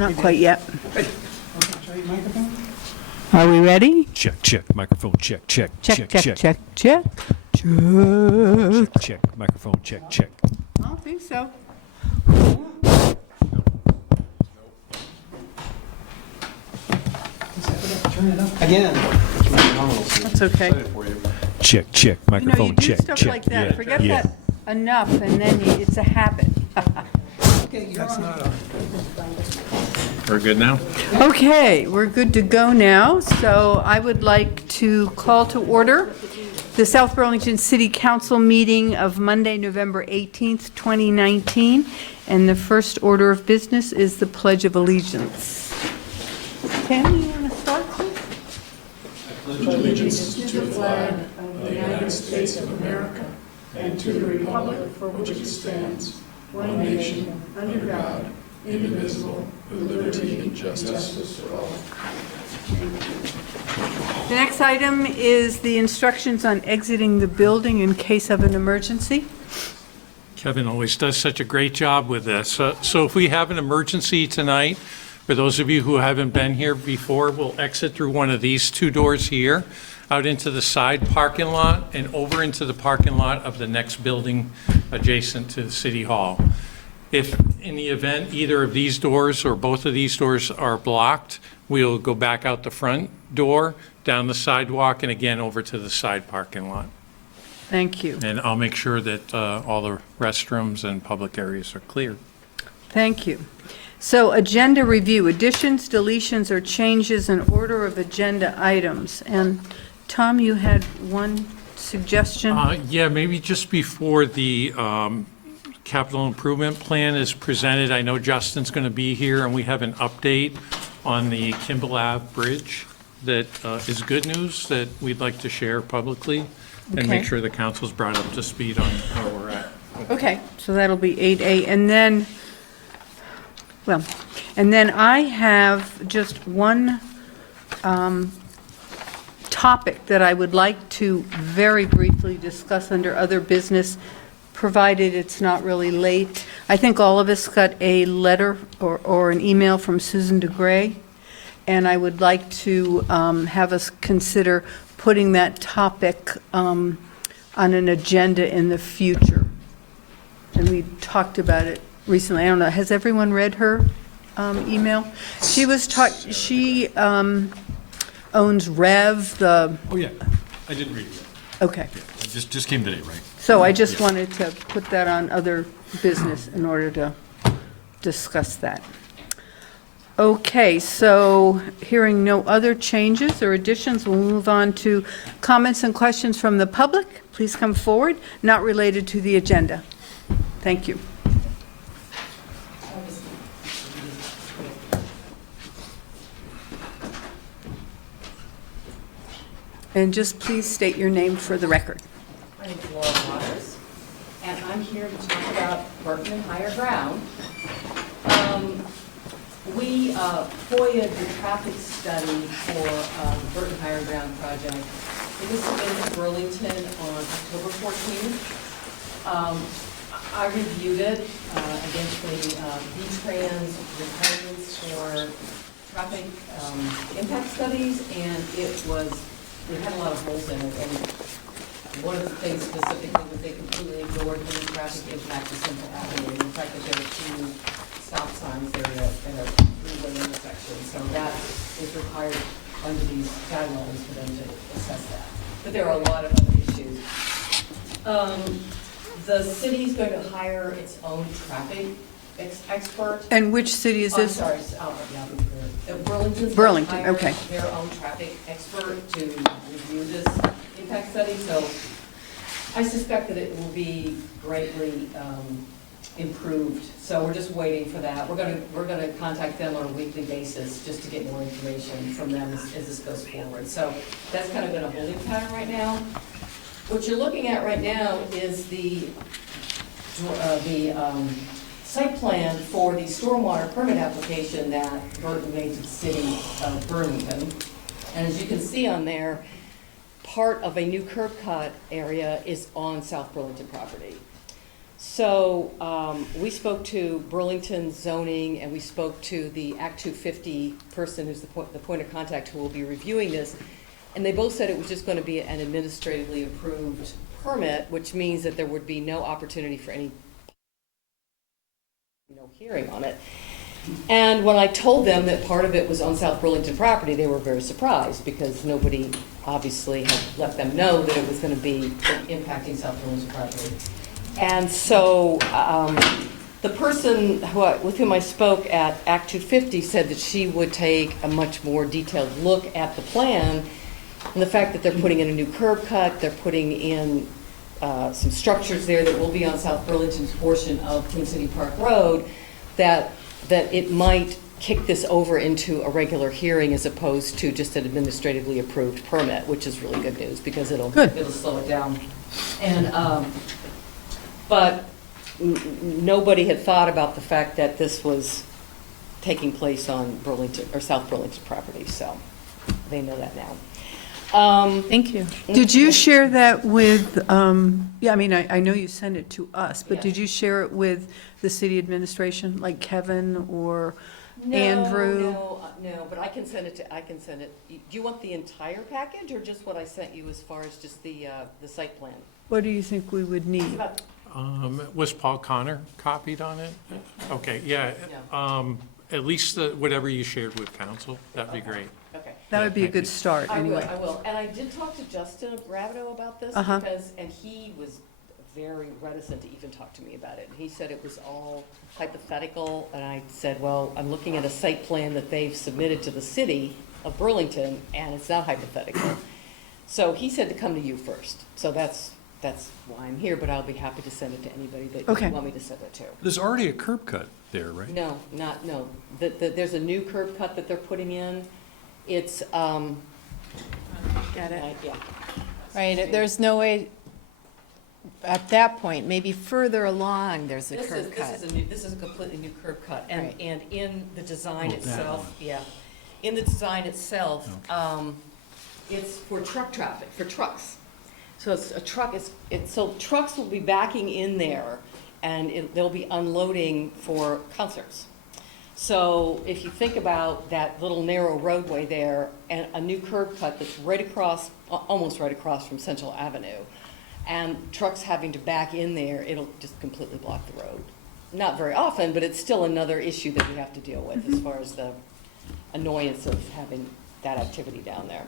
Not quite yet. Try your microphone. Are we ready? Check, check, microphone, check, check, Check, check, check, check. Check. check, check, microphone, check, check. I don't think so. Turn it up. Again. That's okay. Check, check, You microphone, know, you do check, stuff check. like that. Yeah, Forget yeah. that enough, and then it's a habit. Okay, you're on. We're good now? Okay, we're good to go now. So I would like to call to order the South Burlington City Council meeting of Monday, November 18th, 2019. And the first order of business is the Pledge of Allegiance. Tammy, you want to start, please? Allegiance to the flag of the United States of America and to the republic for which it stands, one nation, under God, indivisible, with liberty and justice for all. The next item is the instructions on exiting the building in case of an emergency. Kevin always does such a great job with this. So if we have an emergency tonight, for those of you who haven't been here before, we'll exit through one of these two doors here, out into the side parking lot and over into the parking lot of the next building adjacent to the City Hall. If in the event either of these doors or both of these doors are blocked, we'll go back out the front door, down the sidewalk, and again over to the side parking lot. Thank you. And I'll make sure that all the restrooms and public areas are clear. Thank you. So agenda review, additions, deletions, or changes in order of agenda items. And Tom, you had one suggestion? Yeah, maybe just before the capital improvement plan is presented, I know Justin's going to be here, and we have an update on the Kimball Ave Bridge that is good news that we'd like to share publicly and make Okay. sure the council's brought up to speed on where we're at. Okay, so that'll be 8A. And then I have just one topic that I would like to very briefly discuss under other business, provided it's not really late. I think all of us got a letter or an email from Susan DeGray, and I would like to have us consider putting that topic on an agenda in the future. And we talked about it recently. I don't know, has everyone read her email? She was she owns Rev, the, Oh, yeah, I didn't read it yet. okay. It just came today, right? So I just wanted to put that on other business in order to discuss that. Okay, so hearing no other changes or additions, we'll move on to comments and questions from the public. Please come forward, not related to the agenda. Thank you. And just please state your name for the record. My name is Laura Waters, and I'm here to talk about Burlington Higher Ground. We FOIA'd the traffic study for the Burlington Higher Ground project. It was submitted to Burlington on October 14th. I reviewed it against the V-Trans requirements for traffic impact studies, and it had a lot of holes in it. And one of the things specifically was they completely ignored any traffic impact to Central Avenue. In fact, that there were two stop signs there at a three-way intersection. So that is required under these guidelines for them to assess that. But there are a lot of other issues. The city's going to hire its own traffic expert. And which city is I'm this? sorry, Burlington's Burlington, going to okay. hire their own traffic expert to review this impact study, so I suspect that it will be greatly improved. So we're just waiting for that. We're gonna contact them on a weekly basis just to get more information from them as this goes forward. So that's kind of been a holding pattern right now. What you're looking at right now is the site plan for the stormwater permit application that Burton made to the city of Burlington. And as you can see on there, part of a new curb cut area is on South Burlington property. So we spoke to Burlington zoning, and we spoke to the Act 250 person who's the point of contact who will be reviewing this. And they both said it was just going to be an administratively approved permit, which means that there would be no opportunity for any hearing on it. And when I told them that part of it was on South Burlington property, they were very surprised because nobody obviously had let them know that it was going to be impacting South Burlington property. And so the person with whom I spoke at Act 250 said that she would take a much more detailed look at the plan and the fact that they're putting in a new curb cut, they're putting in some structures there that will be on South Burlington's portion of Twin City Park Road, that it might kick this over into a regular hearing as opposed to just an administratively approved permit, which is really good news because it'll slow it down. And but nobody had thought about the fact that this was taking place on Burlington or South Burlington property, so they know that now. Thank you. Did you share that with, yeah, I mean, I know you sent it to us, but Yeah. did you share it with the city administration, like Kevin or Andrew? No, but I can send it. Do you want the entire package or just what I sent you as far as just the site plan? What do you think we would It's need? about- Was Paul Connor copied on it? Okay, yeah. Yeah. At least whatever you shared with council, that'd be great. Okay. That would be a Thank good you. start, I anyway. will. And I did talk to Justin Rabideau about this Uh-huh. because, and he was very reticent to even talk to me about it. He said it was all hypothetical, and I said, well, I'm looking at a site plan that they've submitted to the city of Burlington, and it's not hypothetical. So he said to come to you first. So that's why I'm here, but I'll be happy to send it to anybody that Okay. you want me to send it to. There's already a curb cut there, right? No. There's a new curb cut that they're putting in. It's, Got it. yeah. Right, there's no way, at that point, maybe further along, there's a curb cut. This is a completely new curb cut, and, Right. and in the design Oh, that itself, one. yeah, in the design itself, it's for truck traffic, for trucks. So it's a truck, so trucks will be backing in there, and they'll be unloading for concerts. So if you think about that little narrow roadway there, and a new curb cut that's right across, almost right across from Central Avenue, and trucks having to back in there, it'll just completely block the road. Not very often, but it's still another issue that we have to deal with as far as the annoyance of having that activity down there.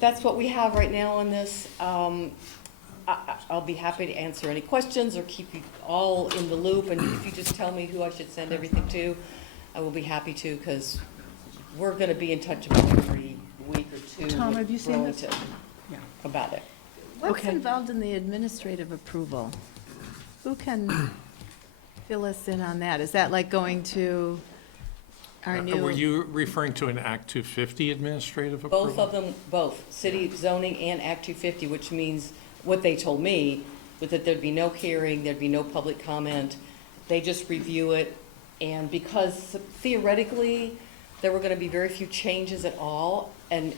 That's what we have right now on this. I'll be happy to answer any questions or keep you all in the loop, and if you just tell me who I should send everything to, I will be happy to, because we're gonna be in touch about every week or two Tom, have you with seen this? Burlington Yeah. about it. What's Okay. involved in the administrative approval? Who can fill us in on that? Is that like going to our Were new, you referring to an Act 250 administrative approval? Both of them, both, city zoning and Act 250, which means, what they told me, was that there'd be no hearing, there'd be no public comment, they just review it, and because theoretically, there were gonna be very few changes at all, and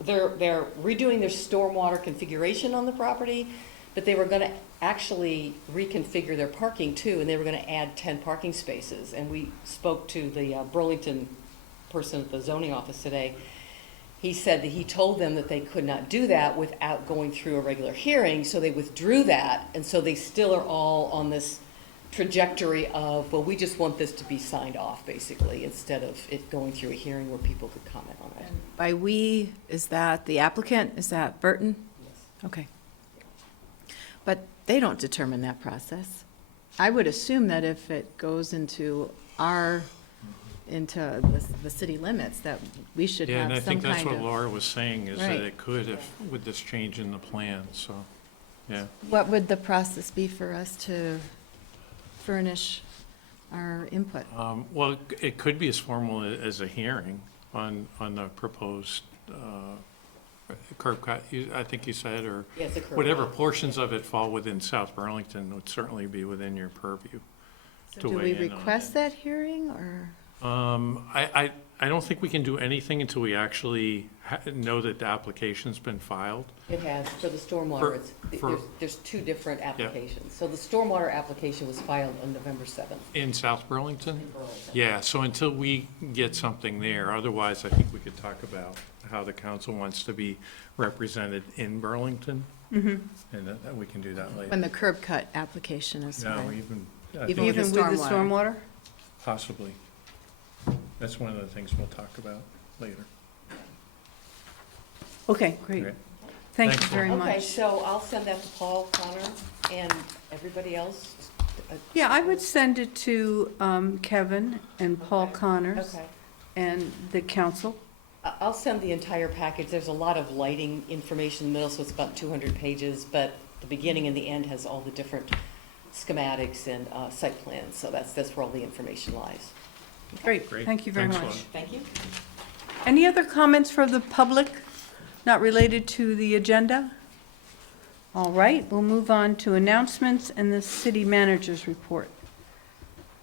they're redoing their stormwater configuration on the property, but they were gonna actually reconfigure their parking too, and they were gonna add 10 parking spaces, and we spoke to the Burlington person at the zoning office today. He said that he told them that they could not do that without going through a regular hearing, so they withdrew that, and so they still are all on this trajectory of, well, we just want this to be signed off, basically, instead of it going through a hearing where people could comment on it. by we, is that the applicant? Is that Burton? Yes. Okay. But they don't determine that process. I would assume that if it goes into the city limits, that we should Yeah, and I have some think that's kind what of. Laura was saying, is that Right. it could if, with this change in the plan, so, yeah. What would the process be for us to furnish our input? Well, it could be as formal as a hearing on the proposed curb cut, I think you said, or Yeah, it's a curb whatever cut. portions of it fall within South Burlington would certainly be within your purview. So to do we weigh in on request that hearing, or? I I don't think we can do anything until we actually know that the application's been filed. It has, for the stormwater, there's two different applications. So the stormwater application was filed on November 7th In South Burlington? in Burlington. Yeah, so until we get something there, otherwise I think we could talk about how the council wants to be represented in Burlington. And that we can do that later. When the curb cut application is No, filed. even, Even with Even the with the stormwater? possibly. That's one of the things we'll talk about later. Okay, great. Okay. Thank you Thanks, very Okay, much. so I'll send that to Paul, Connor, and everybody else. Yeah, I would send it to Kevin and Paul Okay. Connors Okay. and the council. I'll send the entire package. There's a lot of lighting information in the middle, so it's about 200 pages, but the beginning and the end has all the different schematics and site plans, so that's where all the information lies. Great, Great. thank you very Thanks, much. Lynn. Thank you. Any other comments from the public not related to the agenda? All right, we'll move on to announcements and the city manager's report.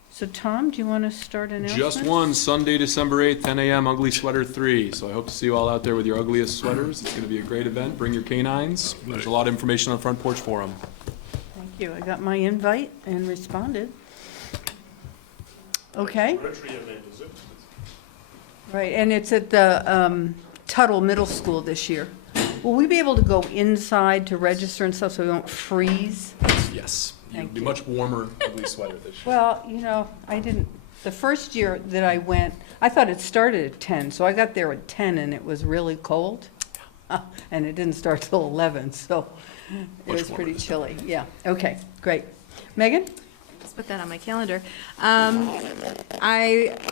So Tom, do you want to start announcements? Just one, Sunday, December 8th, 10 a.m., Ugly Sweater 3. So I hope to see you all out there with your ugliest sweaters. It's going to be a great event. Bring your canines. There's a lot of information on Front Porch Forum. Thank you. I got my invite and responded. Okay. Right, and it's at the Tuttle Middle School this year. Will we be able to go inside to register and stuff so we won't freeze? Yes. Thank You'll be you. much warmer ugly sweater this year. Well, you know, I didn't, the first year that I went, I thought it started at 10, so I got there at 10 and it was really cold. And it didn't start till 11, so it Much was warmer pretty this chilly. Yeah, okay, great. Megan? Just put that on my calendar.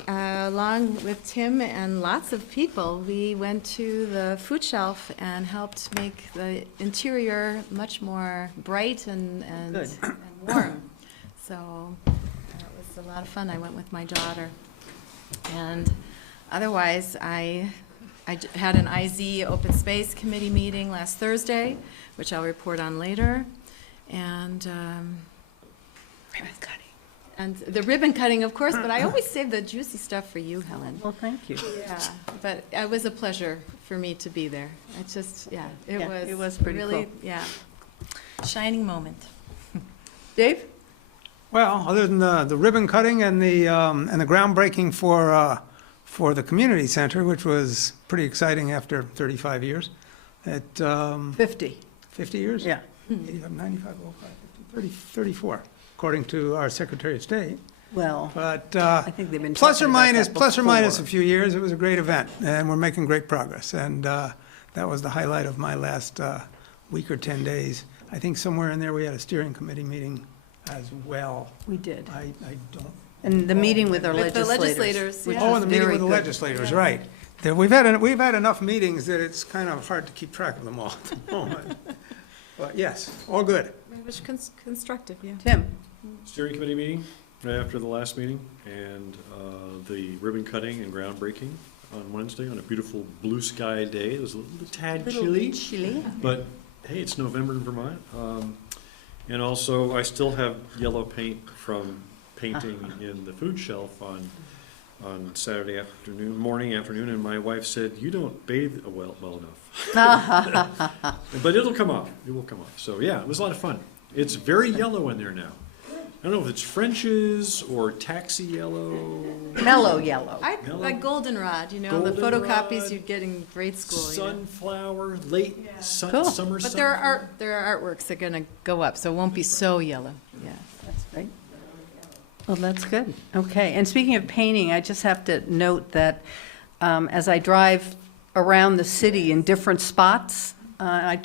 Along with Tim and lots of people, we went to the food shelf and helped make the interior much more bright and Good. and warm. So it was a lot of fun. I went with my daughter. And otherwise, I had an IZ Open Space Committee meeting last Thursday, which I'll report on later. And Ribbon cutting. and the ribbon cutting, of course, but I always save the juicy stuff for you, Helen. Well, thank you. Yeah, but it was a pleasure for me to be there. It just, yeah, Yeah, it it was was pretty really, cool. yeah, shining moment. Dave? Well, other than the ribbon cutting and the groundbreaking for the community center, which was pretty exciting after 35 years, at 50, 50 years? yeah. 85, 95, 05, 50, 34, according to our Secretary of State. Well, But I think they've been plus or talking about minus, that plus or minus a before. few years, it was a great event, and we're making great progress. And that was the highlight of my last week or 10 days. I think somewhere in there, we had a steering committee meeting as well. We did. I don't. And the meeting with our With the legislators. legislators, which yeah. Oh, was and the meeting very with the good. legislators, right. We've had enough meetings that it's kind of hard to keep track of them all at the moment. But yes, all good. It was constructive, yeah. Tim? Steering committee meeting right after the last meeting, and the ribbon cutting and groundbreaking on Wednesday on a beautiful blue sky day. It was a little tad chilly, Chili. but hey, it's November in Vermont. And also, I still have yellow paint from painting in the food shelf on Saturday morning, afternoon, and my wife said, "You don't bathe well enough." But it'll come off. It will come off. So yeah, it was a lot of fun. It's very yellow in there now. I don't know if it's French's or taxi yellow. Mellow yellow. I Mellow. like goldenrod, you know, the photocopies Goldenrod, you'd get in grade school. you know. Sunflower, late Cool. summer But sunflower. there are artworks that are gonna go up, so it won't be so yellow, yeah. That's great. Well, that's good. Okay, and speaking of painting, I just have to note that as I drive around the city in different spots, I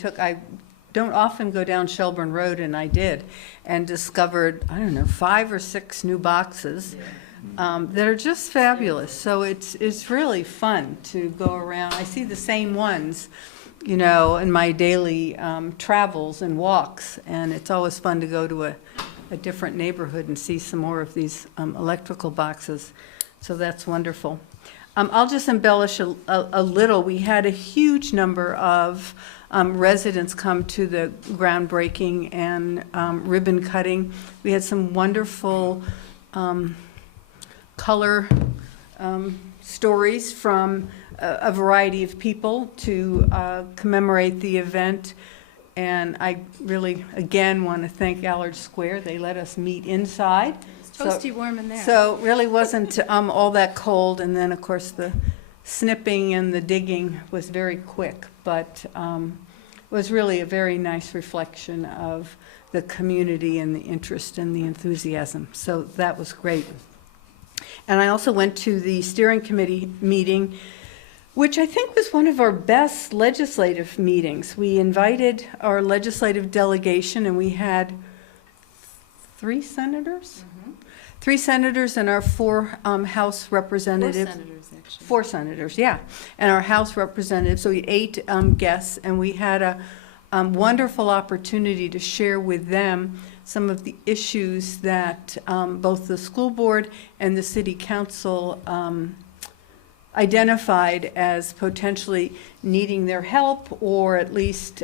don't often go down Shelburne Road, and I did, and discovered, I don't know, 5 or 6 new boxes that are just fabulous. So it's really fun to go around. I see the same ones, you know, in my daily travels and walks, and it's always fun to go to a different neighborhood and see some more of these electrical boxes. So that's wonderful. I'll just embellish a little. We had a huge number of residents come to the groundbreaking and ribbon cutting. We had some wonderful color stories from a variety of people to commemorate the event. And I really, again, want to thank Allard Square. They let us meet inside. It's toasty warm in there. So it really wasn't all that cold. And then, of course, the snipping and the digging was very quick. But it was really a very nice reflection of the community and the interest and the enthusiasm. So that was great. And I also went to the steering committee meeting, which I think was one of our best legislative meetings. We invited our legislative delegation, and we had 3 senators? Mhm. 3 senators and our 4 House representatives. 4 senators, actually. 4 senators, yeah, and our House representatives. So we had 8 guests, and we had a wonderful opportunity to share with them some of the issues that both the school board and the city council identified as potentially needing their help, or at least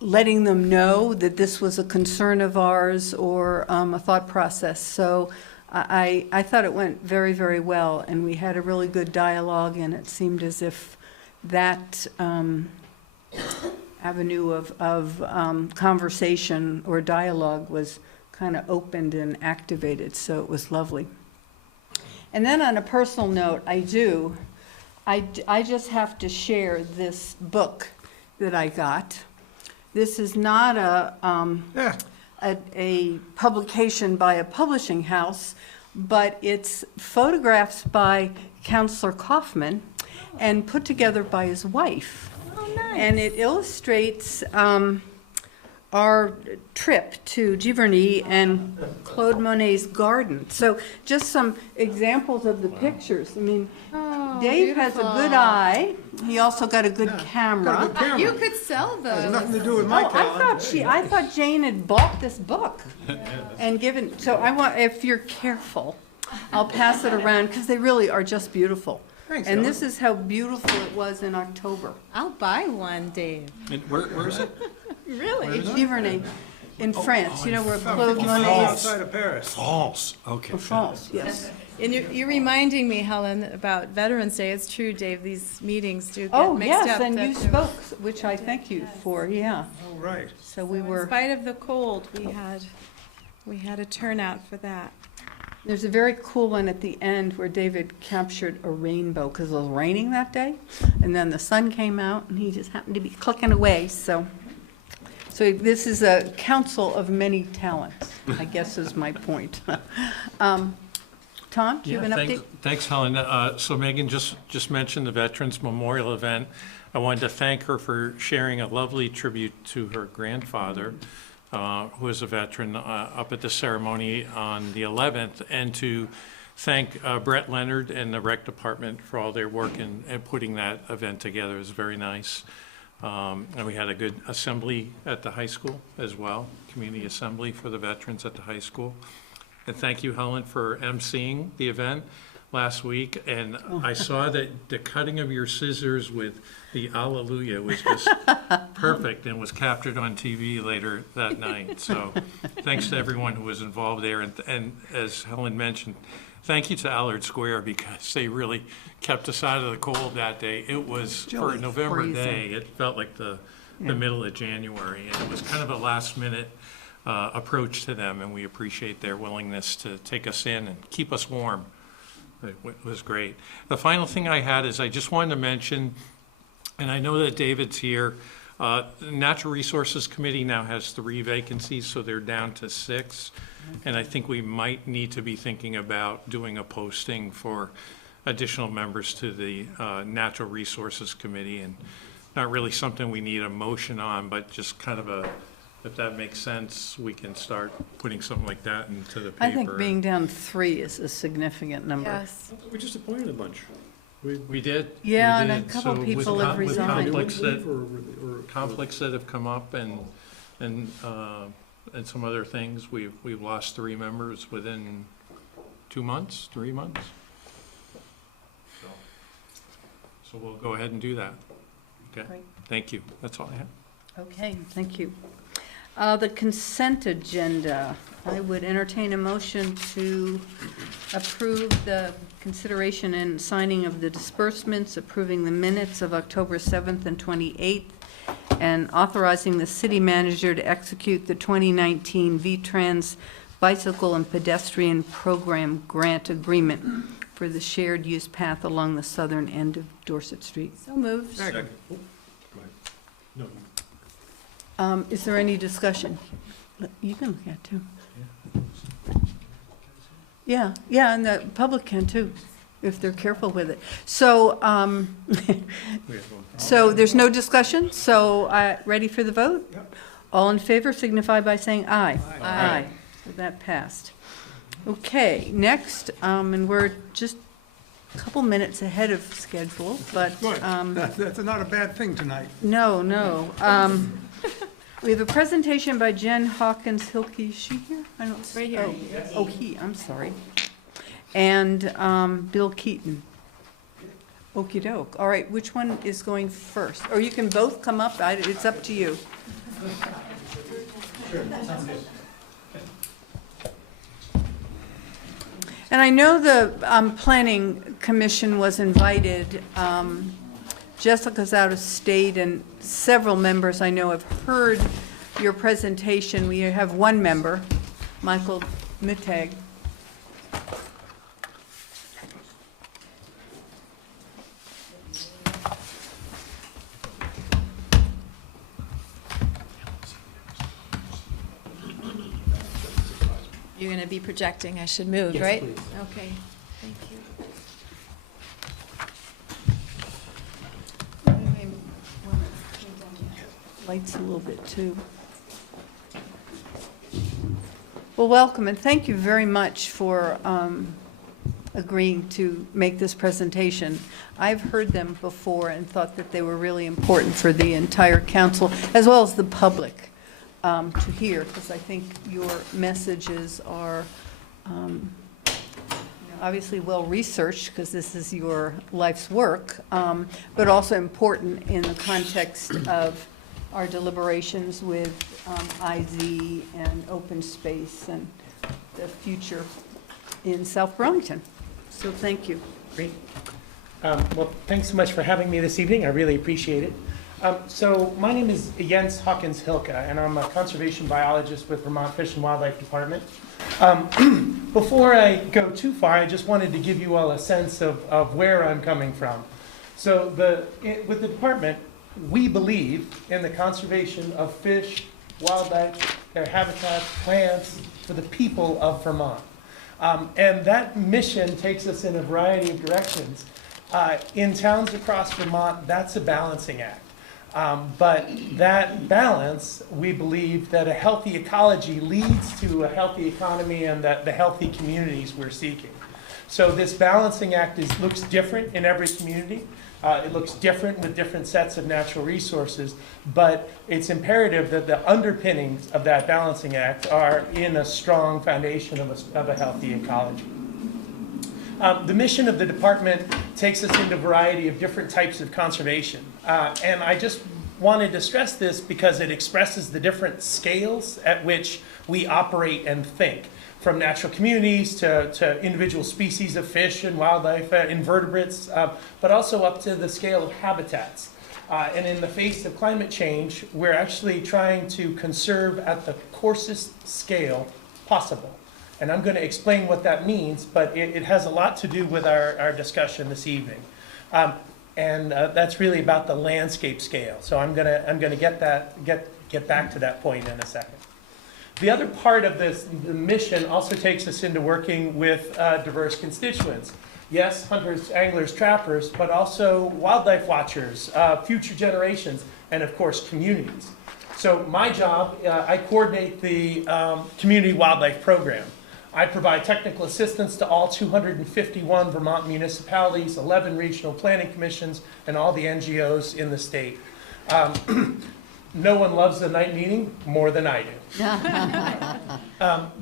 letting them know that this was a concern of ours or a thought process. So I thought it went very, very well, and we had a really good dialogue, and it seemed as if that avenue of conversation or dialogue was kind of opened and activated, so it was lovely. And then on a personal note, I just have to share this book that I got. This is not a publication by a publishing house, but it's photographs by Counselor Kaufman and put together by his wife. Oh, nice. And it illustrates our trip to Giverny and Claude Monet's garden. So just some examples of the pictures. I mean, Oh, Dave has a good beautiful. eye. He also got a good camera. Got a good camera. You could sell Has those. nothing to do with my Oh, talent. I thought Jane had bought this book and given, so I want, if you're careful, I'll pass it around, because they really are just beautiful. Thanks, And Ellen. this is how beautiful it was in October. I'll buy one, Dave. And where is it? Really? Giverny, in France, you know where Claude All Monet is. outside of Paris. False, okay. France, yes. And you're reminding me, Helen, about Veterans Day. It's true, Dave, these meetings do get Oh, mixed up. yes, and that you they're- spoke, which I thank you for, yeah. Oh, right. So we In were, spite of the cold, we had a turnout for that. there's a very cool one at the end where David captured a rainbow, because it was raining that day, and then the sun came out, and he just happened to be clicking away, so. So this is a council of many talents, I guess is my point. Tom, do you have an Yeah, update? thanks, Helen. So Megan just mentioned the Veterans Memorial event. I wanted to thank her for sharing a lovely tribute to her grandfather, who is a veteran, up at the ceremony on the 11th, and to thank Brett Leonard and the rec department for all their work in putting that event together. It was very nice. And we had a good assembly at the high school as well, community assembly for the veterans at the high school. And thank you, Helen, for emceeing the event last week. And I saw that the cutting of your scissors with the Alleluia was just perfect and was captured on TV later that night. So thanks to everyone who was involved there. And as Helen mentioned, thank you to Allard Square, because they really kept us out of the cold that day. It was, for a Chilly, November freezing. day, it felt like the middle of January. And it was kind of a last minute approach to them, and we appreciate their willingness to take us in and keep us warm. It was great. The final thing I had is I just wanted to mention, and I know that David's here, the Natural Resources Committee now has 3 vacancies, so they're down to 6. And I think we might need to be thinking about doing a posting for additional members to the Natural Resources Committee, and not really something we need a motion on, but just kind of a, if that makes sense, we can start putting something like that into the paper. I think being down 3 is a significant number. Yes. We just appointed a bunch. We did. Yeah, we and a did. couple So with people have with resigned. conflicts that have come up and some other things, we've lost 3 members within 2 months, 3 months. So we'll go ahead and do that. Okay, Great. thank you. That's all I have. Okay, thank you. The consent agenda. I would entertain a motion to approve the consideration and signing of the disbursements, approving the minutes of October 7th and 28th, and authorizing the city manager to execute the 2019 V-Trans Bicycle and Pedestrian Program Grant Agreement for the shared use path along the southern end of Dorset Street. So moved. Second. Oh, go ahead. No. Is there any discussion? You can look at it too. Yeah, and the public can too, if they're careful with it. So, We have one. so there's no discussion, so ready for the vote? Yep. All in favor signify by saying aye. Aye. So that passed. Okay, next, and we're just a couple minutes ahead of schedule, but, Good. That's not a bad thing tonight. no. We have a presentation by Jen Hawkins-Hilke. Is she here? I don't see. Right here. Oh, he, I'm sorry. And Bill Keaton. Okey doke. All right, which one is going first? Or you can both come up, it's up to you. And I know the Planning Commission was invited. Jessica's out of state, and several members I know have heard your presentation. We have one member, Michael Mittag. You're going to be projecting, I should move, right? Okay, thank you. Lights a little bit too. Well, welcome, and thank you very much for agreeing to make this presentation. I've heard them before and thought that they were really important for the entire council, as well as the public, to hear, because I think your messages are obviously well-researched, because this is your life's work, but also important in the context of our deliberations with IZ and open space and the future in South Burlington. So thank you. Great. Well, thanks so much for having me this evening. I really appreciate it. So my name is Jens Hawkins-Hilke, and I'm a conservation biologist with Vermont Fish and Wildlife Department. Before I go too far, I just wanted to give you all a sense of where I'm coming from. So with the department, we believe in the conservation of fish, wildlife, their habitats, plants, for the people of Vermont. And that mission takes us in a variety of directions. In towns across Vermont, that's a balancing act. But that balance, we believe that a healthy ecology leads to a healthy economy and the healthy communities we're seeking. So this balancing act looks different in every community. It looks different with different sets of natural resources, but it's imperative that the underpinnings of that balancing act are in a strong foundation of a healthy ecology. The mission of the department takes us into a variety of different types of conservation. And I just wanted to stress this because it expresses the different scales at which we operate and think, from natural communities to individual species of fish and wildlife, invertebrates, but also up to the scale of habitats. And in the face of climate change, we're actually trying to conserve at the coarsest scale possible. And I'm going to explain what that means, but it has a lot to do with our discussion this evening. And that's really about the landscape scale. So I'm going to get back to that point in a second. The other part of the mission also takes us into working with diverse constituents. Yes, hunters, anglers, trappers, but also wildlife watchers, future generations, and of course communities. So my job, I coordinate the community wildlife program. I provide technical assistance to all 251 Vermont municipalities, 11 regional planning commissions, and all the NGOs in the state. No one loves the night meeting more than I do.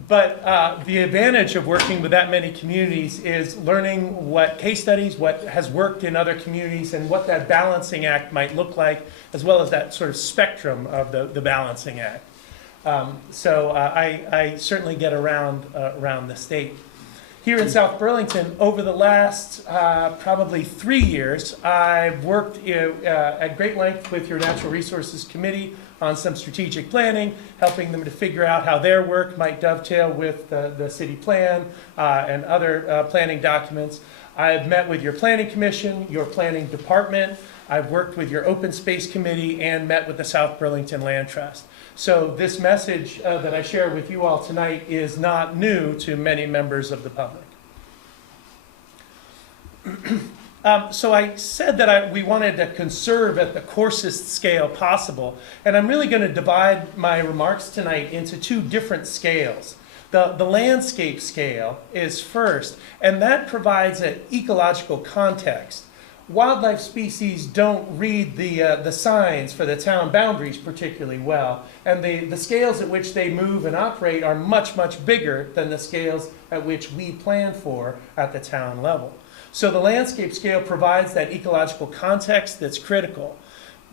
But the advantage of working with that many communities is learning what case studies, what has worked in other communities, and what that balancing act might look like, as well as that sort of spectrum of the balancing act. I certainly get around the state. Here in South Burlington, over the last probably 3 years, I've worked at great length with your Natural Resources Committee on some strategic planning, helping them to figure out how their work might dovetail with the city plan and other planning documents. I've met with your Planning Commission, your Planning Department. I've worked with your Open Space Committee and met with the South Burlington Land Trust. So this message that I share with you all tonight is not new to many members of the public. So I said that we wanted to conserve at the coarsest scale possible, and I'm really going to divide my remarks tonight into 2 different scales. The landscape scale is first, and that provides an ecological context. Wildlife species don't read the signs for the town boundaries particularly well, and the scales at which they move and operate are much, much bigger than the scales at which we plan for at the town level. So the landscape scale provides that ecological context that's critical.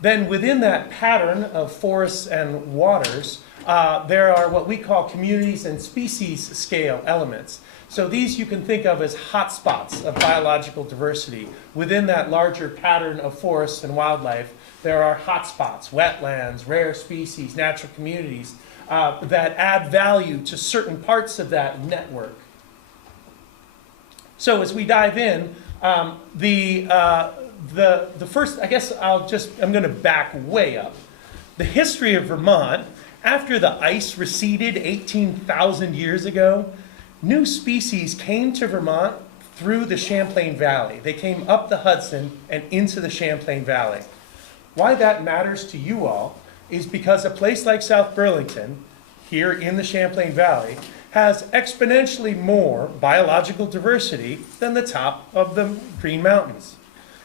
Then within that pattern of forests and waters, there are what we call communities and species scale elements. So these you can think of as hotspots of biological diversity. Within that larger pattern of forests and wildlife, there are hotspots, wetlands, rare species, natural communities that add value to certain parts of that network. So as we dive in, the first, I guess I'm going to back way up. The history of Vermont, after the ice receded 18,000 years ago, new species came to Vermont through the Champlain Valley. They came up the Hudson and into the Champlain Valley. Why that matters to you all is because a place like South Burlington, here in the Champlain Valley, has exponentially more biological diversity than the top of the Green Mountains.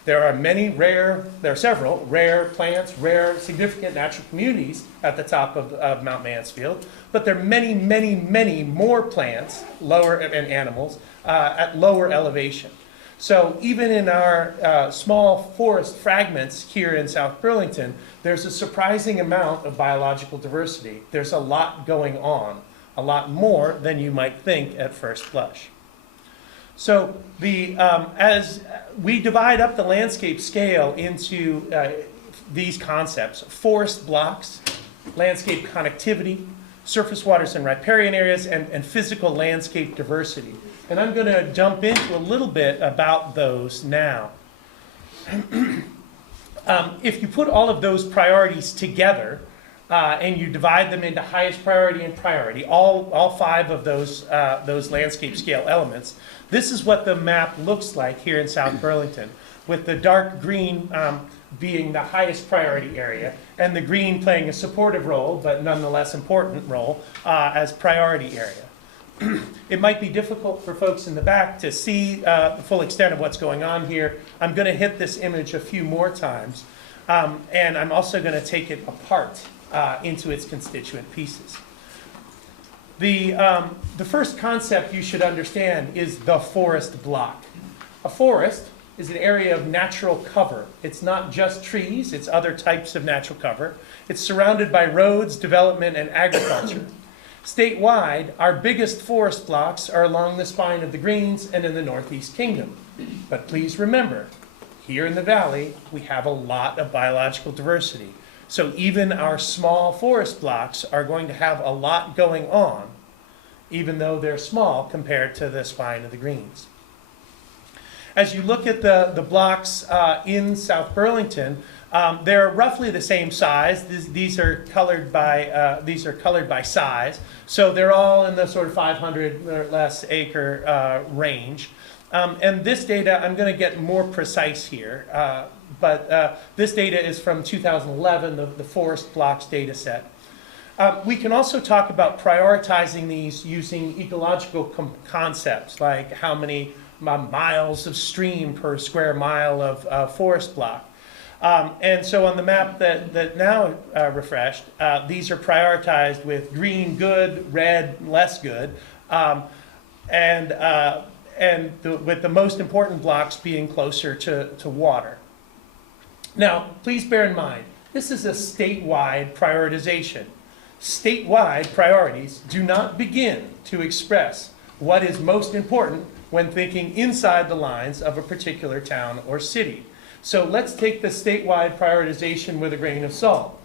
There are several rare plants, rare significant natural communities at the top of Mount Mansfield, but there are many, many, many more plants, and animals, at lower elevation. So even in our small forest fragments here in South Burlington, there's a surprising amount of biological diversity. There's a lot going on, a lot more than you might think at first blush. So as we divide up the landscape scale into these concepts: forest blocks, landscape connectivity, surface waters and riparian areas, and physical landscape diversity. And I'm going to jump into a little bit about those now. If you put all of those priorities together, and you divide them into highest priority and priority, all 5 of those landscape scale elements, this is what the map looks like here in South Burlington, with the dark green being the highest priority area, and the green playing a supportive role, but nonetheless important role, as priority area. It might be difficult for folks in the back to see the full extent of what's going on here. I'm going to hit this image a few more times, and I'm also going to take it apart into its constituent pieces. The first concept you should understand is the forest block. A forest is an area of natural cover. It's not just trees, it's other types of natural cover. It's surrounded by roads, development, and agriculture. Statewide, our biggest forest blocks are along the spine of the Greens and in the Northeast Kingdom. But please remember, here in the Valley, we have a lot of biological diversity. So even our small forest blocks are going to have a lot going on, even though they're small compared to the spine of the Greens. As you look at the blocks in South Burlington, they're roughly the same size. These are colored by size, so they're all in the sort of 500 or less acre range. And this data, I'm going to get more precise here, but this data is from 2011, the forest blocks data set. We can also talk about prioritizing these using ecological concepts, like how many miles of stream per square mile of forest block. And so on the map that now refreshed, these are prioritized with green good, red less good, with the most important blocks being closer to water. Now, please bear in mind, this is a statewide prioritization. statewide priorities do not begin to express what is most important when thinking inside the lines of a particular town or city. So let's take the statewide prioritization with a grain of salt.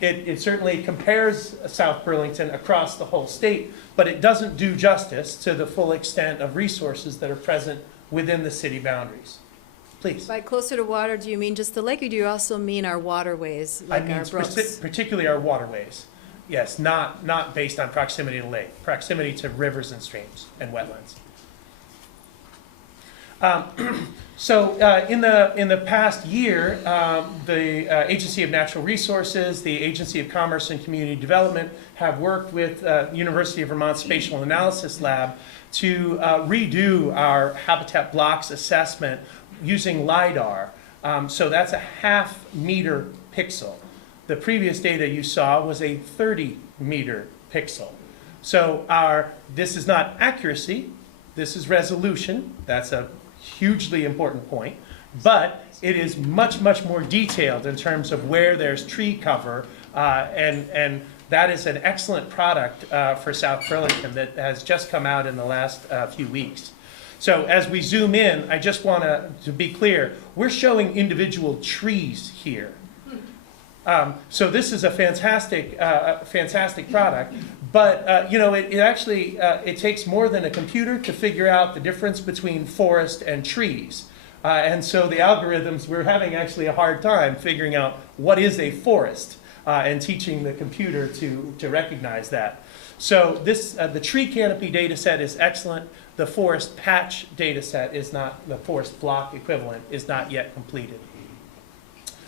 It certainly compares South Burlington across the whole state, but it doesn't do justice to the full extent of resources that are present within the city boundaries. Please. By closer to water, do you mean just the lake, or do you also mean our waterways, I like mean our brooks? particularly our waterways. Yes, not based on proximity to lake, proximity to rivers and streams and wetlands. So in the past year, the Agency of Natural Resources, the Agency of Commerce and Community Development have worked with University of Vermont Spatial Analysis Lab to redo our habitat blocks assessment using LiDAR. So that's a 0.5 meter pixel. The previous data you saw was a 30-meter pixel. So this is not accuracy, this is resolution. That's a hugely important point. But it is much, much more detailed in terms of where there's tree cover, and that is an excellent product for South Burlington that has just come out in the last few weeks. So as we zoom in, I just want to be clear, we're showing individual trees here. So this is a fantastic product, but you know, it actually it takes more than a computer to figure out the difference between forest and trees. And so the algorithms, we're having actually a hard time figuring out what is a forest and teaching the computer to recognize that. So this the tree canopy data set is excellent. The forest patch data set is not, the forest block equivalent is not yet completed.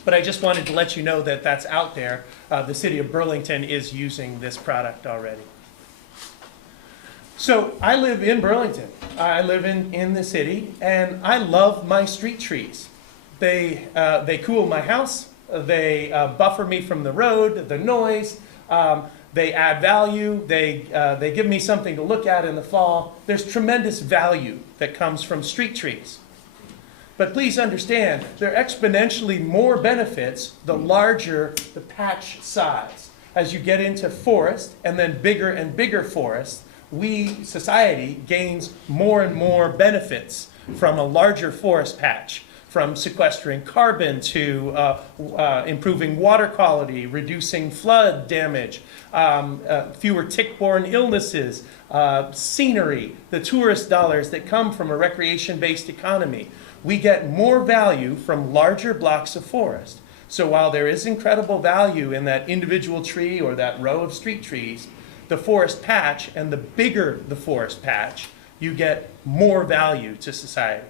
But I just wanted to let you know that that's out there. The city of Burlington is using this product already. So I live in Burlington. I live in the city, and I love my street trees. They cool my house. They buffer me from the road, the noise. They add value. They give me something to look at in the fall. There's tremendous value that comes from street trees. But please understand, there are exponentially more benefits the larger the patch size. As you get into forest, and then bigger and bigger forests, society gains more and more benefits from a larger forest patch, from sequestering carbon to improving water quality, reducing flood damage, fewer tick-borne illnesses, scenery, the tourist dollars that come from a recreation-based economy. We get more value from larger blocks of forest. So while there is incredible value in that individual tree or that row of street trees, the forest patch, and the bigger the forest patch, you get more value to society.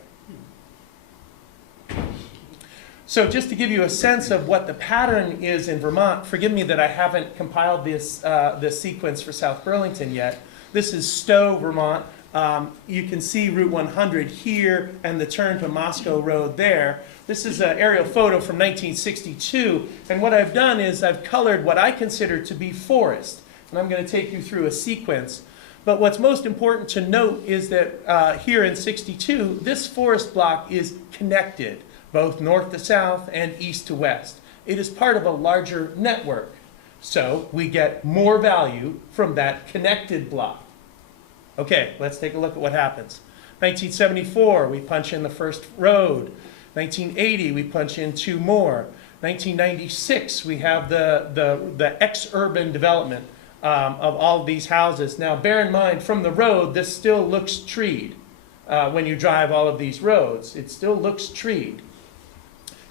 So just to give you a sense of what the pattern is in Vermont, forgive me that I haven't compiled this sequence for South Burlington yet. This is Stowe, Vermont. You can see Route 100 here and the turn to Moscow Road there. This is an aerial photo from 1962, and what I've done is I've colored what I consider to be forest, and I'm going to take you through a sequence. But what's most important to note is that here in 62, this forest block is connected, both north to south and east to west. It is part of a larger network, so we get more value from that connected block. Okay, let's take a look at what happens. 1974, we punch in the first road. 1980, we punch in 2 more. 1996, we have the ex-urban development of all of these houses. Now, bear in mind, from the road, this still looks treed. When you drive all of these roads, it still looks treed.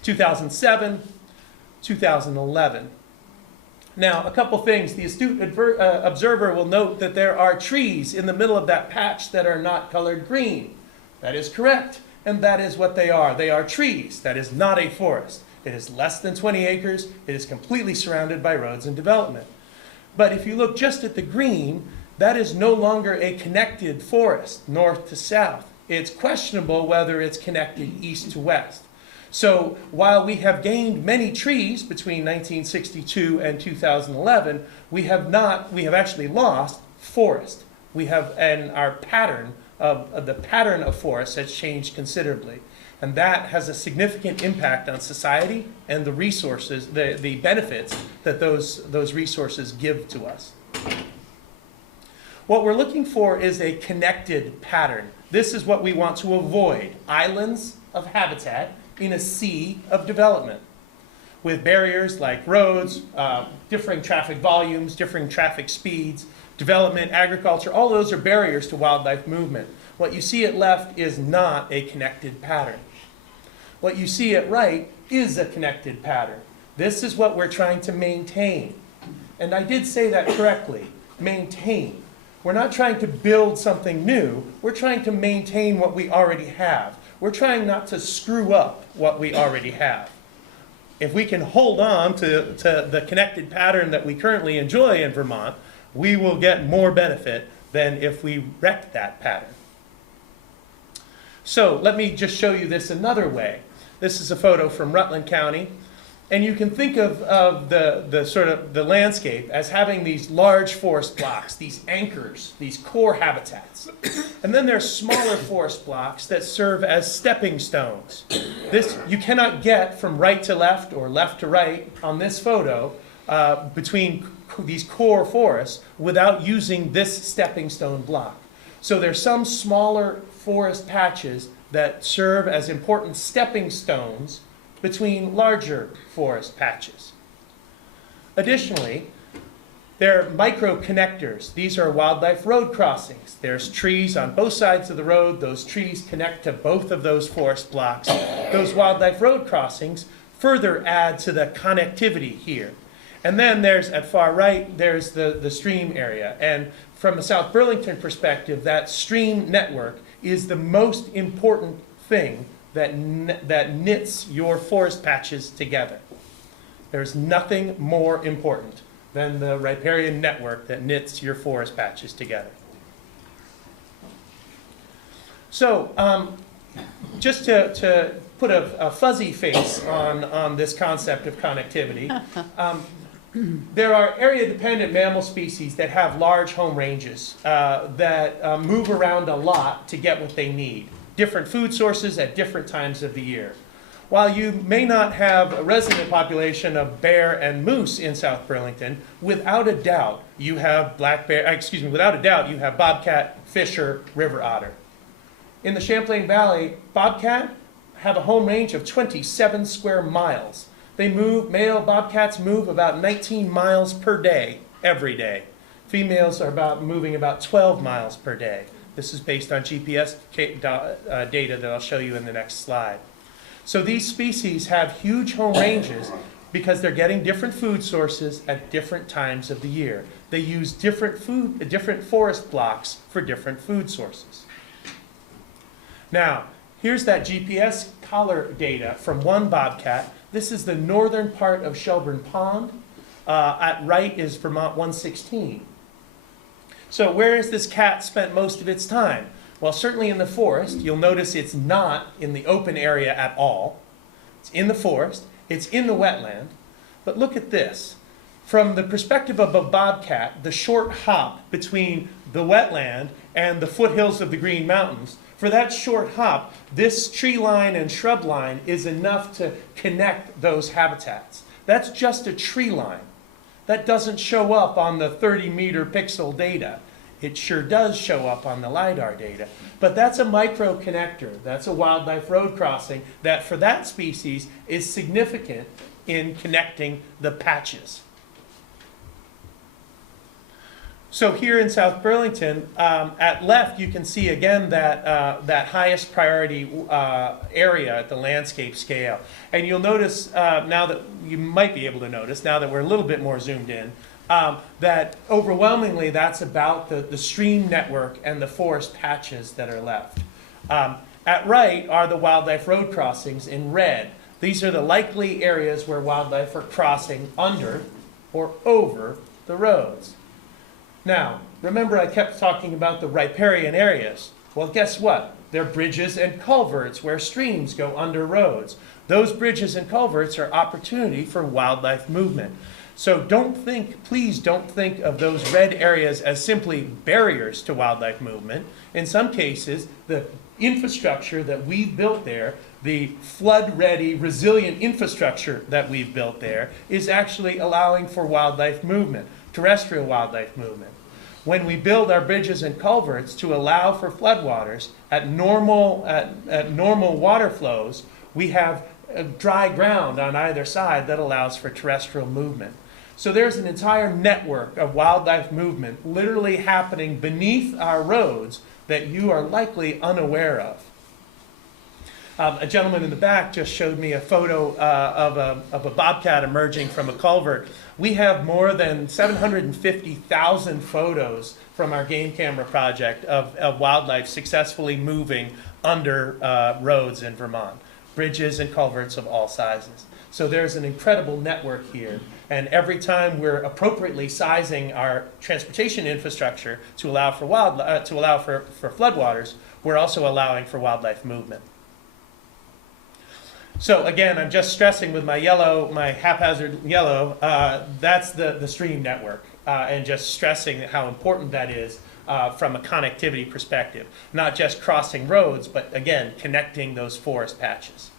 2007, 2011. Now, a couple things. The astute observer will note that there are trees in the middle of that patch that are not colored green. That is correct, and that is what they are. They are trees. That is not a forest. It is less than 20 acres. It is completely surrounded by roads and development. But if you look just at the green, that is no longer a connected forest, north to south. It's questionable whether it's connected east to west. So while we have gained many trees between 1962 and 2011, we have actually lost forest. And our pattern of forest has changed considerably. And that has a significant impact on society and the resources, the benefits that those resources give to us. What we're looking for is a connected pattern. This is what we want to avoid: islands of habitat in a sea of development, with barriers like roads, differing traffic volumes, differing traffic speeds, development, agriculture. All those are barriers to wildlife movement. What you see at left is not a connected pattern. What you see at right is a connected pattern. This is what we're trying to maintain. And I did say that correctly: maintain. We're not trying to build something new. We're trying to maintain what we already have. We're trying not to screw up what we already have. If we can hold on to the connected pattern that we currently enjoy in Vermont, we will get more benefit than if we wreck that pattern. So let me just show you this another way. This is a photo from Rutland County. And you can think of the sort of the landscape as having these large forest blocks, these anchors, these core habitats. And then there's smaller forest blocks that serve as stepping stones. This you cannot get from right to left or left to right on this photo between these core forests without using this stepping stone block. So there's some smaller forest patches that serve as important stepping stones between larger forest patches. Additionally, there are micro-connectors. These are wildlife road crossings. There's trees on both sides of the road. Those trees connect to both of those forest blocks. Those wildlife road crossings further add to the connectivity here. And then there's, at far right, there's the stream area. And from a South Burlington perspective, that stream network is the most important thing that knits your forest patches together. There's nothing more important than the riparian network that knits your forest patches together. So just to put a fuzzy face on this concept of connectivity, there are area-dependent mammal species that have large home ranges that move around a lot to get what they need. Different food sources at different times of the year. While you may not have a resident population of bear and moose in South Burlington, without a doubt you have without a doubt you have bobcat, fisher, river otter. In the Champlain Valley, bobcat have a home range of 27 square miles. Male bobcats move about 19 miles per day, every day. Females are moving about 12 miles per day. This is based on GPS data that I'll show you in the next slide. So these species have huge home ranges because they're getting different food sources at different times of the year. They use different forest blocks for different food sources. Now, here's that GPS collar data from one bobcat. This is the northern part of Shelburne Pond. At right is Vermont 116. So where has this cat spent most of its time? Well, certainly in the forest. You'll notice it's not in the open area at all. It's in the forest. It's in the wetland. But look at this. From the perspective of a bobcat, the short hop between the wetland and the foothills of the Green Mountains, for that short hop, this tree line and shrub line is enough to connect those habitats. That's just a tree line. That doesn't show up on the 30-meter pixel data. It sure does show up on the LiDAR data. But that's a micro connector. That's a wildlife road crossing that for that species is significant in connecting the patches. So here in South Burlington, at left, you can see again that highest priority area at the landscape scale. And you'll notice now that you might be able to notice, now that we're a little bit more zoomed in, that overwhelmingly that's about the stream network and the forest patches that are left. At right are the wildlife road crossings in red. These are the likely areas where wildlife are crossing under or over the roads. Now, remember I kept talking about the riparian areas. Well, guess what? They're bridges and culverts where streams go under roads. Those bridges and culverts are opportunity for wildlife movement. So please don't think of those red areas as simply barriers to wildlife movement. In some cases, the infrastructure that we've built there, the flood-ready, resilient infrastructure that we've built there, is actually allowing for wildlife movement, terrestrial wildlife movement. When we build our bridges and culverts to allow for floodwaters at normal water flows, we have dry ground on either side that allows for terrestrial movement. So there's an entire network of wildlife movement literally happening beneath our roads that you are likely unaware of. A gentleman in the back just showed me a photo of a bobcat emerging from a culvert. We have more than 750,000 photos from our game camera project of wildlife successfully moving under roads in Vermont, bridges and culverts of all sizes. So there's an incredible network here. And every time we're appropriately sizing our transportation infrastructure to allow for floodwaters, we're also allowing for wildlife movement. So again, I'm just stressing with my yellow, my haphazard yellow, that's the stream network, and just stressing how important that is from a connectivity perspective. Not just crossing roads, but again, connecting those forest patches.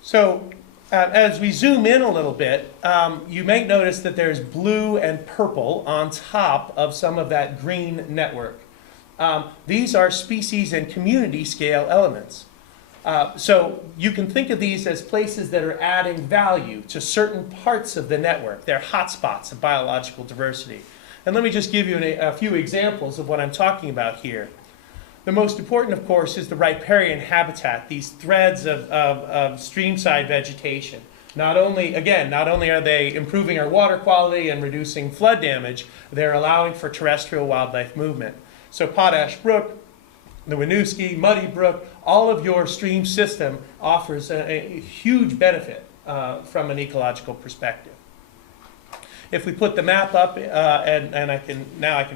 So as we zoom in a little bit, you may notice that there's blue and purple on top of some of that green network. These are species and community scale elements. So you can think of these as places that are adding value to certain parts of the network. They're hotspots of biological diversity. And let me just give you a few examples of what I'm talking about here. The most important, of course, is the riparian habitat, these threads of streamside vegetation. Not only are they improving our water quality and reducing flood damage, they're allowing for terrestrial wildlife movement. So Potash Brook, the Winooski, Muddy Brook, all of your stream system offers a huge benefit from an ecological perspective. If we put the map up, and I can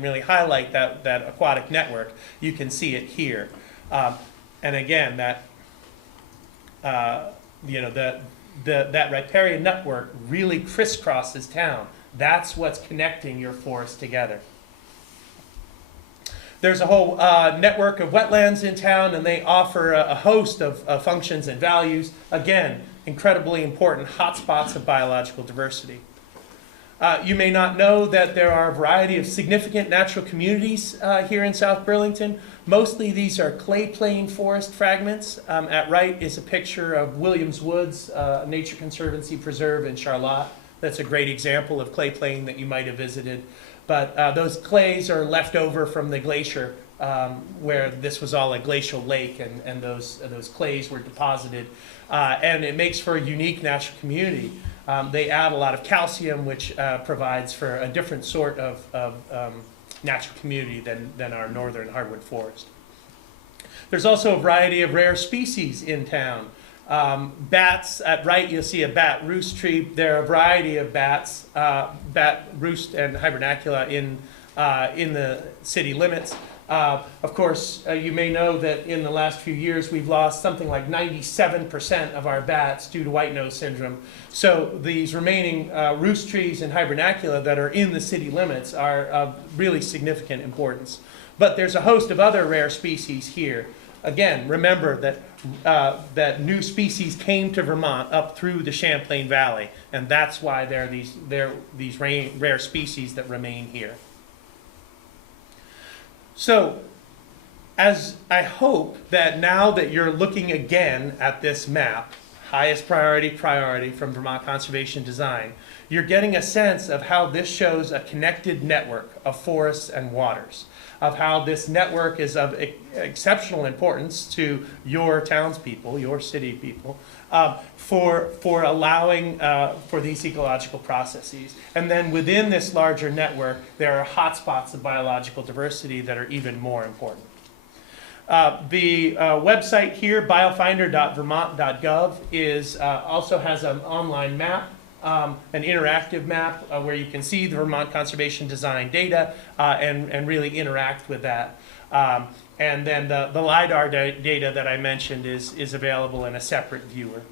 really highlight that aquatic network, you can see it here. And again, that riparian network really crisscrosses town. That's what's connecting your forests together. There's a whole network of wetlands in town, and they offer a host of functions and values. Again, incredibly important hotspots of biological diversity. You may not know that there are a variety of significant natural communities here in South Burlington. Mostly these are clay plain forest fragments. At right is a picture of Williams Woods, Nature Conservancy Preserve in Charlotte. That's a great example of clay plain that you might have visited. But those clays are left over from the glacier where this was all a glacial lake, and those clays were deposited. And it makes for a unique natural community. They add a lot of calcium, which provides for a different sort of natural community than our northern hardwood forest. There's also a variety of rare species in town. Bats, at right you'll see a bat roost tree. There are a variety of bats, bat roost and hibernacula in the city limits. Of course, you may know that in the last few years we've lost something like 97% of our bats due to white nose syndrome. So these remaining roost trees and hibernacula that are in the city limits are of really significant importance. But there's a host of other rare species here. Again, remember that new species came to Vermont up through the Champlain Valley, and that's why there are these rare species that remain here. So, as I hope that now that you're looking again at this map, highest priority from Vermont Conservation Design, you're getting a sense of how this shows a connected network of forests and waters, of how this network is of exceptional importance to your townspeople, your city people, for allowing for these ecological processes. And then within this larger network, there are hotspots of biological diversity that are even more important. The website here, biofinder.vermont.gov, also has an online map, an interactive map where you can see the Vermont Conservation Design data and really interact with that. And then the LiDAR data that I mentioned is available in a separate viewer.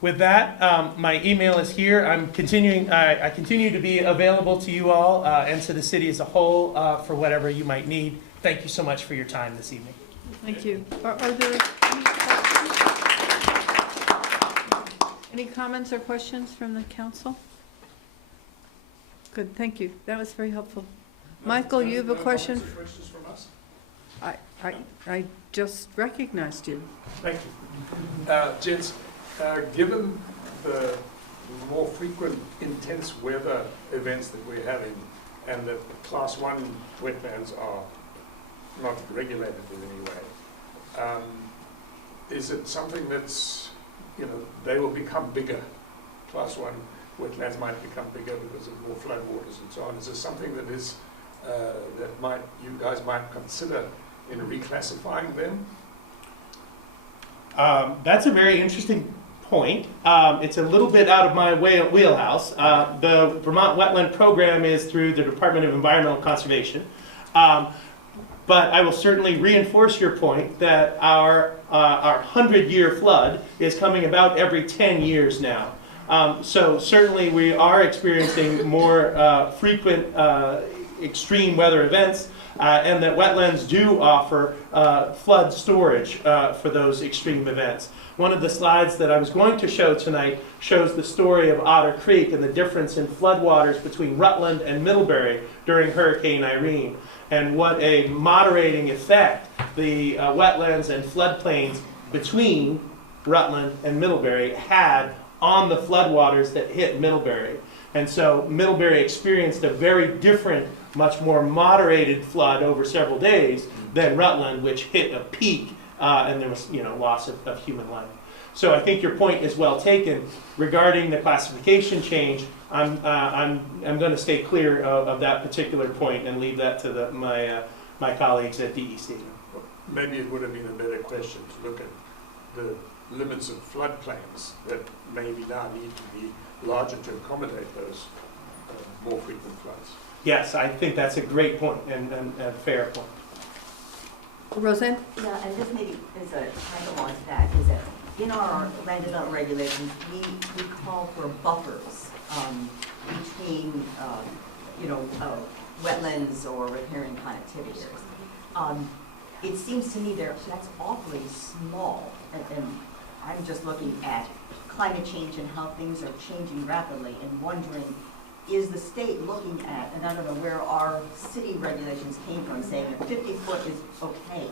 With that, my email is here. I continue to be available to you all and to the city as a whole for whatever you might need. thank you so much for your time this evening. Thank you. Are there any questions? Any comments or questions from the council? Good, thank you. That was very helpful. Michael, you have a question? Questions from us? I just recognized you. Thank you. Gents, given the more frequent intense weather events that we're having and that the Class 1 wetlands are not regulated in any way, is it something that's, you know, they will become bigger? Class 1 wetlands might become bigger because of more floodwaters and so on. Is this something that is, that you guys might consider in reclassifying them? That's a very interesting point. It's a little bit out of my wheelhouse. The Vermont Wetland Program is through the Department of Environmental Conservation. But I will certainly reinforce your point that our 100-year flood is coming about every 10 years now. So certainly we are experiencing more frequent extreme weather events, and that wetlands do offer flood storage for those extreme events. One of the slides that I was going to show tonight shows the story of Otter Creek and the difference in floodwaters between Rutland and Middlebury during Hurricane Irene, and what a moderating effect the wetlands and floodplains between Rutland and Middlebury had on the floodwaters that hit Middlebury. And so Middlebury experienced a very different, much more moderated flood over several days than Rutland, which hit a peak and there was, you know, loss of human life. So I think your point is well taken regarding the classification change. I'm going to stay clear of that particular point and leave that to my colleagues at DEC. Maybe it would have been a better question to look at the limits of floodplains that maybe now need to be larger to accommodate those more frequent floods. Yes, I think that's a great point and a fair point. Roseanne? Yeah, and this maybe is a title on that, is that in our land development regulations, we call for buffers between, wetlands or riparian connectivity areas. It seems to me that's awfully small, and I'm just looking at climate change and how things are changing rapidly and wondering, is the state looking at, and I don't know where our city regulations came from, saying that 50 foot is okay.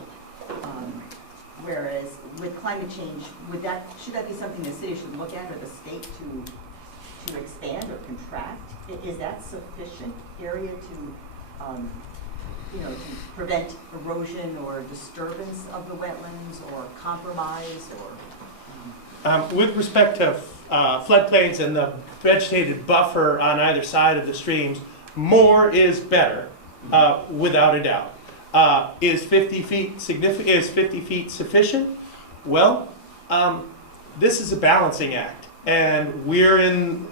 Whereas with climate change, should that be something the city should look at, or the state to expand or contract? Is that sufficient area to prevent erosion or disturbance of the wetlands or compromise or? With respect to floodplains and the vegetated buffer on either side of the streams, more is better, without a doubt. Is 50 feet significant? Is 50 feet sufficient? Well, this is a balancing act, and we're in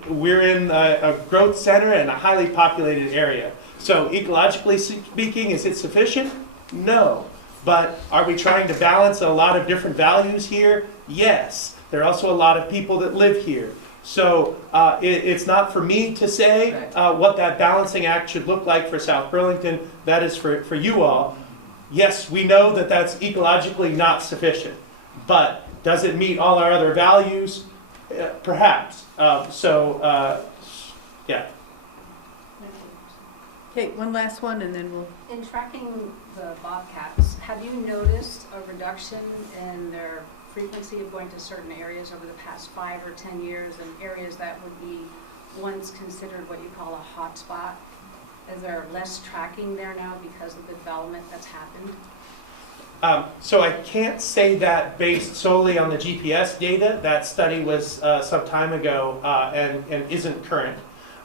a growth center and a highly populated area. So ecologically speaking, is it sufficient? No. But are we trying to balance a lot of different values here? Yes. There are also a lot of people that live here. So it's not for me to say what that balancing act should look like for South Burlington. That is for you all. Yes, we know that that's ecologically not sufficient. But does it meet all our other values? Perhaps. Yeah. Okay, one last one and then we'll... In tracking the bobcats, have you noticed a reduction in their frequency of going to certain areas over the past 5 or 10 years, and areas that would be once considered what you call a hot spot? Is there less tracking there now because of the development that's happened? So I can't say that based solely on the GPS data. That study was some time ago and isn't current.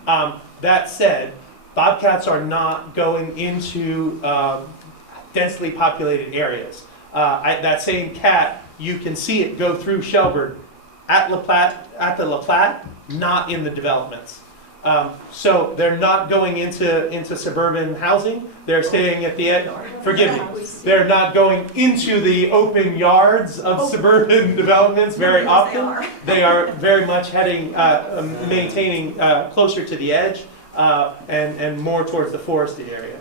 That said, bobcats are not going into densely populated areas. That same cat, you can see it go through Shelburne at the La Platte, not in the developments. So they're not going into suburban housing. They're staying at the end. Forgive me. They're not going into the open yards of suburban developments very often. They are very much heading, maintaining closer to the edge and more towards the forested area.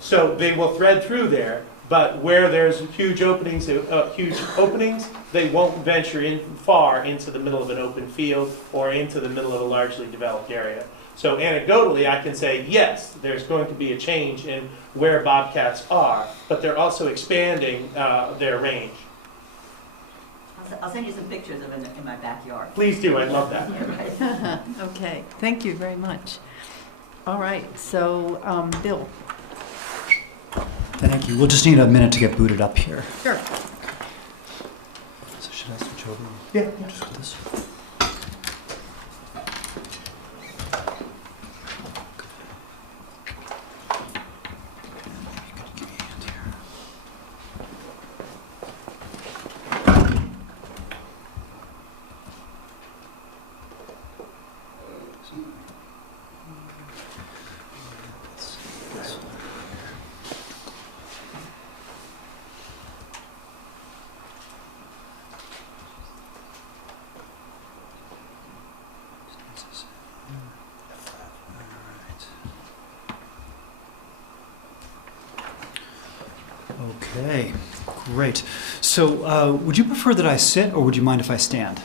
So they will thread through there, but where there's huge openings, they won't venture in far into the middle of an open field or into the middle of a largely developed area. So anecdotally, I can say, yes, there's going to be a change in where bobcats are, but they're also expanding their range. I'll send you some pictures of it in my backyard. Please do, I'd love that. Yeah, right. Okay, thank you very much. All right, so, Bill. Thank you. We'll just need a minute to get booted up here. Sure. So should I switch over? Yeah. Just with this. Okay, great. So would you prefer that I sit, or would you mind if I stand?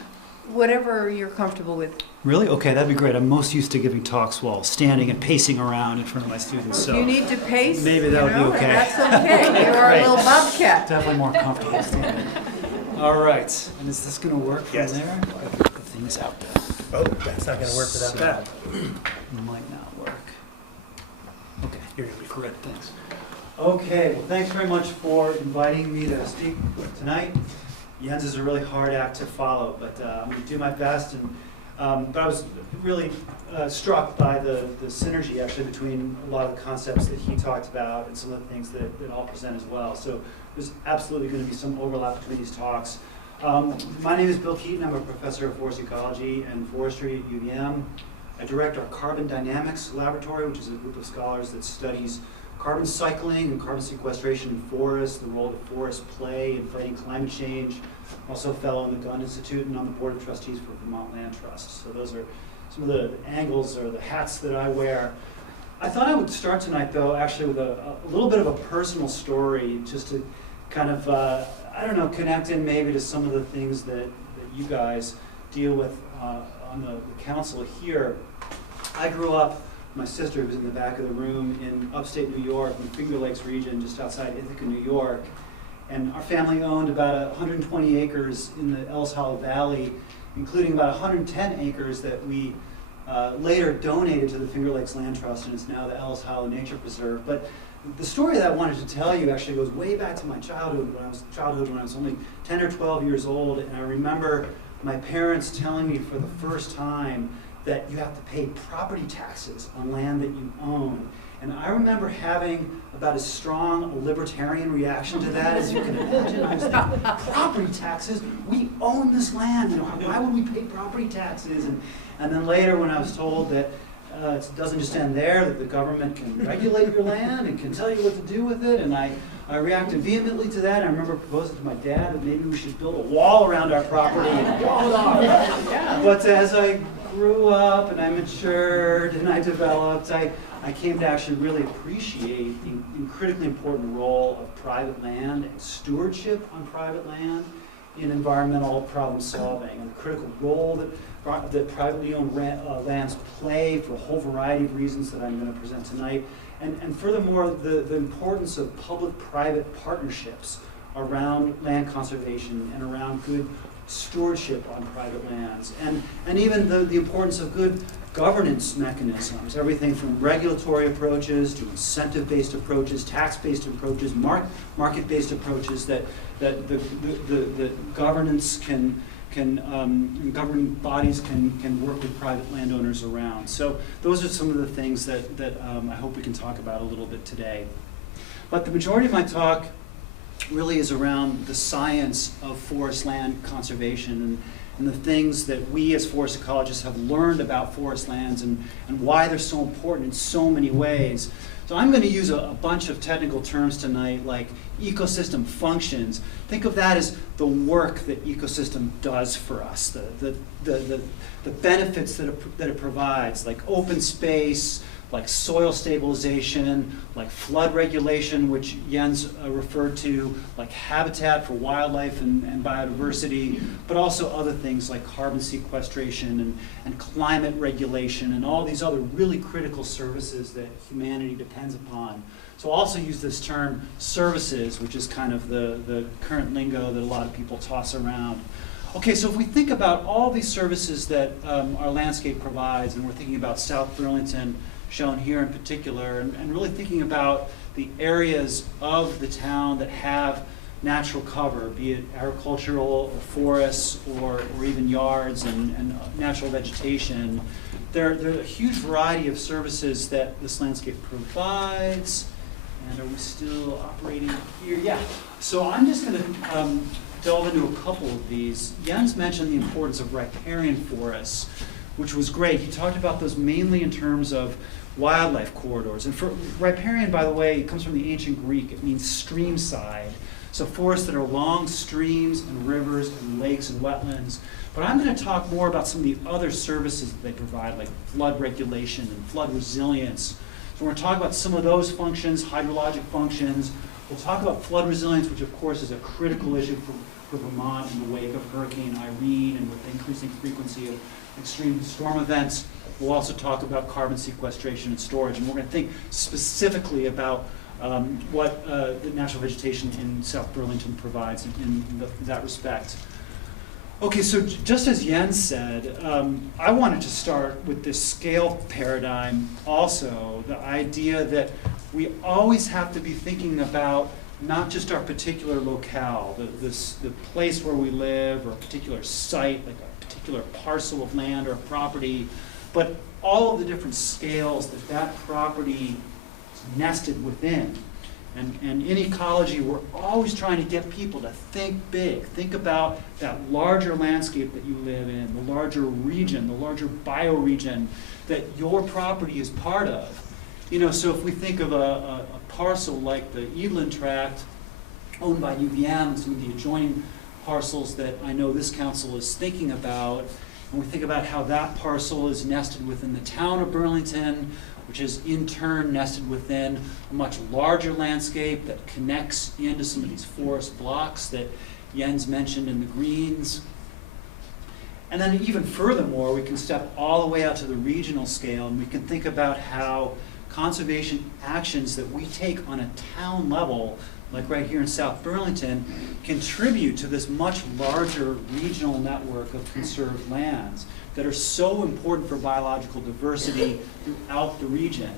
Whatever you're comfortable with. Really? Okay, that'd be great. I'm most used to giving talks while standing and pacing around in front of my students, so You need to pace, maybe that would be you know, okay. and that's okay. You're our Great. little bobcat. Definitely more comfortable standing. All right, and is this going to work from Yes. there? The thing's out there. Oh, that's not going to work without that. Might not work. Okay, You're going to be great, thanks. Okay, well, thanks very much for inviting me to speak tonight. Jens is a really hard act to follow, but I'm going to do my best. But I was really struck by the synergy, actually, between a lot of the concepts that he talked about and some of the things that I'll present as well. So there's absolutely going to be some overlap between these talks. My name is Bill Keaton. I'm a professor of forest ecology and forestry at UVM. I direct our Carbon Dynamics Laboratory, which is a group of scholars that studies carbon cycling and carbon sequestration in forests, the role that forests play in fighting climate change. I'm also a fellow in the Gunn Institute and on the Board of Trustees for Vermont Land Trust. So those are some of the angles or the hats that I wear. I thought I would start tonight, though, actually with a little bit of a personal story, just to kind of, I don't know, connect in maybe to some of the things that you guys deal with on the council here. I grew up, my sister, who's in the back of the room, in upstate New York, in the Finger Lakes region, just outside Ithaca, New York. And our family owned about 120 acres in the Ellis Hollow Valley, including about 110 acres that we later donated to the Finger Lakes Land Trust, and it's now the Ellis Hollow Nature Preserve. But the story that I wanted to tell you actually goes way back to my childhood when I was only 10 or 12 years old, and I remember my parents telling me for the first time that you have to pay property taxes on land that you own. And I remember having about as strong a libertarian reaction to that as you can imagine. I was thinking, property taxes? We own this land. You know, why would we pay property taxes? And then later, when I was told that it doesn't just end there, that the government can regulate your land and can tell you what to do with it, and I reacted vehemently to that. I remember proposing to my dad that maybe we should build a wall around our property and wall it off. But as I grew up and I matured and I developed, I came to actually really appreciate the critically important role of private land and stewardship on private land in environmental problem solving, and the critical role that privately owned lands play for a whole variety of reasons that I'm going to present tonight. And furthermore, the importance of public-private partnerships around land conservation and around good stewardship on private lands, and even the importance of good governance mechanisms, everything from regulatory approaches to incentive-based approaches, tax-based approaches, market-based approaches that the governance governing bodies can work with private landowners around. So those are some of the things that I hope we can talk about a little bit today. But the majority of my talk really is around the science of forest land conservation and the things that we as forest ecologists have learned about forest lands and why they're so important in so many ways. So I'm going to use a bunch of technical terms tonight, like ecosystem functions. Think of that as the work that ecosystem does for us, the benefits that it provides, like open space, like soil stabilization, like flood regulation, which Jens referred to, like habitat for wildlife and biodiversity, but also other things like carbon sequestration and climate regulation and all these other really critical services that humanity depends upon. So I'll also use this term services, which is kind of the current lingo that a lot of people toss around. Okay, so if we think about all these services that our landscape provides, and we're thinking about South Burlington, shown here in particular, and really thinking about the areas of the town that have natural cover, be it agricultural or forests or even yards and natural vegetation, there are a huge variety of services that this landscape provides. And are we still operating here? Yeah. So I'm just going to delve into a couple of these. Jens mentioned the importance of riparian forests, which was great. He talked about those mainly in terms of wildlife corridors. And for riparian, by the way, it comes from the ancient Greek. It means stream side. So forests that are along streams and rivers and lakes and wetlands. But I'm going to talk more about some of the other services that they provide, like flood regulation and flood resilience. So we're going to talk about some of those functions, hydrologic functions. We'll talk about flood resilience, which of course is a critical issue for Vermont in the wake of Hurricane Irene and with the increasing frequency of extreme storm events. We'll also talk about carbon sequestration and storage, and we're going to think specifically about what the natural vegetation in South Burlington provides in that respect. Okay, so just as Jens said, I wanted to start with this scale paradigm also, the idea that we always have to be thinking about not just our particular locale, the place where we live, or a particular site, like a particular parcel of land or property, but all of the different scales that property is nested within. And in ecology, we're always trying to get people to think big. Think about that larger landscape that you live in, the larger region, the larger bioregion that your property is part of. You know, so if we think of a parcel like the Evelyn Tract owned by UVM, some of the adjoining parcels that I know this council is thinking about, and we think about how that parcel is nested within the town of Burlington, which is in turn nested within a much larger landscape that connects into some of these forest blocks that Jens mentioned in the greens. And then even furthermore, we can step all the way out to the regional scale, and we can think about how conservation actions that we take on a town level, like right here in South Burlington, contribute to this much larger regional network of conserved lands that are so important for biological diversity throughout the region.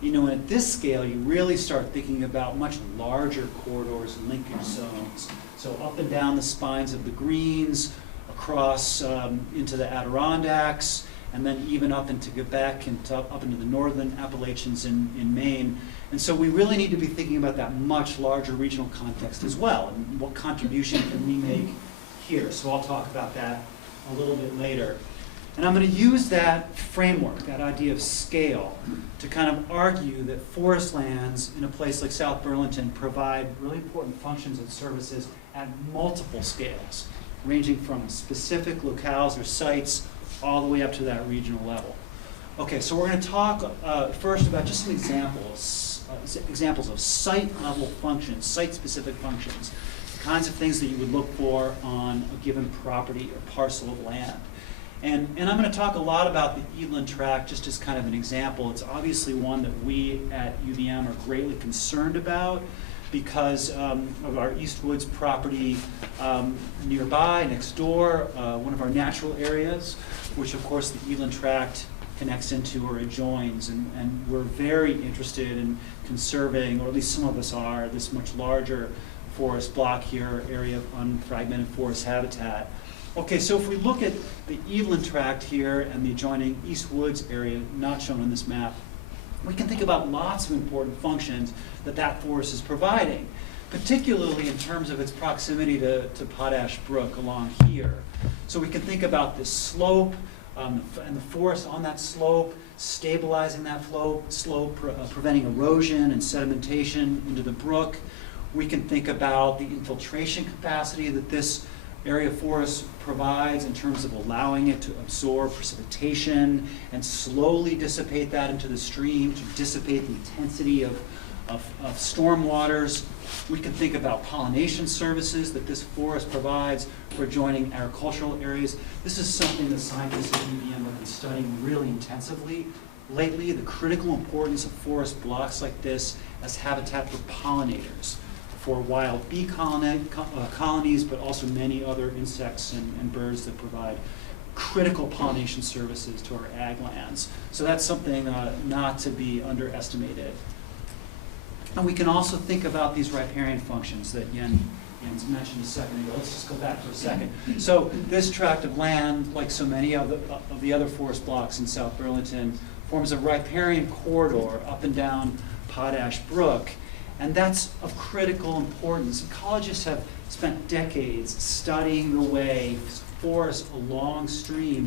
You know, and at this scale, you really start thinking about much larger corridors and linkage zones. So up and down the spines of the greens, across into the Adirondacks, and then even up into Quebec and up into the northern Appalachians in Maine. And so we really need to be thinking about that much larger regional context as well, and what contribution can we make here. So I'll talk about that a little bit later. And I'm going to use that framework, that idea of scale, to kind of argue that forest lands in a place like South Burlington provide really important functions and services at multiple scales, ranging from specific locales or sites all the way up to that regional level. Okay, so we're going to talk first about just some examples of site-level functions, site-specific functions, the kinds of things that you would look for on a given property or parcel of land. And I'm going to talk a lot about the Evelyn Tract just as kind of an example. It's obviously one that we at UVM are greatly concerned about because of our Eastwoods property nearby, next door, one of our natural areas, which of course the Evelyn Tract connects into or adjoins. And we're very interested in conserving, or at least some of us are, this much larger forest block here, area of unfragmented forest habitat. Okay, so if we look at the Evelyn Tract here and the adjoining East Woods area, not shown on this map, we can think about lots of important functions that forest is providing, particularly in terms of its proximity to Potash Brook along here. So we can think about this slope and the forest on that slope, stabilizing that slope, preventing erosion and sedimentation into the brook. We can think about the infiltration capacity that this area forest provides in terms of allowing it to absorb precipitation and slowly dissipate that into the stream to dissipate the intensity of storm waters. We can think about pollination services that this forest provides for adjoining agricultural areas. This is something that scientists at UVM have been studying really intensively lately, the critical importance of forest blocks like this as habitat for pollinators, for wild bee colonies, but also many other insects and birds that provide critical pollination services to our ag lands. So that's something not to be underestimated. And we can also think about these riparian functions that Jens mentioned a second ago. Let's just go back for a second. So this tract of land, like so many of the other forest blocks in South Burlington, forms a riparian corridor up and down Potash Brook. And that's of critical importance. Ecologists have spent decades studying the way forests along stream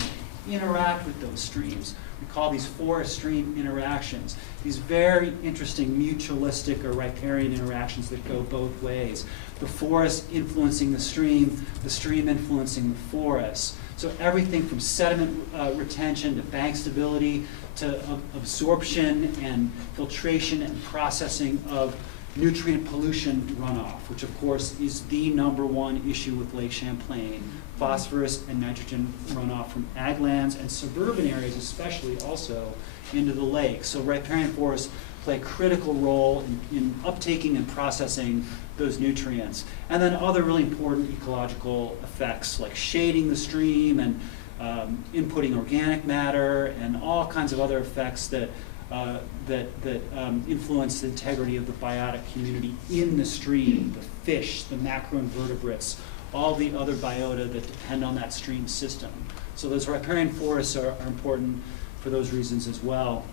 interact with those streams. We call these forest-stream interactions, these very interesting mutualistic or riparian interactions that go both ways. The forest influencing the stream influencing the forest. So everything from sediment retention to bank stability to absorption and filtration and processing of nutrient pollution runoff, which of course is the #1 issue with Lake Champlain. Phosphorus and nitrogen runoff from ag lands and suburban areas especially also into the lake. So riparian forests play a critical role in uptaking and processing those nutrients. And then other really important ecological effects like shading the stream and inputting organic matter and all kinds of other effects that influence the integrity of the biotic community in the stream, the fish, the macroinvertebrates, all the other biota that depend on that stream system. So those riparian forests are important for those reasons as well.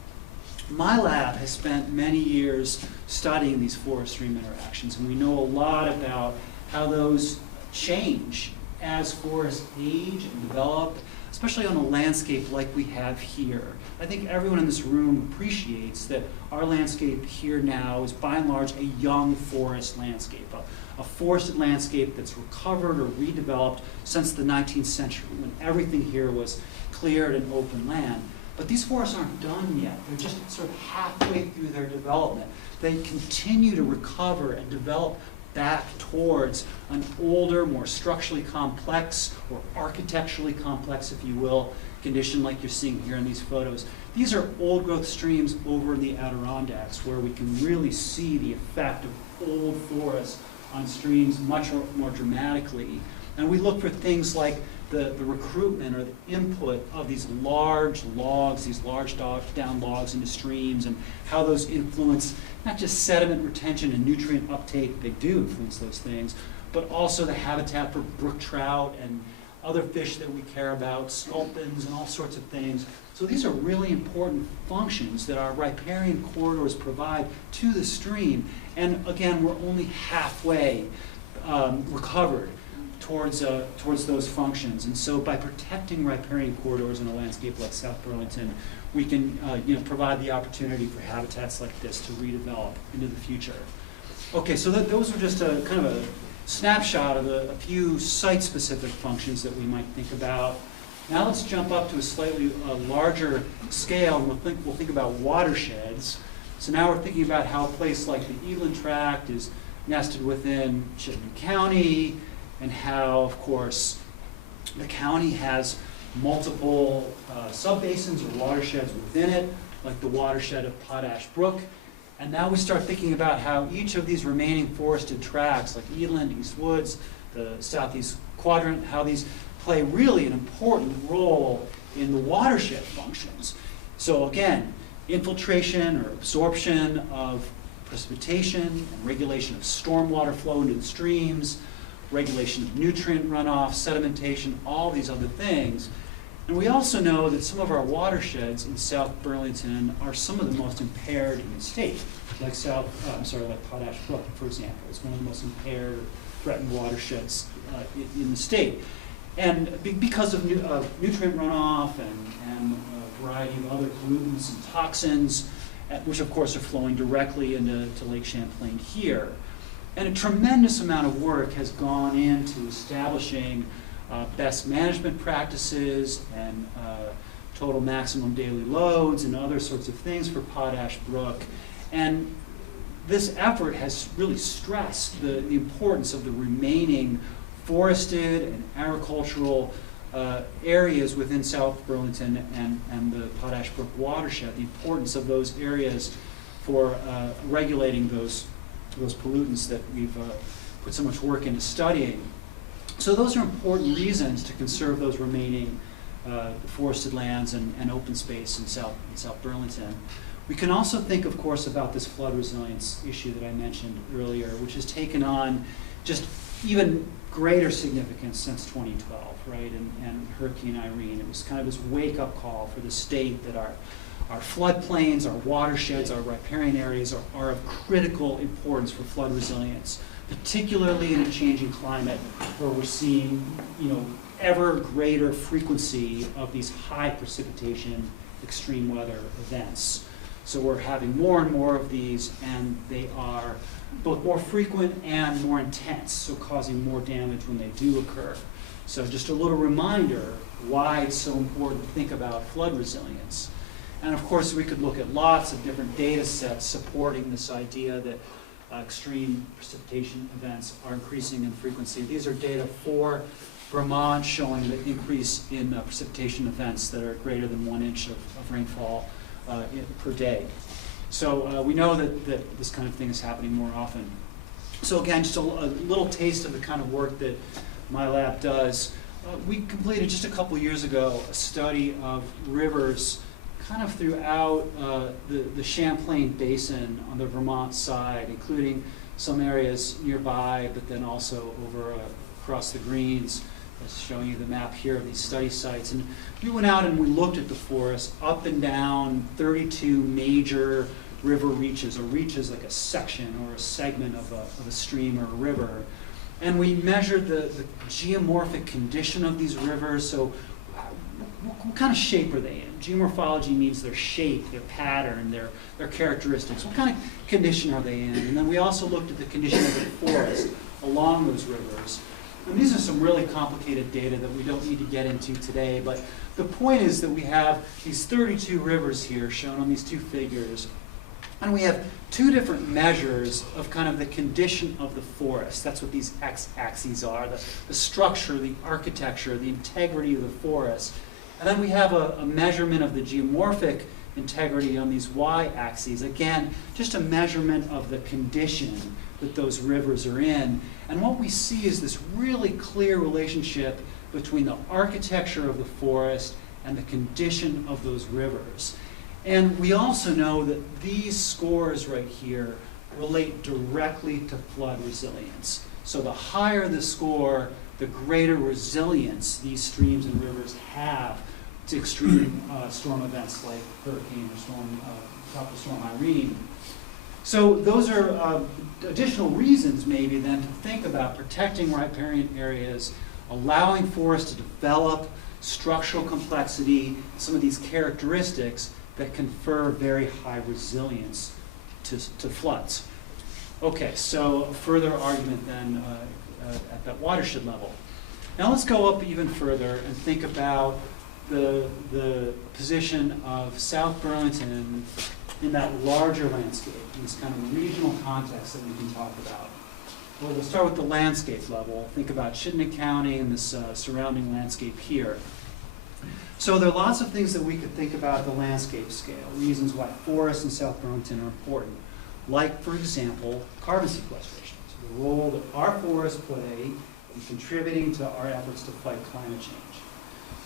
My lab has spent many years studying these forest-stream interactions, and we know a lot about how those change as forests age and develop, especially on a landscape like we have here. I think everyone in this room appreciates that our landscape here now is by and large a young forest landscape, a forested landscape that's recovered or redeveloped since the 19th century when everything here was cleared and open land. But these forests aren't done yet. They're just sort of halfway through their development. They continue to recover and develop back towards an older, more structurally complex or architecturally complex, if you will, condition like you're seeing here in these photos. These are old growth streams over in the Adirondacks where we can really see the effect of old forests on streams much more dramatically. And we look for things like the recruitment or the input of these large logs, these large down logs into streams, and how those influence not just sediment retention and nutrient uptake, they do influence those things, but also the habitat for brook trout and other fish that we care about, sculpins and all sorts of things. So these are really important functions that our riparian corridors provide to the stream. And again, we're only halfway recovered towards those functions. And so by protecting riparian corridors in a landscape like South Burlington, we can provide the opportunity for habitats like this to redevelop into the future. Okay, so those are just a kind of a snapshot of a few site-specific functions that we might think about. Now let's jump up to a slightly larger scale, and we'll think about watersheds. So now we're thinking about how a place like the Evelyn Tract is nested within Chittenden County, and how, of course, the county has multiple subbasins or watersheds within it, like the watershed of Potash Brook. And now we start thinking about how each of these remaining forested tracts, like Eland, East Woods, the Southeast Quadrant, how these play really an important role in the watershed functions. So again, infiltration or absorption of precipitation and regulation of stormwater flow into the streams, regulation of nutrient runoff, sedimentation, all these other things. And we also know that some of our watersheds in South Burlington are some of the most impaired in the state, like like Potash Brook, for example. It's one of the most impaired, threatened watersheds in the state. And because of nutrient runoff and a variety of other pollutants and toxins, which of course are flowing directly into Lake Champlain here. And a tremendous amount of work has gone into establishing best management practices and total maximum daily loads and other sorts of things for Potash Brook. And this effort has really stressed the importance of the remaining forested and agricultural areas within South Burlington and the Potash Brook watershed, the importance of those areas for regulating those pollutants that we've put so much work into studying. So those are important reasons to conserve those remaining forested lands and open space in South Burlington. We can also think, of course, about this flood resilience issue that I mentioned earlier, which has taken on just even greater significance since 2012, right, and Hurricane Irene. It was kind of this wake-up call for the state that our floodplains, our watersheds, our riparian areas are of critical importance for flood resilience, particularly in a changing climate where we're seeing, ever greater frequency of these high precipitation extreme weather events. So we're having more and more of these, and they are both more frequent and more intense, so causing more damage when they do occur. So just a little reminder why it's so important to think about flood resilience. And of course, we could look at lots of different data sets supporting this idea that extreme precipitation events are increasing in frequency. These are data for Vermont showing the increase in precipitation events that are greater than 1 inch of rainfall per day. So we know that this kind of thing is happening more often. So again, just a little taste of the kind of work that my lab does. We completed just a couple years ago a study of rivers kind of throughout the Champlain Basin on the Vermont side, including some areas nearby, but then also over across the Greens. That's showing you the map here of these study sites. And we went out and we looked at the forest up and down 32 major river reaches. A reach is like a section or a segment of a stream or a river. And we measured the geomorphic condition of these rivers. So what kind of shape are they in? Geomorphology means their shape, their pattern, their characteristics. What kind of condition are they in? And then we also looked at the condition of the forest along those rivers. And these are some really complicated data that we don't need to get into today, but the point is that we have these 32 rivers here shown on these two figures, and we have two different measures of kind of the condition of the forest. That's what these x-axes are, the structure, the architecture, the integrity of the forest. And then we have a measurement of the geomorphic integrity on these y-axes. Again, just a measurement of the condition that those rivers are in. And what we see is this really clear relationship between the architecture of the forest and the condition of those rivers. And we also know that these scores right here relate directly to flood resilience. So the higher the score, the greater resilience these streams and rivers have to extreme storm events like hurricane or tropical storm Irene. So those are additional reasons maybe then to think about protecting riparian areas, allowing forests to develop structural complexity, some of these characteristics that confer very high resilience to floods. Okay, so a further argument then at that watershed level. Now let's go up even further and think about the position of South Burlington in that larger landscape, in this kind of regional context that we can talk about. Well, we'll start with the landscape level. Think about Chittenden County and this surrounding landscape here. So there are lots of things that we could think about at the landscape scale, reasons why forests in South Burlington are important. Like, for example, carbon sequestration. So the role that our forests play in contributing to our efforts to fight climate change.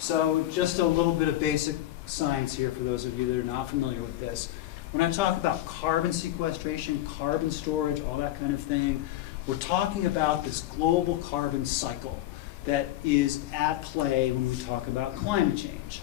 So just a little bit of basic science here for those of you that are not familiar with this. When I talk about carbon sequestration, carbon storage, all that kind of thing, we're talking about this global carbon cycle that is at play when we talk about climate change.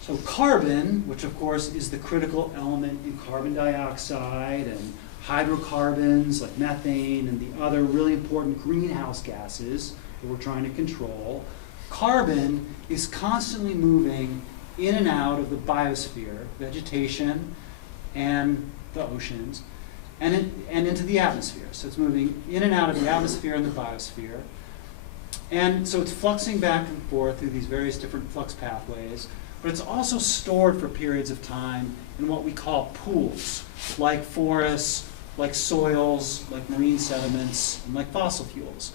So carbon, which of course is the critical element in carbon dioxide and hydrocarbons like methane and the other really important greenhouse gases that we're trying to control, carbon is constantly moving in and out of the biosphere, vegetation, and the oceans. and into the atmosphere. So it's moving in and out of the atmosphere and the biosphere. And so it's fluxing back and forth through these various different flux pathways, but it's also stored for periods of time in what we call pools, like forests, like soils, like marine sediments, and like fossil fuels.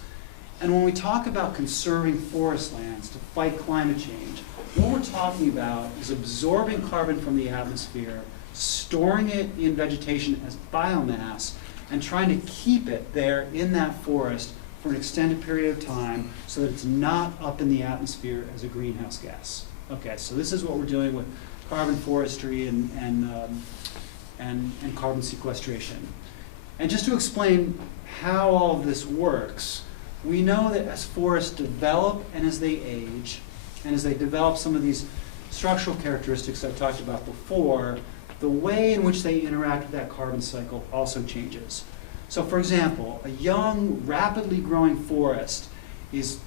And when we talk about conserving forest lands to fight climate change, what we're talking about is absorbing carbon from the atmosphere, storing it in vegetation as biomass, and trying to keep it there in that forest for an extended period of time so that it's not up in the atmosphere as a greenhouse gas. Okay, so this is what we're doing with carbon forestry and carbon sequestration. And just to explain how all of this works, we know that as forests develop and as they age, and as they develop some of these structural characteristics I've talked about before, the way in which they interact with that carbon cycle also changes. So for example, a young, rapidly growing forest is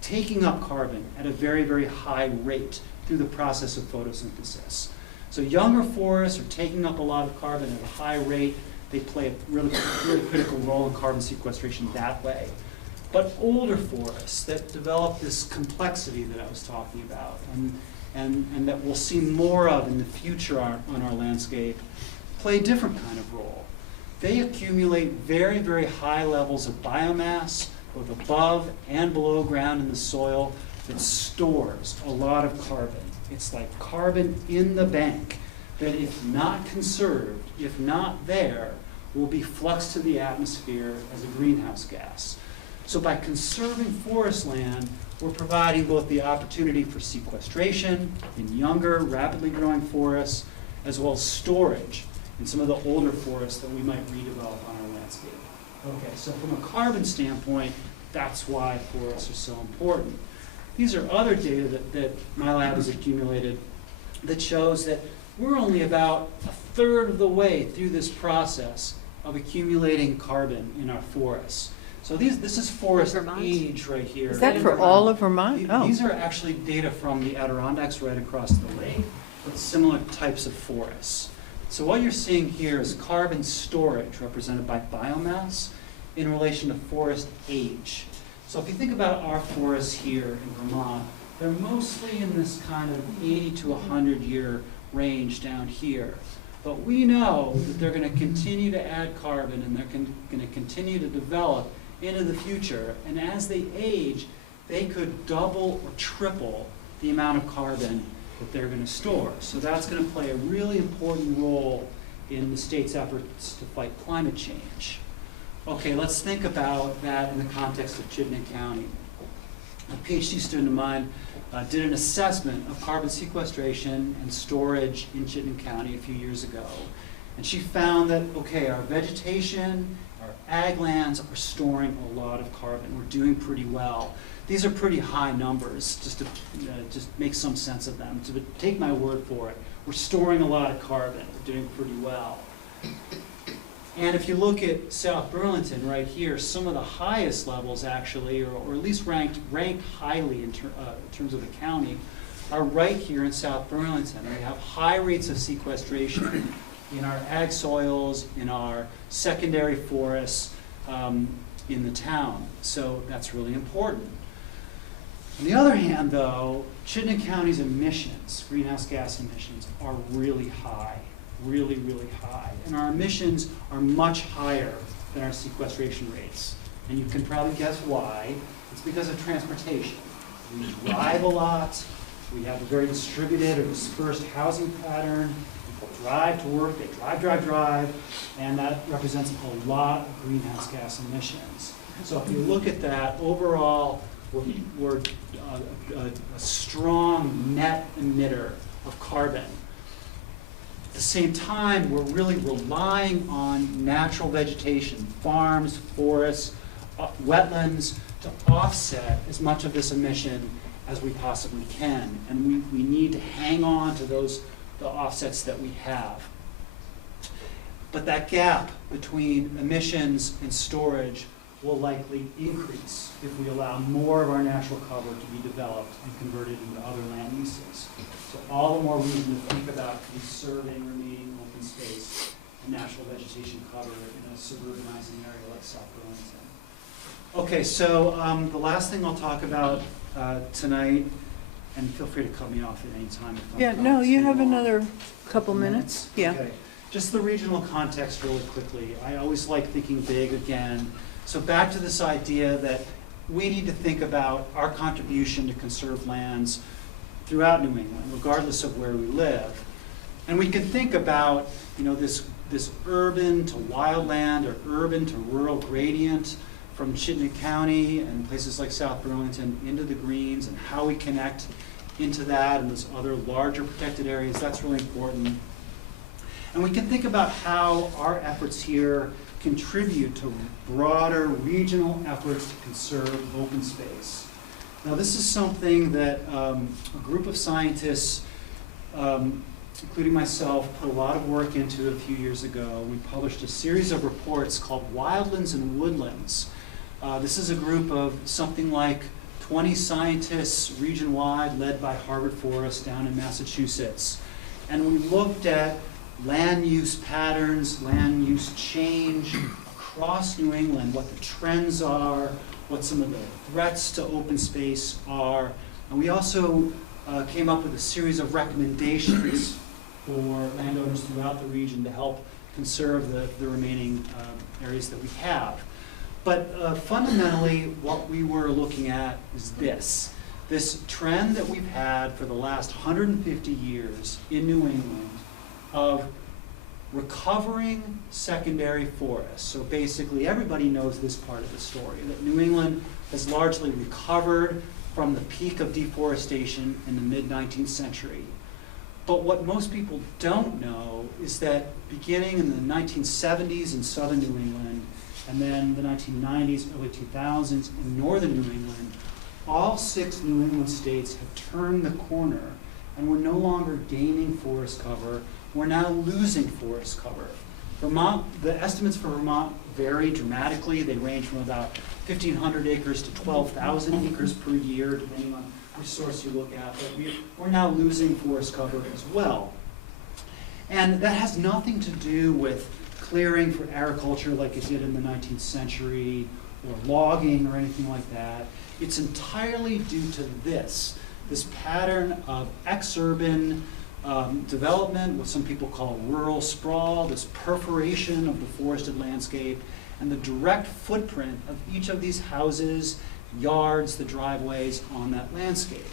taking up carbon at a very, very high rate through the process of photosynthesis. So younger forests are taking up a lot of carbon at a high rate. They play a really critical role in carbon sequestration that way. But older forests that develop this complexity that I was talking about, and that we'll see more of in the future on our landscape, play a different kind of role. They accumulate very, very high levels of biomass, both above and below ground in the soil, that stores a lot of carbon. It's like carbon in the bank that, if not conserved, if not there, will be fluxed to the atmosphere as a greenhouse gas. So by conserving forest land, we're providing both the opportunity for sequestration in younger, rapidly growing forests, as well as storage in some of the older forests that we might redevelop on our landscape. Okay, so from a carbon standpoint, that's why forests are so important. These are other data that my lab has accumulated that shows that we're only about a third of the way through this process of accumulating carbon in our forests. So this is forest age right here. Is that for all of Vermont? Oh. These are actually data from the Adirondacks right across the lake, with similar types of forests. So what you're seeing here is carbon storage represented by biomass in relation to forest age. So if you think about our forests here in Vermont, they're mostly in this kind of 80 to 100 year range down here. But we know that they're going to continue to add carbon, and they're going to continue to develop into the future. And as they age, they could double or triple the amount of carbon that they're going to store. So that's going to play a really important role in the state's efforts to fight climate change. Okay, let's think about that in the context of Chittenden County. A PhD student of mine did an assessment of carbon sequestration and storage in Chittenden County a few years ago. And she found that, okay, our vegetation, our ag lands are storing a lot of carbon. We're doing pretty well. These are pretty high numbers, just to just make some sense of them. So take my word for it. We're storing a lot of carbon. We're doing pretty well. And if you look at South Burlington right here, some of the highest levels actually, or at least ranked highly in terms of the county, are right here in South Burlington. We have high rates of sequestration in our ag soils, in our secondary forests, in the town. So that's really important. On the other hand, though, Chittenden County's emissions, greenhouse gas emissions, are really high. Really, really high. And our emissions are much higher than our sequestration rates. And you can probably guess why. It's because of transportation. We drive a lot. We have a very distributed or dispersed housing pattern. People drive to work. They drive. And that represents a lot of greenhouse gas emissions. So if you look at that, overall, we're a strong net emitter of carbon. At the same time, we're really relying on natural vegetation, farms, forests, wetlands, to offset as much of this emission as we possibly can. And we need to hang on to the offsets that we have. But that gap between emissions and storage will likely increase if we allow more of our natural cover to be developed and converted into other land uses. So all the more reason to think about conserving remaining open space natural vegetation cover in a suburbanizing area like South Burlington. Okay, so the last thing I'll talk about tonight, and feel free to cut me off at any time if I'm Yeah, going no, you too have long. another couple minutes. Yeah. Okay. Just the regional context really quickly. I always like thinking big again. So back to this idea that we need to think about our contribution to conserve lands throughout New England, regardless of where we live. And we can think about, you know, this urban to wildland or urban to rural gradient from Chittenden County and places like South Burlington into the greens, and how we connect into that and those other larger protected areas. That's really important. And we can think about how our efforts here contribute to broader regional efforts to conserve open space. Now, this is something that a group of scientists, including myself, put a lot of work into a few years ago. We published a series of reports called Wildlands and Woodlands. This is a group of something like 20 scientists region-wide, led by Harvard Forest down in Massachusetts. And we looked at land use patterns, land use change across New England, what the trends are, what some of the threats to open space are. And we also came up with a series of recommendations for landowners throughout the region to help conserve the remaining areas that we have. But fundamentally, what we were looking at is this trend that we've had for the last 150 years in New England of recovering secondary forests. So basically, everybody knows this part of the story, that New England has largely recovered from the peak of deforestation in the mid-19th century. But what most people don't know is that beginning in the 1970s in southern New England, and then the 1990s, early 2000s in northern New England, all 6 New England states have turned the corner, and we're no longer gaining forest cover, we're now losing forest cover. Vermont, the estimates for Vermont vary dramatically. They range from about 1,500 acres to 12,000 acres per year, depending on which source you look at, but we're now losing forest cover as well. And that has nothing to do with clearing for agriculture like it did in the 19th century, or logging or anything like that. It's entirely due to this pattern of exurban development, what some people call rural sprawl, this perforation of the forested landscape, and the direct footprint of each of these houses, yards, the driveways on that landscape.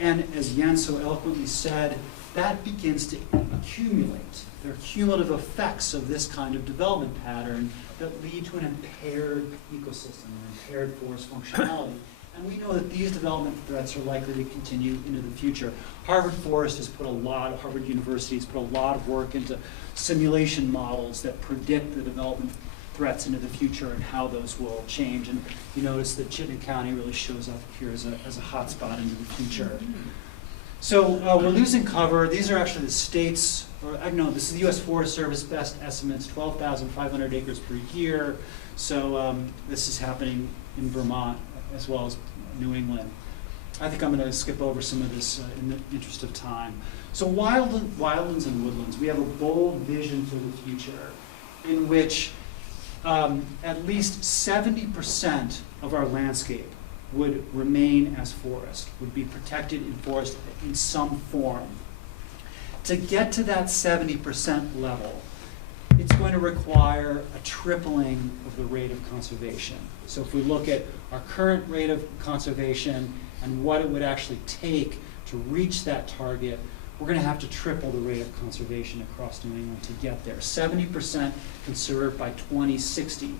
And as Jens so eloquently said, that begins to accumulate. There are cumulative effects of this kind of development pattern that lead to an impaired ecosystem, an impaired forest functionality. And we know that these development threats are likely to continue into the future. Harvard University has put a lot of work into simulation models that predict the development threats into the future and how those will change. And you notice that Chittenden County really shows up here as a hot spot into the future. So we're losing cover. These are actually the states, this is the U.S. Forest Service best estimates, 12,500 acres per year. So this is happening in Vermont as well as New England. I think I'm going to skip over some of this in the interest of time. So wildlands and woodlands, we have a bold vision for the future in which at least 70% of our landscape would remain as forest, would be protected in forest in some form. To get to that 70% level, it's going to require a tripling of the rate of conservation. So if we look at our current rate of conservation and what it would actually take to reach that target, we're going to have to triple the rate of conservation across New England to get there. 70% conserved by 2060.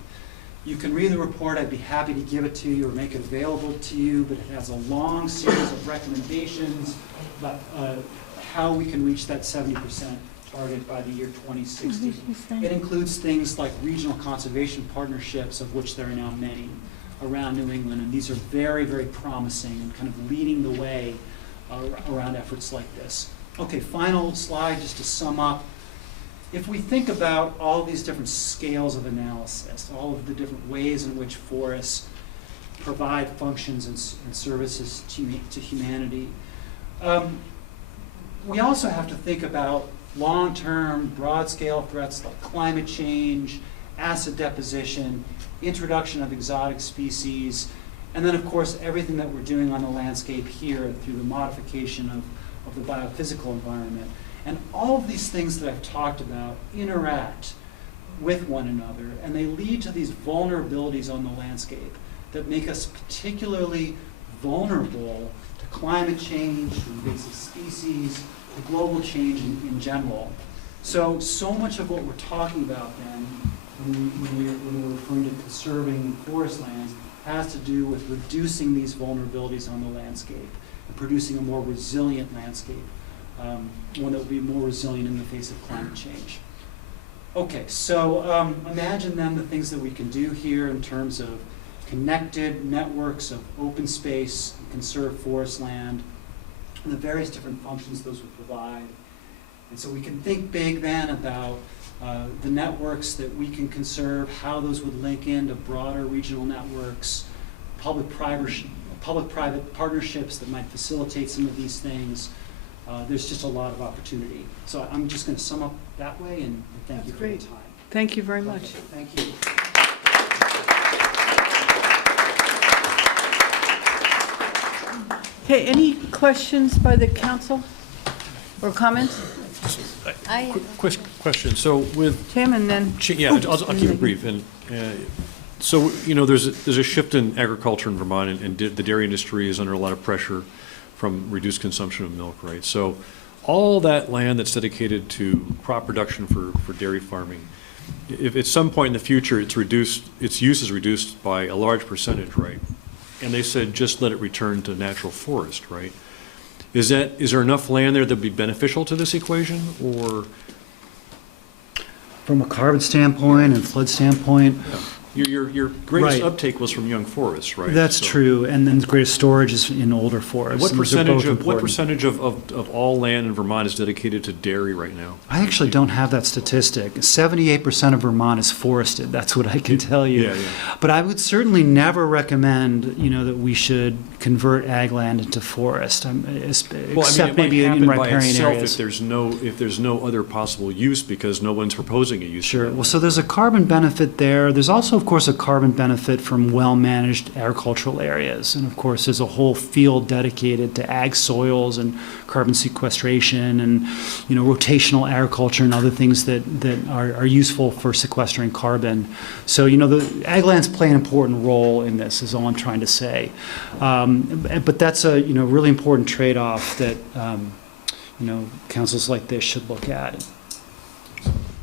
You can read the report. I'd be happy to give it to you or make it available to you, but it has a long series of recommendations about how we can reach that 70% target by the year 2060. It includes things like regional conservation partnerships, of which there are now many around New England, and these are very, very promising and kind of leading the way around efforts like this. Okay, final slide just to sum up. If we think about all these different scales of analysis, all of the different ways in which forests provide functions and services to humanity, we also have to think about long-term, broad-scale threats like climate change, acid deposition, introduction of exotic species, and then, of course, everything that we're doing on the landscape here through the modification of the biophysical environment. And all of these things that I've talked about interact with one another, and they lead to these vulnerabilities on the landscape that make us particularly vulnerable to climate change, to invasive species, to global change in general. So much of what we're talking about then, when we're referring to conserving forest lands, has to do with reducing these vulnerabilities on the landscape and producing a more resilient landscape, one that will be more resilient in the face of climate change. Okay, so imagine then the things that we can do here in terms of connected networks of open space, and conserved forest land, and the various different functions those would provide. And so we can think big then about the networks that we can conserve, how those would link into broader regional networks, public-private partnerships that might facilitate some of these things. There's just a lot of opportunity. So I'm just going to sum up that way, and thank you for your time. Thank you very much. Thank you. Okay, any questions by the council or comments? Quick question. So with Tim, and then, yeah, I'll keep it brief. And so, there's a shift in agriculture in Vermont, and the dairy industry is under a lot of pressure from reduced consumption of milk, right? So all that land that's dedicated to crop production for dairy farming, if at some point in the future its use is reduced by a large percentage, right? And they said just let it return to natural forest, right? Is there enough land there that would be beneficial to this equation, or? From a carbon standpoint and flood standpoint, Your greatest Right. uptake was from young forests, right? that's So- true, and then the greatest storage is in older forests. What and those are both percentage important. of all land in Vermont is dedicated to dairy right now? I actually don't have that statistic. 78% of Vermont is forested. That's what I can tell you. Yeah. But I would certainly never recommend, that we should convert ag land into forest, except maybe in riparian areas. If there's no other possible use, because no one's proposing a use. Sure. Well, so there's a carbon benefit there. There's also, of course, a carbon benefit from well-managed agricultural areas. And of course, there's a whole field dedicated to ag soils and carbon sequestration and, rotational agriculture and other things that are useful for sequestering carbon. So, the ag lands play an important role in this, is all I'm trying to say. But that's a, really important trade-off that, councils like this should look at.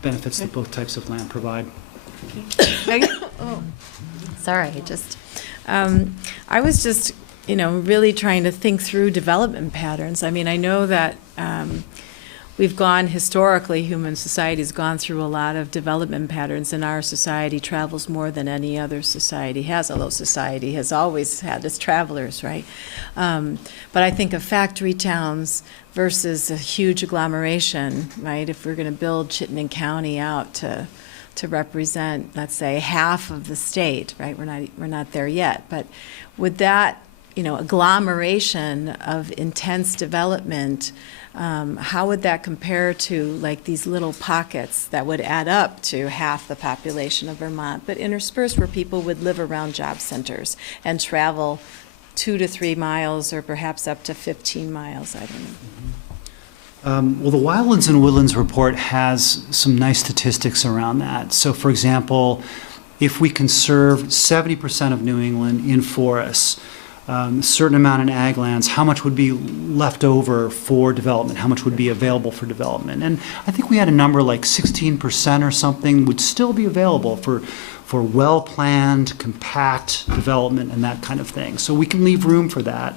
Benefits that both types of land provide. Megan? Sorry, I was just, really trying to think through development patterns. I mean, I know that human society has gone through a lot of development patterns, and our society travels more than any other society has, although society has always had its travelers, right? But I think of factory towns versus a huge agglomeration, right? If we're going to build Chittenden County out to represent, let's say, half of the state, right? We're not there yet, but with that, agglomeration of intense development, how would that compare to like these little pockets that would add up to half the population of Vermont, but interspersed where people would live around job centers and travel 2 to 3 miles or perhaps up to 15 miles, I don't know. Well, the Wildlands and Woodlands report has some nice statistics around that. So, for example, if we conserve 70% of New England in forests, a certain amount in ag lands, how much would be left over for development? How much would be available for development? And I think we had a number like 16% or something would still be available for well-planned, compact development and that kind of thing. So we can leave room for that.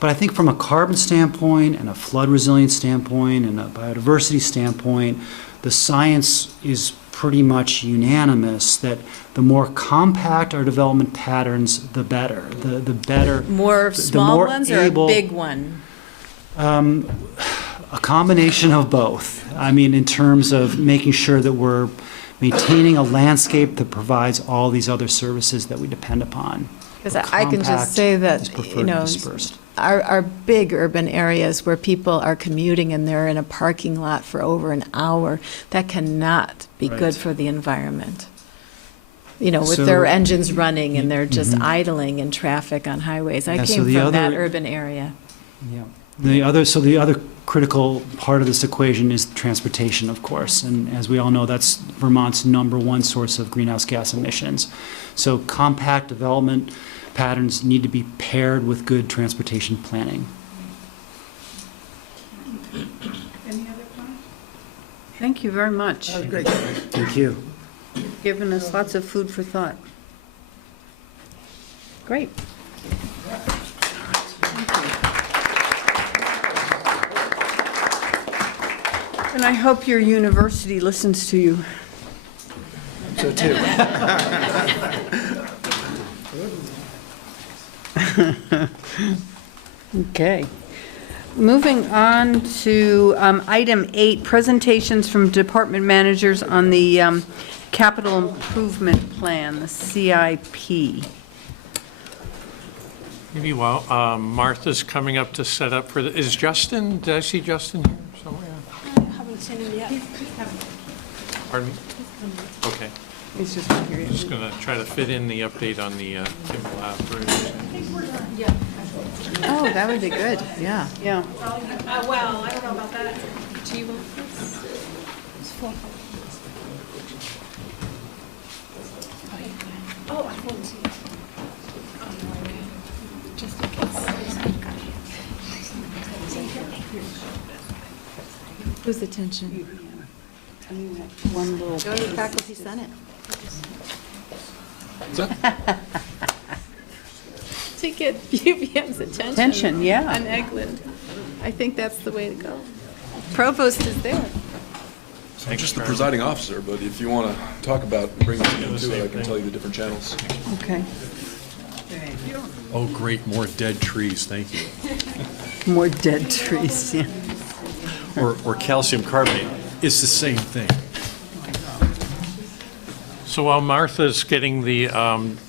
But I think from a carbon standpoint and a flood resilience standpoint and a biodiversity standpoint, the science is pretty much unanimous that the more compact our development patterns, the better. The better. More small ones or a big one? A combination of both. I mean, in terms of making sure that we're maintaining a landscape that provides all these other services that we depend upon. Because I can just say that, is preferred to dispersed. our big urban areas where people are commuting and they're in a parking lot for over an hour, that cannot be good Right. for the environment. You know, with So- their engines running and they're just Mhm. idling in traffic on highways. I Yeah, so came the from that other- urban area. Yeah. The other critical part of this equation is transportation, of course. And as we all know, that's Vermont's #1 source of greenhouse gas emissions. So compact development patterns need to be paired with good transportation planning. Any other comments? Thank you very much. That was great. Thank you. Given us lots of food for thought. Great. And I hope your university listens to you. So too. Okay. Moving on to item 8, presentations from department managers on the capital improvement plan, the CIP. Maybe while Martha's coming up to set up for the, is Justin, did I see Justin here somewhere? I haven't seen him yet. Pardon me? Okay, He's just not here yet. just gonna try to fit in the update on the Kimball Ave Bridge. Oh, that would be good, yeah. Yeah. Well, I don't know about that. Do you want this? It's full. Oh, I won't see it. Just in case. Whose attention? One little. Go to the faculty senate. To get UVM's attention. Attention, yeah. On Egland. I think that's the way to go. Provost is there. I'm just the presiding officer, but if you want to talk about bringing something to it, I can tell you the different channels. Okay. Oh, great, more dead trees, thank you. More dead trees, yeah. Or calcium carbonate, it's the same thing. So while Martha's getting the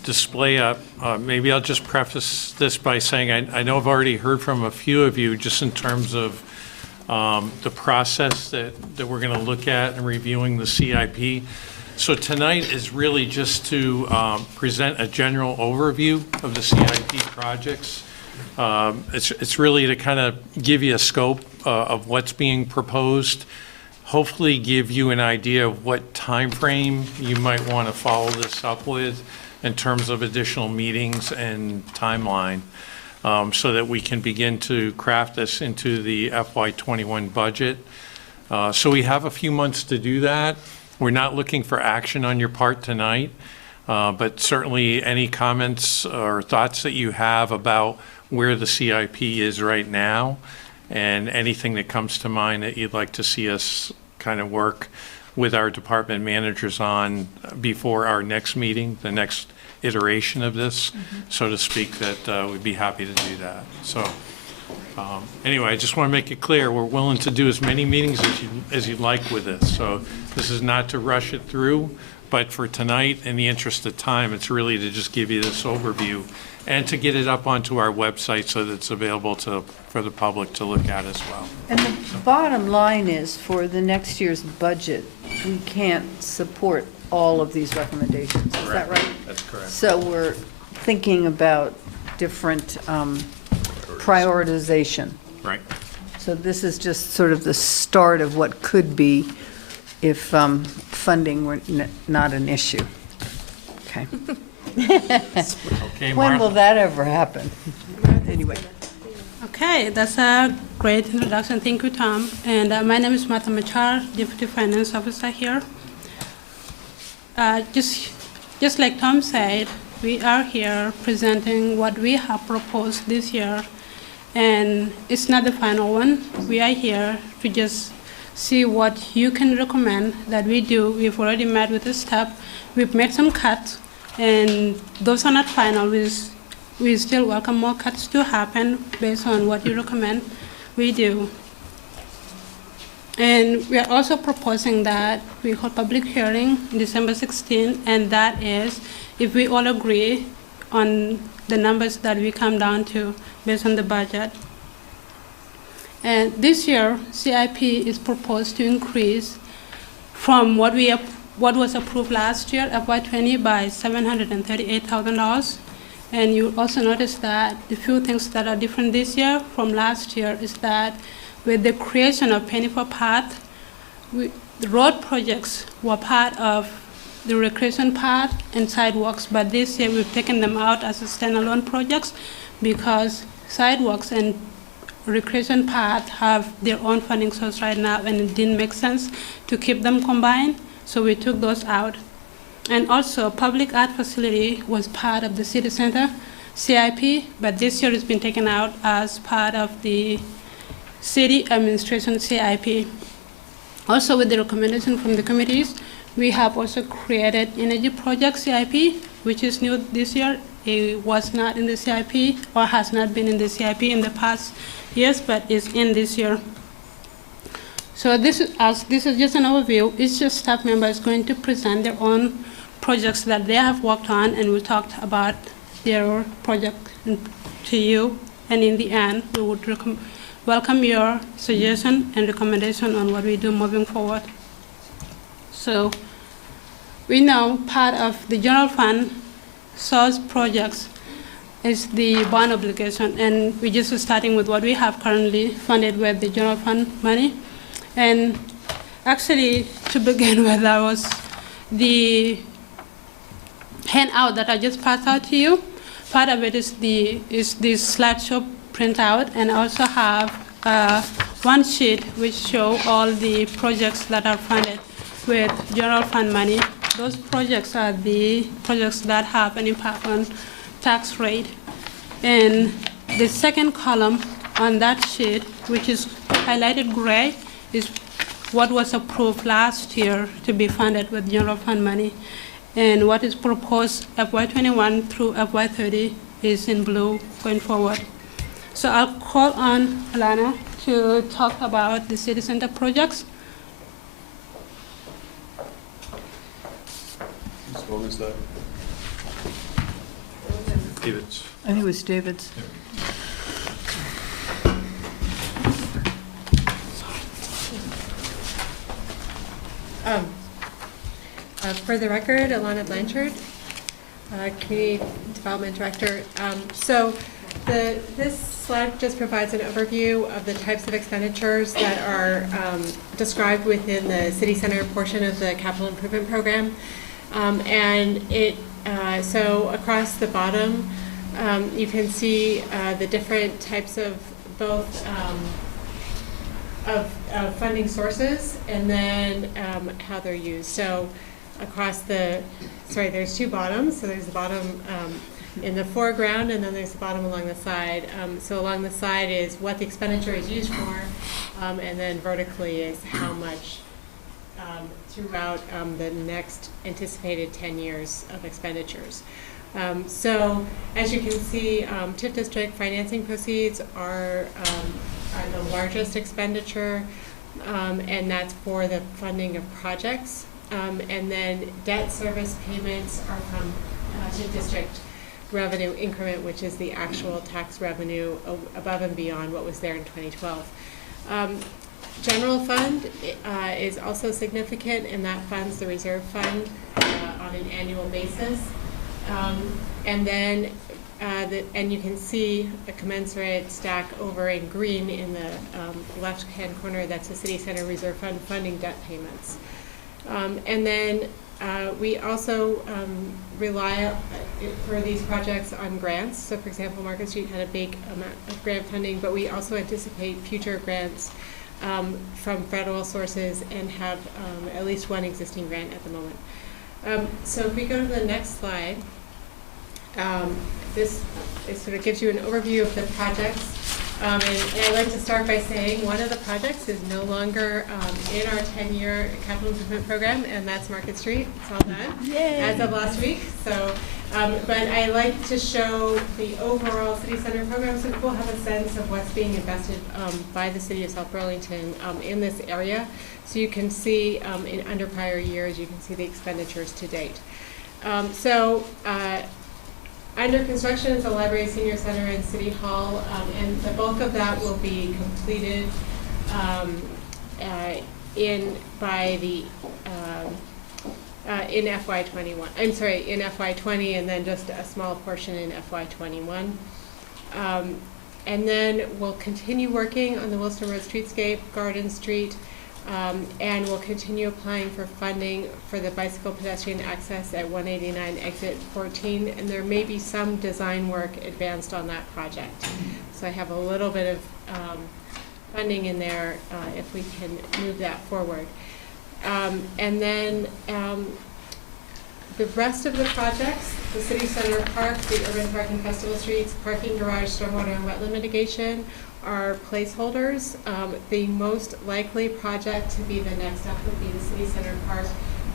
display up, maybe I'll just preface this by saying I know I've already heard from a few of you just in terms of the process that we're going to look at in reviewing the CIP. So tonight is really just to present a general overview of the CIP projects. It's really to kind of give you a scope of what's being proposed, hopefully give you an idea of what time frame you might want to follow this up with in terms of additional meetings and timeline, so that we can begin to craft this into the FY21 budget. So we have a few months to do that. We're not looking for action on your part tonight, but certainly any comments or thoughts that you have about where the CIP is right now and anything that comes to mind that you'd like to see us kind of work with our department managers on before our next meeting, the next iteration of this, so to speak, that we'd be happy to do that. So anyway, I just want to make it clear, we're willing to do as many meetings as you'd like with this. So this is not to rush it through, but for tonight, in the interest of time, it's really to just give you this overview and to get it up onto our website so that it's available for the public to look at as well. And the bottom line is, for the next year's budget, we can't support all of these recommendations. Is that right? That's correct. So we're thinking about different prioritization. Right. So this is just sort of the start of what could be if funding were not an issue. Okay. Okay, When will Martha. that ever happen? Anyway. Okay, that's a great introduction. Thank you, Tom. And my name is Martha Machar, Deputy Finance Officer here. Just like Tom said, we are here presenting what we have proposed this year. And it's not the final one. We are here to just see what you can recommend that we do. We've already met with the staff. We've made some cuts, and those are not final. We still welcome more cuts to happen based on what you recommend we do. And we are also proposing that we hold public hearing December 16th, and that is if we all agree on the numbers that we come down to based on the budget. And this year, CIP is proposed to increase from what was approved last year, FY20, by $738,000. And you also notice that the few things that are different this year from last year is that with the creation of Penny for Path, the road projects were part of the recreation path and sidewalks, but this year we've taken them out as a standalone projects because sidewalks and recreation path have their own funding source right now, and it didn't make sense to keep them combined, so we took those out. And also, public art facility was part of the city center CIP, but this year it's been taken out as part of the city administration CIP. Also, with the recommendation from the committees, we have also created energy project CIP, which is new this year. It was not in the CIP or has not been in the CIP in the past years, but is in this year. So this is just an overview. Each staff member is going to present their own projects that they have worked on, and we talked about their project to you. And in the end, we would welcome your suggestion and recommendation on what we do moving forward. So we know part of the general fund source projects is the bond obligation, and we're just starting with what we have currently funded with the general fund money. And actually, to begin with, that was the handout that I just passed out to you. Part of it is the slideshow printout, and I also have one sheet which show all the projects that are funded with general fund money. Those projects are the projects that have an impact on tax rate. And the second column on that sheet, which is highlighted gray, is what was approved last year to be funded with general fund money. And what is proposed FY21 through FY30 is in blue going forward. So I'll call on Alana to talk about the city center projects. What was that? David's. I think it was David's. For the record, Alana Blanchard, Community Development Director. This slide just provides an overview of the types of expenditures that are described within the city center portion of the capital improvement program. So across the bottom, you can see the different types of both of funding sources and then how they're used. So across there's two bottoms. So there's the bottom in the foreground, and then there's the bottom along the side. So along the side is what the expenditure is used for, and then vertically is how much throughout the next anticipated 10 years of expenditures. So as you can see, TIF district financing proceeds are the largest expenditure, and that's for the funding of projects. And then debt service payments are from TIF district revenue increment, which is the actual tax revenue above and beyond what was there in 2012. General fund is also significant, and that funds the reserve fund on an annual basis. And then, and you can see a commensurate stack over in green in the left-hand corner. That's the city center reserve fund funding debt payments. And then we also rely for these projects on grants. So, for example, Market Street had a big amount of grant funding, but we also anticipate future grants from federal sources and have at least one existing grant at the moment. So if we go to the next slide, this sort of gives you an overview of the projects. And I'd like to start by saying one of the projects is no longer in our 10-year capital improvement program, and that's Market Street. It's all done as of last week. So, but I like to show the overall city center program so people have a sense of what's being invested by the city of South Burlington in this area. So you can see in under prior years, you can see the expenditures to date. under construction is the library, senior center, and city hall, and the bulk of that will be completed in FY21. I'm sorry, in FY20, and then just a small portion in FY21. And then we'll continue working on the Wilson Road streetscape, Garden Street, and we'll continue applying for funding for the bicycle pedestrian access at 189 exit 14, and there may be some design work advanced on that project. So I have a little bit of funding in there if we can move that forward. And then the rest of the projects, the City Center Park, the Urban Park and Festival Streets, parking garage, stormwater and wetland mitigation are placeholders. The most likely project to be the next up would be the City Center Park,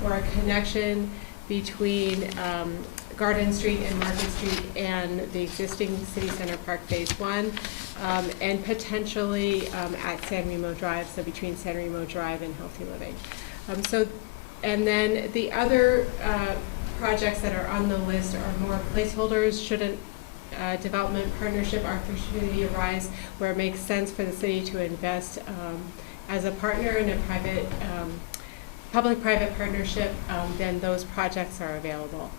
or a connection between Garden Street and Market Street and the existing City Center Park Phase 1, and potentially at San Remo Drive, so between San Remo Drive and Healthy Living. And then the other projects that are on the list are more placeholders. Should a development partnership opportunity arise where it makes sense for the city to invest as a partner in a private, public-private partnership, then those projects are available.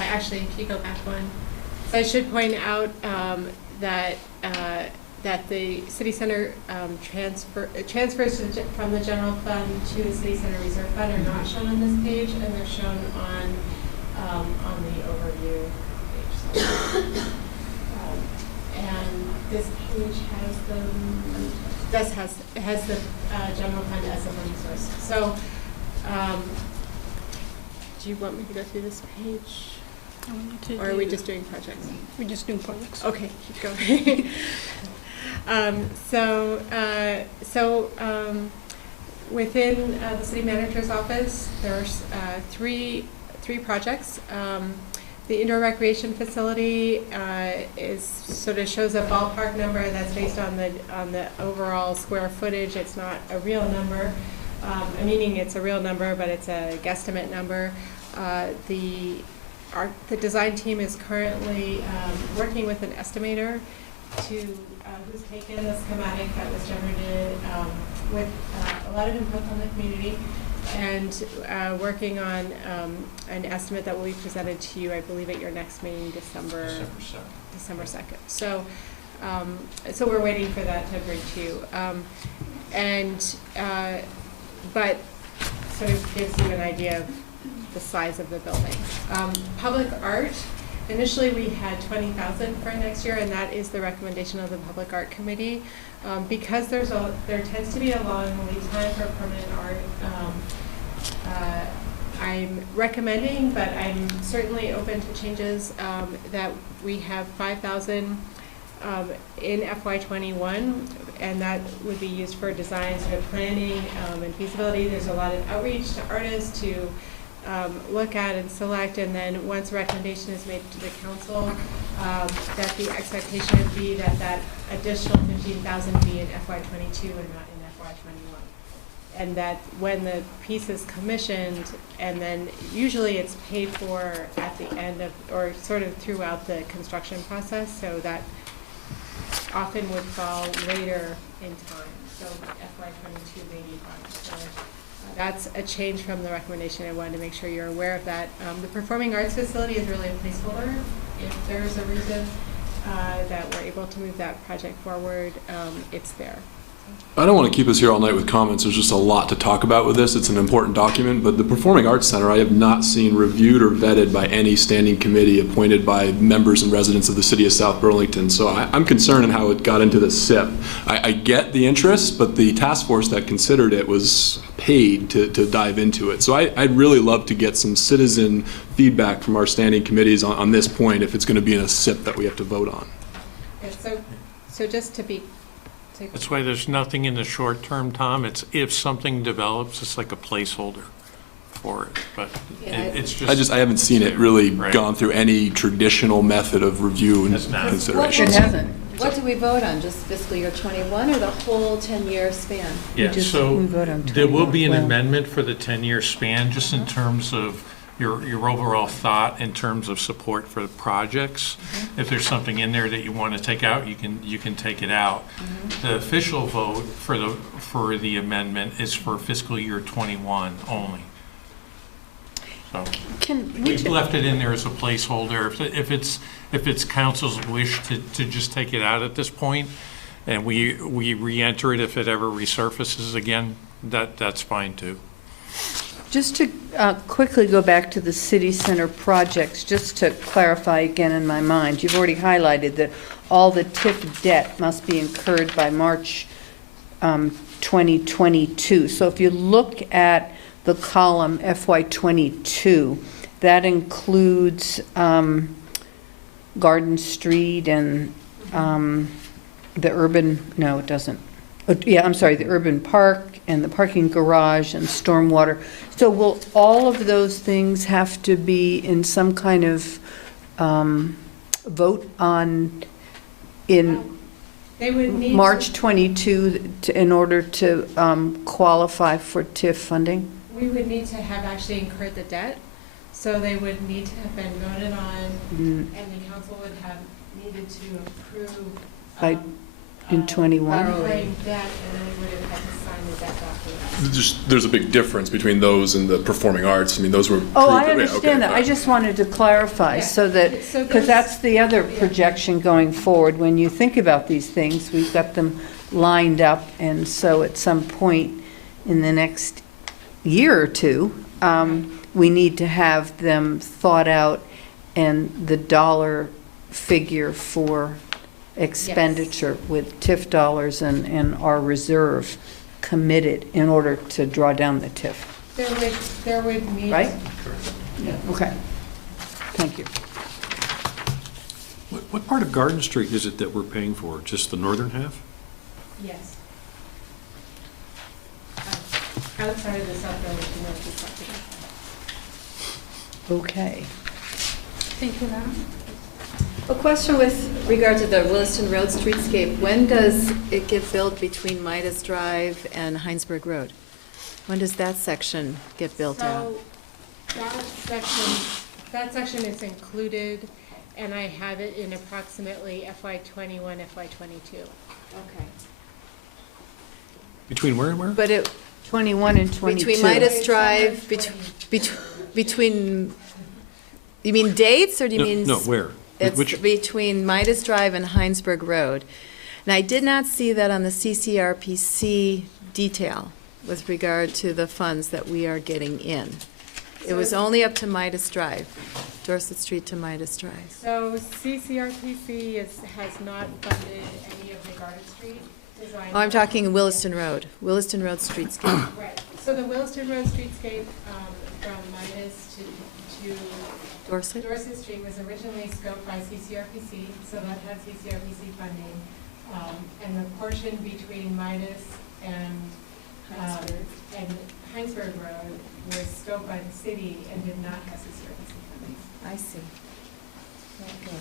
Actually, if you go back one. So I should point out that the City Center transfers from the general fund to the City Center Reserve Fund are not shown on this page, and they're shown on the overview page. So, and this page has the general fund as a funding source. So, do you want me to go through this page? Or are we just doing projects? We're just doing projects. Okay, keep going. Within the city manager's office, there's three projects. The indoor recreation facility sort of shows a ballpark number that's based on the overall square footage. It's not a real number, meaning it's a real number, but it's a guesstimate number. The design team is currently working with an estimator who's taken the schematic that was generated with a lot of input from the community, and working on an estimate that will be presented to you, I believe, at your next meeting, December 2nd. So, so we're waiting for that to bring to you, but sort of gives you an idea of the size of the building. Public art. Initially, we had $20,000 for next year, and that is the recommendation of the Public Art Committee. Because there tends to be a long lead time for permanent art, I'm recommending, but I'm certainly open to changes, that we have $5,000 in FY21, and that would be used for design, sort of planning and feasibility. There's a lot of outreach to artists to look at and select, and then once a recommendation is made to the council, that the expectation would be that additional $15,000 be in FY22 and not in FY21. And that when the piece is commissioned, and then usually it's paid for at the end of, or sort of throughout the construction process, so that often would fall later in time. So FY22 may be fine. So that's a change from the recommendation. I wanted to make sure you're aware of that. The Performing Arts Facility is really a placeholder. If there's a reason that we're able to move that project forward, it's there. I don't want to keep us here all night with comments. There's just a lot to talk about with this. It's an important document, but the Performing Arts Center I have not seen reviewed or vetted by any standing committee appointed by members and residents of the city of South Burlington. So I'm concerned in how it got into the SIP. I get the interest, but the task force that considered it was paid to dive into it. So I'd really love to get some citizen feedback from our standing committees on this point if it's going to be in a SIP that we have to vote on. Yeah, so just to be That's why there's nothing in the short term, Tom. It's if something develops, it's like a placeholder for it. But it's just. I haven't seen it really gone through any traditional method of review and consideration. It hasn't. What do we vote on, just fiscal year 21 or the whole 10-year span? Yeah, so there will be an well. amendment for the 10-year span, just in terms of your overall thought in terms of support for the projects. If there's something in there that you want to take out, you can take it out. The official vote for the amendment is for fiscal year '21 only. So we've left it in there as a placeholder. If it's council's wish to just take it out at this point, and we re-enter it if it ever resurfaces again, that's fine too. Just to quickly go back to the city center projects, just to clarify again in my mind, you've already highlighted that all the TIF debt must be incurred by March 2022. So if you look at the column FY22, that includes Garden Street and the urban, no, it doesn't. Yeah, I'm sorry, the urban park and the parking garage and stormwater. So will all of those things have to be in some kind of vote on in They would need March 22 in order to qualify for TIF funding? We would need to have actually incurred the debt, so they would need to have been voted on, and the council would have needed to approve. By in 21? Borrowing debt, and then we would have had to sign the debt documents. There's a big difference between those and the performing arts. I mean, those were. Oh, I okay, understand that. I just wanted to clarify so that, because that's the other projection going forward. When you think about these things, we've got them lined up, and so at some point in the next year or two, we need to have them thought out and the dollar figure for expenditure with TIF dollars and our reserve committed in order to draw down the TIF. There would need. Right? Yeah. Okay. Thank you. What part of Garden Street is it that we're paying for? Just the northern half? Yes. Outside of the South Burlington North property. Okay. Thank you, Lara. A question with regard to the Williston Road streetscape. When does it get built between Midas Drive and Heinsberg Road? When does that section get built out? So that section is included, and I have it in approximately FY21, FY22. Okay. Between where and where? But it, 21 and 22. Between Midas Drive, between, you mean dates, or do you mean? No, where? It's Which? between Midas Drive and Heinsberg Road. And I did not see that on the CCRPC detail with regard to the funds that we are getting in. It was only up to Midas Drive, Dorset Street to Midas Drive. So CCRPC has not funded any of the Garden Street design. Oh, I'm talking Williston Road streetscape. Right, so the Williston Road streetscape from Midas to Dorset? Dorset Street was originally scoped by CCRPC, so that had CCRPC funding. And the portion between Midas and Heinsberg Road was scoped by the city and did not have CCRPC funding. I see. Okay.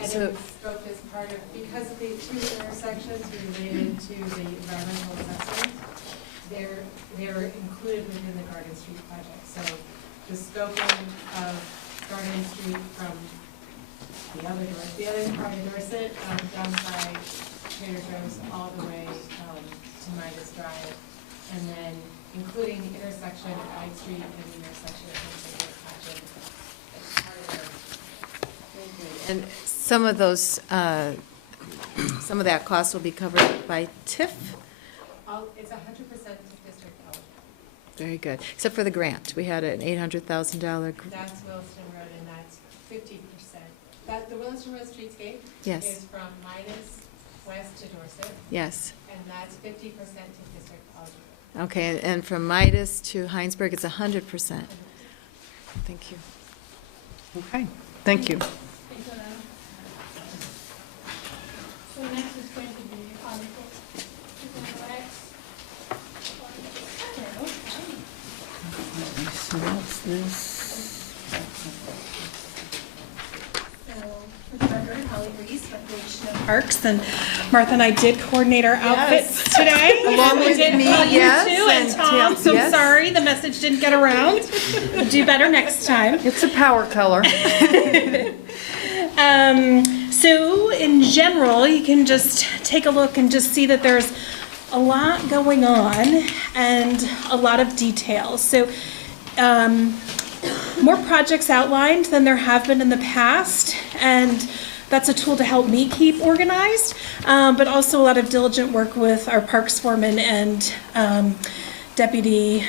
And So- it was scoped as part of, because the two intersections related to the environmental assessment, they're included within the Garden Street project. So the scoping of Garden Street from the other part of Dorset, down by Trader Joe's, all the way to Midas Drive, and then including the intersection of Hyde Street and the intersection of Hempstead project as part of their. And some of those, some of that cost will be covered by TIF? It's 100% district eligible. Very good. Except for the grant. We had an $800,000. That's Williston Road, and that's 50%. The Williston Road streetscape Yes. is from Midas west to Dorset, Yes. and that's 50% to district eligible. Okay, and from Midas to Heinsberg, it's 100%. Thank you. Okay, thank you. Thank you, Lara. So next is going to be Article 2.x. So what's this? So, for the record, Holly Reese, coordination of parks, and Martha and I did coordinate our outfits today. Along We with did me, call you yes, too, and and Tom, Tim, so yes. sorry the message didn't get around. We'll do better next time. It's a power color. So in general, you can just take a look and just see that there's a lot going on and a lot of details. So more projects outlined than there have been in the past, and that's a tool to help me keep organized, but also a lot of diligent work with our parks foreman and Deputy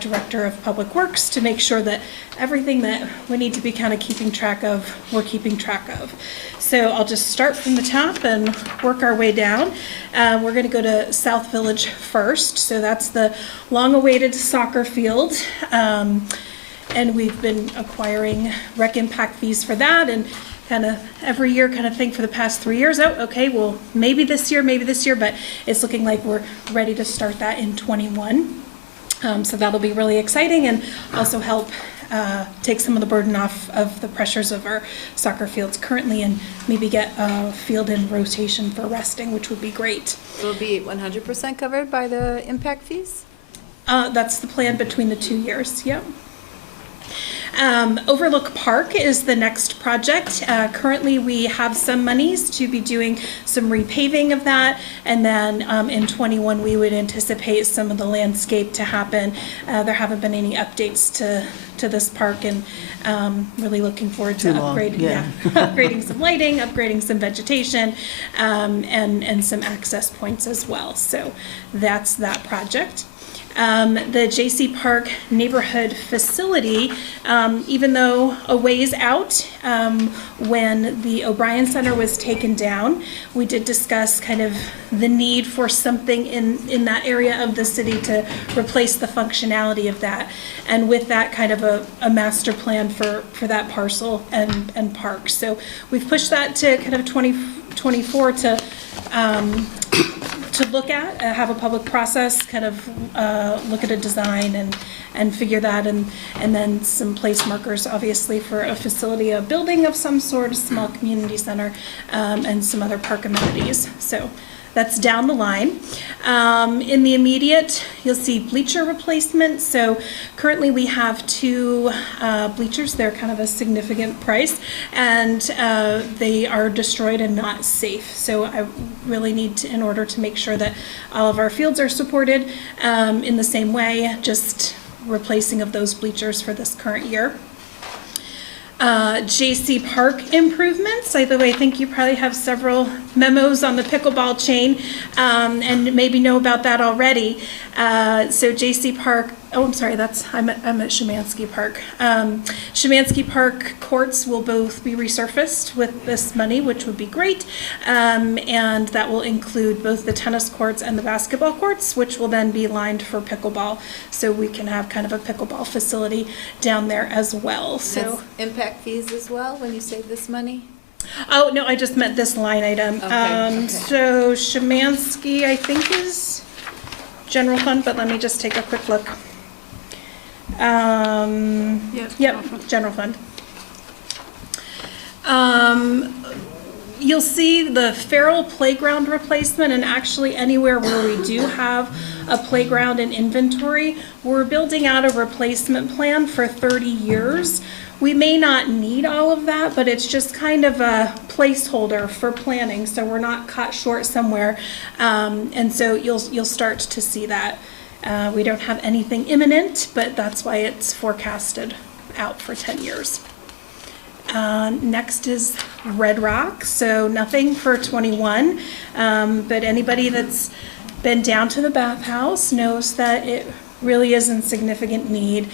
Director of Public Works to make sure that everything that we need to be kind of keeping track of, we're keeping track of. So I'll just start from the top and work our way down. We're going to go to South Village first. So that's the long-awaited soccer field. And we've been acquiring rec impact fees for that, and kind of every year kind of think for the past 3 years, oh, okay, well, maybe this year, but it's looking like we're ready to start that in '21. So that'll be really exciting and also help take some of the burden off of the pressures of our soccer fields currently, and maybe get a field in rotation for resting, which would be great. Will be 100% covered by the impact fees? That's the plan between the 2 years, yep. Overlook Park is the next project. Currently, we have some monies to be doing some repaving of that, and then in '21 we would anticipate some of the landscape to happen. There haven't been any updates to this park, and really looking forward to upgrading some lighting, upgrading some vegetation, and some access points as well. So that's that project. The J.C. Park neighborhood facility, even though a ways out, when the O'Brien Center was taken down, we did discuss kind of the need for something in that area of the city to replace the functionality of that. And with that, kind of a master plan for that parcel and park. So we've pushed that to kind of 2024 to look at, have a public process, kind of look at a design and figure that, and then some place markers, obviously, for a facility, a building of some sort, a small community center, and some other park amenities. So that's down the line. In the immediate, you'll see bleacher replacement. So currently we have 2 bleachers. They're kind of a significant price, and they are destroyed and not safe. So I really need to, in order to make sure that all of our fields are supported in the same way, just replacing of those bleachers for this current year. J.C. Park improvements. I think you probably have several memos on the pickleball chain, and maybe know about that already. So J.C. Park, I'm at Szymanski Park. Szymanski Park courts will both be resurfaced with this money, which would be great, and that will include both the tennis courts and the basketball courts, which will then be lined for pickleball, so we can have kind of a pickleball facility down there as well. So That's impact fees as well, when you save this money? Oh, no, I just meant this line item. Okay. So Szymanski, I think, is general fund, but let me just take a quick look. Yep, general fund. You'll see the Farrell playground replacement, and actually anywhere where we do have a playground in inventory, we're building out a replacement plan for 30 years. We may not need all of that, but it's just kind of a placeholder for planning, so we're not caught short somewhere. And so you'll start to see that. We don't have anything imminent, but that's why it's forecasted out for 10 years. Next is Red Rock, so nothing for 21, but anybody that's been down to the bathhouse knows that it really is in significant need.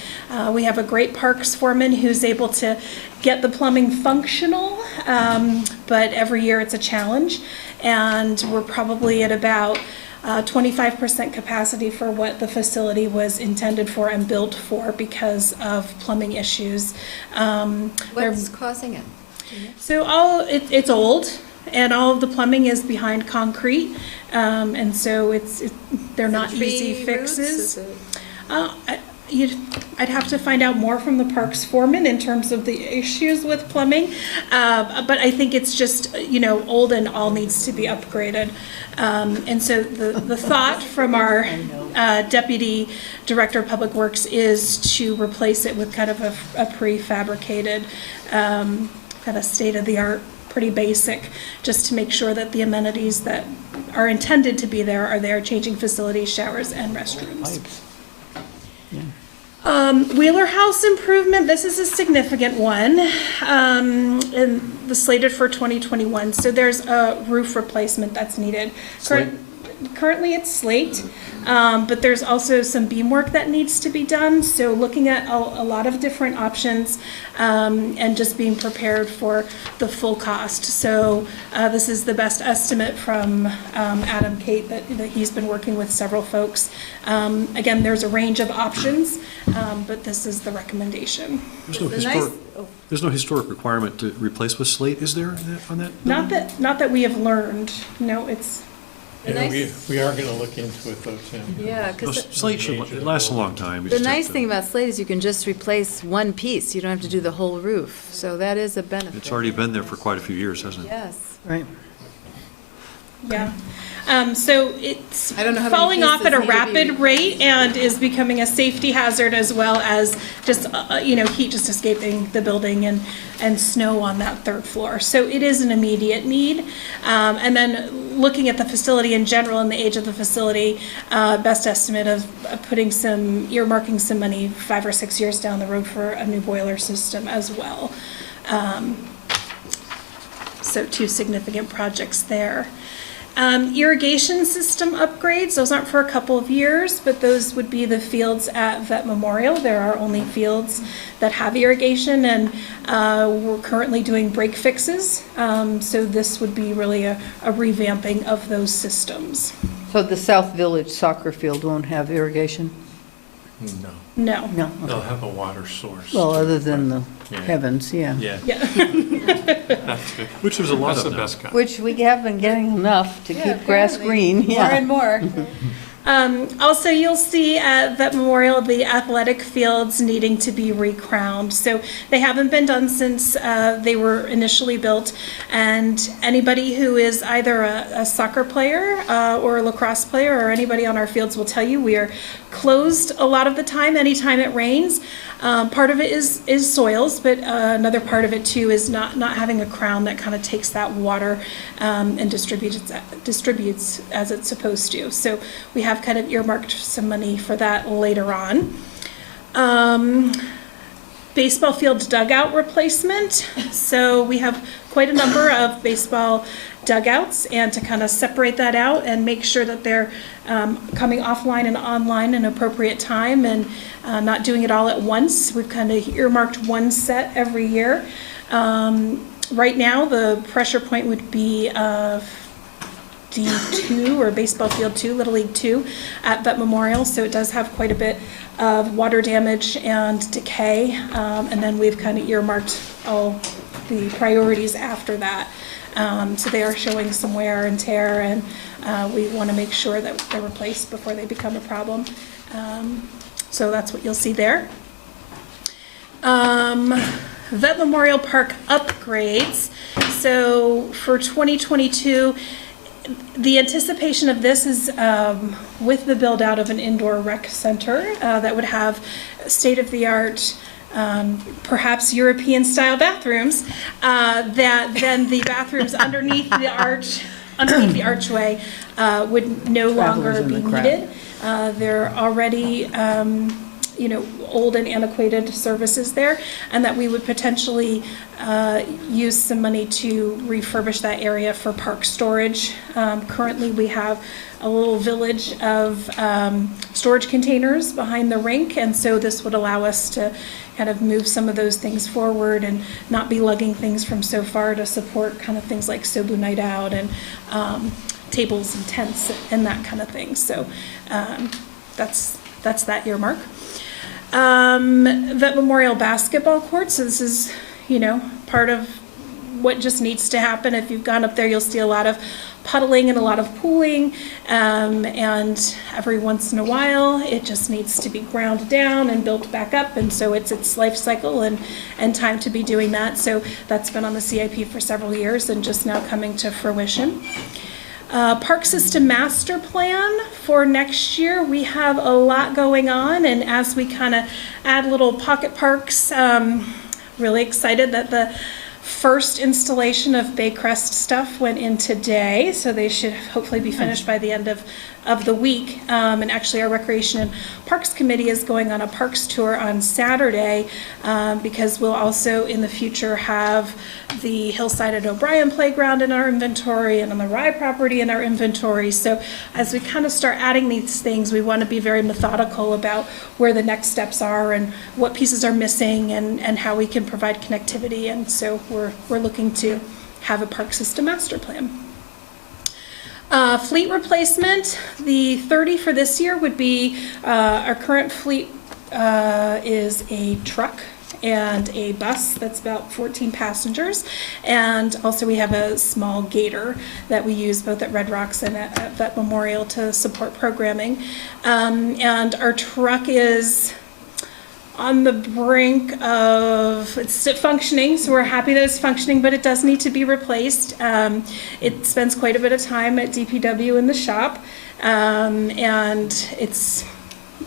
We have a great parks foreman who's able to get the plumbing functional, but every year it's a challenge, and we're probably at about 25% capacity for what the facility was intended for and built for because of plumbing issues. What's causing it? So it's old, and all of the plumbing is behind concrete, and so they're not easy fixes. I'd have to find out more from the parks foreman in terms of the issues with plumbing. But I think it's just, old and all needs to be upgraded. And so the thought from our Deputy Director of Public Works is to replace it with kind of a prefabricated, kind of state-of-the-art, pretty basic, just to make sure that the amenities that are intended to be there are there, changing facilities, showers, and restrooms. Wheeler House improvement, this is a significant one, and the slated for 2021. So there's a roof replacement that's needed. Currently it's slate, but there's also some beam work that needs to be done. So looking at a lot of different options and just being prepared for the full cost. So this is the best estimate from Adam Kate that he's been working with several folks. Again, there's a range of options, but this is the recommendation. There's no historic requirement to replace with slate, is there, on that? Not that we have learned. No, it's. Yeah, we are going to look into it though, Tim. Yeah, because Slate it lasts a long time. the nice thing about slate is you can just replace one piece. You don't have to do the whole roof. So that is a benefit. It's already been there for quite a few years, hasn't it? Yes. Right. Yeah. So it's I don't know how many falling off at a pieces need to be rapid rate and is becoming a safety hazard as well as just, heat just escaping the building and snow on that third floor. So it is an immediate need. And then looking at the facility in general and the age of the facility, best estimate of earmarking some money 5 or 6 years down the road for a new boiler system as well. So 2 significant projects there. Irrigation system upgrades, those aren't for a couple of years, but those would be the fields at Vet Memorial. There are only fields that have irrigation, and we're currently doing break fixes. So this would be really a revamping of those systems. So the South Village soccer field won't have irrigation? No. No. No. They'll have a water source. Well, other than the Yeah. heavens, yeah. Yeah. Yeah. That's good. Which there's a lot That's of the now. best kind. Which we have been getting enough to Yeah, keep grass apparently. green, yeah. More and more. Also, you'll see at Vet Memorial the athletic fields needing to be recrowned. So they haven't been done since they were initially built. And anybody who is either a soccer player or a lacrosse player or anybody on our fields will tell you we are closed a lot of the time, anytime it rains. Part of it is soils, but another part of it too is not having a crown that kind of takes that water and distributes as it's supposed to. So we have kind of earmarked some money for that later on. Baseball field dugout replacement. So we have quite a number of baseball dugouts, and to kind of separate that out and make sure that they're coming offline and online in appropriate time and not doing it all at once. We've kind of earmarked one set every year. Right now, the pressure point would be D2 or Baseball Field 2, Little League 2 at Vet Memorial, so it does have quite a bit of water damage and decay, and then we've kind of earmarked all the priorities after that. So they are showing some wear and tear, and we want to make sure that they're replaced before they become a problem. So that's what you'll see there. Vet Memorial Park upgrades. So for 2022, the anticipation of this is with the build out of an indoor rec center that would have state-of-the-art, perhaps European-style bathrooms, that then the bathrooms underneath the archway would no longer be needed. They're already old and antiquated services there, and that we would potentially use some money to refurbish that area for park storage. Currently, we have a little village of storage containers behind the rink, and so this would allow us to kind of move some of those things forward and not be lugging things from so far to support kind of things like Sobu Night Out and tables and tents and that kind of thing. So that's that earmark. Vet Memorial basketball court. So this is, part of what just needs to happen. If you've gone up there, you'll see a lot of puddling and a lot of pooling, and every once in a while, it just needs to be ground down and built back up, and so it's its life cycle and time to be doing that. So that's been on the CIP for several years and just now coming to fruition. Park system master plan for next year. We have a lot going on, and as we kind of add little pocket parks, really excited that the first installation of Baycrest stuff went in today, so they should hopefully be finished by the end of the week. And actually our Recreation and Parks Committee is going on a parks tour on Saturday, because we'll also in the future have the Hillside at O'Brien Playground in our inventory and on the Rye property in our inventory. So as we kind of start adding these things, we want to be very methodical about where the next steps are and what pieces are missing and how we can provide connectivity. And so we're looking to have a park system master plan. Fleet replacement, the 30 for this year would be, our current fleet is a truck and a bus that's about 14 passengers. And also we have a small gator that we use both at Red Rocks and at Vet Memorial to support programming. And our truck is on the brink of, it's functioning, so we're happy that it's functioning, but it does need to be replaced. It spends quite a bit of time at DPW in the shop, and it's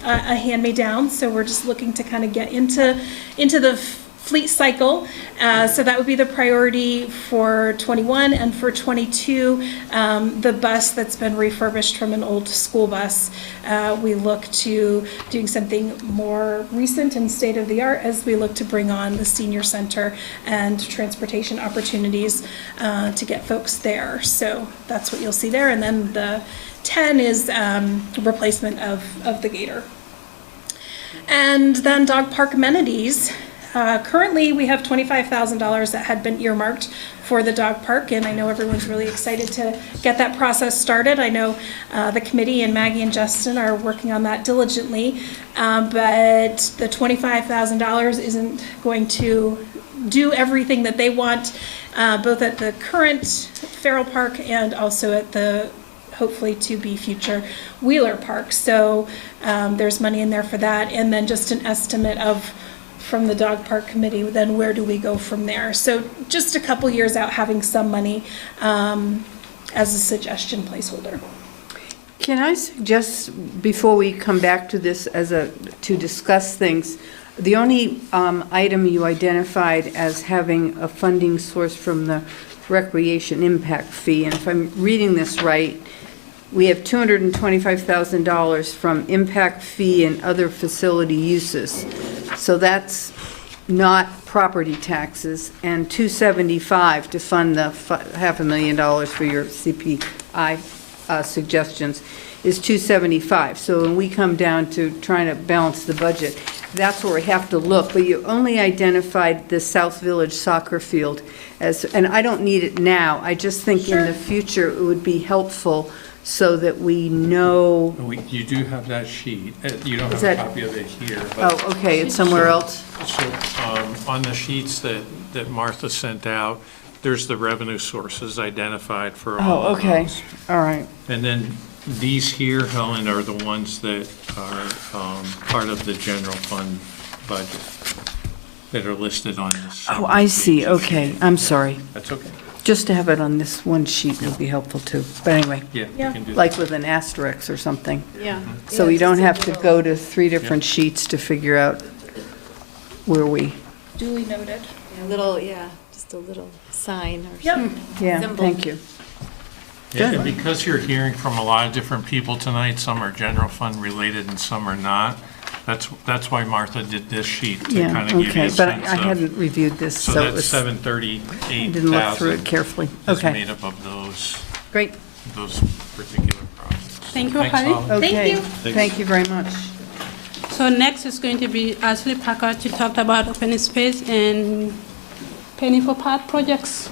a hand-me-down, so we're just looking to kind of get into the fleet cycle. So that would be the priority for 21, and for 22, the bus that's been refurbished from an old school bus. We look to doing something more recent and state-of-the-art as we look to bring on the senior center and transportation opportunities to get folks there. So that's what you'll see there. And then the 10 is replacement of the gator. And then dog park amenities. Currently, we have $25,000 that had been earmarked for the dog park, and I know everyone's really excited to get that process started. I know the committee and Maggie and Justin are working on that diligently, but the $25,000 isn't going to do everything that they want, both at the current Farrell Park and also at the hopefully to be future Wheeler Park. So there's money in there for that, and then just an estimate of from the dog park committee, then where do we go from there? So just a couple years out, having some money as a suggestion placeholder. Can I suggest, before we come back to this to discuss things, the only item you identified as having a funding source from the recreation impact fee, and if I'm reading this right, we have $225,000 from impact fee and other facility uses. So that's not property taxes, and $275 to fund the $500,000 for your CPI suggestions is $275. So when we come down to trying to balance the budget, that's where we have to look. But you only identified the South Village soccer field as, and I don't need it now. I just think in the future it would be helpful so that we know. You do have that sheet. You don't have a copy of it here. Oh, okay, it's somewhere else. So on the sheets that Martha sent out, there's the revenue sources identified for all of okay, those. all right. And then these here, Helen, are the ones that are part of the general fund budget that are listed on this. Oh, I see, okay, I'm sorry. That's okay. Just to have it on this one sheet would be helpful too. But anyway, Yeah, you can do that. like with an asterisk or something. Yeah. So you don't have to go to 3 different sheets to figure out where we. Duly noted. Just a little sign or Yep. something. Yeah, Symbol. thank you. Yeah, and because you're hearing from a lot of different people tonight, some are general fund related and some are not, that's why Martha did this sheet, to Yeah, kind of give you okay, a but sense I of. hadn't reviewed this, So so it that's was, 738,000. I didn't look through it carefully. Is Okay, made up of those great. particular projects. Thank you, Thanks, Holly. Holly. Okay, you. thank you very much. So next is going to be Ashley Packer to talk about open space and Penny for Part projects.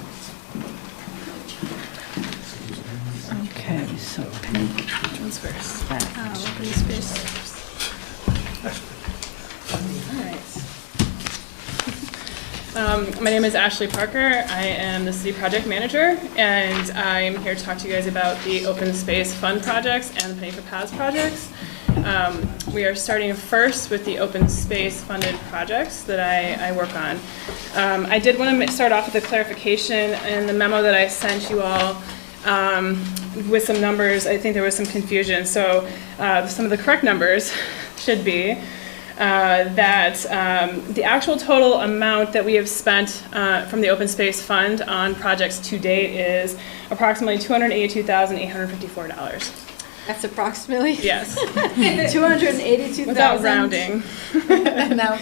Okay, so pink. Open space. My name is Ashley Parker. I am the city project manager, and I'm here to talk to you guys about the open space fund projects and the Penny for Paths projects. We are starting first with the open space funded projects that I work on. I did want to start off with a clarification in the memo that I sent you all with some numbers. I think there was some confusion. So some of the correct numbers should be that the actual total amount that we have spent from the open space fund on projects to date is approximately $282,854. That's approximately? Yes. 282,000? Without rounding. No,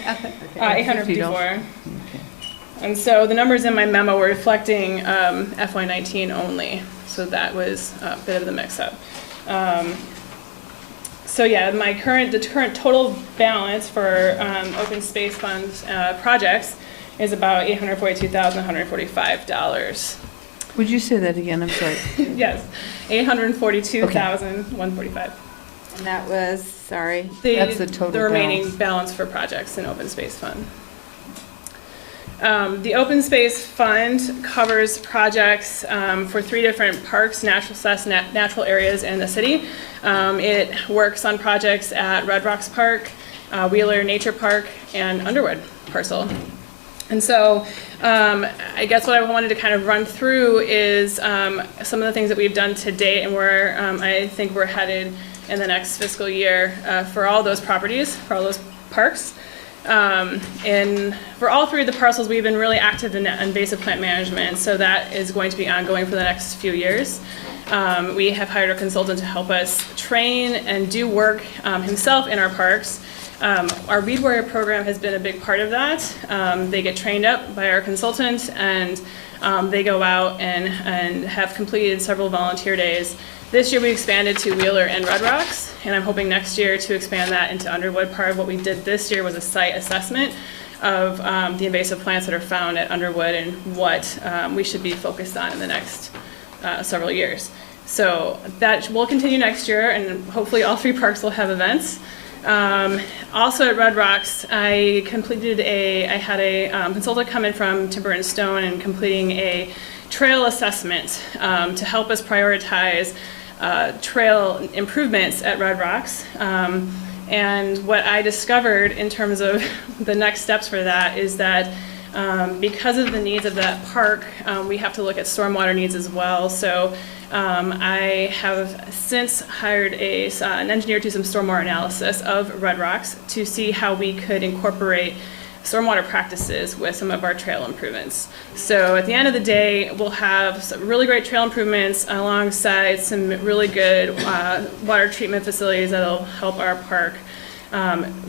854. And so the numbers in my memo were reflecting FY19 only, so that was a bit of the mix-up. So yeah, the current total balance for open space funds projects is about $842,145. Would you say that again? I'm sorry. Yes, $842,145. And that was, sorry. That's the total The remaining balance. balance for projects in open space fund. The open space fund covers projects for 3 different parks, natural areas in the city. It works on projects at Red Rocks Park, Wheeler Nature Park, and Underwood parcel. And so I guess what I wanted to kind of run through is some of the things that we've done to date and where I think we're headed in the next fiscal year for all those properties, for all those parks. And for all 3 of the parcels, we've been really active in invasive plant management, so that is going to be ongoing for the next few years. We have hired a consultant to help us train and do work himself in our parks. Our Weed Warrior program has been a big part of that. They get trained up by our consultant, and they go out and have completed several volunteer days. This year we expanded to Wheeler and Red Rocks, and I'm hoping next year to expand that into Underwood. Part of what we did this year was a site assessment of the invasive plants that are found at Underwood and what we should be focused on in the next several years. So that will continue next year, and hopefully all 3 parks will have events. Also at Red Rocks, I had a consultant come in from Timber and Stone and completing a trail assessment to help us prioritize trail improvements at Red Rocks. And what I discovered in terms of the next steps for that is that because of the needs of that park, we have to look at stormwater needs as well. So I have since hired an engineer to do some stormwater analysis of Red Rocks to see how we could incorporate stormwater practices with some of our trail improvements. So at the end of the day, we'll have some really great trail improvements alongside some really good water treatment facilities that'll help our park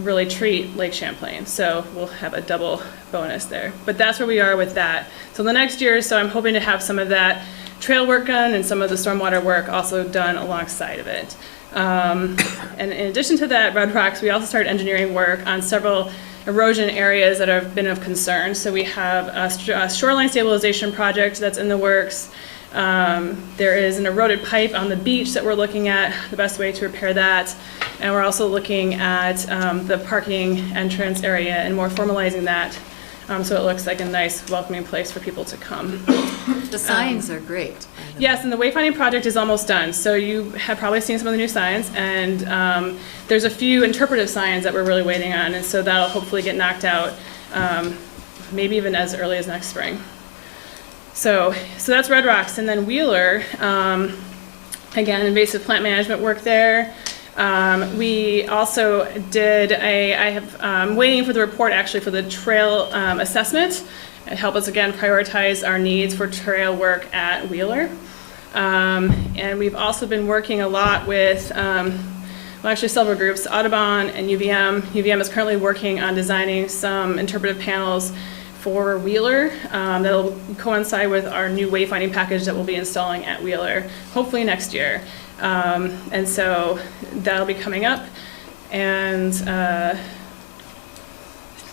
really treat Lake Champlain. So we'll have a double bonus there. But that's where we are with that. So the next year or so, I'm hoping to have some of that trail work done and some of the stormwater work also done alongside of it. And in addition to that, Red Rocks, we also started engineering work on several erosion areas that have been of concern. So we have a shoreline stabilization project that's in the works. There is an eroded pipe on the beach that we're looking at, the best way to repair that. And we're also looking at the parking entrance area and more formalizing that so it looks like a nice welcoming place for people to come. The signs are great. Yes, and the wayfinding project is almost done. So you have probably seen some of the new signs, and there's a few interpretive signs that we're really waiting on, and so that'll hopefully get knocked out maybe even as early as next spring. So that's Red Rocks. And then Wheeler, again, invasive plant management work there. We also did I'm waiting for the report actually for the trail assessment and help us again prioritize our needs for trail work at Wheeler. And we've also been working a lot with, actually several groups, Audubon and UVM. UVM is currently working on designing some interpretive panels for Wheeler that'll coincide with our new wayfinding package that we'll be installing at Wheeler, hopefully next year. And so that'll be coming up. And I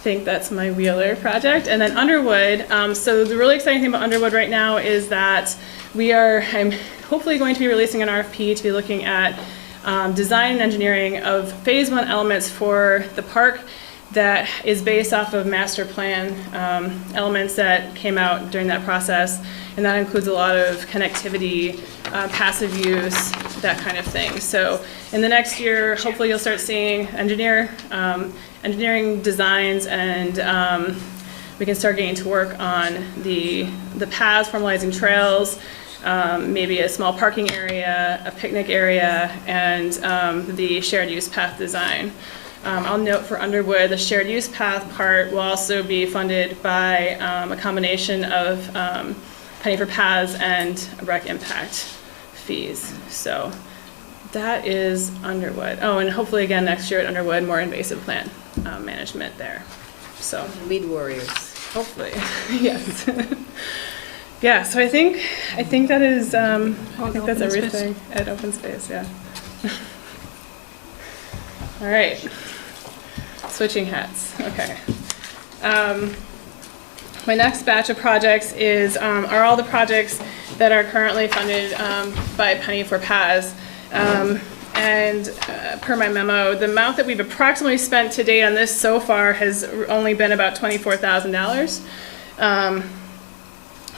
think that's my Wheeler project. And then Underwood, so the really exciting thing about Underwood right now is that I'm hopefully going to be releasing an RFP to be looking at design and engineering of phase 1 elements for the park that is based off of master plan elements that came out during that process, and that includes a lot of connectivity, passive use, that kind of thing. So in the next year, hopefully you'll start seeing engineering designs, and we can start getting to work on the paths, formalizing trails, maybe a small parking area, a picnic area, and the shared use path design. I'll note for Underwood, the shared use path part will also be funded by a combination of Penny for Paths and rec impact fees. So that is Underwood. Oh, and hopefully again next year at Underwood, more invasive plant management there. So Weed warriors. hopefully, yes. Yeah, so I think that is, I think that's everything at open space, yeah. All right, switching hats, okay. My next batch of projects are all the projects that are currently funded by Penny for Paths. And per my memo, the amount that we've approximately spent to date on this so far has only been about $24,000.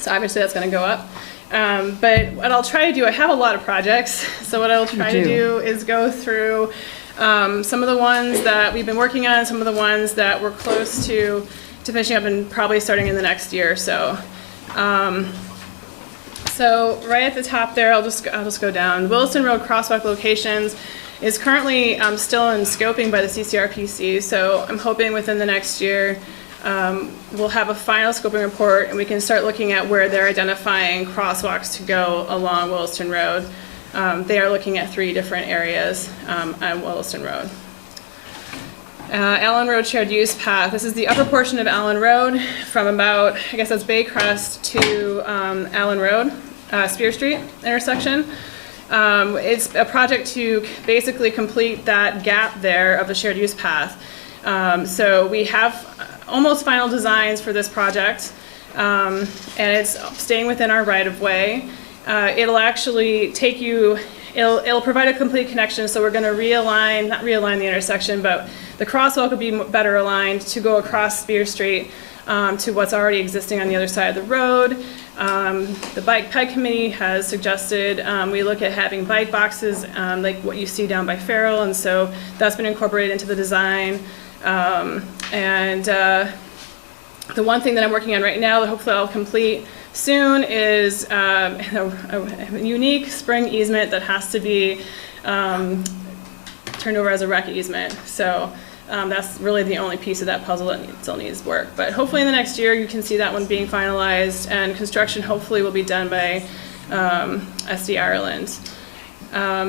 So obviously that's going to go up. But what I'll try to do, I have a lot of projects, so what I'll try to do is go through some of the ones that we've been working on, some of the ones that we're close to finishing up and probably starting in the next year or so. So right at the top there, I'll just go down. Williston Road crosswalk locations is currently still in scoping by the CCRPC, so I'm hoping within the next year we'll have a final scoping report and we can start looking at where they're identifying crosswalks to go along Williston Road. They are looking at 3 different areas on Williston Road. Allen Road shared use path. This is the upper portion of Allen Road from about, I guess that's Baycrest to Allen Road, Spear Street intersection. It's a project to basically complete that gap there of the shared use path. So we have almost final designs for this project, and it's staying within our right-of-way. It'll actually take you, it'll provide a complete connection, so we're going to not realign the intersection, but the crosswalk will be better aligned to go across Spear Street to what's already existing on the other side of the road. The Bike Ped Committee has suggested we look at having bike boxes like what you see down by Farrell, and so that's been incorporated into the design. The one thing that I'm working on right now that hopefully I'll complete soon is a unique spring easement that has to be turned over as a rec easement. So that's really the only piece of that puzzle that still needs work. But hopefully in the next year you can see that one being finalized, and construction hopefully will be done by SD Ireland.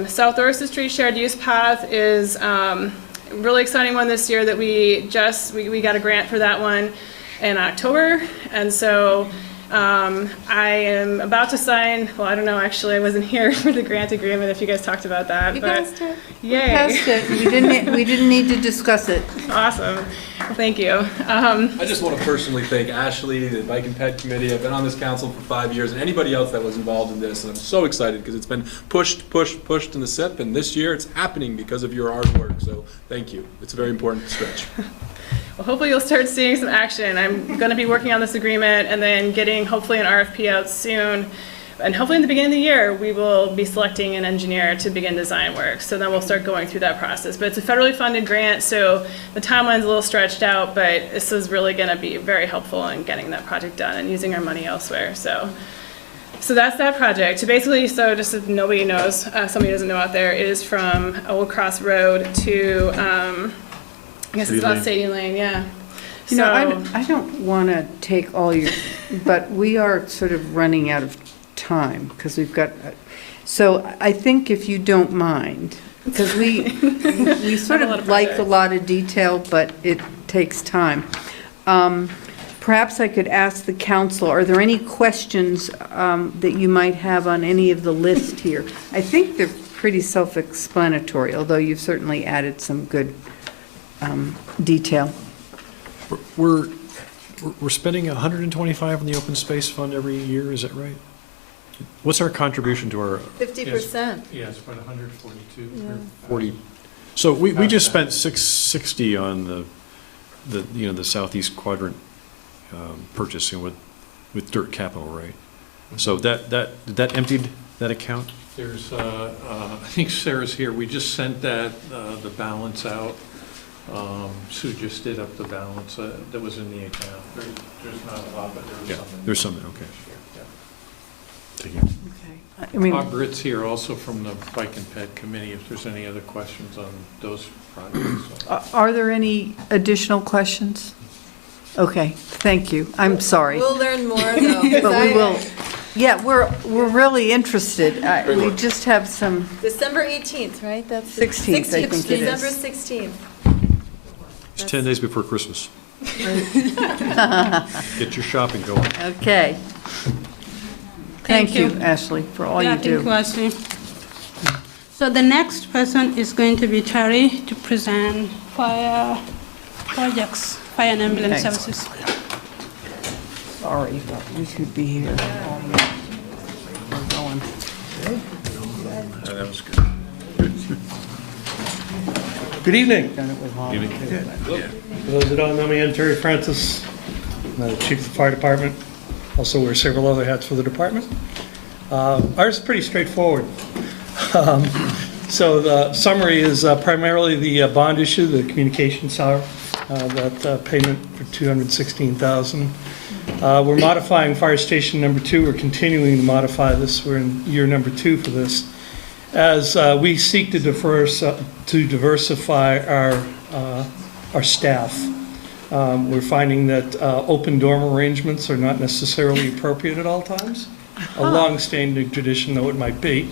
South Dorset Street shared use path is a really exciting one this year that we got a grant for that one in October, and so I am about to sign, well, I don't know, actually, I wasn't here for the grant agreement if you guys talked about that. You but passed it. Yay. We passed it. We didn't need to discuss it. Awesome. Well, thank you. I just want to personally thank Ashley, the Bike and Ped Committee. I've been on this council for 5 years, and anybody else that was involved in this, and I'm so excited because it's been pushed in the SIP, and this year it's happening because of your hard work, so thank you. It's a very important stretch. Well, hopefully you'll start seeing some action. I'm going to be working on this agreement and then getting hopefully an RFP out soon. And hopefully in the beginning of the year, we will be selecting an engineer to begin design work. So then we'll start going through that process. But it's a federally funded grant, so the timeline's a little stretched out, but this is really going to be very helpful in getting that project done and using our money elsewhere. So that's that project. So basically, so just if nobody knows, somebody doesn't know out there, it is from Old Cross Road to, I guess it's about Sadie Lane, yeah. You know, I don't want to take all your, but we are sort of running out of time because we've got, so I think if you don't mind, because we sort of like a lot of detail, but it takes time. Perhaps I could ask the council, are there any questions that you might have on any of the list here? I think they're pretty self-explanatory, although you've certainly added some good detail. We're spending 125 on the open space fund every year, is that right? What's our contribution to our 50%. Yeah, it's about 142. Yeah. 40? So we just spent 660 on the southeast quadrant purchasing with dirt capital, right? So that emptied that account? There's, I think Sarah's here, we just sent that, the balance out. Sue just did up the balance that was in the account. There's not a lot, but Yeah, there's some, okay. Yeah. Thank you. Okay. I mean, Bob Britt's here also from the Bike and Ped Committee, if there's any other questions on those projects. are there any additional questions? Okay, thank you. I'm sorry. We'll learn more, though. But we will, yeah, we're really interested. We just have some, December 18th, right? That's 16th, I think it is. December 16th. It's 10 days before Christmas. Get your shopping going. Okay. Thank you, you. Ashley, for all you Thank you, do. Ashley. So the next person is going to be Terry to present fire projects, fire and ambulance Thanks. services. Sorry, but we should be here. all night. We're going. That was good. Good evening. Done it with Holly, too. For those that don't know me, I'm Terry Francis. I'm the chief of the fire department. Also wear several other hats for the department. Ours is pretty straightforward. So the summary is primarily the bond issue, the communications tower, that payment for $216,000. We're modifying fire station number 2. We're continuing to modify this. We're in year number 2 for this. As we seek to diversify our staff, we're finding that open dorm arrangements are not necessarily appropriate at all times. A long-standing tradition, though it might be.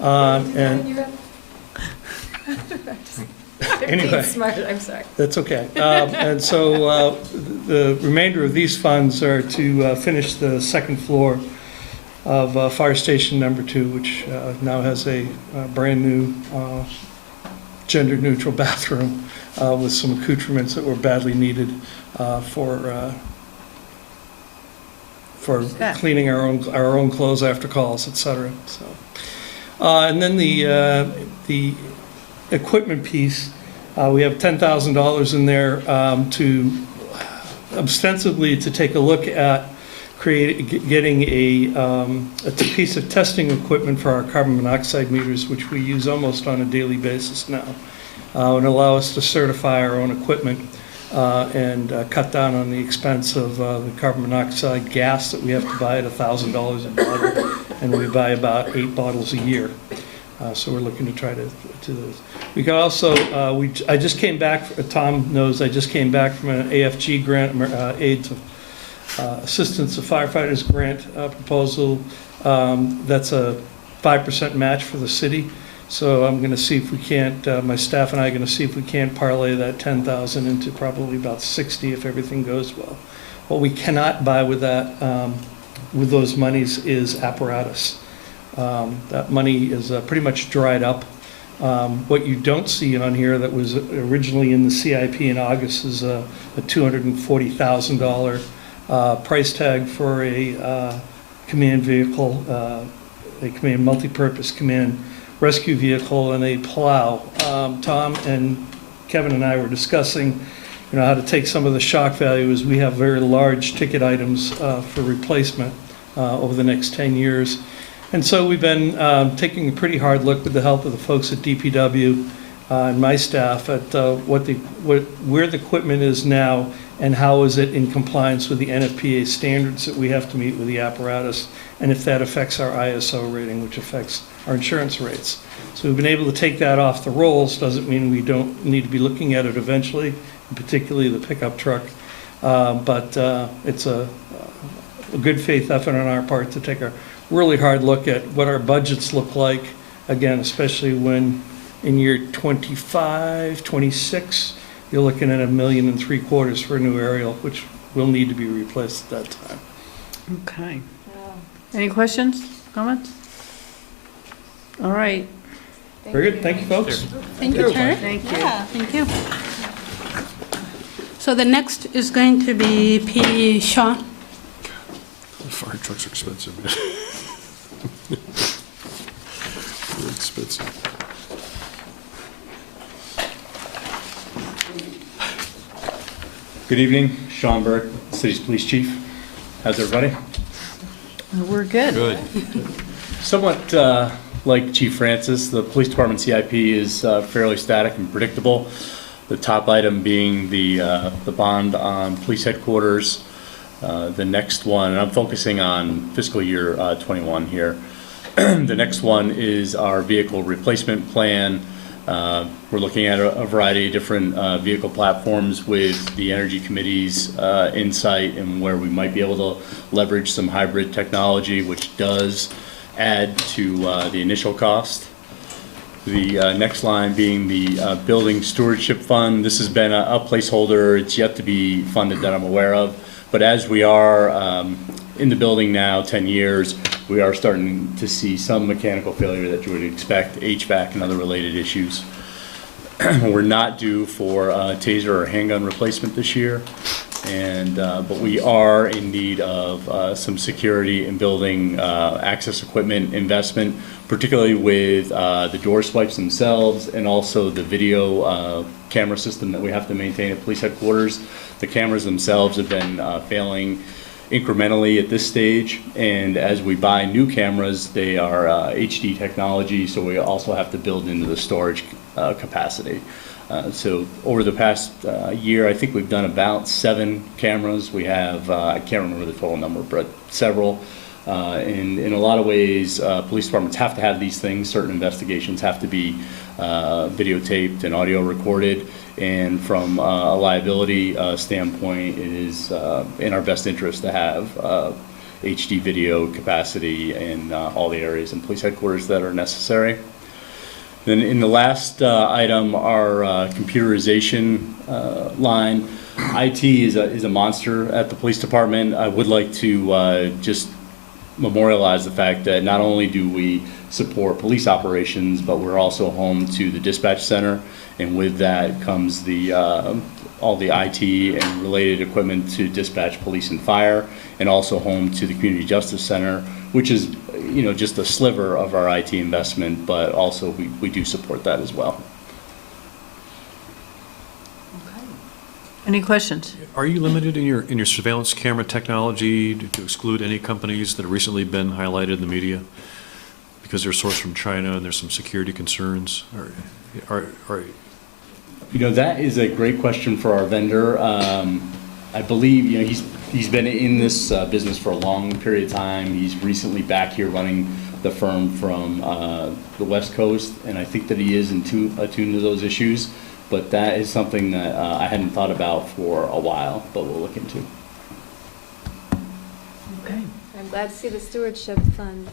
And anyway, Smart, I'm sorry. that's okay. And so the remainder of these funds are to finish the second floor of fire station number 2, which now has a brand-new gender-neutral bathroom with some accoutrements that were badly needed for cleaning our own clothes after calls, et cetera. So, and then the equipment piece, we have $10,000 in there to ostensibly to take a look at getting a piece of testing equipment for our carbon monoxide meters, which we use almost on a daily basis now, and allow us to certify our own equipment and cut down on the expense of the carbon monoxide gas that we have to buy at $1,000 a bottle, and we buy about 8 bottles a year. So we're looking to try to do this. We can also, I just came back, Tom knows, I just came back from an AFG grant, Aid to Assistance of Firefighters grant proposal. That's a 5% match for the city. So I'm going to see if we can't, my staff and I are going to see if we can't parlay that 10,000 into probably about 60 if everything goes well. What we cannot buy with that, with those monies is apparatus. That money is pretty much dried up. What you don't see on here that was originally in the CIP in August is a $240,000 price tag for a command vehicle, a command multi-purpose command rescue vehicle, and a plow. Tom and Kevin and I were discussing, how to take some of the shock value as we have very large ticket items for replacement over the next 10 years. And so we've been taking a pretty hard look with the help of the folks at DPW and my staff at where the equipment is now and how is it in compliance with the NFPA standards that we have to meet with the apparatus, and if that affects our ISO rating, which affects our insurance rates. So we've been able to take that off the rolls. Doesn't mean we don't need to be looking at it eventually, particularly the pickup truck. But it's a good faith effort on our part to take a really hard look at what our budgets look like, again, especially when in year 25, 26, you're looking at $1.75 million for a new aerial, which will need to be replaced at that time. Okay. Any questions, comments? All right. Very good. Thank you, folks. Thank you, Terry. Thank you. Yeah, thank you. So the next is going to be P. Shaw. Fire trucks are expensive. They're expensive. Good evening, Sean Burke, City's Police Chief. How's everybody? We're good. Good. Somewhat like Chief Francis, the Police Department CIP is fairly static and predictable. The top item being the bond on police headquarters. The next one, and I'm focusing on fiscal year 21 here. The next one is our vehicle replacement plan. We're looking at a variety of different vehicle platforms with the Energy Committee's insight and where we might be able to leverage some hybrid technology, which does add to the initial cost. The next line being the Building Stewardship Fund. This has been a placeholder. It's yet to be funded that I'm aware of. But as we are in the building now 10 years, we are starting to see some mechanical failure that you would expect, HVAC and other related issues. We're not due for taser or handgun replacement this year, and but we are in need of some security and building access equipment investment, particularly with the door swipes themselves and also the video camera system that we have to maintain at police headquarters. The cameras themselves have been failing incrementally at this stage, and as we buy new cameras, they are HD technology, so we also have to build into the storage capacity. So over the past year, I think we've done about 7 cameras. We have, I can't remember the total number, but several. And in a lot of ways, police departments have to have these things. Certain investigations have to be videotaped and audio recorded. And from a liability standpoint, it is in our best interest to have HD video capacity in all the areas in police headquarters that are necessary. Then in the last item, our computerization line. IT is a monster at the police department. I would like to just memorialize the fact that not only do we support police operations, but we're also home to the dispatch center, and with that comes the all the IT and related equipment to dispatch police and fire, and also home to the community justice center, which is, you know, just a sliver of our IT investment, but also we do support that as well. Any questions? Are you limited in your surveillance camera technology to exclude any companies that have recently been highlighted in the media because they're sourced from China and there's some security concerns? You know, that is a great question for our vendor. I believe, you know, he's been in this business for a long period of time. He's recently back here running the firm from the West Coast, and I think that he is attuned to those issues. But that is something that I hadn't thought about for a while, but we'll look into. Okay. I'm glad to see the stewardship fund.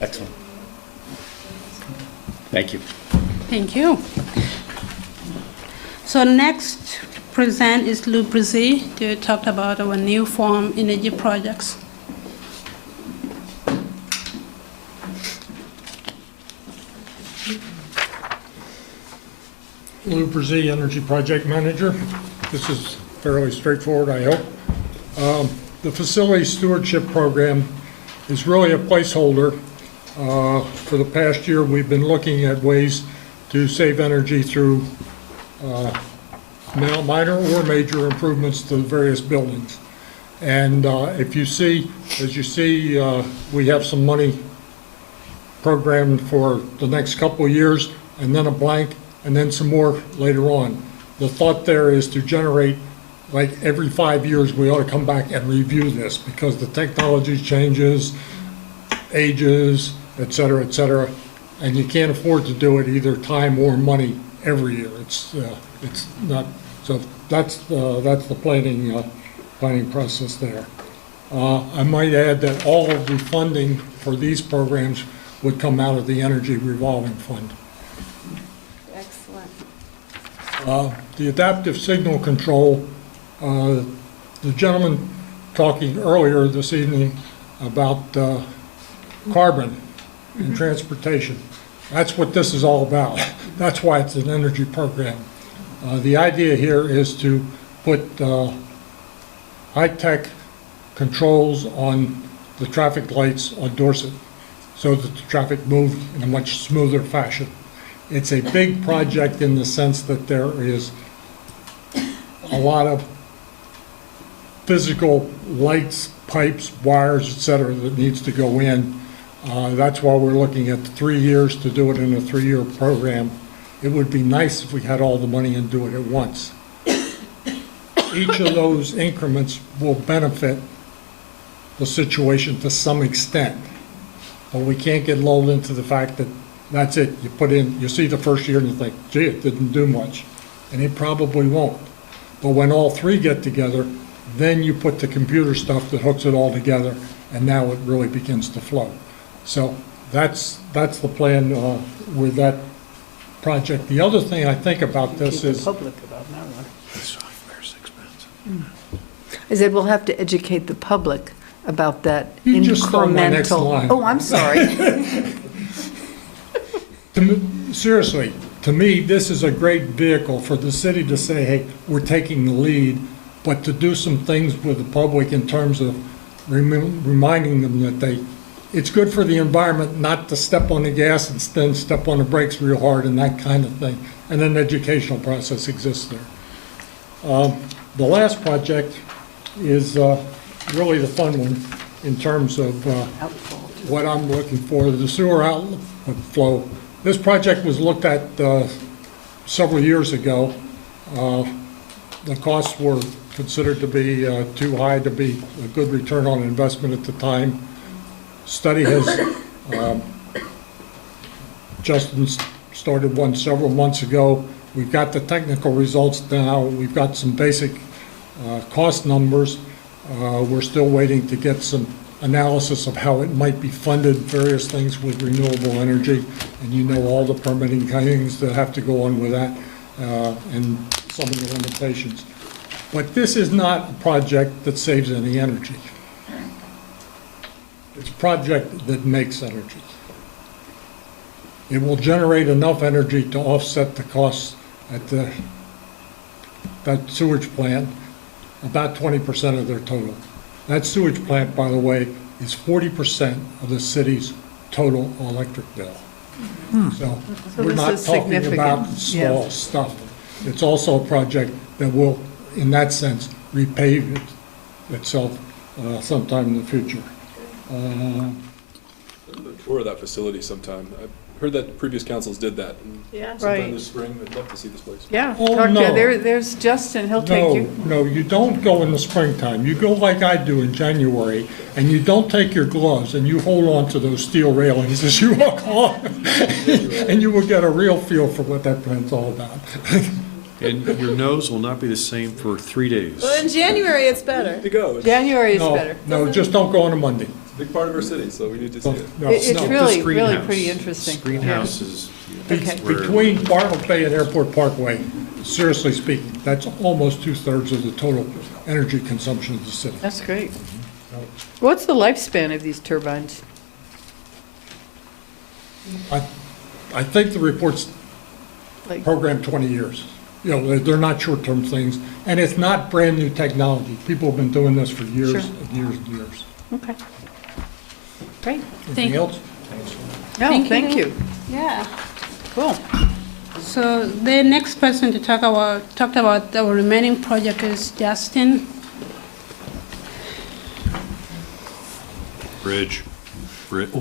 Excellent. Thank you. Thank you. So next present is Lou Brzee to talk about our new farm energy projects. Lou Brzee, Energy Project Manager. This is fairly straightforward, I hope. The Facility Stewardship Program is really a placeholder. For the past year, we've been looking at ways to save energy through minor or major improvements to the various buildings. And if you see, as you see, we have some money programmed for the next couple of years, and then a blank, and then some more later on. The thought there is to generate, like every 5 years, we ought to come back and review this because the technology changes, ages, et cetera, and you can't afford to do it either time or money every year. It's not, so that's the planning process there. I might add that all of the funding for these programs would come out of the Energy Revolving Fund. The adaptive signal control, the gentleman talking earlier this evening about carbon in transportation. That's what this is all about. That's why it's an energy program. The idea here is to put high-tech controls on the traffic lights on Dorset so that the traffic moves in a much smoother fashion. It's a big project in the sense that there is a lot of physical lights, pipes, wires, et cetera, that needs to go in. That's why we're looking at 3 years to do it in a 3-year program. It would be nice if we had all the money and do it at once. Each of those increments will benefit the situation to some extent. But we can't get lulled into the fact that that's it. You put in, you see the first year and you think, gee, it didn't do much. And it probably won't. But when all three get together, then you put the computer stuff that hooks it all together, and now it really begins to flow. So that's the plan with that project. The other thing I think about this is, Public about that one. Software's expensive. I said we'll have to educate the public about that You just stole my next incremental. line. Oh, I'm sorry. seriously, to me, this is a great vehicle for the city to say, hey, we're taking the lead, but to do some things with the public in terms of reminding them that it's good for the environment not to step on the gas and then step on the brakes real hard and that kind of thing. And an educational process exists there. The last project is really the fun one in terms of what I'm looking for, the sewer outlet flow. This project was looked at several years ago. The costs were considered to be too high to be a good return on investment at the time. Study has, Justin started one several months ago. We've got the technical results now. We've got some basic cost numbers. We're still waiting to get some analysis of how it might be funded, various things with renewable energy, and you know all the permitting things that have to go on with that, and some of the limitations. But this is not a project that saves any energy. It's a project that makes energy. It will generate enough energy to offset the costs at that sewage plant, about 20% of their total. That sewage plant, by the way, is 40% of the city's total electric bill. So we're this not is talking significant. about small Yes. stuff. It's also a project that will, in that sense, repay itself sometime in the future. Tour of that facility sometime. I've heard that previous councils did that. Yeah. Sometime Right. this spring, I'd love to see this place. Yeah, Oh, talk to, no. there's Justin, he'll take you. No, you don't go in the springtime. You go like I do in January, and you don't take your gloves, and you hold on to those steel railings as you walk along, and you will get a real feel for what that plant's all about. And your nose will not be the same for 3 days. Well, in January, it's better. To go. It's January is No, better. No, just don't go on a Monday. a big part of our city, so we need to see it. No, It's no. really, This really greenhouse. pretty interesting. This greenhouse is Okay. where- Between Bartlett Bay and Airport Parkway, seriously speaking, that's almost 2/3 of the total energy consumption of the city. That's great. What's the lifespan of these turbines? I think the report's Like, program 20 years. You know, they're not short-term things, and it's not brand-new technology. People have been doing this for years Sure. and years and years. okay. Great. Anything else? No, thank you. Yeah. Cool. So the next person to talked about our remaining project is Justin. Bridge.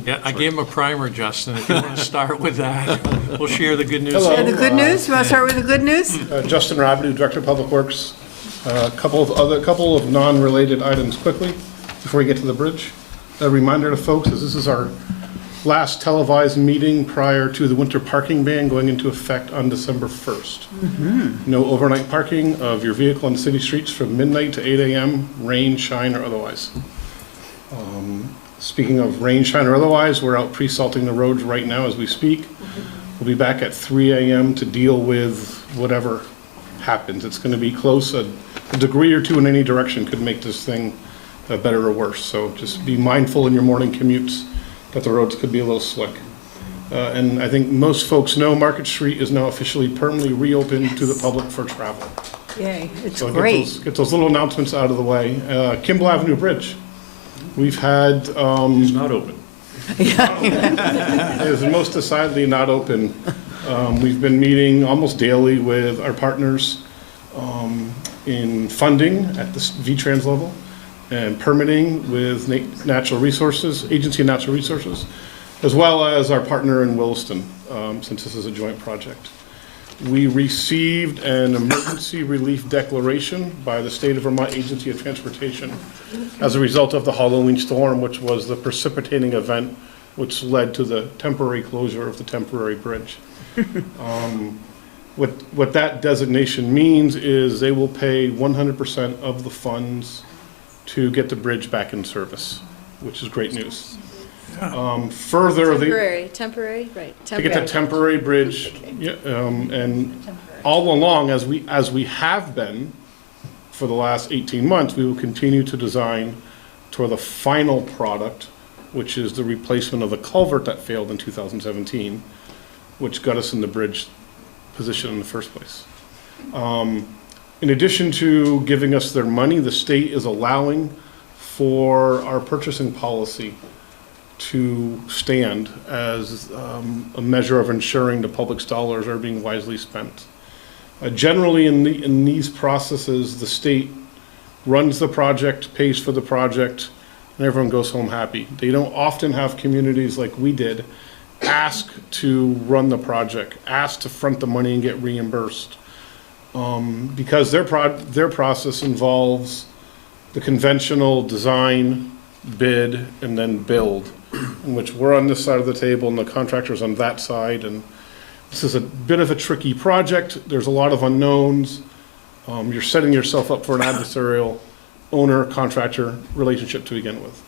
Yeah, I gave him a primer, Justin, if you want to start with that. We'll share the good news. Share the good news? You want to start with the good news? Justin Rabideau, Director of Public Works. A couple of non-related items quickly before we get to the bridge. A reminder to folks, as this is our last televised meeting prior to the winter parking ban going into effect on December 1st. No overnight parking of your vehicle on city streets from midnight to 8 a.m., rain, shine, or otherwise. Speaking of rain, shine, or otherwise, we're out pre-salting the roads right now as we speak. We'll be back at 3 a.m. to deal with whatever happens. It's going to be close. A degree or two in any direction could make this thing better or worse. So just be mindful in your morning commutes that the roads could be a little slick. And I think most folks know Market Street is now officially permanently reopened to the public for travel. Yay, it's So great. get those little announcements out of the way. Kimball Avenue Bridge. We've had, It's not open. it is most decidedly not open. We've been meeting almost daily with our partners. in funding at the V-Trans level, and permitting with Natural Resources, Agency of Natural Resources, as well as our partner in Williston, since this is a joint project. We received an emergency relief declaration by the State of Vermont Agency of Transportation as a result of the Halloween storm, which was the precipitating event which led to the temporary closure of the temporary bridge. What that designation means is they will pay 100% of the funds to get the bridge back in service, which is great news. Further, Temporary, right. to get the temporary bridge, yeah, and all along, as we have been for the last 18 months, we will continue to design toward the final product, which is the replacement of the culvert that failed in 2017, which got us in the bridge position in the first place. In addition to giving us their money, the state is allowing for our purchasing policy to stand as a measure of ensuring the public's dollars are being wisely spent. Generally, in these processes, the state runs the project, pays for the project, and everyone goes home happy. They don't often have communities like we did ask to run the project, ask to front the money and get reimbursed, because their process involves the conventional design, bid, and then build, in which we're on this side of the table and the contractor's on that side. And this is a bit of a tricky project. There's a lot of unknowns. You're setting yourself up for an adversarial owner-contractor relationship to begin with.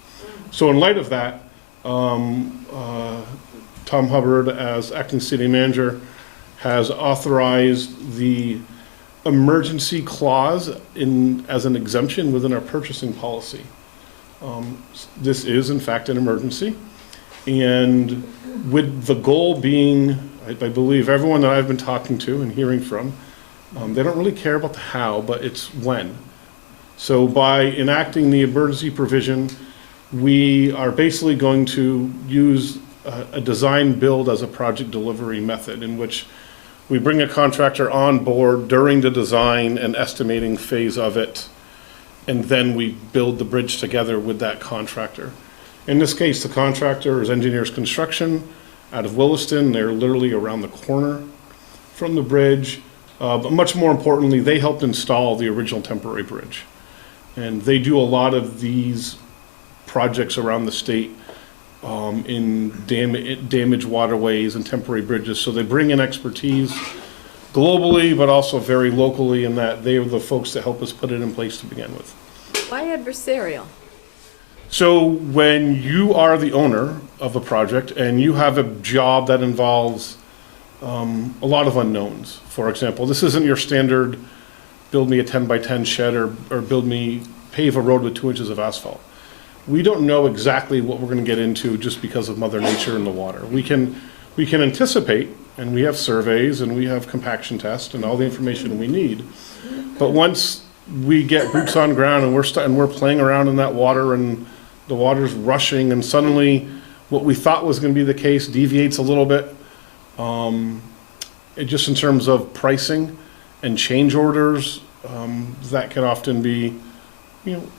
So in light of that, Tom Hubbard, as acting city manager, has authorized the emergency clause as an exemption within our purchasing policy. This is, in fact, an emergency, and with the goal being, I believe everyone that I've been talking to and hearing from, they don't really care about the how, but it's when. So by enacting the emergency provision, we are basically going to use a design build as a project delivery method, in which we bring a contractor on board during the design and estimating phase of it, and then we build the bridge together with that contractor. In this case, the contractor is Engineers Construction out of Williston. They're literally around the corner from the bridge. But much more importantly, they helped install the original temporary bridge. And they do a lot of these projects around the state in damaged waterways and temporary bridges. So they bring in expertise globally, but also very locally, in that they are the folks that help us put it in place to begin with. Why adversarial? So when you are the owner of a project and you have a job that involves a lot of unknowns, for example, this isn't your standard build me a 10 by 10 shed or pave a road with 2 inches of asphalt. We don't know exactly what we're going to get into just because of Mother Nature and the water. We can anticipate, and we have surveys and we have compaction tests and all the information we need. But once we get boots on ground and we're playing around in that water and the water's rushing, and suddenly what we thought was going to be the case deviates a little bit, just in terms of pricing and change orders, that can often be,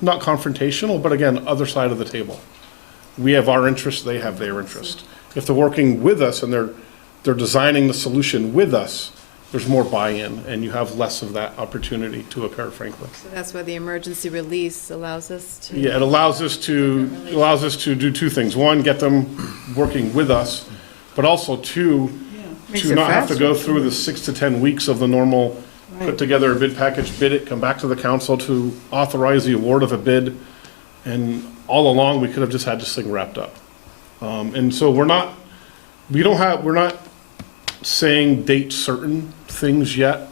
not confrontational, but again, other side of the table. We have our interest, they have their interest. If they're working with us and they're designing the solution with us, there's more buy-in, and you have less of that opportunity to occur, frankly. So that's why the emergency release allows us to. Yeah, it allows us to do 2 things. 1, get them working with us, but also 2, to not have to go through the 6 to 10 weeks of the normal, put together a bid package, bid it, come back to the council to authorize the award of a bid, and all along we could have just had this thing wrapped up. And so we're not saying date certain things yet,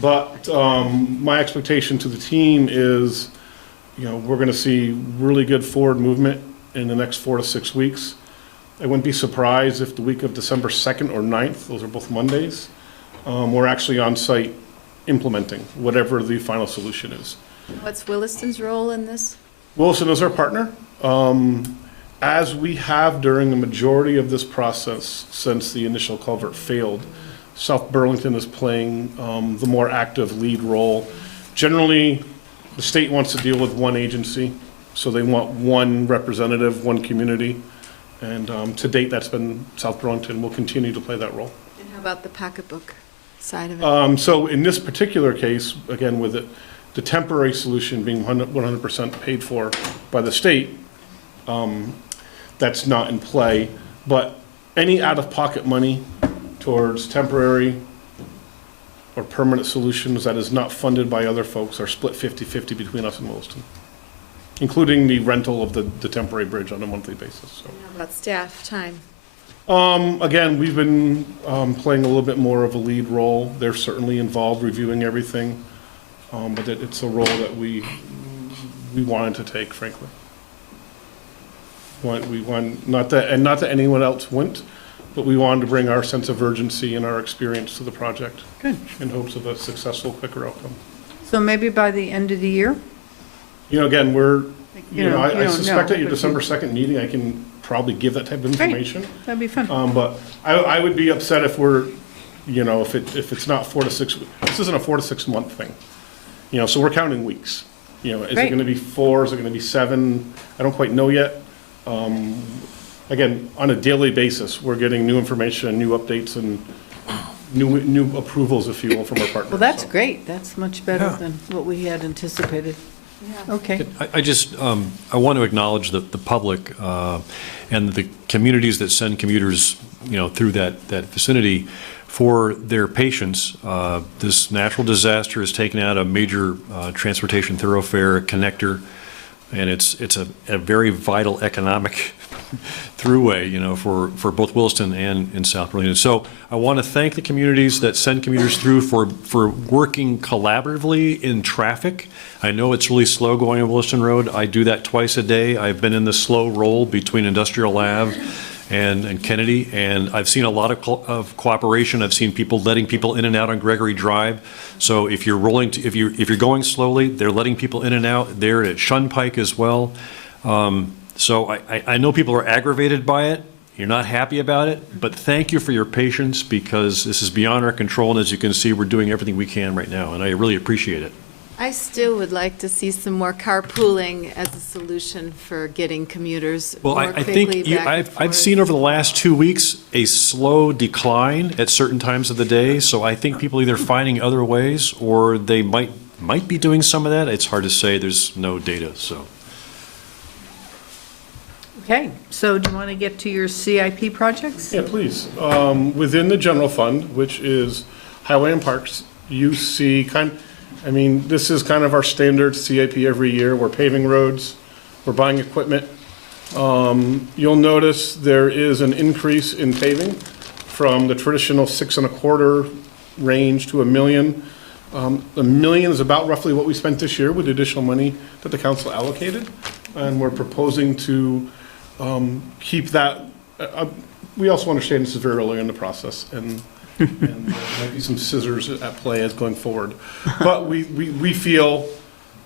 but my expectation to the team is, we're going to see really good forward movement in the next 4 to 6 weeks. I wouldn't be surprised if the week of December 2nd or 9th, those are both Mondays, we're actually on site implementing whatever the final solution is. What's Williston's role in this? Williston is our partner. As we have during the majority of this process since the initial culvert failed, South Burlington is playing the more active lead role Generally, the state wants to deal with one agency, so they want one representative, one community. And to date, that's been South Burlington. We'll continue to play that role. And how about the pocketbook side of it? So in this particular case, again, with the temporary solution being 100% paid for by the state, that's not in play. But any out-of-pocket money towards temporary or permanent solutions that is not funded by other folks are split 50-50 between us and Williston, including the rental of the temporary bridge on a monthly basis. So. How about staff time? Again, we've been playing a little bit more of a lead role. They're certainly involved reviewing everything, but it's a role that we wanted to take, frankly. We want not that anyone else wouldn't, but we wanted to bring our sense of urgency and our experience to the project. Good. In hopes of a successful, quicker outcome. So maybe by the end of the year? Again, I don't suspect know, at your but December 2nd meeting, I can probably give that type of information. That'd be fun. But I would be upset if we're, if it's not 4 to 6, this isn't a 4 to 6 month thing. So we're counting weeks. Is it Great. going to be 4? Is it going to be 7? I don't quite know yet. Again, on a daily basis, we're getting new information, new updates, and new approvals, if you will, from our partners. Well, that's So. great. That's much better Yeah. than what we had anticipated. Okay. I just, I want to acknowledge the public and the communities that send commuters, through that vicinity for their patience. This natural disaster has taken out a major transportation thoroughfare, a connector, and it's a very vital economic throughway, for both Williston and in South Burlington. So I want to thank the communities that send commuters through for working collaboratively in traffic. I know it's really slow going on Williston Road. I do that twice a day. I've been in the slow roll between Industrial Ave and Kennedy, and I've seen a lot of cooperation. I've seen people letting people in and out on Gregory Drive. So if you're if you're going slowly, they're letting people in and out. They're at Shun Pike as well. So I know people are aggravated by it. You're not happy about it, but thank you for your patience, because this is beyond our control, and as you can see, we're doing everything we can right now, and I really appreciate it. I still would like to see some more carpooling as a solution for getting commuters Well, more I quickly think back and I've forth. seen over the last 2 weeks a slow decline at certain times of the day, so I think people either finding other ways or they might be doing some of that. It's hard to say. There's no data, so. Okay, so do you want to get to your CIP projects? Yeah, please. Within the general fund, which is Highway and Parks, you see this is kind of our standard CIP every year. We're paving roads, we're buying equipment. You'll notice there is an increase in paving from the traditional 6.25 range to $1 million. $1 million is about roughly what we spent this year with additional money that the council allocated, and we're proposing to keep that. We also understand this is very early in the process, and there might be some scissors at play as going forward. But we feel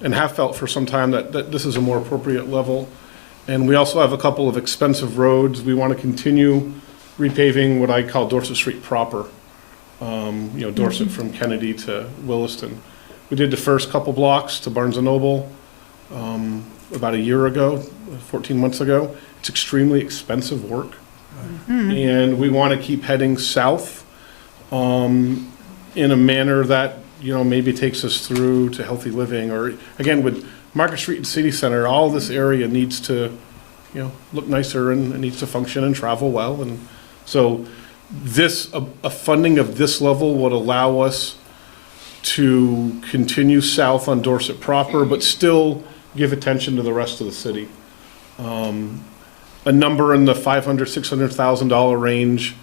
and have felt for some time that this is a more appropriate level. And we also have a couple of expensive roads. We want to continue repaving what I call Dorset Street proper, Dorset from Kennedy to Williston. We did the first couple blocks to Barnes & Noble about a year ago, 14 months ago. It's extremely expensive work. And we want to keep heading south in a manner that, maybe takes us through to healthy living. Or, again, with Market Street and City Center, all this area needs to, look nicer and needs to function and travel well. And so a funding of this level would allow us to continue south on Dorset proper, but still give attention to the rest of the city. A number in the $500,000, $600,000 range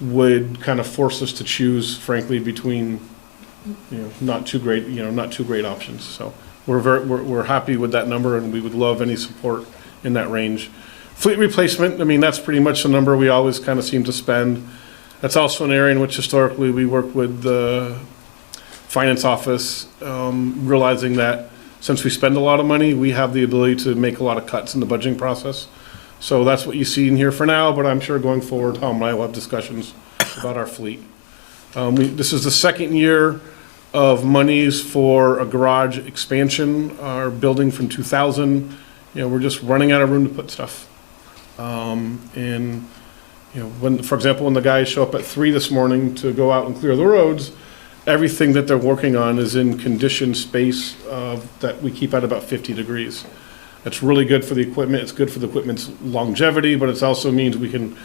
would kind of force us to choose, frankly, between, not too great options. So we're happy with that number, and we would love any support in that range. Fleet replacement, that's pretty much the number we always kind of seem to spend. That's also an area in which historically we work with the finance office, realizing that since we spend a lot of money, we have the ability to make a lot of cuts in the budgeting process. So that's what you see in here for now, but I'm sure going forward, Tom and I will have discussions about our fleet. This is the second year of monies for a garage expansion, our building from 2000. We're just running out of room to put stuff. And, when, for example, when the guys show up at 3 this morning to go out and clear the roads, everything that they're working on is in conditioned space that we keep at about 50 degrees. It's really good for the equipment. It's good for the equipment's longevity, but it also means we can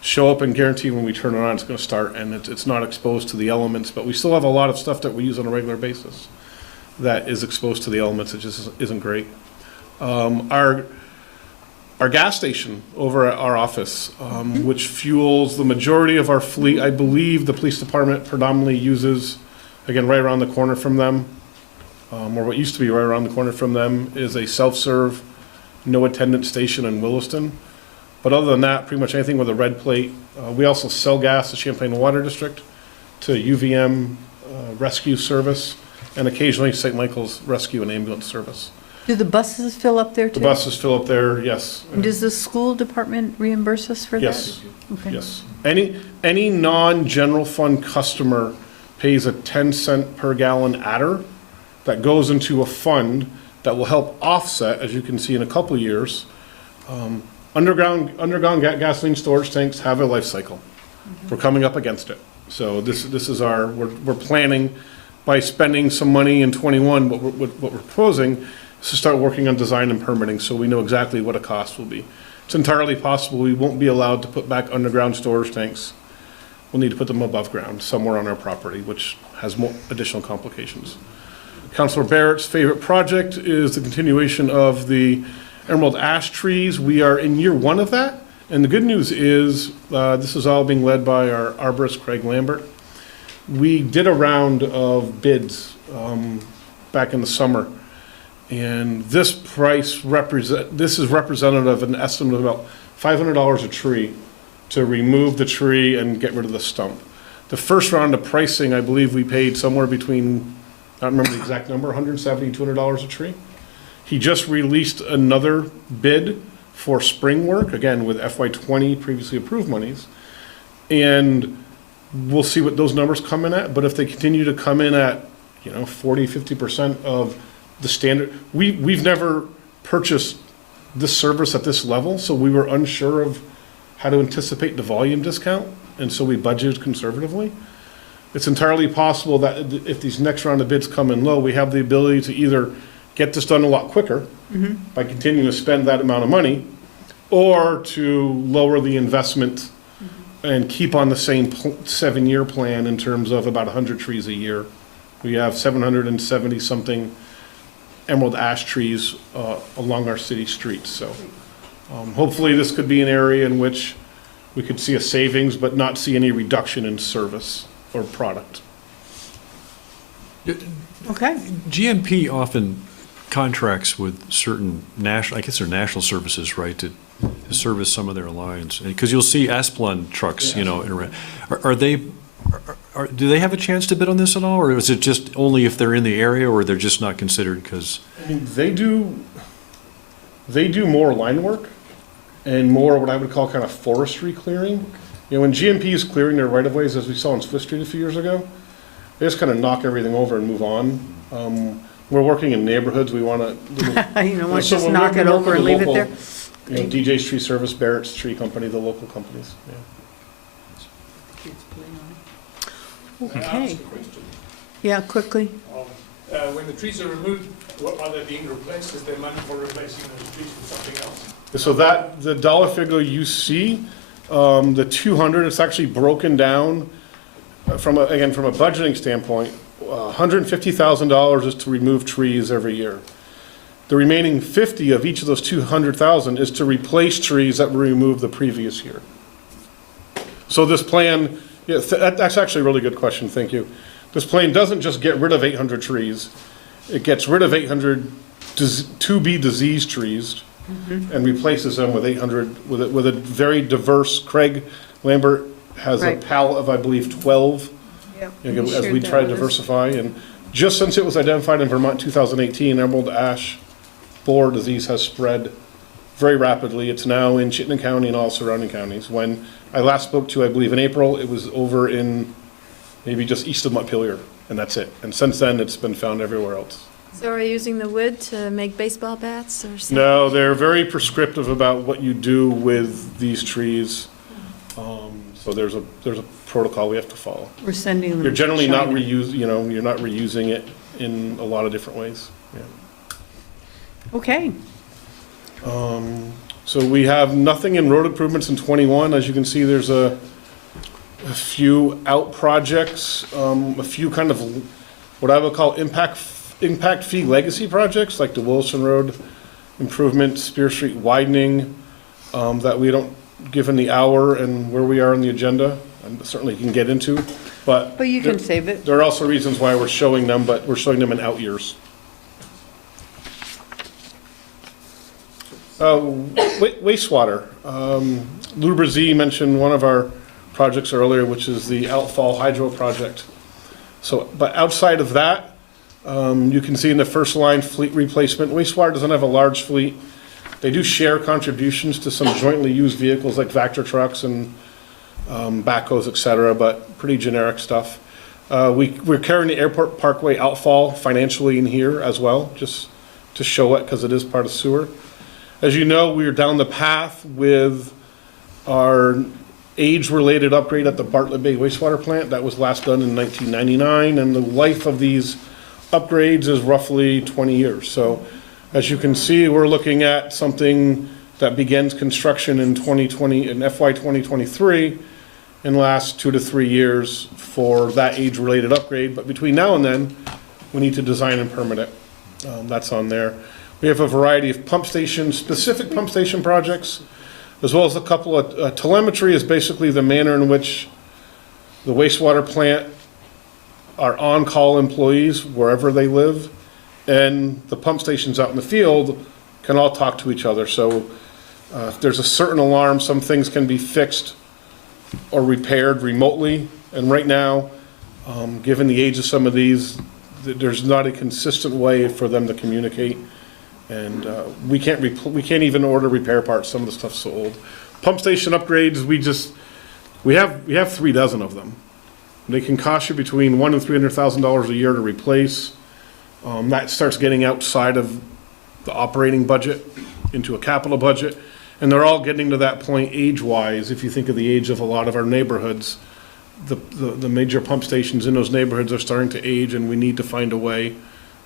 show up and guarantee when we turn it on, it's going to start, and it's not exposed to the elements. But we still have a lot of stuff that we use on a regular basis that is exposed to the elements. It just isn't great. Our gas station over at our office, which fuels the majority of our fleet, I believe the police department predominantly uses, again, right around the corner from them, or what used to be right around the corner from them, is a self-serve, no attendance station in Williston. But other than that, pretty much anything with a red plate. We also sell gas to Champlain Water District, to UVM rescue service, and occasionally St. Michael's rescue and ambulance service. Do the buses fill up there too? The buses fill up there, yes. And does the school department reimburse us for that? Yes, Okay. yes. Any non-general fund customer pays a 10-cent per gallon adder that goes into a fund that will help offset, as you can see in a couple of years. Underground gasoline storage tanks have a life cycle. We're coming up against it. So this is we're planning by spending some money in 21, what we're proposing is to start working on design and permitting so we know exactly what a cost will be. It's entirely possible we won't be allowed to put back underground storage tanks. We'll need to put them above ground somewhere on our property, which has more additional complications. Councilor Barrett's favorite project is the continuation of the emerald ash trees. We are in year 1 of that. And the good news is this is all being led by our arborist, Craig Lambert. We did a round of bids back in the summer. And this price this is representative of an estimate of about $500 a tree to remove the tree and get rid of the stump. The first round of pricing, I believe we paid somewhere between, I don't remember the exact number, $170 and $200 a tree. He just released another bid for spring work, again with FY20 previously approved monies. And we'll see what those numbers come in at. But if they continue to come in at, 40, 50% of the standard, we've never purchased this service at this level, so we were unsure of how to anticipate the volume discount, and so we budgeted conservatively. It's entirely possible that if these next round of bids come in low, we have the ability to either get this done a lot quicker by continuing to spend that amount of money, or to lower the investment and keep on the same 7-year plan in terms of about 100 trees a year. We have 770 something emerald ash trees along our city streets. So hopefully this could be an area in which we could see a savings but not see any reduction in service or product. Okay. GMP often contracts with certain national, I guess they're national services, right, to service some of their lines. Because you'll see Asplund trucks, in around. Do they have a chance to bid on this at all, or is it just only if they're in the area, or they're just not considered because? I mean, they do more line work and more what I would call kind of forestry clearing. When GMP is clearing their right-of-ways, as we saw on Swift Street a few years ago, they just kind of knock everything over and move on. We're working in neighborhoods. We want to, let's just knock it over and leave it there. DJ's Tree Service, Barrett's Tree Company, the local companies. Yeah. Okay. Yeah, quickly. When the trees are removed, what are they being replaced? Is there money for replacing those trees with something else? So the dollar figure you see, the 200, it's actually broken down from a budgeting standpoint. $150,000 is to remove trees every year. The remaining 50 of each of those 200,000 is to replace trees that were removed the previous year. So this plan, that's actually a really good question, thank you. This plan doesn't just get rid of 800 trees. It gets rid of 800 to-be diseased trees and replaces them with 800, with a very diverse, Craig Lambert has a palette of, I believe, 12 as we try to diversify. And just since it was identified in Vermont in 2018, emerald ash borer disease has spread very rapidly. It's now in Chittenden County and all surrounding counties. When I last spoke to, I believe in April, it was over in maybe just east of Montpelier. and that's it. And since then, it's been found everywhere else. So are you using the wood to make baseball bats or something? No, they're very prescriptive about what you do with these trees. So there's a protocol we have to follow. We're sending them You're to generally not China. you're not reusing it in a lot of different ways. Yeah. Okay. So we have nothing in road improvements in '21. As you can see, there's a few out projects, a few kind of what I would call impact fee legacy projects, like the Wilson Road improvement, Spear Street widening, that we don't, given the hour and where we are on the agenda, and certainly can get into. But you can save it. There are also reasons why we're showing them, but we're showing them in out years. Wastewater. Lou Brzee mentioned one of our projects earlier, which is the Outfall Hydro Project. So, but outside of that, you can see in the first line, fleet replacement. Wastewater doesn't have a large fleet. They do share contributions to some jointly used vehicles like Vector trucks and backhoes, et cetera, but pretty generic stuff. We're carrying the Airport Parkway outfall financially in here as well, just to show it because it is part of sewer. As you know, we are down the path with our age-related upgrade at the Bartlett Bay wastewater plant. That was last done in 1999, and the life of these upgrades is roughly 20 years. So as you can see, we're looking at something that begins construction in 2020, in FY 2023, and lasts 2 to 3 years for that age-related upgrade. But between now and then, we need to design and permit it. That's on there. We have a variety of specific pump station projects, as well as a couple of, telemetry is basically the manner in which the wastewater plant are on-call employees wherever they live, and the pump stations out in the field can all talk to each other. So if there's a certain alarm, some things can be fixed or repaired remotely. And right now, given the age of some of these, there's not a consistent way for them to communicate. And we can't even order repair parts. Some of the stuff's so old. Pump station upgrades, we have 3 dozen of them. They can cost you between $100,000 and $300,000 a year to replace. That starts getting outside of the operating budget into a capital budget, and they're all getting to that point age-wise. If you think of the age of a lot of our neighborhoods, the major pump stations in those neighborhoods are starting to age, and we need to find a way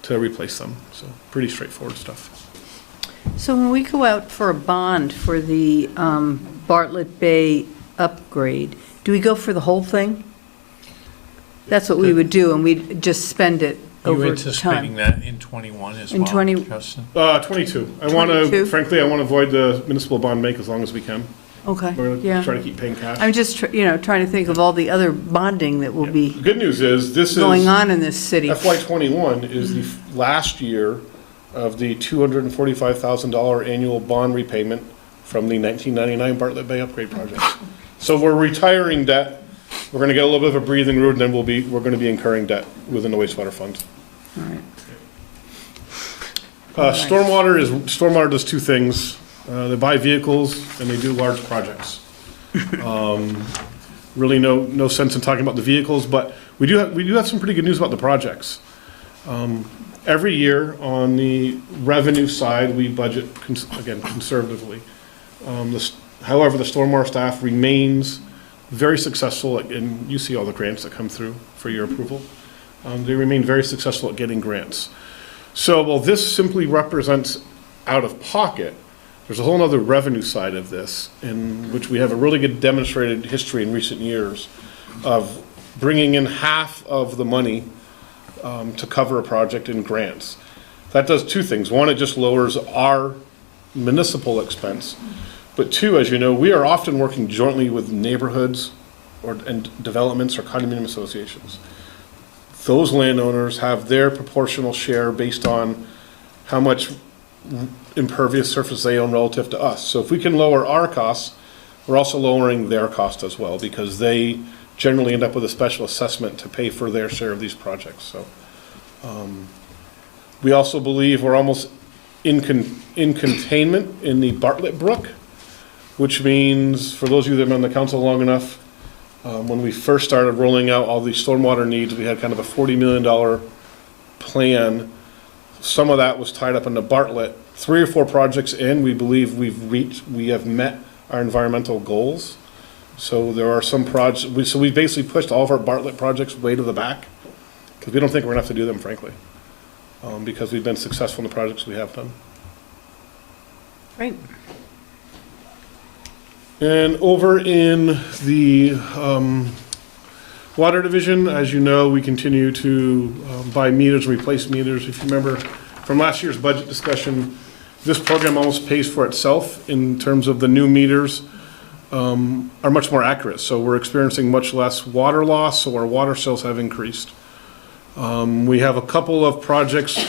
to replace them. So pretty straightforward stuff. So when we go out for a bond for the Bartlett Bay upgrade, do we go for the whole thing? That's what we would do, and we'd just spend it Are you over anticipating time. that in '21 as In well, 20 Justin? 22. Frankly, I want to avoid the municipal bond make as long as we can. Okay, We're yeah. gonna try to keep paying cash. I'm just, trying to think of all the other bonding that will be The good news is, this is. going on in this city. FY '21 is the last year of the $245,000 annual bond repayment from the 1999 Bartlett Bay upgrade project. So we're retiring debt. We're gonna get a little bit of a breathing room, and then we're gonna be incurring debt within the wastewater fund. All right. Stormwater does 2 things. They buy vehicles and they do large projects. Really no sense in talking about the vehicles, but we do have some pretty good news about the projects. Every year on the revenue side, we budget, again, conservatively. However, the stormwater staff remains very successful, and you see all the grants that come through for your approval. They remain very successful at getting grants. So while this simply represents out of pocket, there's a whole other revenue side of this, in which we have a really good demonstrated history in recent years of bringing in half of the money to cover a project in grants. That does 2 things. One, it just lowers our municipal expense. But 2, as you know, we are often working jointly with neighborhoods and developments or condominium associations. Those landowners have their proportional share based on how much impervious surface they own relative to us. So if we can lower our costs, we're also lowering their cost as well, because they generally end up with a special assessment to pay for their share of these projects. So we also believe we're almost in containment in the Bartlett Brook, which means, for those of you that have been on the council long enough, When we first started rolling out all these stormwater needs, we had kind of a $40 million plan. Some of that was tied up into Bartlett. 3 or 4 projects in, we believe we have met our environmental goals. So there are some projects, so we basically pushed all of our Bartlett projects way to the back, because we don't think we're gonna have to do them, frankly, because we've been successful in the projects we have done. Great. And over in the water division, as you know, we continue to buy meters, replace meters. If you remember from last year's budget discussion, this program almost pays for itself in terms of the new meters are much more accurate. So we're experiencing much less water loss, so our water sales have increased. We have a couple of projects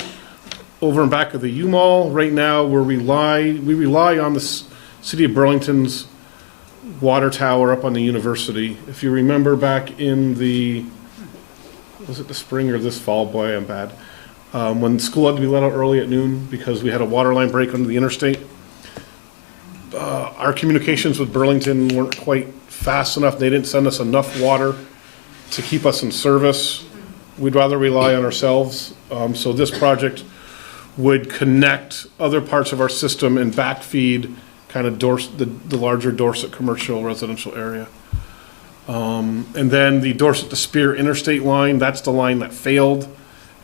over and back of the U-Mall right now where we rely on the city of Burlington's water tower up on the university. If you remember back in was it the spring or this fall? Boy, I'm bad. When school had to be let out early at noon because we had a water line break under the interstate. Our communications with Burlington weren't quite fast enough. They didn't send us enough water to keep us in service. We'd rather rely on ourselves. So this project would connect other parts of our system and backfeed kind of the larger Dorset commercial residential area. And then the Dorset to Spear interstate line, that's the line that failed,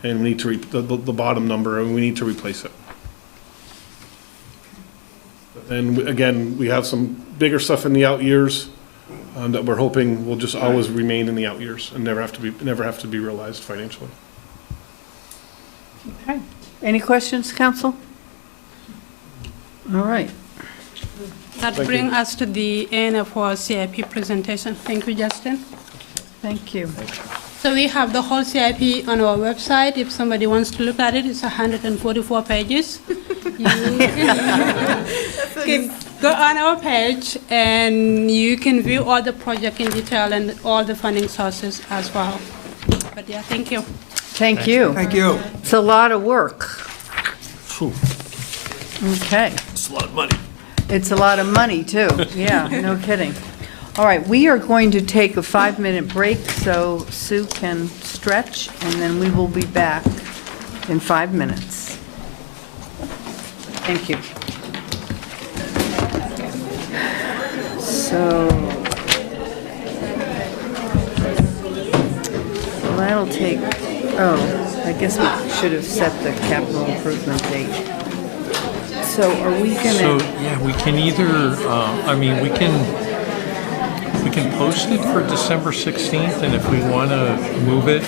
and we need to, the bottom number, and we need to replace it. And again, we have some bigger stuff in the out years that we're hoping will just always remain in the out years and never have to be realized financially. Okay. Any questions, council? All right. That brings us to the end of our CIP presentation. Thank you, Justin. Thank you. So we have the whole CIP on our website. If somebody wants to look at it, it's 144 pages. You can go on our page and you can view all the project in detail and all the funding sources as well. But yeah, thank you. Thank you. Thank you. It's a lot of work. Okay. It's a lot of money. It's a lot of money, too. Yeah, no kidding. All right, we are going to take a 5-minute break so Sue can stretch, and then we will be back in 5 minutes. Thank you. So, well, that'll take, I guess we should have set the capital improvement date. So are we So, gonna, yeah, we can either, I mean, we can post it for December 16th, and if we want to move it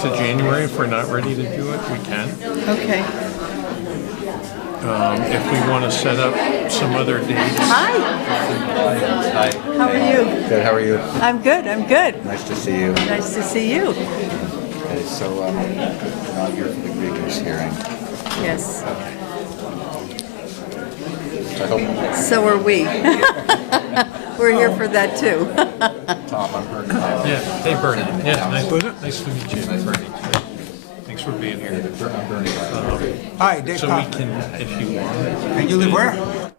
to January, if we're not ready to do it, we can. okay. If we want to set up some other dates. Hi, Hi. how are you? Good, how are you? I'm good, I'm good. Nice to see you. Nice to see you. Okay, so you're not here for the grievance hearing. Yes, I hope, so are we. We're here for that, too. Tom, I'm Bernie. Yeah, hey Bernie. Yeah, nice to meet you. Bernie. Thanks for being here. I'm Bernie. Hi, Dave So we Kaufman. can, if you want. And you live where?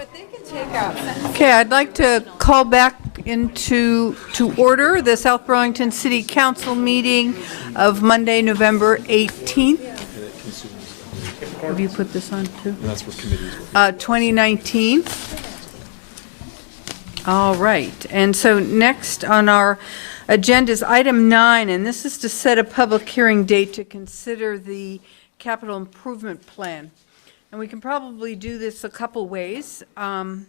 But they can take out sentences. Okay, I'd like to call back to order the South Burlington City Council meeting of Monday, November 18th. Have you put this on too? That's for committees. 2019. All right, and so next on our agenda is item 9, and this is to set a public hearing date to consider the capital improvement plan. And we can probably do this a couple ways. One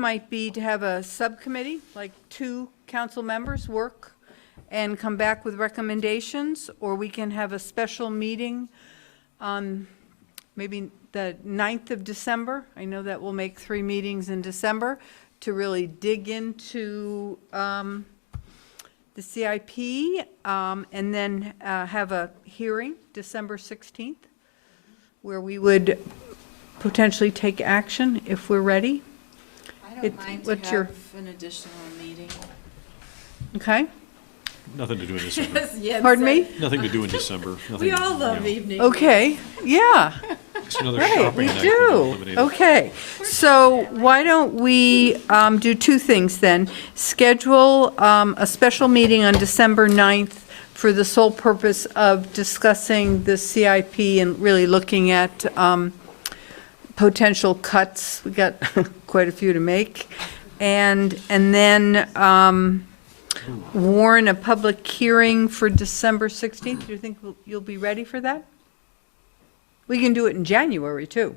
might be to have a subcommittee, like 2 council members work and come back with recommendations, or we can have a special meeting on maybe the 9th of December. I know that will make 3 meetings in December to really dig into the CIP, and then have a hearing December 16th, where we would potentially take action if we're ready. I don't mind to what's have your- an additional meeting. Okay? Nothing to do in December. Yes, Jens Pardon me? said- Nothing to do in December. We Nothing, all love you know. evening. Okay, yeah. It's another Right, shopping we night. do. Eliminated. Okay, so why don't we do 2 things then? Schedule a special meeting on December 9th for the sole purpose of discussing the CIP and really looking at potential cuts. We got quite a few to make. And then warn a public hearing for December 16th. Do you think you'll be ready for that? We can do it in January, too,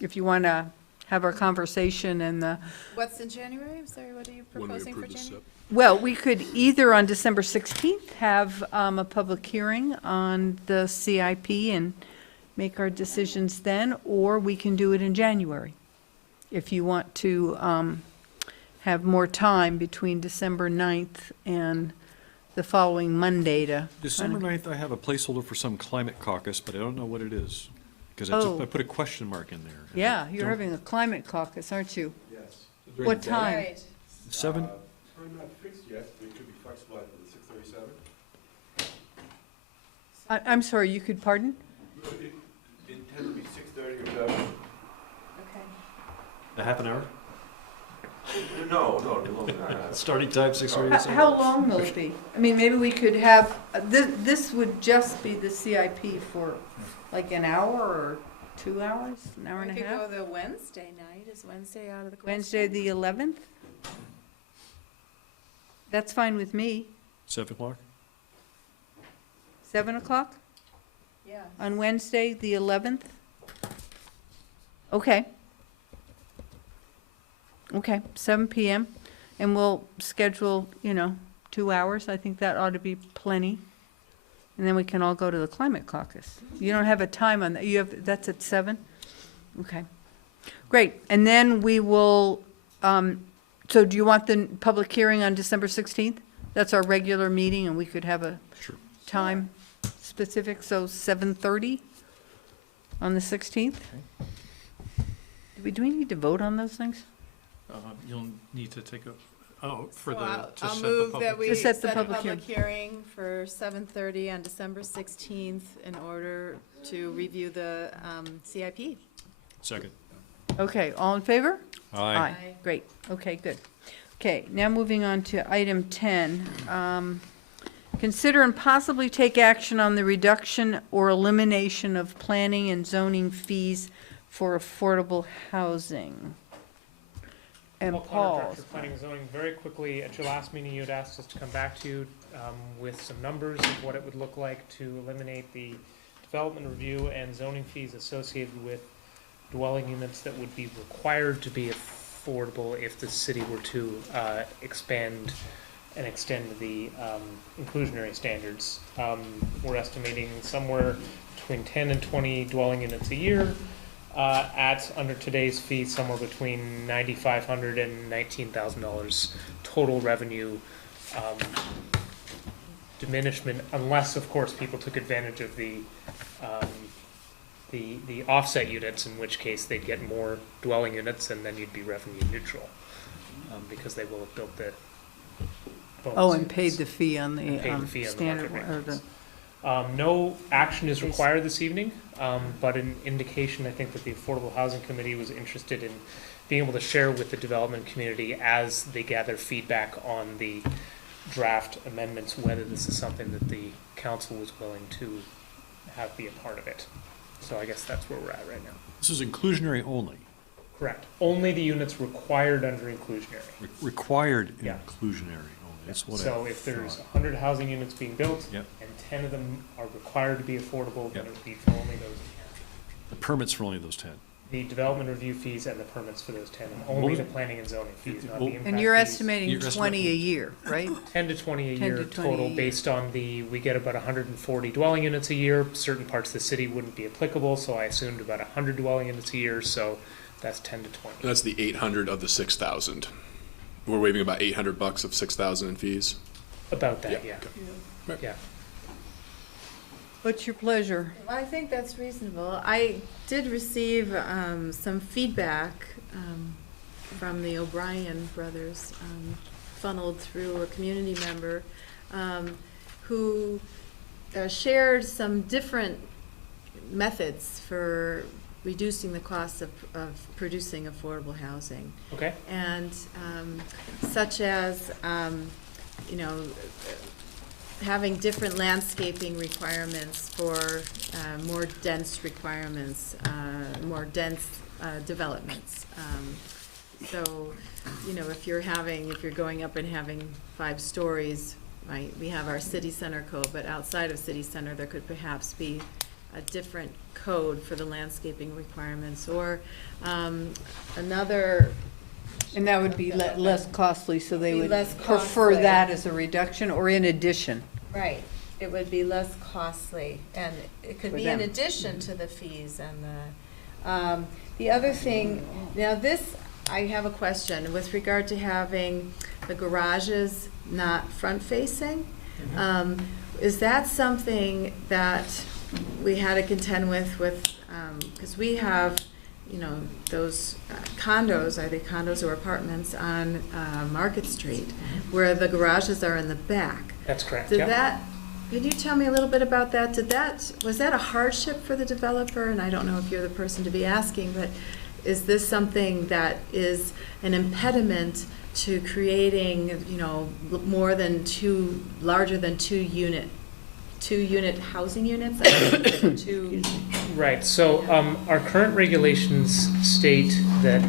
if you want to have our conversation and the, What's in January? I'm sorry, what are you proposing for January? well, we could either on December 16th have a public hearing on the CIP and make our decisions then, or we can do it in January, if you want to have more time between December 9th and the following Monday to. December 9th, I have a placeholder for some climate caucus, but I don't know what it is. Because Oh. I put a question mark in there. Yeah, you're Don't- having a climate caucus, aren't you? Yes. What time? Right. 7? I'm not fixed yet, but it could be flexible at 6:37. I'm sorry, you could pardon? It intended to be 6:30 or 7. Okay. A half an hour? No, longer than that. Starting time, 6:30. How long will it be? I mean, maybe we could have, this would just be the CIP for like an hour or 2 hours, an hour and We a could half? go the Wednesday night. Is Wednesday out of the question? Wednesday, the 11th? That's fine with me. 7 o'clock? 7 o'clock Yeah. on Wednesday, the 11th? Okay. Okay, 7 PM, and we'll schedule, 2 hours. I think that ought to be plenty. And then we can all go to the climate caucus. You don't have a time on that, that's at 7? Okay, great. And then we will, so do you want the public hearing on December 16th? That's our regular meeting, and we could have a Sure. time specific, so 7:30 on the 16th? Do we need to vote on those things? You'll need to take a, for So the, I'll to I'll set the move public. that we To set set the a public public hearing for 7:30 on December 16th in order to review the CIP. Second. Okay, all in favor? Aye. Great, okay, good. Okay, now moving on to item 10. Consider and possibly take action on the reduction or elimination of planning and zoning fees for affordable housing. And Paul Connor, Paul. Director of Planning and Zoning, very quickly, at your last meeting, you had asked us to come back to you with some numbers of what it would look like to eliminate the development review and zoning fees associated with dwelling units that would be required to be affordable if the city were to expand and extend the inclusionary standards. We're estimating somewhere between 10 and 20 dwelling units a year. At, under today's fee, somewhere between $9,500 and $19,000 total revenue diminishment, unless, of course, people took advantage of the offset units, in which case they'd get more dwelling units, and then you'd be revenue neutral, because they will have built the bonus Oh, and paid units. the fee on the And paid the fee on the standard, market or rate. the, No action is required this evening, but an indication, I think, that the Affordable Housing Committee was interested in being able to share with the development community as they gather feedback on the draft amendments, whether this is something that the council was willing to have be a part of it. So I guess that's where we're at right now. This is inclusionary only. Correct. Only the units required under inclusionary. Required Yeah. inclusionary only. That's what So I if there's thought. 100 housing units being built, Yep. and 10 of them are required to be affordable, then Yep. it would be for only those 10. The permits for only those 10. The development review fees and the permits for those 10, and What only was the it? planning and zoning fees, not Well- the impact And you're fees. estimating You're 20 a year, right? 10 to 20 a 10 year to 20 a total, year. based on we get about 140 dwelling units a year. Certain parts of the city wouldn't be applicable, so I assumed about 100 dwelling units a year, so that's 10 to 20. That's the 800 of the 6,000. We're waiving about $800 of 6,000 in fees. About that, yeah. okay. Yeah. What's your pleasure? I think that's reasonable. I did receive some feedback from the O'Brien brothers, funneled through a community member, who shared some different methods for reducing the cost of producing affordable housing. Okay. And such as, having different landscaping requirements for more dense requirements, more dense developments. So, if you're going up and having 5 stories, right, we have our city center code, but outside of city center, there could perhaps be a different code for the landscaping requirements, or another. And that would be less costly, so they Be would less prefer costly. that as a reduction or in addition? Right, it would be less costly, and it could For be in them. addition to the fees and the other thing, now this, I have a question with regard to having the garages not front-facing. Is that something that we had to contend with, because we have, those condos, are they condos or apartments on Market Street, where the garages are in the back? That's correct, Did yeah. that, could you tell me a little bit about that? Was that a hardship for the developer? And I don't know if you're the person to be asking, but is this something that is an impediment to creating, larger than two unit housing units? Right, so our current regulations state that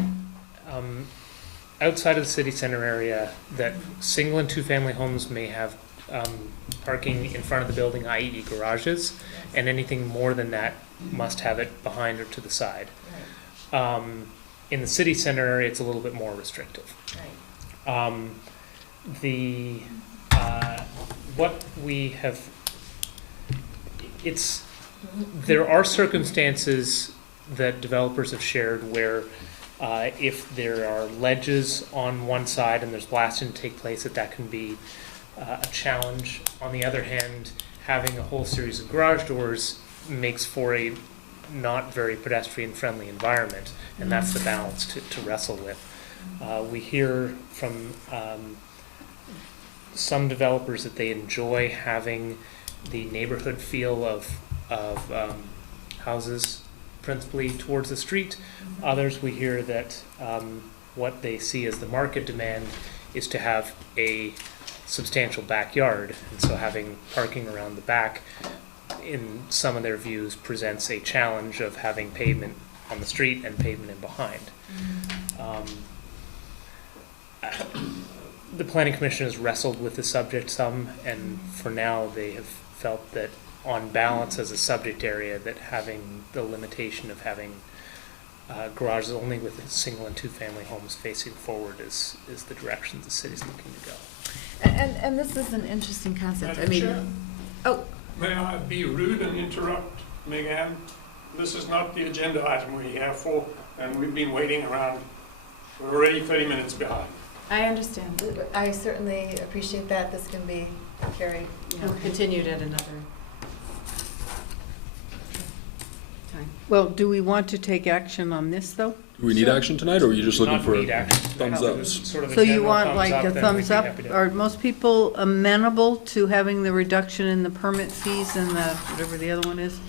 outside of the city center area, that single and two-family homes may have parking in front of the building, i.e. garages, and anything more than that must have it behind or to the side. In the city center area, it's a little bit more restrictive. What we have, there are circumstances that developers have shared where if there are ledges on one side and there's blasting to take place, that can be a challenge. On the other hand, having a whole series of garage doors makes for a not very pedestrian-friendly environment, and that's the balance to wrestle with. We hear from some developers that they enjoy having the neighborhood feel of houses principally towards the street. Others, we hear that what they see as the market demand is to have a substantial backyard, and so having parking around the back, in some of their views, presents a challenge of having pavement on the street and pavement in behind. The Planning Commission has wrestled with the subject some, and for now they have felt that on balance as a subject area, that having the limitation of having garages only with single and two-family homes facing forward is the direction the city's looking to go. And this is an interesting concept. I mean, oh, May I be rude and interrupt, Megan? This is not the agenda item we're here for, and we've been waiting around. We're already 30 minutes behind. I understand. I certainly appreciate that. This can be continued at another time. Well, do we want to take action on this, though? Do we need action tonight, or are you just looking Not for need action thumbs tonight. ups? Sort of a So you general want like a then we'd thumbs be up? happy to- Are most people amenable to having the reduction in the permit fees and the, whatever the other one is?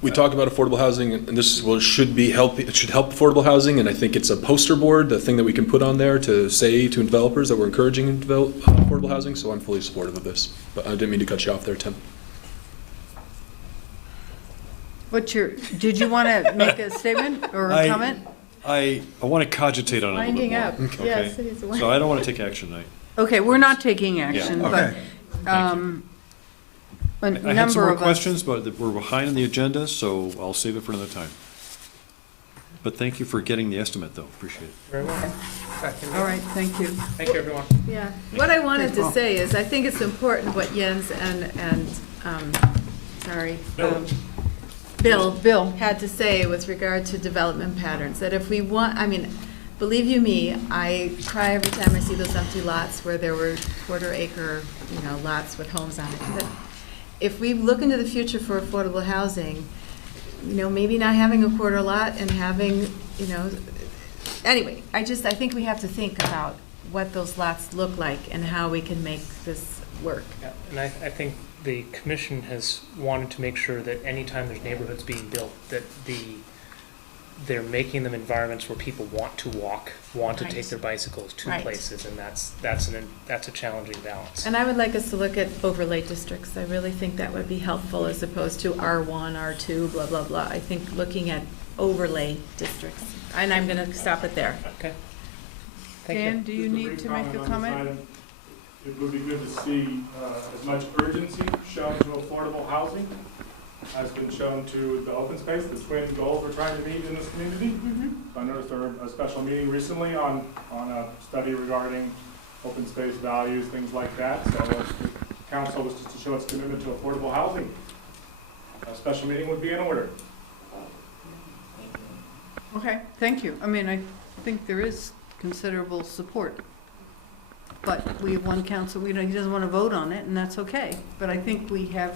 We talk about affordable housing, and this is, well, it should help affordable housing, and I think it's a poster board, the thing that we can put on there to say to developers that we're encouraging affordable housing, so I'm fully supportive of this. But I didn't mean to cut you off there, Tim. Did you want to make a statement or a comment? I want to cogitate on it a little bit Winding more. up. Okay. Yes, it is So I don't want to take action tonight. Okay, we're not taking action, Yeah. but, Okay. a I had some number more of us. questions, but we're behind on the agenda, so I'll save it for another time. But thank you for getting the estimate, though. Appreciate it. Very well. All right, thank you. Thank you, everyone. Yeah, what I wanted to Well- say is, I think it's important what Jens and Bill had to say with regard to development patterns, that if we want, I mean, believe you me, I cry every time I see those empty lots where there were quarter-acre, lots with homes on it. But if we look into the future for affordable housing, maybe not having a quarter lot and having, anyway, I think we have to think about what those lots look like and how we can make this work. Yeah, and I think the commission has wanted to make sure that anytime there's neighborhoods being built, that they're making them environments where people want to walk, want to take their bicycles to Right. places, and that's a challenging balance. And I would like us to look at overlay districts. I really think that would be helpful as opposed to R1, R2, blah, blah, blah. I think looking at overlay districts. And I'm going to stop it there. Okay. Dan, do you need to make a comment? It would be good to see as much urgency shown to affordable housing has been shown to the open space, the twin goals we're trying to meet in this community. I noticed there was a special meeting recently on a study regarding open space values, things like that. So if the council was to show its commitment to affordable housing, a special meeting would be in order. Okay, thank you. I mean, I think there is considerable support. But we have one council, he doesn't want to vote on it, and that's okay. But I think we have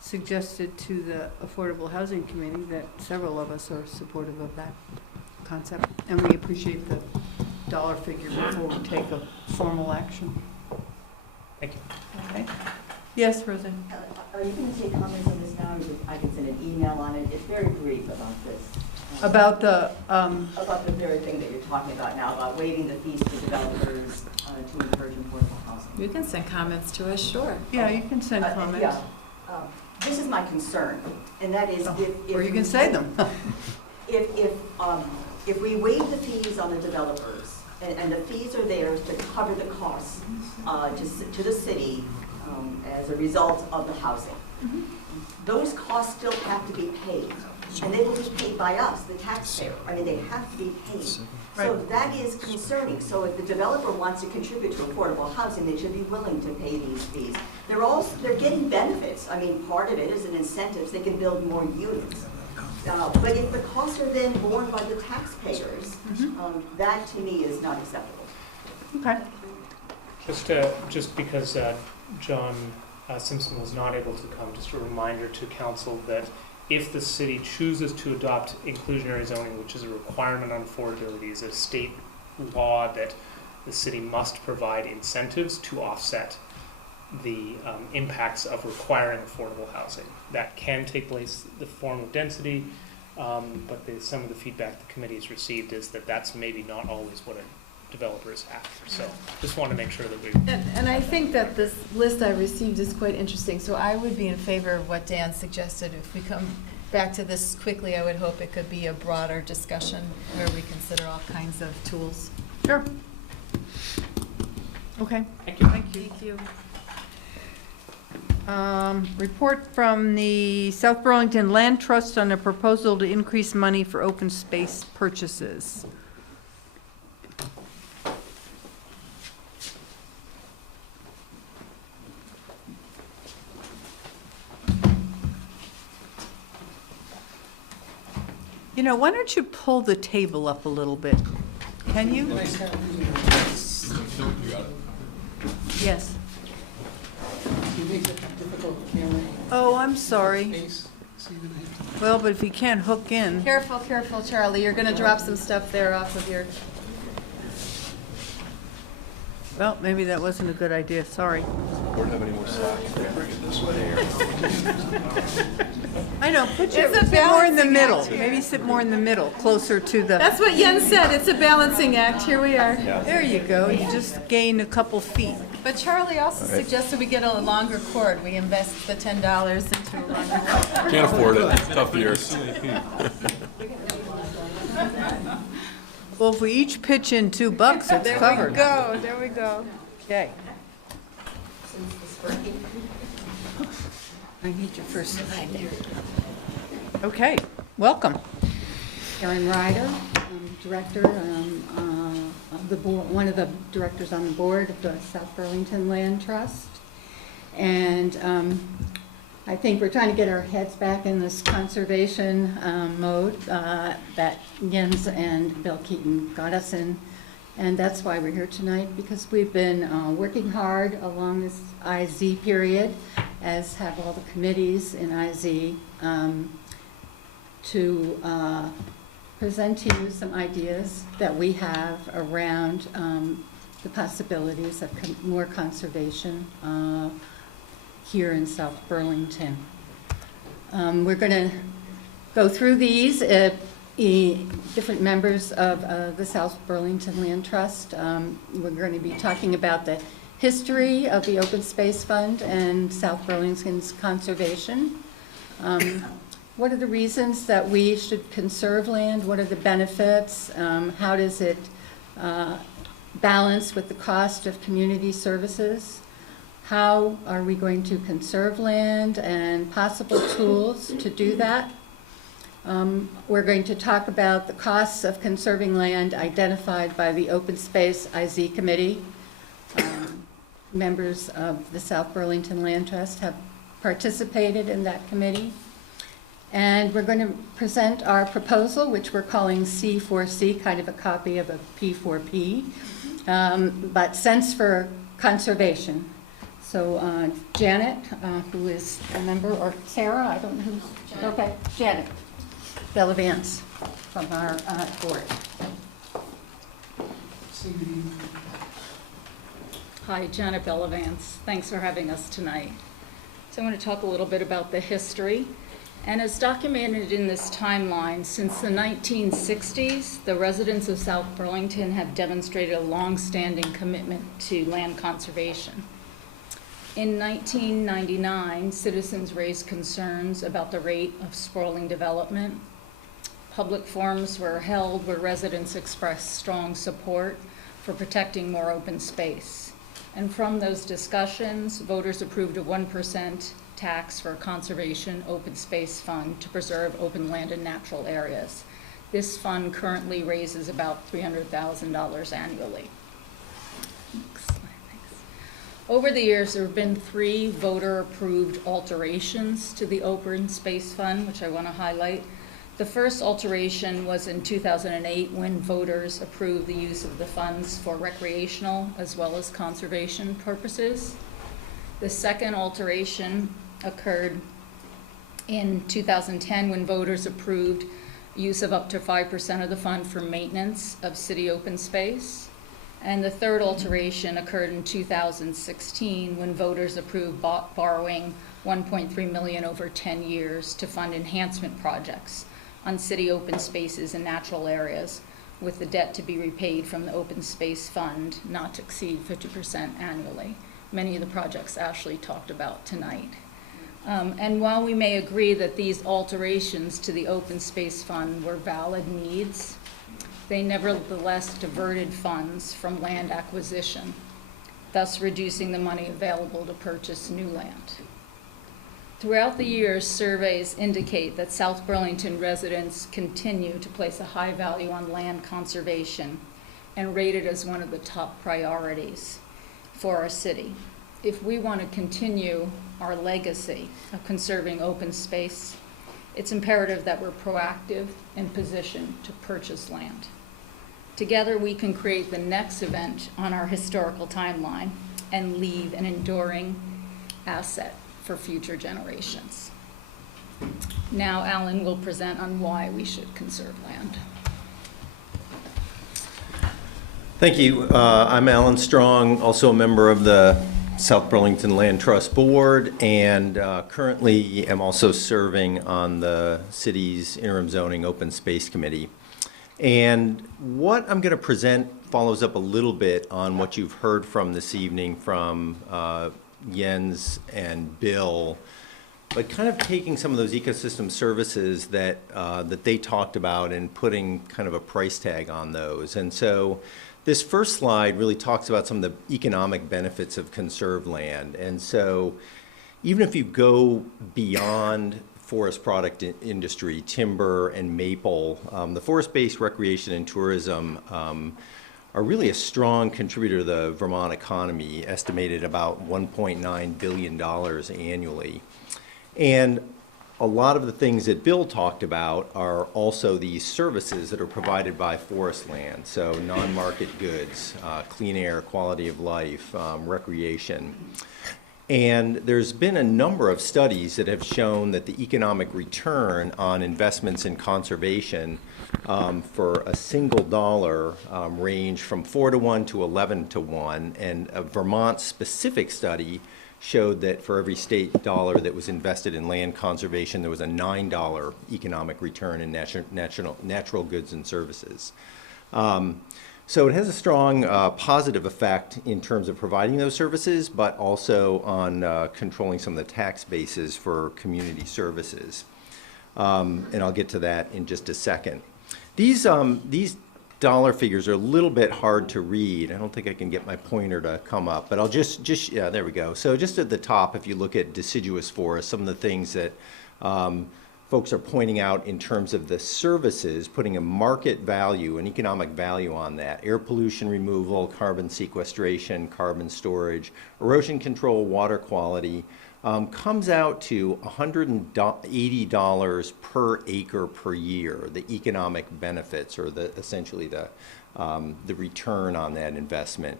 suggested to the Affordable Housing Committee that several of us are supportive of that concept. And we appreciate the dollar figure before we take a formal action. Thank you. Okay. Yes, Roseanne? Are you going to take comments on this now, or I can send an email on it? It's very brief about this. About the, About the very thing that you're talking about now, about waiving the fees to developers to encourage affordable housing. You can send comments to us, sure. Yeah, you can send comments. Yeah. This is my concern, and that is if. Or you can say them. If we waive the fees on the developers, and the fees are there to cover the costs to the city as a result of the housing, those costs still have to be paid. And they will be paid by us, the taxpayer. I mean, they have to be paid. So that is concerning. So if the developer wants to contribute to affordable housing, they should be willing to pay these fees. They're getting benefits. I mean, part of it is an incentive. They can build more units. But if the costs are then borne by the taxpayers, that to me is not acceptable. Okay. Just because John Simpson was not able to come, just a reminder to council that if the city chooses to adopt inclusionary zoning, which is a requirement on affordability, is a state law that the city must provide incentives to offset the impacts of requiring affordable housing. That can take place in the form of density, but some of the feedback the committee has received is that that's maybe not always what a developer is after. So just want to make sure that we... And I think that this list I received is quite interesting, so I would be in favor of what Dan suggested. If we come back to this quickly, I would hope it could be a broader discussion where we consider all kinds of tools. Sure. Okay. Thank you. Thank you. Report from the South Burlington Land Trust on a proposal to increase money for open space purchases. Why don't you pull the table up a little bit? Can you? Yes. Oh, I'm sorry. Well, but if you can't hook in, Careful, careful, Charlie, you're gonna drop some stuff there off of your, well, maybe that wasn't a good idea, sorry. Board have any more slack? Bring it this way or? I know, put It's your, a sit more in the balancing middle. act here. Maybe sit more in the middle, closer to the, that's what Jens said, it's a balancing act, here we are. there you go. You just gain a couple feet. But Charlie also suggested we get a longer cord, we invest the $10 into a longer cord. Can't afford it. Tough year. Well, if we each pitch in $2, it's covered. There we go. Okay. I need your first slide there. Okay, welcome. Erin Ryder, director of the board, one of the directors on the board of the South Burlington Land Trust. And I think we're trying to get our heads back in this conservation mode that Jens and Bill Keaton got us in. And that's why we're here tonight, because we've been working hard along this IZ period, as have all the committees in IZ, to present to you some ideas that we have around the possibilities of more conservation here in South Burlington. We're going to go through these. Different members of the South Burlington Land Trust. We're going to be talking about the history of the Open Space Fund and South Burlington's conservation. What are the reasons that we should conserve land? What are the benefits? How does it balance with the cost of community services? How are we going to conserve land and possible tools to do that? We're going to talk about the costs of conserving land identified by the Open Space IZ Committee. Members of the South Burlington Land Trust have participated in that committee. And we're going to present our proposal, which we're calling C4C, kind of a copy of a P4P, but Sense for Conservation. So Janet, who is a member, or Sarah, I don't know who's, okay, Janet Bellavance from our board. Hi, Janet Bellavance. Thanks for having us tonight. So I'm going to talk a little bit about the history. And as documented in this timeline, since the 1960s, the residents of South Burlington have demonstrated a long-standing commitment to land conservation. In 1999, citizens raised concerns about the rate of sprawling development. Public forums were held where residents expressed strong support for protecting more open space. And from those discussions, voters approved a 1% tax for a conservation open space fund to preserve open land and natural areas. This fund currently raises about $300,000 annually. Next slide, thanks. Over the years, there have been 3 voter-approved alterations to the open space fund, which I want to highlight. The first alteration was in 2008 when voters approved the use of the funds for recreational as well as conservation purposes. The second alteration occurred in 2010 when voters approved use of up to 5% of the fund for maintenance of city open space. And the third alteration occurred in 2016 when voters approved borrowing $1.3 million over 10 years to fund enhancement projects on city open spaces and natural areas, with the debt to be repaid from the open space fund not to exceed 50% annually. Many of the projects Ashley talked about tonight. And while we may agree that these alterations to the open space fund were valid needs, they nevertheless diverted funds from land acquisition, thus reducing the money available to purchase new land. Throughout the years, surveys indicate that South Burlington residents continue to place a high value on land conservation and rate it as one of the top priorities for our city. If we want to continue our legacy of conserving open space, it's imperative that we're proactive and positioned to purchase land. Together, we can create the next event on our historical timeline and leave an enduring asset for future generations. Now Alan will present on why we should conserve land. Thank you. I'm Alan Strong, also a member of the South Burlington Land Trust Board, and currently am also serving on the city's interim zoning open space committee. And what I'm going to present follows up a little bit on what you've heard from this evening from Jens and Bill, but kind of taking some of those ecosystem services that that they talked about and putting kind of a price tag on those. And so this first slide really talks about some of the economic benefits of conserved land. And so even if you go beyond forest product industry, timber and maple, the forest-based recreation and tourism are really a strong contributor to the Vermont economy, estimated about $1.9 billion annually. And a lot of the things that Bill talked about are also these services that are provided by forest land. So non-market goods, clean air, quality of life, recreation. And there's been a number of studies that have shown that the economic return on investments in conservation for a single dollar range from 4 to 1 to 11 to 1. And a Vermont-specific study showed that for every state dollar that was invested in land conservation, there was a $9 economic return in natural goods and services. So it has a strong positive effect in terms of providing those services, but also on controlling some of the tax bases for community services. And I'll get to that in just a second. These dollar figures are a little bit hard to read. I don't think I can get my pointer to come up, but I'll yeah, there we go. So just at the top, if you look at deciduous forests, some of the things that folks are pointing out in terms of the services, putting a market value, an economic value on that: air pollution removal, carbon sequestration, carbon storage, erosion control, water quality, comes out to $180 per acre per year, the economic benefits, or essentially the return on that investment.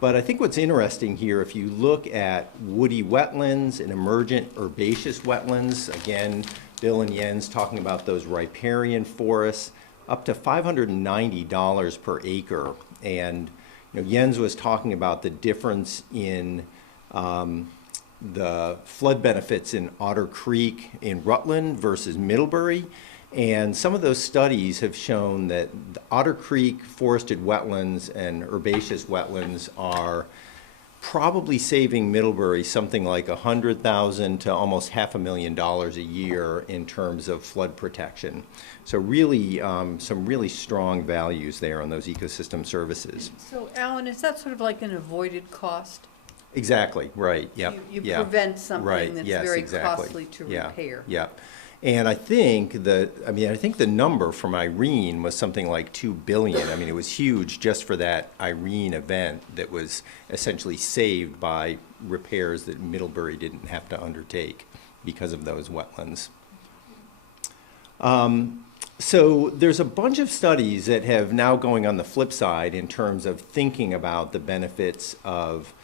But I think what's interesting here, if you look at woody wetlands and emergent herbaceous wetlands, again, Bill and Jens talking about those riparian forests, up to $590 per acre. And Jens was talking about the difference in the flood benefits in Otter Creek in Rutland versus Middlebury. And some of those studies have shown that the Otter Creek forested wetlands and herbaceous wetlands are probably saving Middlebury something like $100,000 to almost $500,000 a year in terms of flood protection. So really, some really strong values there on those ecosystem services. So Alan, is that sort of like an avoided cost? Exactly, right, yep. You prevent something right. that's Yes, very exactly. costly to repair. Yep. And I think I think the number from Irene was something like $2 billion. I mean, it was huge just for that Irene event that was essentially saved by repairs that Middlebury didn't have to undertake because of those wetlands. So there's a bunch of studies that have now going on the flip side in terms of thinking about the benefits of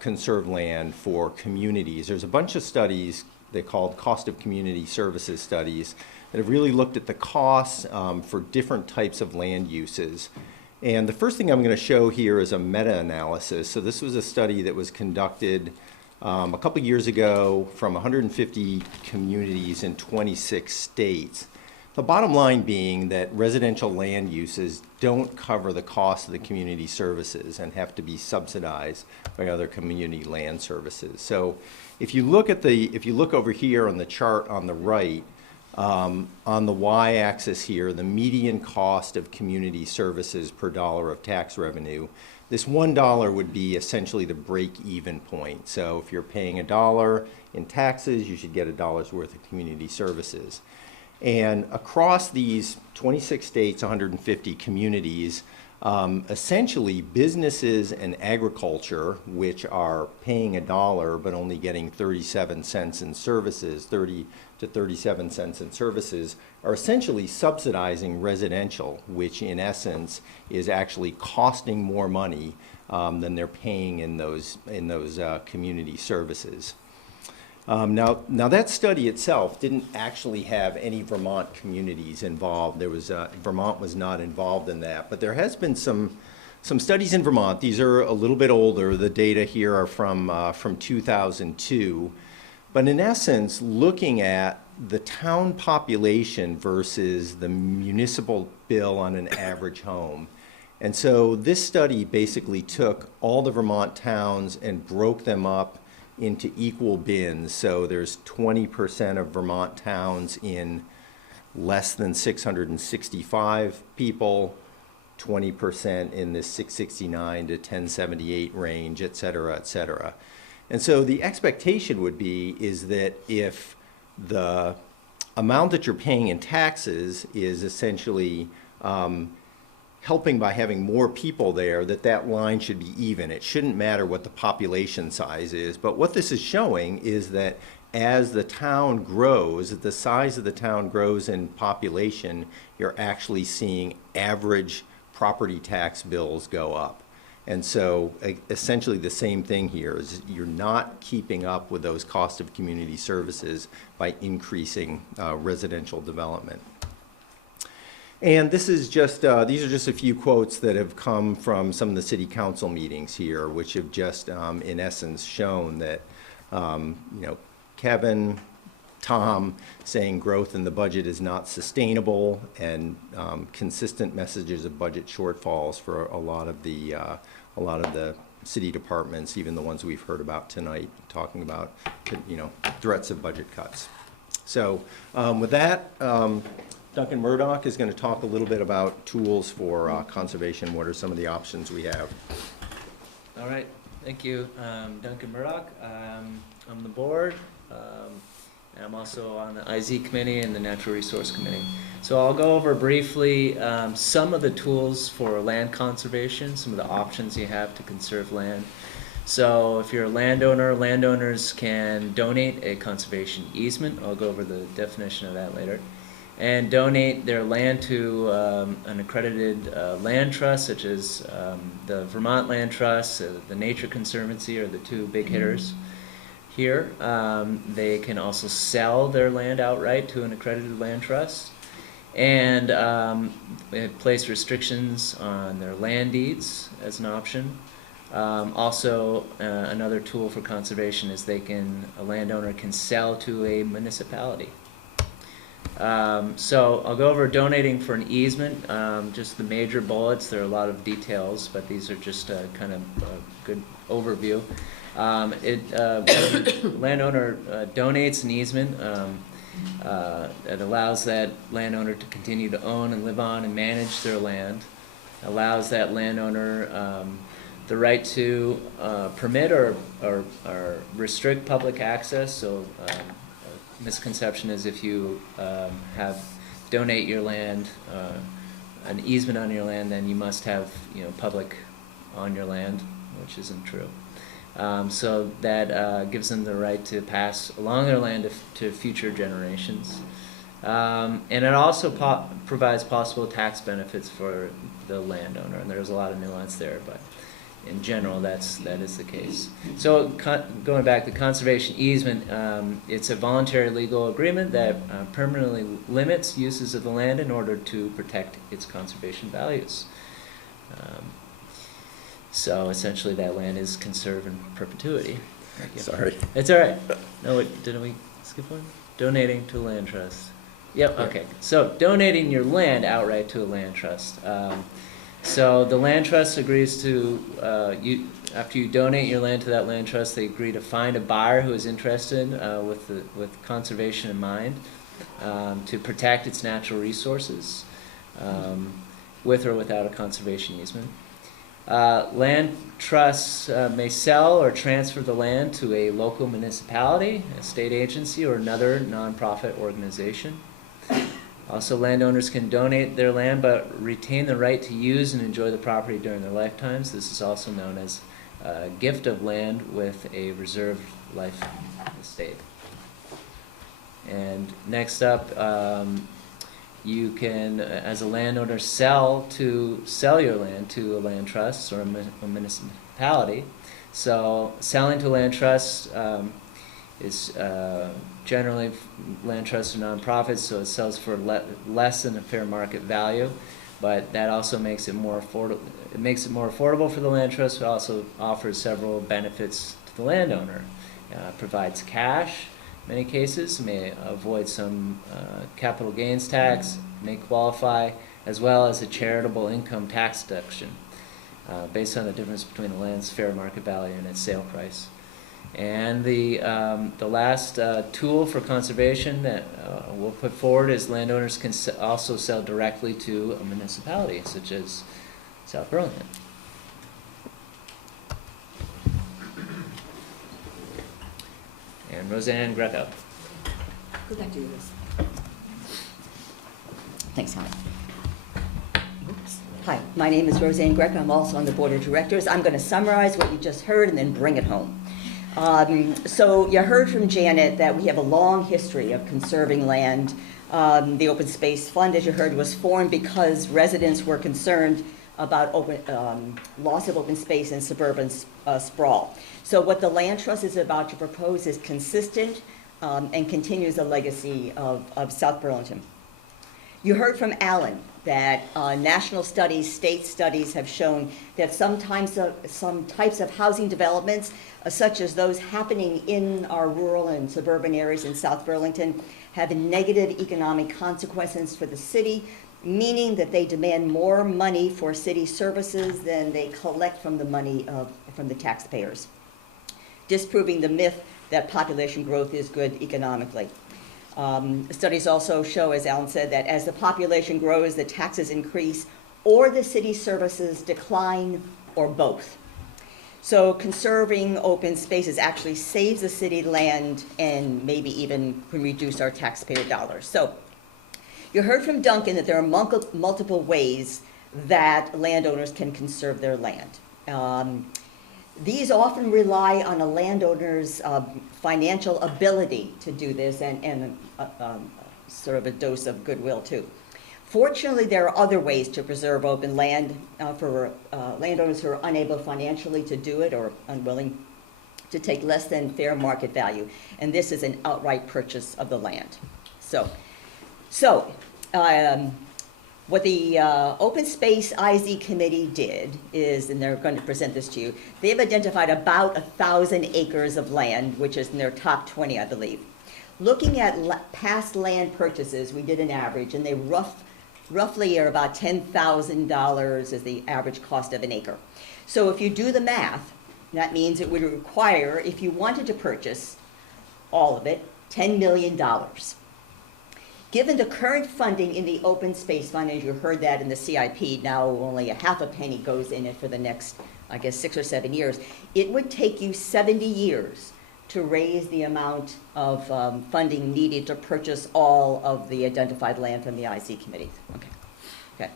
conserved land for communities. There's a bunch of studies they called cost of community services studies that have really looked at the costs for different types of land uses. And the first thing I'm going to show here is a meta-analysis. So this was a study that was conducted a couple years ago from 150 communities in 26 states. The bottom line being that residential land uses don't cover the cost of the community services and have to be subsidized by other community land services. So if you look over here on the chart on the right, on the y-axis here, the median cost of community services per dollar of tax revenue, this $1 would be essentially the break-even point. So if you're paying $1 in taxes, you should get $1's worth of community services. And across these 26 states, 150 communities, essentially businesses and agriculture, which are paying $1 but only getting 37 cents in services, 30 to 37 cents in services, are essentially subsidizing residential, which in essence is actually costing more money than they're paying in those community services. Now that study itself didn't actually have any Vermont communities involved. There was, Vermont was not involved in that, but there has been some studies in Vermont. These are a little bit older. The data here are from 2002. But in essence, looking at the town population versus the municipal bill on an average home. And so this study basically took all the Vermont towns and broke them up into equal bins. So there's 20% of Vermont towns in less than 665 people, 20% in the 669 to 1078 range, et cetera, et cetera. And so the expectation would be is that if the amount that you're paying in taxes is essentially helping by having more people there, that line should be even. It shouldn't matter what the population size is. But what this is showing is that as the town grows, as the size of the town grows in population, you're actually seeing average property tax bills go up. And so essentially the same thing here is you're not keeping up with those cost of community services by increasing residential development. And this is just, these are just a few quotes that have come from some of the city council meetings here, which have just, in essence, shown that, Kevin, Tom saying growth in the budget is not sustainable, and consistent messages of budget shortfalls for a lot of the city departments, even the ones we've heard about tonight, talking about, threats of budget cuts. So with that, Duncan Murdoch is going to talk a little bit about tools for conservation. What are some of the options we have? All right, thank you. Duncan Murdoch. I'm the board. And I'm also on the IZ committee and the Natural Resource Committee. So I'll go over briefly some of the tools for land conservation, some of the options you have to conserve land. So if you're a landowner, landowners can donate a conservation easement. I'll go over the definition of that later. And donate their land to an accredited land trust, such as the Vermont Land Trust, the Nature Conservancy are the two big hitters here. They can also sell their land outright to an accredited land trust, and place restrictions on their land deeds as an option. Also, another tool for conservation is a landowner can sell to a municipality. So I'll go over donating for an easement, just the major bullets. There are a lot of details, but these are just kind of a good overview. Landowner donates an easement that allows that landowner to continue to own and live on and manage their land, allows that landowner the right to permit or restrict public access. So misconception is if you donate your land, an easement on your land, then you must have public on your land, which isn't true. So that gives them the right to pass along their land to future generations. And it also provides possible tax benefits for the landowner, and there's a lot of nuance there, but in general, that is the case. So going back to conservation easement, it's a voluntary legal agreement that permanently limits uses of the land in order to protect its conservation values. So essentially that land is conserved in perpetuity. Sorry. It's all right. No, didn't we skip one? Donating to a land trust. Yep, okay. So donating your land outright to a land trust. So the land trust agrees to, after you donate your land to that land trust, they agree to find a buyer who is interested with conservation in mind, to protect its natural resources, with or without a conservation easement. Land trusts may sell or transfer the land to a local municipality, a state agency, or another nonprofit organization. Also, landowners can donate their land but retain the right to use and enjoy the property during their lifetimes. This is also known as a gift of land with a reserved life estate. And next up, you can, as a landowner, sell your land to a land trust or a municipality. So selling to land trusts is generally land trusts are nonprofits, so it sells for less than a fair market value, but that also makes it more affordable. It makes it more affordable for the land trust, but also offers several benefits to the landowner. Provides cash, in many cases, may avoid some capital gains tax, may qualify, as well as a charitable income tax deduction based on the difference between the land's fair market value and its sale price. And the last tool for conservation that we'll put forward is landowners can also sell directly to a municipality, such as South Burlington. And Roseanne Greco. Go back to yours. Thanks, Howard. Oops. Hi, my name is Roseanne Greco. I'm also on the board of directors. I'm going to summarize what you just heard and then bring it home. So you heard from Janet that we have a long history of conserving land. The Open Space Fund, as you heard, was formed because residents were concerned about loss of open space and suburban sprawl. So what the Land Trust is about to propose is consistent and continues the legacy of South Burlington. You heard from Alan that national studies, state studies have shown that some types of housing developments, such as those happening in our rural and suburban areas in South Burlington, have negative economic consequences for the city, meaning that they demand more money for city services than they collect from the money from the taxpayers, disproving the myth that population growth is good economically. Studies also show, as Alan said, that as the population grows, the taxes increase, or the city services decline, or both. So conserving open spaces actually saves the city land and maybe even can reduce our taxpayer dollars. So you heard from Duncan that there are multiple ways that landowners can conserve their land. These often rely on a landowner's financial ability to do this and sort of a dose of goodwill too. Fortunately, there are other ways to preserve open land for landowners who are unable financially to do it or unwilling to take less than fair market value. And this is an outright purchase of the land. What the Open Space IZ Committee did is, and they're going to present this to you, they've identified about 1,000 acres of land, which is in their top 20, I believe. Looking at past land purchases, we did an average, and they roughly are about $10,000 is the average cost of an acre. So if you do the math, that means it would require, if you wanted to purchase all of it, $10 million. Given the current funding in the Open Space Fund, as you heard that in the CIP, now only a half a penny goes in it for the next, I guess, 6 or 7 years, it would take you 70 years to raise the amount of funding needed to purchase all of the identified land from the IC Committee. Okay.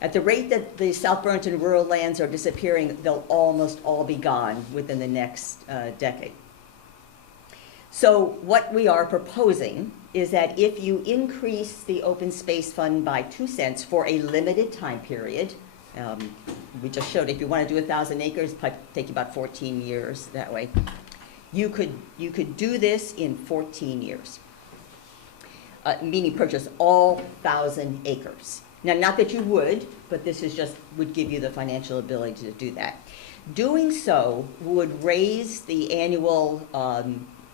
At the rate that the South Burlington rural lands are disappearing, they'll almost all be gone within the next decade. So what we are proposing is that if you increase the Open Space Fund by 2 cents for a limited time period, we just showed if you want to do 1,000 acres, it might take you about 14 years that way. You could do this in 14 years, meaning purchase all 1,000 acres. Now, not that you would, but this is just would give you the financial ability to do that. Doing so would raise the annual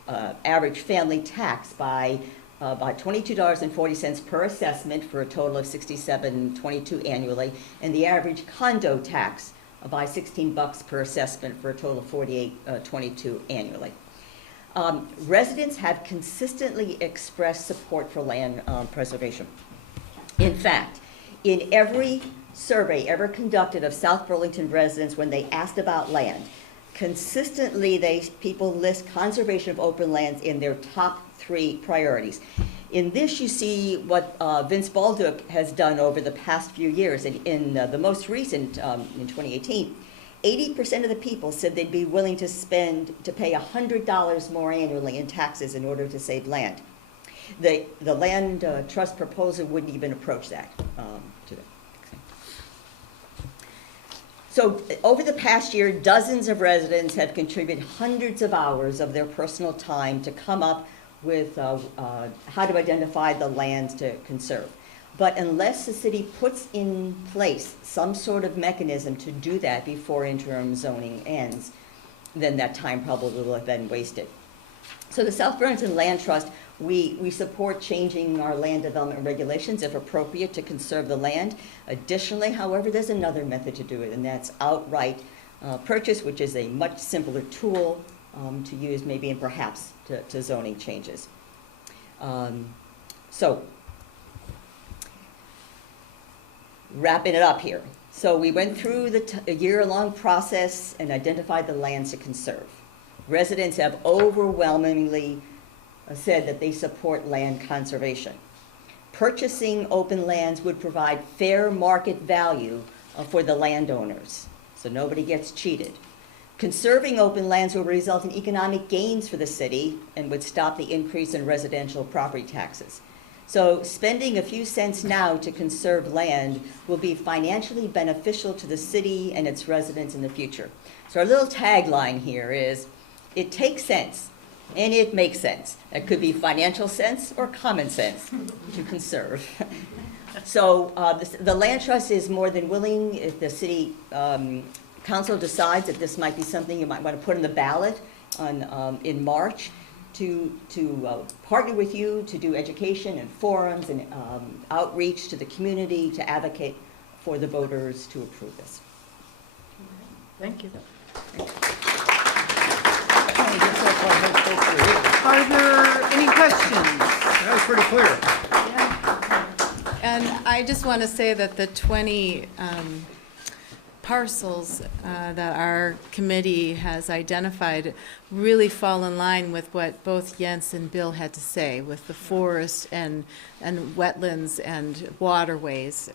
average family tax by about $22.40 per assessment for a total of $67.22 annually, and the average condo tax by $16 per assessment for a total of $48.22 annually. Residents have consistently expressed support for land preservation. In fact, in every survey ever conducted of South Burlington residents when they asked about land, consistently people list conservation of open lands in their top 3 priorities. In this, you see what Vince Baldock has done over the past few years. In the most recent, in 2018, 80% of the people said they'd be willing to pay $100 more annually in taxes in order to save land. The land trust proposal wouldn't even approach that. So over the past year, dozens of residents have contributed hundreds of hours of their personal time to come up with how to identify the land to conserve. But unless the city puts in place some sort of mechanism to do that before interim zoning ends, then that time probably will have been wasted. So the South Burlington Land Trust, we support changing our land development regulations if appropriate to conserve the land. Additionally, however, there's another method to do it, and that's outright purchase, which is a much simpler tool to use maybe and perhaps to zoning changes. So wrapping it up here. So we went through a year-long process and identified the lands to conserve. Residents have overwhelmingly said that they support land conservation. Purchasing open lands would provide fair market value for the landowners, so nobody gets cheated. Conserving open lands will result in economic gains for the city and would stop the increase in residential property taxes. So spending a few cents now to conserve land will be financially beneficial to the city and its residents in the future. So our little tagline here is, it takes sense and it makes sense. It could be financial sense or common sense to conserve. So the Land Trust is more than willing, if the city council decides that this might be something you might want to put on the ballot in March, to partner with you to do education and forums and outreach to the community to advocate for the voters to approve this. Thank you. Are there any questions? That was pretty clear. And I just want to say that the 20 parcels that our committee has identified really fall in line with what both Jens and Bill had to say, with the forest and wetlands and waterways,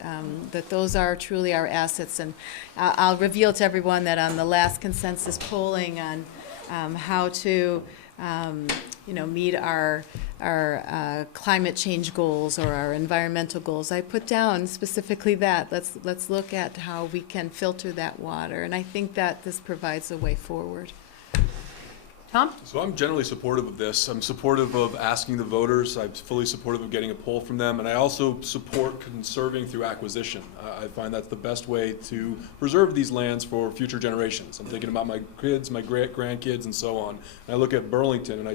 that those are truly our assets. And I'll reveal to everyone that on the last consensus polling on how to meet our climate change goals or our environmental goals, I put down specifically that. Let's look at how we can filter that water, and I think that this provides a way forward. Tom? So I'm generally supportive of this. I'm supportive of asking the voters. I'm fully supportive of getting a poll from them. And I also support conserving through acquisition. I find that's the best way to preserve these lands for future generations. I'm thinking about my kids, my grandkids, and so on. And I look at Burlington and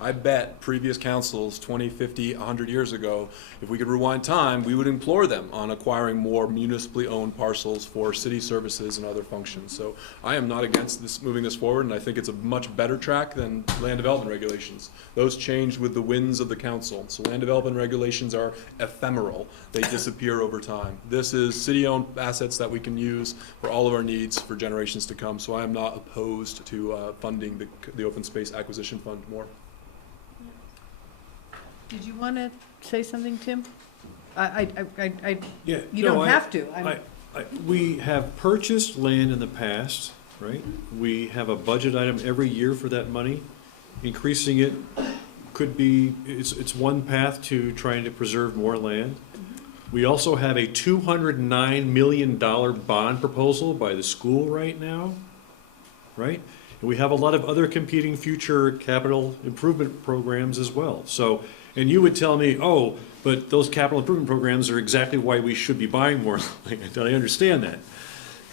I bet previous councils 20, 50, 100 years ago, if we could rewind time, we would implore them on acquiring more municipally owned parcels for city services and other functions. So I am not against this, moving this forward, and I think it's a much better track than land development regulations. Those change with the winds of the council. So land development regulations are ephemeral. They disappear over time. This is city-owned assets that we can use for all of our needs for generations to come. So I am not opposed to funding the Open Space Acquisition Fund more. Did you want to say something, Tim? Yeah, you don't have to. We have purchased land in the past, right? We have a budget item every year for that money. Increasing it could be, it's one path to trying to preserve more land. We also have a $209 million bond proposal by the school right now, right? And we have a lot of other competing future capital improvement programs as well. So, and you would tell me, oh, but those capital improvement programs are exactly why we should be buying more land. I understand that.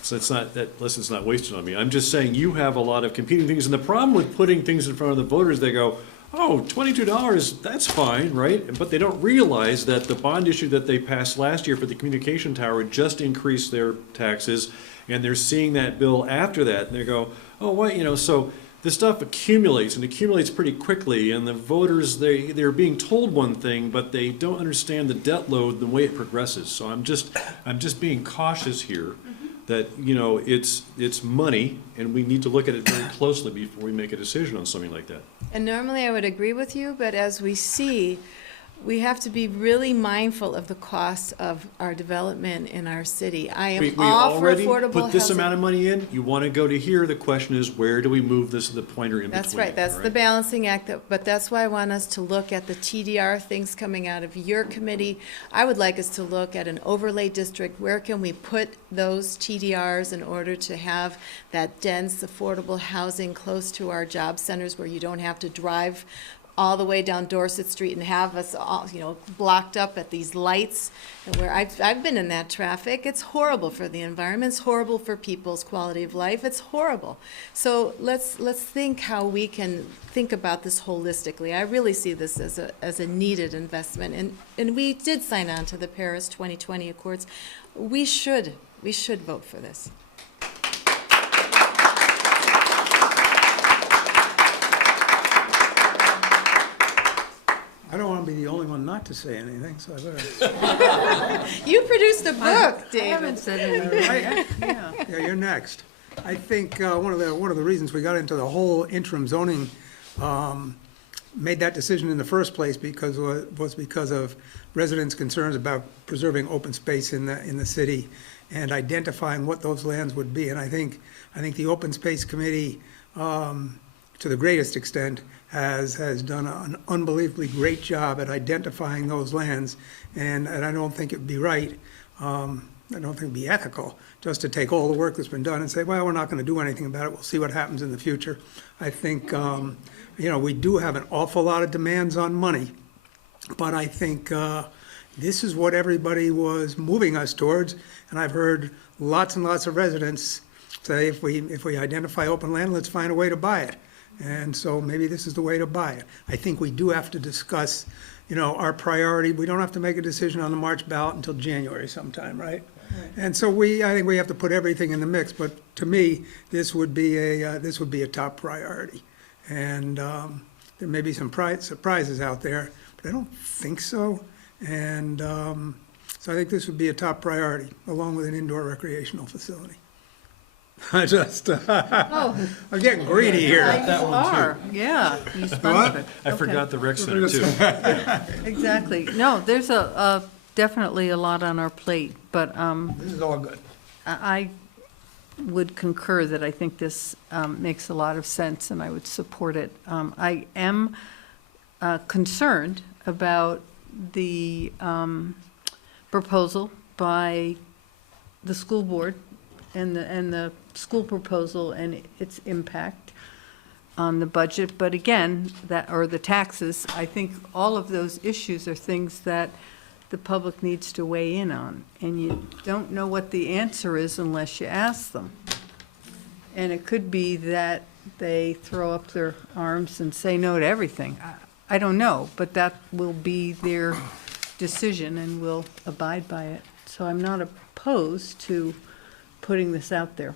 So it's not, that lesson's not wasted on me. I'm just saying you have a lot of competing things. And the problem with putting things in front of the voters, they go, oh, $22, that's fine, right? But they don't realize that the bond issue that they passed last year for the communication tower just increased their taxes. And they're seeing that bill after that. And they go, oh, what, so this stuff accumulates and accumulates pretty quickly, and the voters, they're being told one thing, but they don't understand the debt load, the way it progresses. So I'm just being cautious here that, it's money, and we need to look at it very closely before we make a decision on something like that. And normally I would agree with you, but as we see, we have to be really mindful of the cost of our development in our city. I am We all for already affordable put this housing. amount of money in. You want to go to here, the question is, where do we move this to the pointer in between? That's right, that's the balancing act, but that's why I want us to look at the TDR things coming out of your committee. I would like us to look at an overlay district. Where can we put those TDRs in order to have that dense, affordable housing close to our job centers where you don't have to drive all the way down Dorset Street and have us all, blocked up at these lights, and where I've been in that traffic. It's horrible for the environment. It's horrible for people's quality of life. It's horrible. So let's think how we can think about this holistically. I really see this as a needed investment, and we did sign on to the Paris 2020 Accords. We should vote for this. I don't want to be the only one not to say anything, so I better. You produced a book, David. I haven't said anything. Yeah. Yeah, you're next. I think one of the reasons we got into the whole interim zoning, made that decision in the first place was because of residents' concerns about preserving open space in the city and identifying what those lands would be. And I think the Open Space Committee, to the greatest extent, has done an unbelievably great job at identifying those lands, and I don't think it'd be right, I don't think it'd be ethical just to take all the work that's been done and say, well, we're not going to do anything about it, we'll see what happens in the future. I think, we do have an awful lot of demands on money, but I think this is what everybody was moving us towards, and I've heard lots and lots of residents say, if we identify open land, let's find a way to buy it. And so maybe this is the way to buy it. I think we do have to discuss, our priority. We don't have to make a decision on the March ballot until January sometime, right? And so I think we have to put everything in the mix. But to me, this would be a top priority. And there may be some surprises out there, but I don't think so. And so I think this would be a top priority, along with an indoor recreational facility. I'm getting greedy here. You are, yeah. You spun it. I forgot the rec center too. Exactly. No, there's definitely a lot on our plate, but This is all good. I would concur that I think this makes a lot of sense, and I would support it. I am concerned about the proposal by the school board and the school proposal and its impact on the budget. But again, the taxes, I think all of those issues are things that the public needs to weigh in on. And you don't know what the answer is unless you ask them. And it could be that they throw up their arms and say no to everything. I don't know, but that will be their decision and we'll abide by it. So I'm not opposed to putting this out there.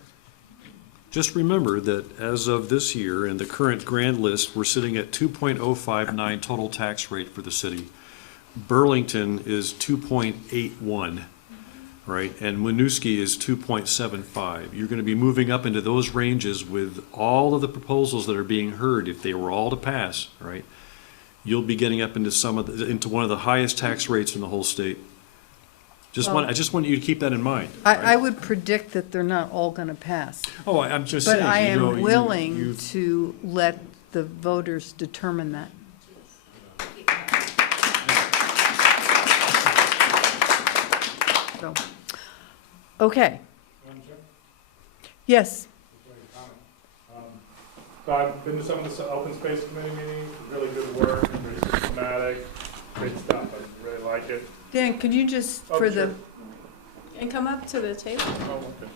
Just remember that as of this year, in the current grand list, we're sitting at 2.059 total tax rate for the city. Burlington is 2.81, right? And Winooski is 2.75. You're going to be moving up into those ranges with all of the proposals that are being heard. If they were all to pass, right, you'll be getting up into into one of the highest tax rates in the whole state. I just want you to keep that in mind. I would predict that they're not all going to pass. Oh, I'm just saying. But I am willing to let the voters determine that. So, okay. Yes. So I've been to some of the open space committee meetings, really good work, very systematic, great stuff, I really like it. Dan, could you just, And come up to the table. Oh, okay,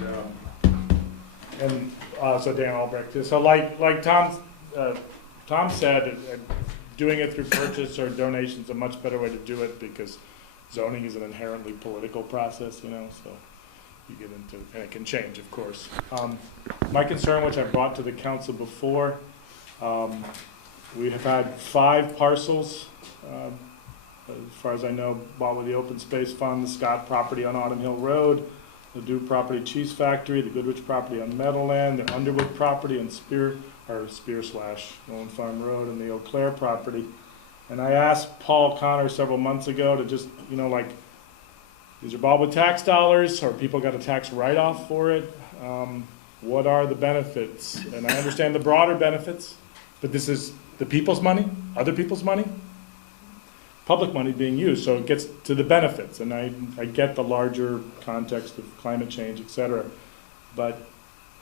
sure. And so Dan Albrecht, so like Tom said, doing it through purchase or donation is a much better way to do it because zoning is an inherently political process, so you get into, and it can change, of course. My concern, which I brought to the council before, we have had 5 parcels, as far as I know, bought with the Open Space Fund, the Scott property on Autumn Hill Road, the Dew property cheese factory, the Goodrich property on Meadowland, the Underwood property on Spear / Owen Farm Road, and the Eau Claire property. And I asked Paul Connor several months ago to just, like, is your bought with tax dollars, or people got a tax write-off for it? What are the benefits? And I understand the broader benefits, but this is the people's money, other people's money, public money being used, so it gets to the benefits. And I get the larger context of climate change, et cetera. But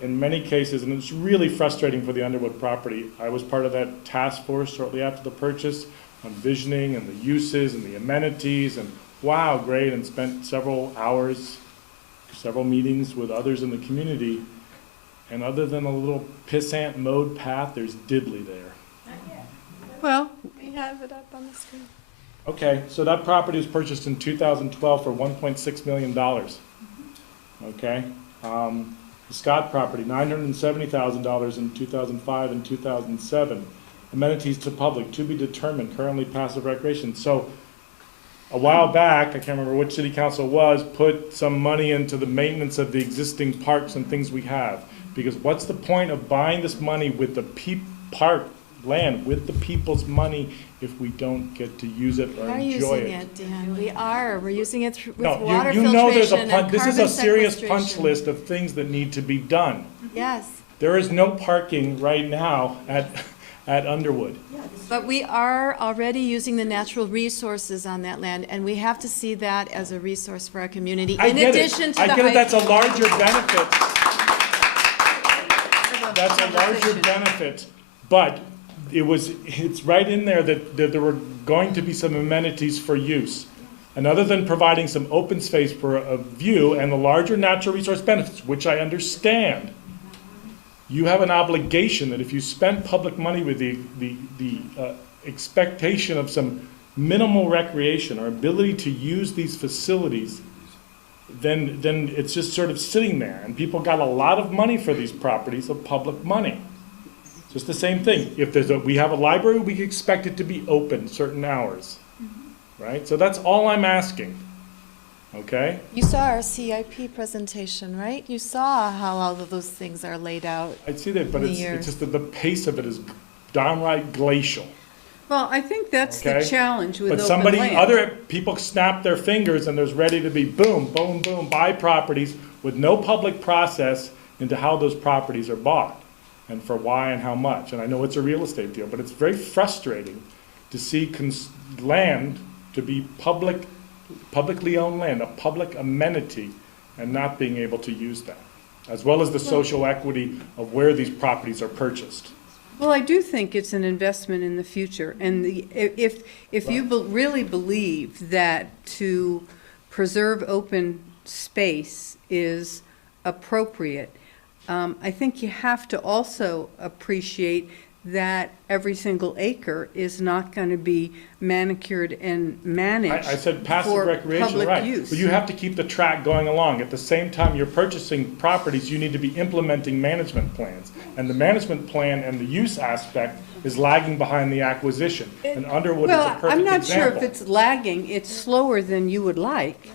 in many cases, and it's really frustrating for the Underwood property, I was part of that task force shortly after the purchase on visioning and the uses and the amenities, and wow, great, and spent several hours, several meetings with others in the community. And other than a little pissant mode path, there's diddly there. Well, We have it up on the screen. Okay, so that property was purchased in 2012 for $1.6 million. Okay, the Scott property, $970,000 in 2005 and 2007. Amenities to public, to be determined, currently passive recreation. So a while back, I can't remember which city council it was, put some money into the maintenance of the existing parks and things we have. Because what's the point of buying this money with the park land, with the people's money, if we don't get to use it or enjoy it? We are using it, Dan. We are. We're using it with No, water you know there's filtration and this is a carbon serious punch sequestration. list of things that need to be done. Yes, There is no parking right now at Underwood. but we are already using the natural resources on that land, and we have to see that as a resource for our community. I In get addition it. to I the get it, that's a hiking. larger benefit. That's a larger benefit, but it's right in there that there were going to be some amenities for use. And other than providing some open space for a view and the larger natural resource benefits, which I understand, you have an obligation that if you spend public money with the expectation of some minimal recreation or ability to use these facilities, then it's just sort of sitting there. And people got a lot of money for these properties of public money. Just the same thing. If we have a library, we expect it to be open certain hours, right? So that's all I'm asking, okay? You saw our CIP presentation, right? You saw how all of those things are laid out. I see that, but in the it's years. just that the pace of it is downright glacial. well, I think that's the Okay. challenge with But open land. other people snap their fingers and there's ready to be boom, boom, boom, buy properties with no public process into how those properties are bought and for why and how much. And I know it's a real estate deal, but it's very frustrating to see land to be publicly owned land, a public amenity, and not being able to use that, as well as the social equity of where these properties are purchased. Well, I do think it's an investment in the future, and if you really believe that to preserve open space is appropriate, I think you have to also appreciate that every single acre is not going to be manicured and managed I said passive for recreation, public right. use. But you have to keep the track going along. At the same time you're purchasing properties, you need to be implementing management plans. And the management plan and the use aspect is lagging behind the acquisition. And Underwood is a Well, perfect I'm not sure if example. it's lagging, it's slower than you would like,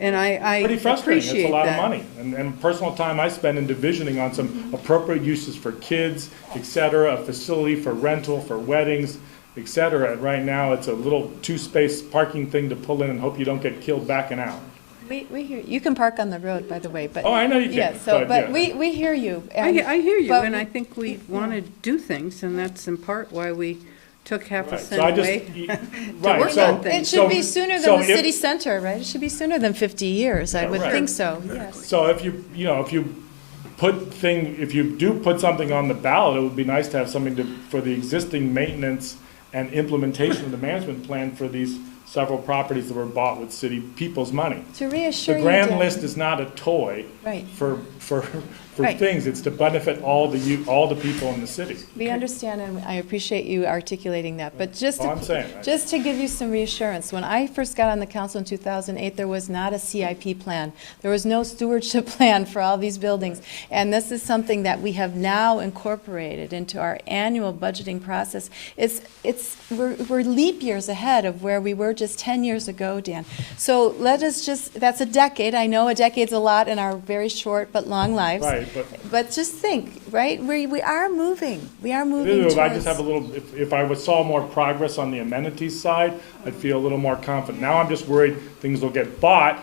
and I Pretty frustrating, appreciate it's a lot of that. money. And personal time I spend in divisioning on some appropriate uses for kids, et cetera, a facility for rental, for weddings, et cetera. And right now, it's a little two-space parking thing to pull in and hope you don't get killed backing out. We hear, you can park on the road, by the way, but. Oh, I know you can, Yeah, so, but but yeah. we hear you. I hear you, but and I think we want to do things, and that's in part why we took half a Right, so cent I just- away to right, work so- on It things. should be sooner so than the if- city center, right? It should be sooner than 50 years, I Yeah, would right. think so, yes. So if you do put something on the ballot, it would be nice to have something for the existing maintenance and implementation of the management plan for these several properties that were bought with city people's money. To reassure The you, grand Dan. list is not a toy Right. for Right. things, it's to benefit all the people in the city. We understand, and I appreciate you articulating that, but just All I'm saying. just to give you some reassurance, when I first got on the council in 2008, there was not a CIP plan. There was no stewardship plan for all these buildings. And this is something that we have now incorporated into our annual budgeting process. We're leap years ahead of where we were just 10 years ago, Dan. So let us just, that's a decade. I know a decade's a lot in our very short but long lives. Right, But just think, right? We are moving. We are I moving towards. just have a little, if I saw more progress on the amenities side, I'd feel a little more confident. Now I'm just worried things will get bought,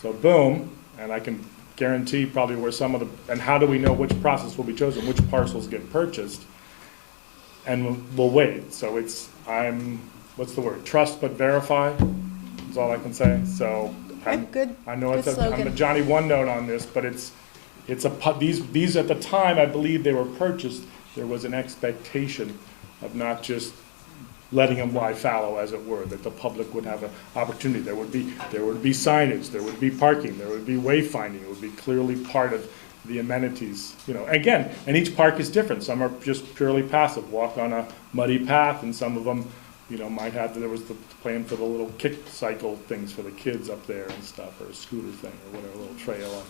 so boom, and I can guarantee probably where some of the, and how do we know which process will be chosen, which parcels get purchased? And we'll wait. So what's the word? Trust but verify is all I can say. So Good. I know Good I'm a slogan. Johnny one note on this, but these at the time, I believe they were purchased, there was an expectation of not just letting them lie fallow, as it were, that the public would have an opportunity. There would be signage, there would be parking, there would be wayfinding, it would be clearly part of the amenities, again, and each park is different. Some are just purely passive, walk on a muddy path, and some of them, might have, there was the plan for the little kick cycle things for the kids up there and stuff, or a scooter thing, or whatever, a little trail,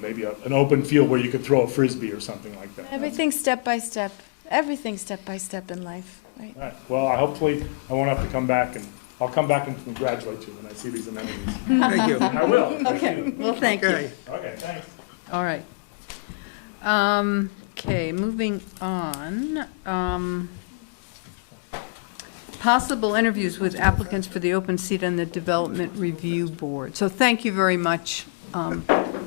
maybe an open field where you could throw a Frisbee or something like that. Everything step by step. Everything step by step in life, right? All right, well, hopefully, I won't have to come back, and I'll come back and congratulate you when I see these amenities. Thank you. I will. Thank Okay, you. well, thank you. Okay. Okay, thanks. All right. Okay, moving on. Possible interviews with applicants for the open seat on the Development Review Board. So thank you very much,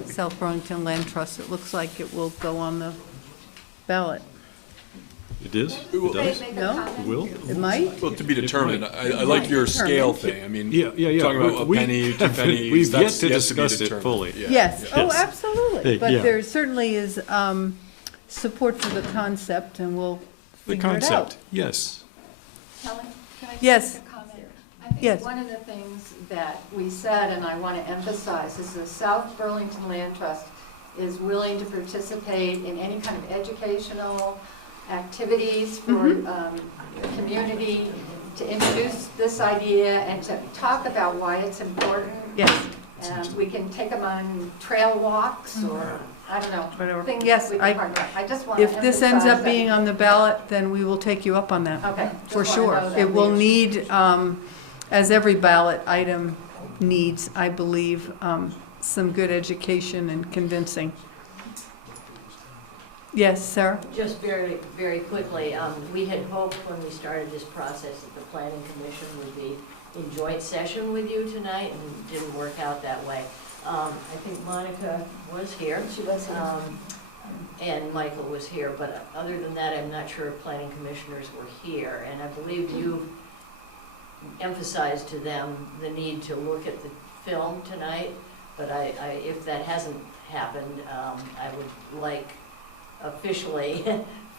South Burlington Land Trust. It looks like it will go on the ballot. It is? It does? No? It will? It might? Well, to be determined. might. I like your scale thing. I mean, Yeah. talking about a penny, 2 pennies. We've yet that's to be discuss it determined. fully. Yeah. Yes, oh, Yes. absolutely. But Yeah. there certainly is support for the concept, and we'll The figure it out. concept, yes. Helen, can I just Yes. make a comment? I think Yes. one of the things that we said, and I want to emphasize, is the South Burlington Land Trust is willing to participate in any kind of educational activities for the community, to introduce this idea and to talk about why it's important. Yes. And we can take them on trail walks or, I don't know, Whatever. things Yes, we I- can partner. I just want to If this ends up emphasize being on the ballot, then we will take you up on that. Okay. For just wanna sure. know that It will leadership. need, as every ballot item needs, I believe, some good education and convincing. Yes, Sarah? Just very, very quickly, we had hoped when we started this process that the planning commission would be in joint session with you tonight, and it didn't work out that way. I think Monica was here. She was here. And Michael was here, but other than that, I'm not sure if planning commissioners were here. And I believe you emphasized to them the need to look at the film tonight, but if that hasn't happened, I would like officially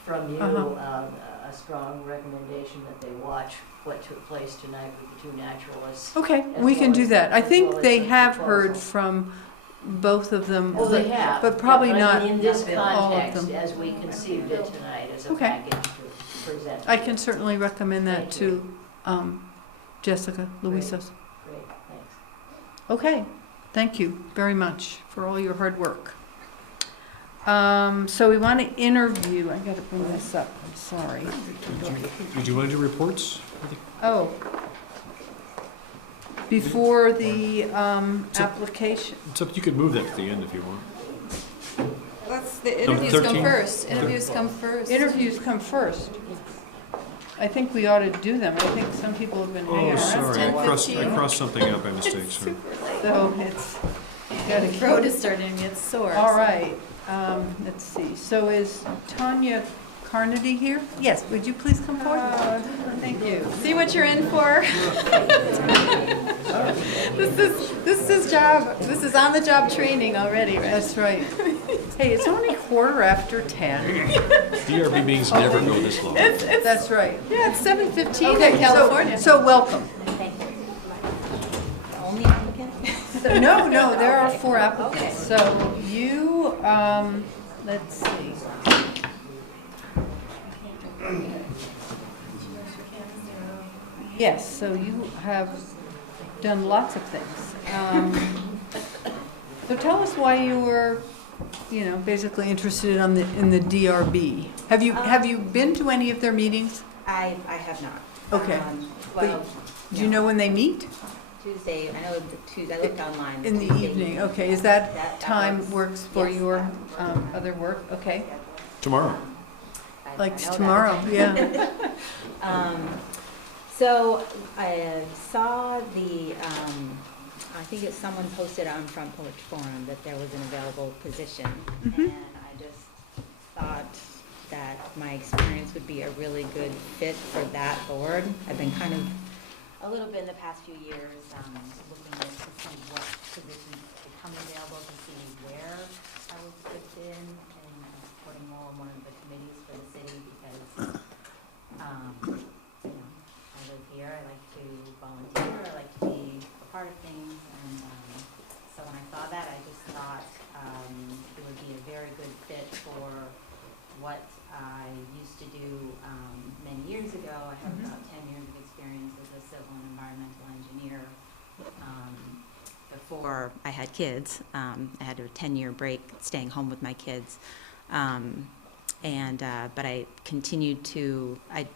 from you a strong recommendation that they watch what took place tonight with the two naturalists. Okay, as we can well do as- that. I as well think as they the have proposal. heard from both of them. Oh, they have. But probably I mean, not in this all of context, them. as we conceived it tonight, as a Okay. package to present. I can certainly recommend that Thank you. to Jessica Luisos. Great, thanks. Okay, thank you very much for all your hard work. So we want to interview, I gotta bring this up, I'm sorry. Did you want to do reports? Oh. Before the application. Except you could move that to the end if you want. The Number interviews come 13? first. Interviews come first. Interviews come first. I think we ought to do them. I think some people have been hanging Oh, around. sorry, I 10:15. crossed something out by mistake, sorry. So it's, gotta The throat is starting to get sore. All so- right, let's see. So is Tanya Carnady here? Yes, would you please come forward? Thank you. See what you're in for? This is on the job training already, right? That's right. Hey, it's only 10:15. DRB meetings never go this long. That's right. Yeah, it's 7:15 Okay, in California. So welcome. Only applicant? No, there are 4 applicants. So you, let's see. Yes, so you have done lots of things. So tell us why you were, basically interested in the DRB. Have you been to any of their meetings? I have not. Okay. Well, Do you know when they meet? Tuesday, I know the Tuesday, I looked online. In the Tuesday evening, okay. Is that That time works for Yes, your that works. other work? Okay. Tomorrow. Like I know that. tomorrow, yeah. So I saw I think it's someone posted on Front Porch Forum that there was an available position. And I just thought that my experience would be a really good fit for that board. I've been kind of, a little bit in the past few years, looking to see what positions become available, to see where I would fit in, and I'm supporting role in one of the committees for the city because, I live here, I like to volunteer, I like to be a part of things, and so when I saw that, I just thought it would be a very good fit for what I used to do many years ago. I have about 10 years of experience as a civil and environmental engineer. Before I had kids, I had a 10-year break staying home with my kids. But I continued to, I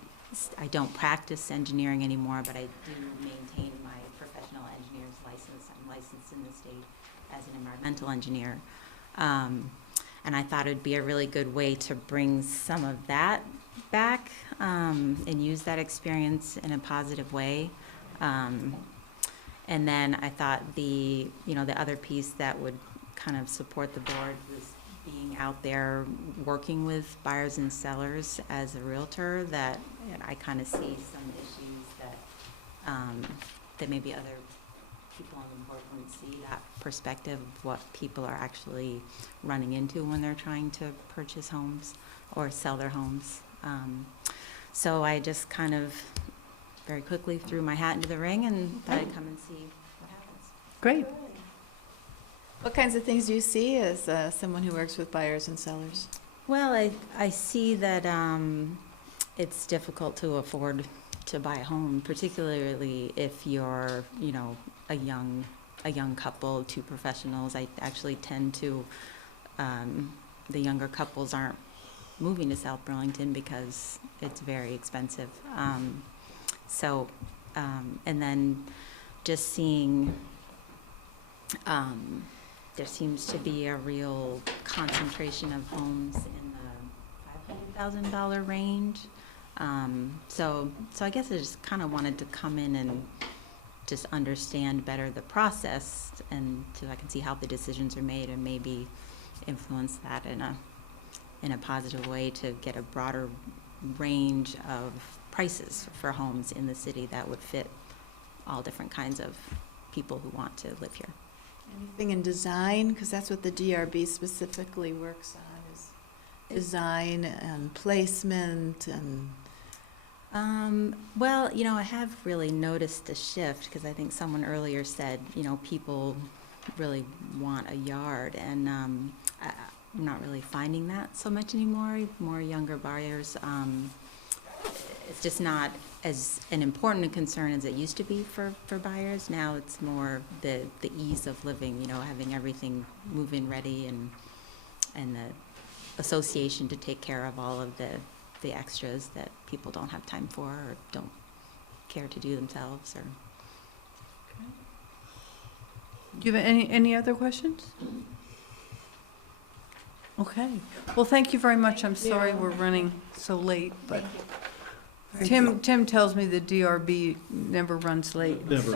don't practice engineering anymore, but I do maintain my professional engineer's license. I'm licensed in the state as an environmental engineer. And I thought it would be a really good way to bring some of that back and use that experience in a positive way. And then I thought the other piece that would kind of support the board was being out there working with buyers and sellers as a realtor, that I kind of see some issues that maybe other people on the board wouldn't see, that perspective of what people are actually running into when they're trying to purchase homes or sell their homes. So I just kind of very quickly threw my hat into the ring and thought I'd come and see what happens. Great. What kinds of things do you see as someone who works with buyers and sellers? Well, I see that it's difficult to afford to buy a home, particularly if you're, a young couple, two professionals. I actually tend to, the younger couples aren't moving to South Burlington because it's very expensive. And then just seeing, there seems to be a real concentration of homes in the $500,000 range. So I guess I just kind of wanted to come in and just understand better the process, and so I can see how the decisions are made and maybe influence that in a positive way to get a broader range of prices for homes in the city that would fit all different kinds of people who want to live here. Anything in design? Because that's what the DRB specifically works on, is design and placement and... Well, I have really noticed a shift, because I think someone earlier said, people really want a yard, and I'm not really finding that so much anymore. More younger buyers. It's just not as an important a concern as it used to be for buyers. Now it's more the ease of living, having everything move-in ready, and the association to take care of all of the extras that people don't have time for or don't care to do themselves. Or Do you have any other questions? Okay. Well, thank you very much. I'm sorry we're running so late, but Tim tells me the DRB never runs late. Never.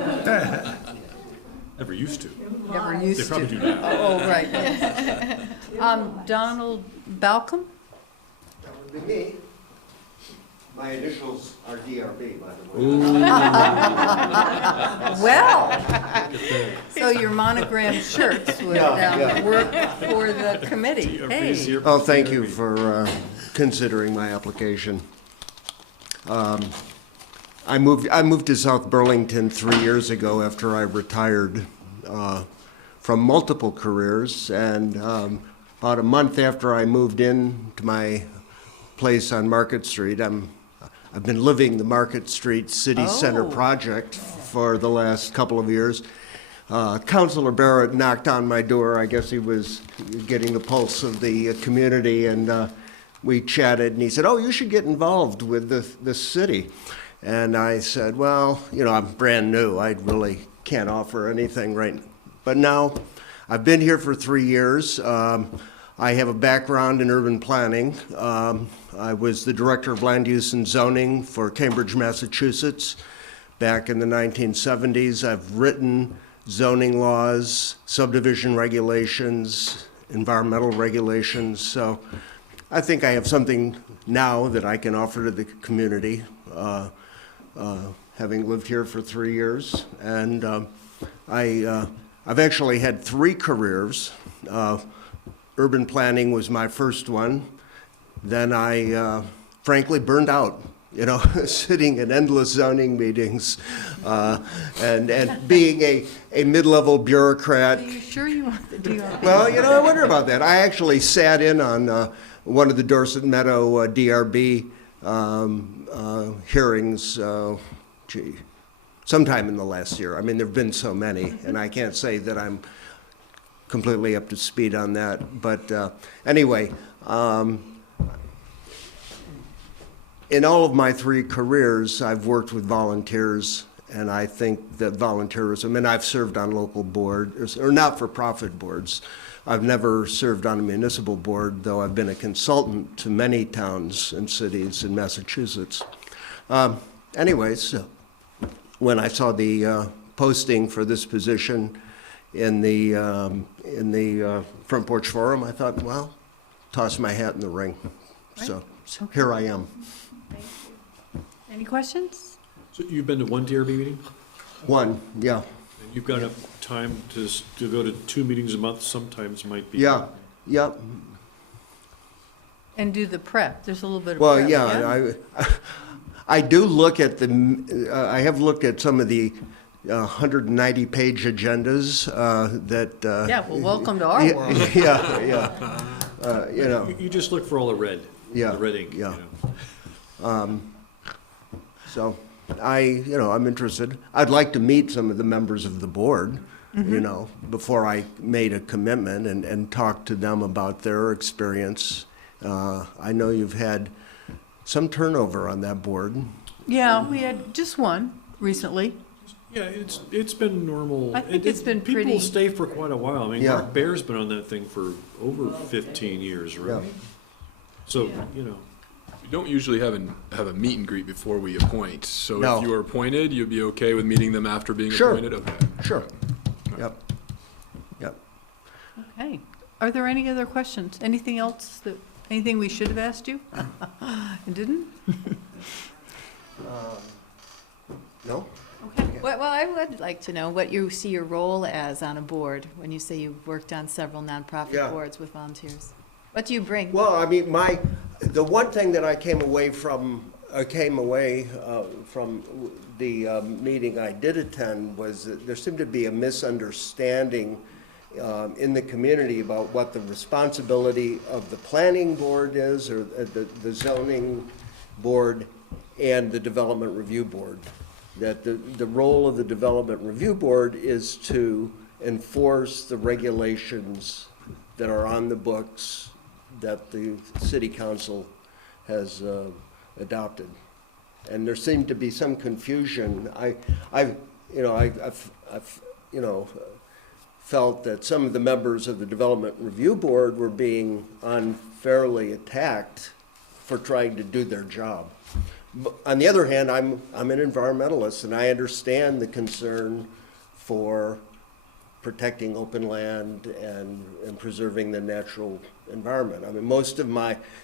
Never used to. Never used to. They probably do now. Oh, right. Donald Balcom? That would be me. My initials are DRB, by the way. Well, so your monogrammed shirts would work for the committee. Hey. Oh, thank you for considering my application. I moved to South Burlington 3 years ago after I retired from multiple careers, and about a month after I moved in to my place on Market Street, I've been living the Market Street City Center project for the last couple of years. Councilor Barrett knocked on my door. I guess he was getting the pulse of the community, and we chatted, and he said, "Oh, you should get involved with the city." And I said, well, you know, I'm brand new. I really can't offer anything right. But now I've been here for 3 years. I have a background in urban planning. I was the director of land use and zoning for Cambridge, Massachusetts back in the 1970s. I've written zoning laws, subdivision regulations, environmental regulations. So I think I have something now that I can offer to the community, having lived here for 3 years. And I've actually had 3 careers. Urban planning was my first one. Then I frankly burned out, you know, sitting in endless zoning meetings and being a mid-level bureaucrat. Are you sure you want the DRB? Well, you know, I wonder about that. I actually sat in on one of the Dorset Meadow DRB hearings, sometime in the last year. I mean, there have been so many, and I can't say that I'm completely up to speed on that. But anyway, in all of my 3 careers, I've worked with volunteers, and I think that volunteerism, and I've served on local boards, or not-for-profit boards. I've never served on a municipal board, though I've been a consultant to many towns and cities in Massachusetts. Anyways, when I saw the posting for this position in the Front Porch Forum, I thought, well, toss my hat in the ring. Right. So here I am. Thank you. Any questions? So you've been to one DRB meeting? One, yeah. And you've got enough time to go to 2 meetings a month, sometimes might be. Yeah, yeah. And do the prep. There's a little bit of Well, prep. yeah, I do look at I have looked at some of the 190-page agendas that. Yeah, well, welcome to our world. Yeah. You know. You just look for all the red. Yeah. The red ink. Yeah. You know. So I'm interested. I'd like to meet some of the members of the board, you know, before I made a commitment and talk to them about their experience. I know you've had some turnover on that board. Yeah, we had just one recently. Yeah, it's been normal. I think it's been people pretty- stay for quite a while. I mean, Yeah. Mark Bear's been on that thing for over 15 years, right? Yeah. So, you know. We don't usually have a meet and greet before we appoint. So No. if you are appointed, you'd be okay with meeting them after being Sure. appointed? Okay. Sure. Yep. Yep. Okay. Are there any other questions? Anything we should have asked you and didn't? No? Okay. Well, I would like to know what you see your role as on a board, when you say you've worked on several nonprofit Yeah. boards with volunteers. What do you bring? Well, I mean, the one thing that I came away from the meeting I did attend was that there seemed to be a misunderstanding in the community about what the responsibility of the planning board is, or the zoning board and the development review board. That the role of the development review board is to enforce the regulations that are on the books that the city council has adopted. And there seemed to be some confusion. I've felt that some of the members of the Development Review Board were being unfairly attacked for trying to do their job. But on the other hand, I'm an environmentalist, and I understand the concern for protecting open land and preserving the natural environment. I mean,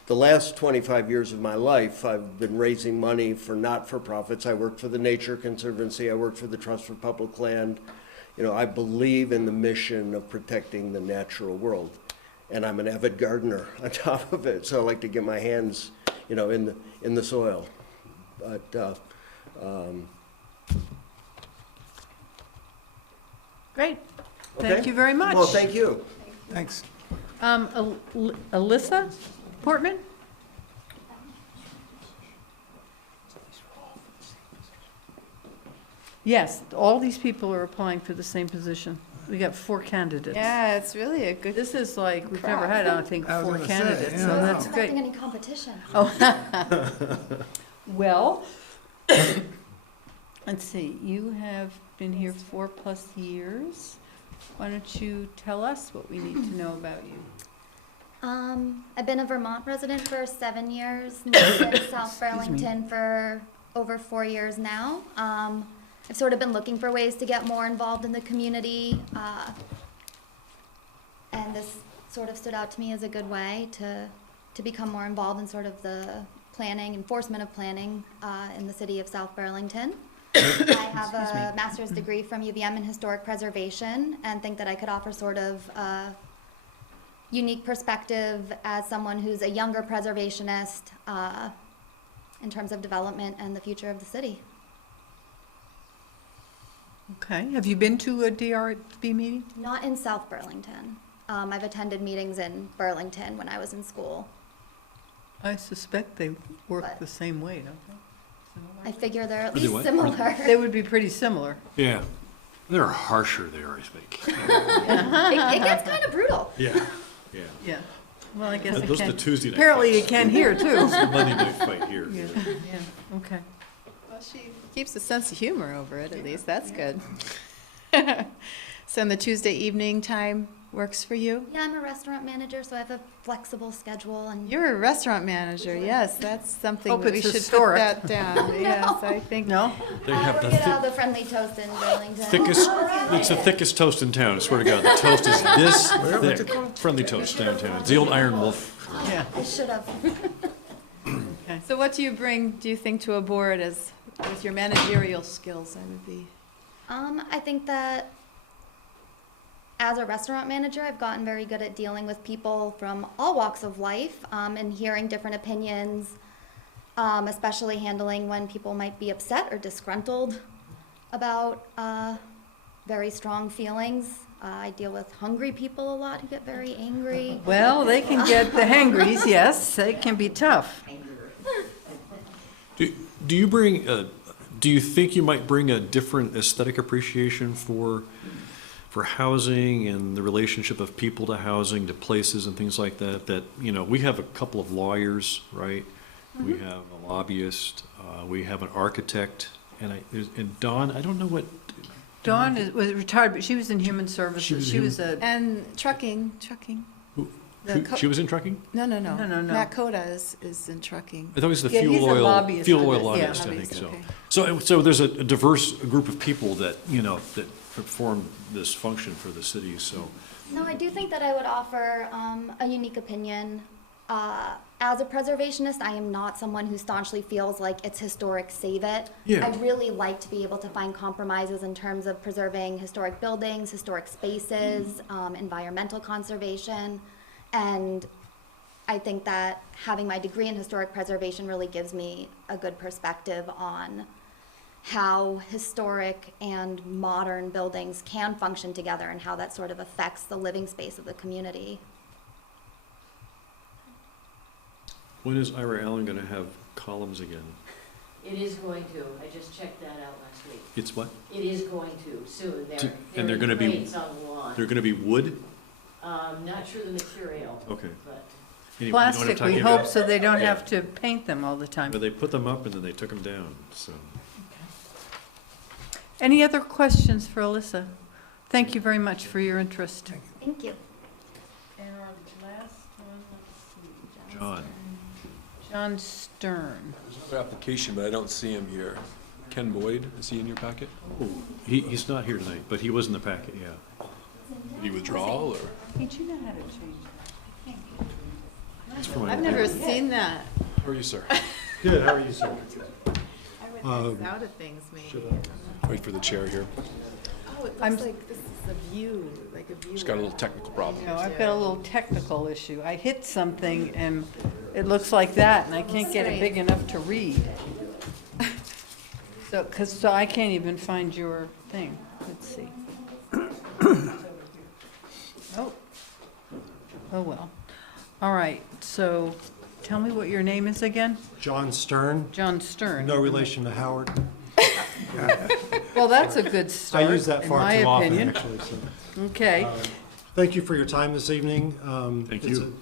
the last 25 years of my life, I've been raising money for not-for-profits. I worked for the Nature Conservancy. I worked for the Trust for Public Land. You know, I believe in the mission of protecting the natural world. And I'm an avid gardener on top of it, so I like to get my hands, you know, in the soil. But, Great. okay. Thank you very much. Well, thank you. Thanks. Alyssa Portman? Yes, all these people are applying for the same position. We got 4 candidates. Yeah, it's really a good. This is like, we've never had, I don't think, I was 4 gonna say, candidates, yeah. so that's Wow. great. Any competition. Oh, well, Let's see, you have been here 4+ years. Why don't you tell us what we need to know about you? I've been a Vermont resident for 7 years, lived in South Burlington for over 4 years now. I've sort of been looking for ways to get more involved in the community, and this sort of stood out to me as a good way to become more involved in sort of the planning, enforcement of planning in the city of South Burlington. I have a master's degree from UVM in historic preservation and think that I could offer sort of a unique perspective as someone who's a younger preservationist in terms of development and the future of the city. Okay, have you been to a DRB meeting? Not in South Burlington. I've attended meetings in Burlington when I was in school. I suspect they work the same way, don't they? I figure they're at Are they least what? similar. They would be pretty similar. Yeah, they're harsher there, I think. It gets kind of brutal. Yeah, yeah. Yeah, well, I guess it Those are can. the Tuesday night Apparently fights. it can here, too. It's the Monday night fight here. Yeah, yeah, okay. Well, she keeps a sense of humor over it, at least. That's good. So in the Tuesday evening time works for you? Yeah, I'm a restaurant manager, so I have a flexible schedule and. You're a restaurant manager, yes. That's something Hope that we it's should historic. put that down. Yes, I think. No? They have the The friendly toast in Burlington. thickest, it's the thickest toast in town, I swear to God. The toast is this What's it thick. called? Friendly toast downtown. It's the old Iron Wolf. Yeah. I should have. So what do you think, to a board as, with your managerial skills, I would be? I think that as a restaurant manager, I've gotten very good at dealing with people from all walks of life and hearing different opinions, especially handling when people might be upset or disgruntled about very strong feelings. I deal with hungry people a lot who get very angry. Well, they can get the hangries, yes, they can be tough. Do you bring, do you think you might bring a different aesthetic appreciation for housing and the relationship of people to housing, to places and things like that? That, you know, we have a couple of lawyers, right? We have a lobbyist, we have an architect, and Dawn, I don't know what. Dawn was retired, but she was in human services. She was a, And trucking. She was in trucking? No. No. Matt Coda is in trucking. I thought he was the Yeah, he's a lobbyist fuel on oil this, lobbyist, yeah. I think so. Okay. So there's a diverse group of people that, you know, that perform this function for the city, so. No, I do think that I would offer a unique opinion. As a preservationist, I am not someone who staunchly feels like it's historic, save it. Yeah. I really like to be able to find compromises in terms of preserving historic buildings, historic spaces, environmental conservation. And I think that having my degree in historic preservation really gives me a good perspective on how historic and modern buildings can function together and how that sort of affects the living space of the community. When is Ira Allen gonna have columns again? It is going to, I just checked that out last week. It's what? It is going to soon, And they're in gonna be, crates on the lawn. they're gonna be wood? Not sure the material. Okay. But Anyway, you know what I'm plastic, talking we about? hope, so they don't Yeah. have to paint them all the time. But they put them up and then they took them down, so. Any other questions for Alyssa? Thank you very much for your interest. Thank you. And our last one, let's see. John. John Stern. There's another application, but I don't see him here. Ken Boyd, is he in your packet? Oh, he's not here tonight, but he was in the packet, yeah. Did he withdraw, or? Did you know how to change that? It's for my- I've never seen that. How are you, sir? Good, how are you, sir? I went out of things, maybe. Wait for the chair here. Oh, it looks like this is a view, like a view. Just got a little technical problem. No, I've got a little technical issue. I hit something and it looks like that and I can't get it big enough to read. So I can't even find your thing. Let's see. Oh, well. All right, so tell me what your name is again? John Stern, John Stern. no relation to Howard. Well, that's a good start, I use that in far my too often, opinion. actually, so. Okay. Thank you for your time this evening. Thank It's you.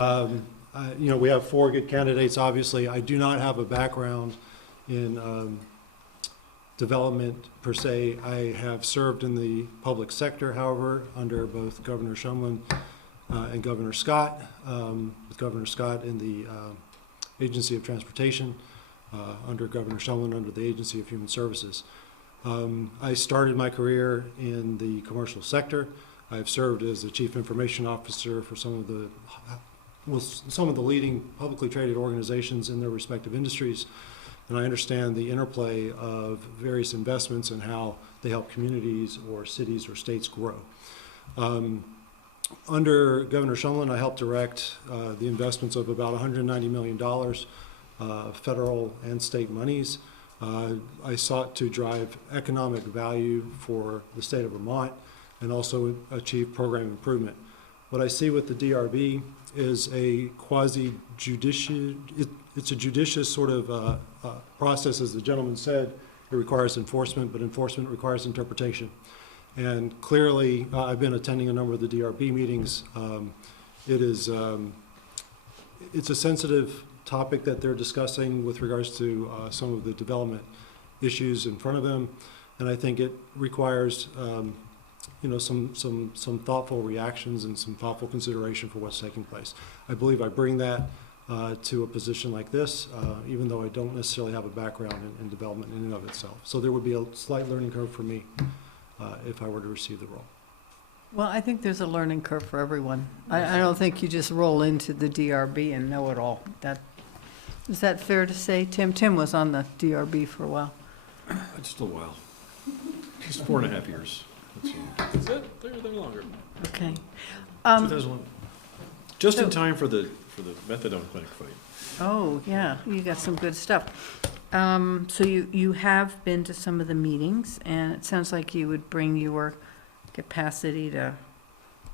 a- we have 4 good candidates, obviously. I do not have a background in development per se. I have served in the public sector, however, under both Governor Shumlin and Governor Scott, with Governor Scott in the Agency of Transportation, under Governor Shumlin under the Agency of Human Services. I started my career in the commercial sector. I've served as the Chief Information Officer for some of the leading publicly traded organizations in their respective industries, and I understand the interplay of various investments and how they help communities or cities or states grow. Under Governor Shumlin, I helped direct the investments of about $190 million, federal and state monies. I sought to drive economic value for the state of Vermont and also achieve program improvement. What I see with the DRB is a quasi-judicious, it's a judicious sort of process, as the gentleman said. It requires enforcement, but enforcement requires interpretation. And clearly, I've been attending a number of the DRB meetings. It's a sensitive topic that they're discussing with regards to some of the development issues in front of them, and I think it requires some thoughtful reactions and some thoughtful consideration for what's taking place. I believe I bring that to a position like this, even though I don't necessarily have a background in development in and of itself. So there would be a slight learning curve for me if I were to receive the role. Well, I think there's a learning curve for everyone. I don't think you just roll into the DRB and know it all. Is that fair to say, Tim? Tim was on the DRB for a while. Just a while. Just 4.5 years. That's it? They're longer. Okay. 2001. Just in time for the methadone clinic fight. Oh, yeah, you got some good stuff. So you have been to some of the meetings, and it sounds like you would bring your capacity to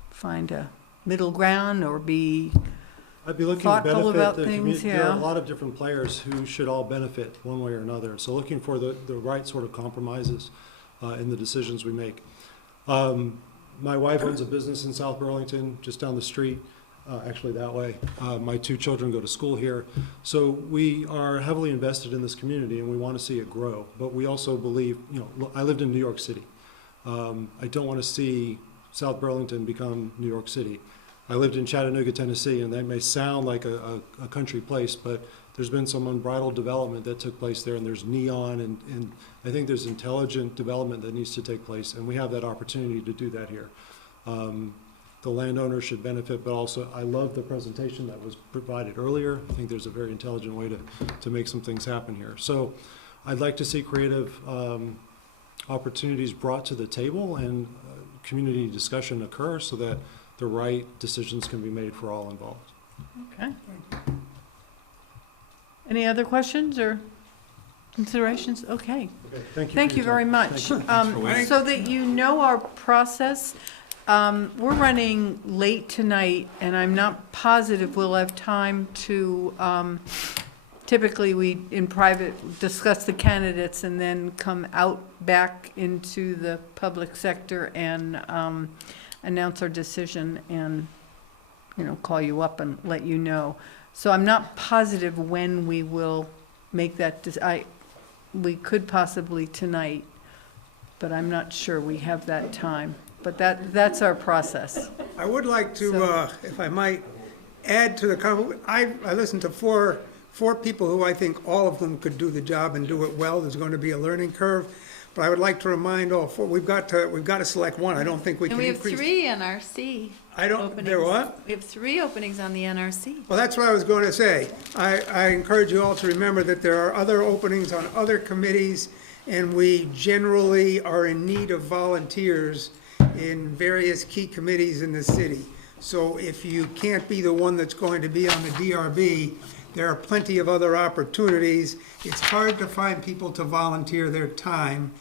find a middle ground or be I'd be looking to thoughtful about benefit the things, community. There are a yeah. lot of different players who should all benefit one way or another. So looking for the right sort of compromises in the decisions we make. My wife owns a business in South Burlington, just down the street, actually that way. My 2 children go to school here. So we are heavily invested in this community and we want to see it grow. But we also believe, I lived in New York City. I don't want to see South Burlington become New York City. I lived in Chattanooga, Tennessee, and that may sound like a country place, but there's been some unbridled development that took place there, and there's neon, and I think there's intelligent development that needs to take place, and we have that opportunity to do that here. The landowner should benefit, but also I love the presentation that was provided earlier. I think there's a very intelligent way to make some things happen here. So I'd like to see creative opportunities brought to the table and community discussion occur so that the right decisions can be made for all involved. Okay. Any other questions or considerations? Okay. Thank you. Thank you very much. So that you know our process, we're running late tonight, and I'm not positive we'll have time to, typically we, in private, discuss the candidates and then come out back into the public sector and announce our decision and, call you up and let you know. So I'm not positive when we will make that, we could possibly tonight, but I'm not sure we have that time. But that's our process. I would like to, if I might, add to the comment. I listened to four people who I think all of them could do the job and do it well. There's going to be a learning curve. But I would like to remind all four, we've got to select one. I don't think we can And we have increase. 3 NRC openings. There what? We have 3 openings on the NRC. Well, that's what I was going to say. I encourage you all to remember that there are other openings on other committees, and we generally are in need of volunteers in various key committees in the city. So if you can't be the one that's going to be on the DRB, there are plenty of other opportunities. It's hard to find people to volunteer their time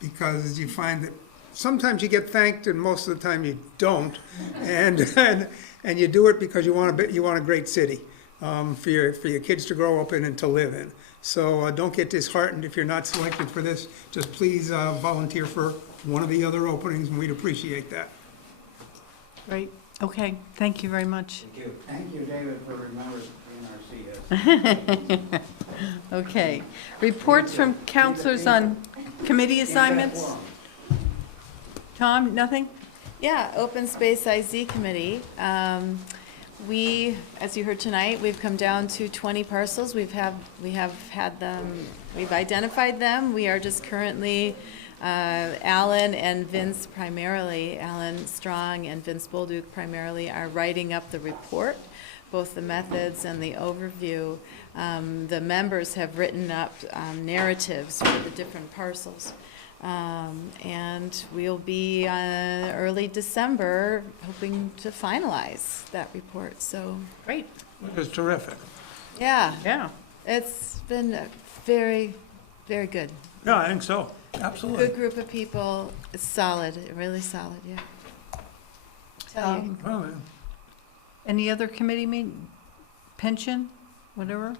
because you find that sometimes you get thanked and most of the time you don't. And you do it because you want a great city for your kids to grow up in and to live in. So don't get disheartened if you're not selected for this. Just please volunteer for one of the other openings, and we'd appreciate that. Great. Okay, thank you very much. Thank you. Thank you, David, for remembering our CS. Okay. Reports from counselors on committee assignments? Tom, nothing? Yeah, Open Space IZ Committee. We, as you heard tonight, we've come down to 20 parcels. We have had them, we've identified them. We are just currently, Alan and Vince primarily, Alan Strong and Vince Bolduc primarily are writing up the report, both the methods and the overview. The members have written up narratives for the different parcels. And we'll be early December hoping to finalize that report, so. Great. It was terrific. Yeah. Yeah. It's been very, very good. Yeah, I think so. Absolutely. Good group of people. It's solid, really solid, yeah. Tell you. Oh, yeah. Any other committee pension, whatever?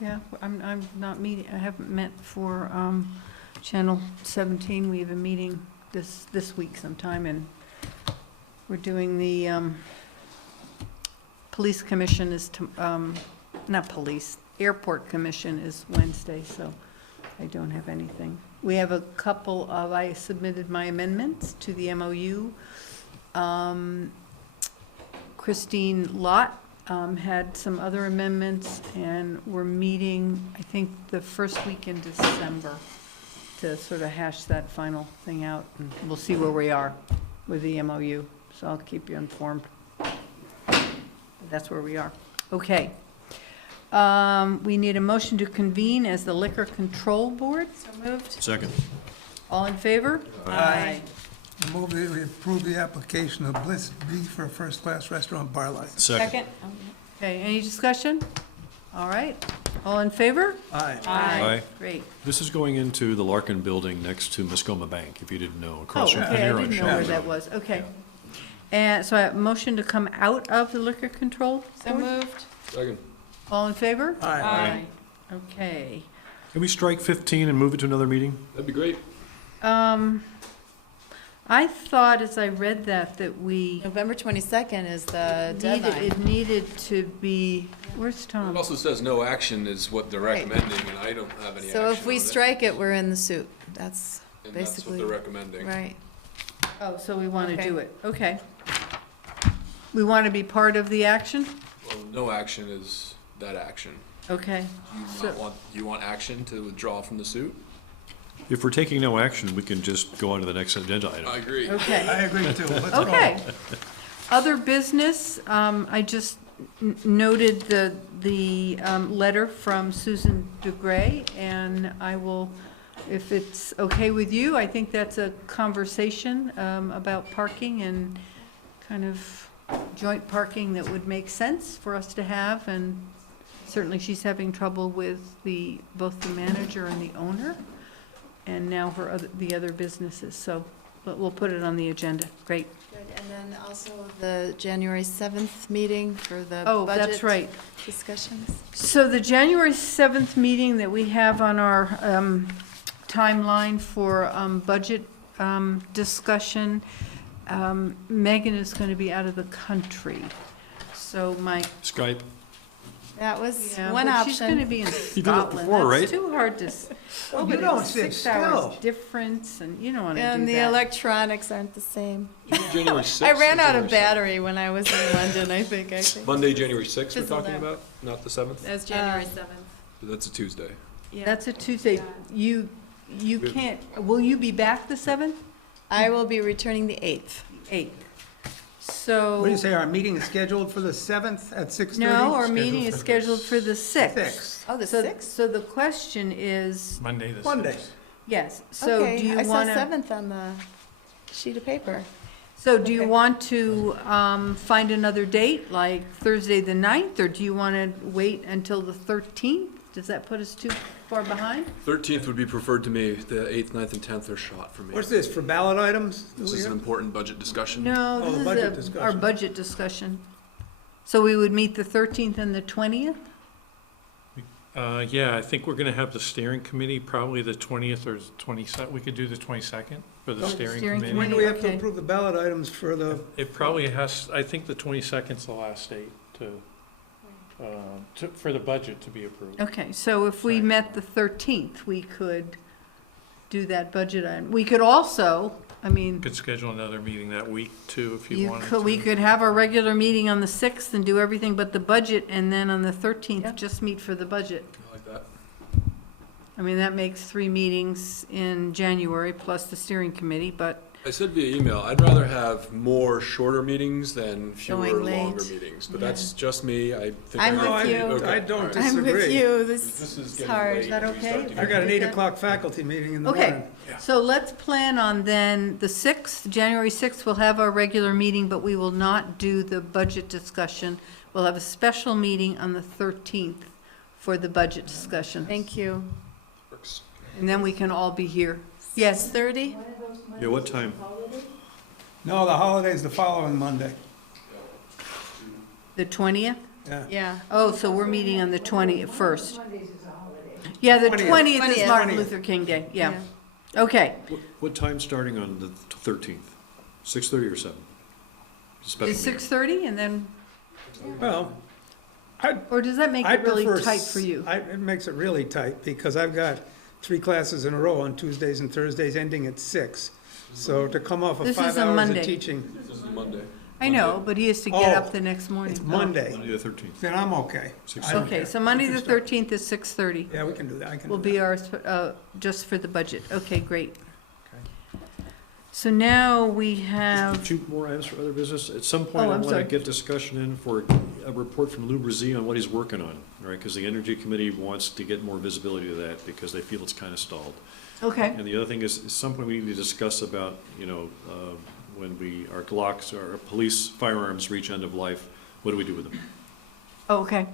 Yeah, I'm not meeting, I haven't met for, Channel 17. We have a meeting this week sometime, and we're doing the, police commission is, not police, airport commission is Wednesday, so I don't have anything. We have a couple of, I submitted my amendments to the MOU. Christine Lott had some other amendments, and we're meeting, I think, the first week in December to sort of hash that final thing out, and we'll see where we are with the MOU, so I'll keep you informed. That's where we are. Okay. We need a motion to convene as the Liquor Control Board. So moved. Second. All in favor? Aye. I move that we approve the application of Bliss B for a first-class restaurant bar license. Second. Okay, any discussion? All right. All in favor? Aye. Aye. Great. This is going into the Larkin Building next to Muskoma Bank, if you didn't know, Oh, across from okay, I Panera didn't know where Shop. that was. Okay. And so I have a motion to come out of the Liquor Control So Board? moved. Second. All in favor? Aye. Okay. Can we strike 15 and move it to another meeting? That'd be great. I thought as I read that we November 22nd is the needed, deadline. it needed to be, where's It Tom? also says no action is what they're Right. recommending, and I don't have any action So if we on it. strike it, we're in the suit. That's And that's what basically, they're recommending. right. Oh, so we want to Okay. do it. Okay. We want to be part of the action? Well, no action is that action. Okay. Do you want action to withdraw from the suit? If we're taking no action, we can just go on to the next agenda item. I agree. Okay. I agree too. Let's go. Okay. Other business, I just noted the letter from Susan DeGray, and I will, if it's okay with you, I think that's a conversation about parking and kind of joint parking that would make sense for us to have, and certainly she's having trouble with both the manager and the owner, and now the other businesses, so, but we'll put it on the agenda. Great. Good. And then also the January 7th meeting for the Oh, budget that's right. discussions. So the January 7th meeting that we have on our timeline for budget discussion, Megan is going to be out of the country. So my, Skype. That was yeah, one but she's going to option. be in You did it Scotland. before, right? That's too hard to, Well, but you don't it's sit 6 hours still. difference, and you don't want to do that. And the electronics aren't the same. January 6th. I ran or out of January 7th? battery when I was in London, I think. Monday, January 6th we're Fizzled talking out. about, not the 7th? That was January 7th. So that's a Tuesday. Yeah. That's a Tuesday. You can't, will you be back the 7th? I will be returning the 8th. 8th. So. What do you say, our meeting is scheduled for the 7th at 6:30? No, our meeting is scheduled for the 6th. 6th. Oh, the So- 6th? So the question is, Monday the 6th. Monday. yes, so do you Okay, I saw want to, 7th on the sheet of paper. so do you okay. want to find another date, like Thursday the 9th, or do you want to wait until the 13th? Does that put us too far behind? 13th would be preferred to me. The 8th, 9th, and 10th are shot for me. What's this, for ballot items? This is an important budget discussion. No, Oh, the this budget is our discussion. budget discussion. So we would meet the 13th and the 20th? Yeah, I think we're going to have the steering committee probably the 20th or 22nd. We could do the 22nd for the steering committee. When do we have to Okay. approve the ballot items for the, It probably has, I think the 22nd's the last date for the budget to be approved. Okay, so if we met the 13th, we could do that budget item. We could also, I mean, Could schedule another meeting that week too, if you wanted to. we could have our regular meeting on the 6th and do everything but the budget, and then on the 13th, just meet for the budget. I like that. I mean, that makes 3 meetings in January plus the steering committee, but, I said via email, I'd rather have more shorter meetings than fewer Going late. longer meetings, but that's just me. I think I'm I with you. Okay, I don't all right. I'm with disagree. you, This this is is getting hard. late. Is that We okay? start to I get- got an Okay. 8 o'clock faculty meeting in the okay. morning. So let's plan on then, the 6th, January 6th, we'll have our regular meeting, but we will not do the budget discussion. We'll have a special meeting on the 13th for the budget discussion, Thank you. Works. and then we can all be here. Yes, 30? Yeah, what time? No, the holiday's the following Monday. the 20th? Yeah. Yeah. Oh, so we're meeting on the 20th first. Yeah, the 20th. 20th is Martin 20th. Luther King Day, yeah. Okay. What time starting on the 13th? 6:30 or 7? Special Is meeting. 6:30 and then, Well, or does that make I it really prefer tight for you? It makes it really tight because I've got 3 classes in a row on Tuesdays and Thursdays ending at 6. So to come off of This 5 is a hours Monday. of teaching, This is Monday. I know, but he has to get Oh, up the next morning. it's Oh. Monday, Monday the 13th. then I'm okay. I don't Okay, care. so Monday We the can start. 13th is 6:30. Yeah, we can do that. I can Will do be that. our, just for the budget. Okay, great. So now we have, 2 more items for other business. At some point, Oh, I I'm want to sorry. get discussion in for a report from Lou Brzee on what he's working on, right? Because the Energy Committee wants to get more visibility to that because they feel it's kind of stalled. okay, And the other thing is, at some point, we need to discuss about, when our Glocks, our police firearms reach end of life, what do we do with them? oh, okay,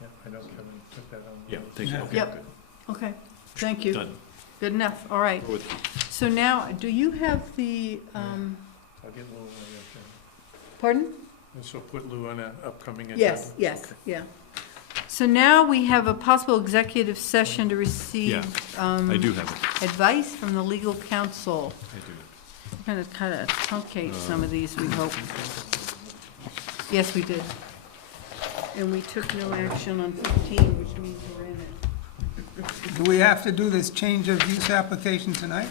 Yeah, I know Kevin took that on. Yeah, thank you. Okay, Yep. okay, thank you. good. Done. Good enough, all right. Go with- So now, do you have the, I'll get Lou on the agenda. pardon? And so put Lou on an upcoming agenda. Yes, yes, yeah. So now we have a possible executive session to receive. I do have it. Advice from the legal counsel. I do. We're gonna kind of truncate some of these, we hope. Yes, we did. And we took no action on 15, which means we're in it. Do we have to do this change of use application tonight?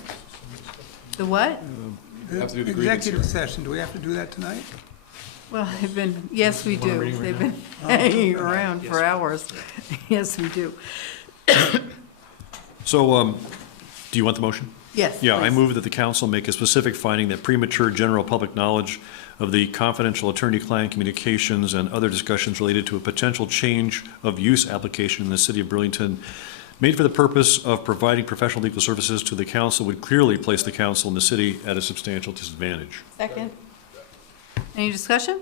The what? The have to do the grievance executive hearing. session, do we have to do that tonight? Well, they've been, yes, we do. They've been hanging around for hours. Yes, we do. So, do you want the motion? Yes. Yeah, I please. move that the council make a specific finding that premature general public knowledge of the confidential attorney-client communications and other discussions related to a potential change of use application in the city of Burlington made for the purpose of providing professional legal services to the council would clearly place the council and the city at a substantial disadvantage. Second. Any discussion?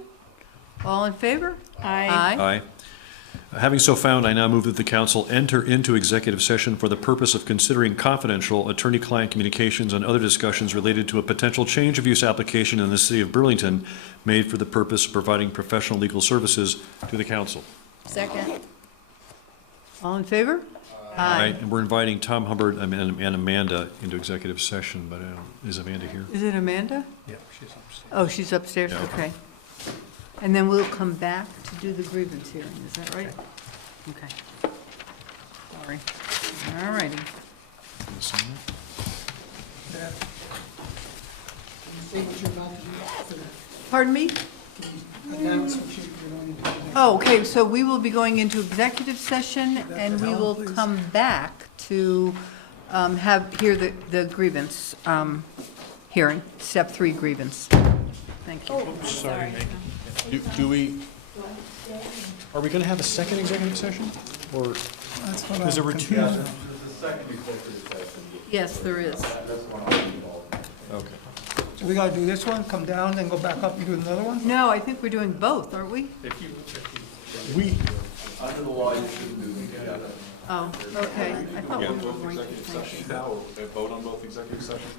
All in favor? Aye. Aye. Having so found, I now move that the council enter into executive session for the purpose of considering confidential attorney-client communications and other discussions related to a potential change of use application in the city of Burlington made for the purpose of providing professional legal services to the council. Second. All in favor? Right, and we're inviting Tom Hubbard and Amanda into executive session, but is Amanda here? Is it Amanda? Yeah, she's upstairs. Oh, she's upstairs, Yeah. okay. And then we'll come back to do the grievance hearing, is that right? Okay. Sorry. All righty. Can you sign that? Yeah. Say what you're about to do for that. Pardon me? Announce what you're going to do. Oh, okay, so we will be going into executive session, and we will come back to hear the grievance hearing, step 3 grievance. Thank you. Sorry, Nick. Do we, are we going to have a second executive session? Or, That's what because there I'm were 2. confused on. Yes, there is. Okay. So we gotta do this one, come down, then go back up and do another one? No, I think we're doing both, aren't we? We, Under the law, you shouldn't do them together. Oh, okay. I thought we were going to. Executive session now, or vote on both executive sessions?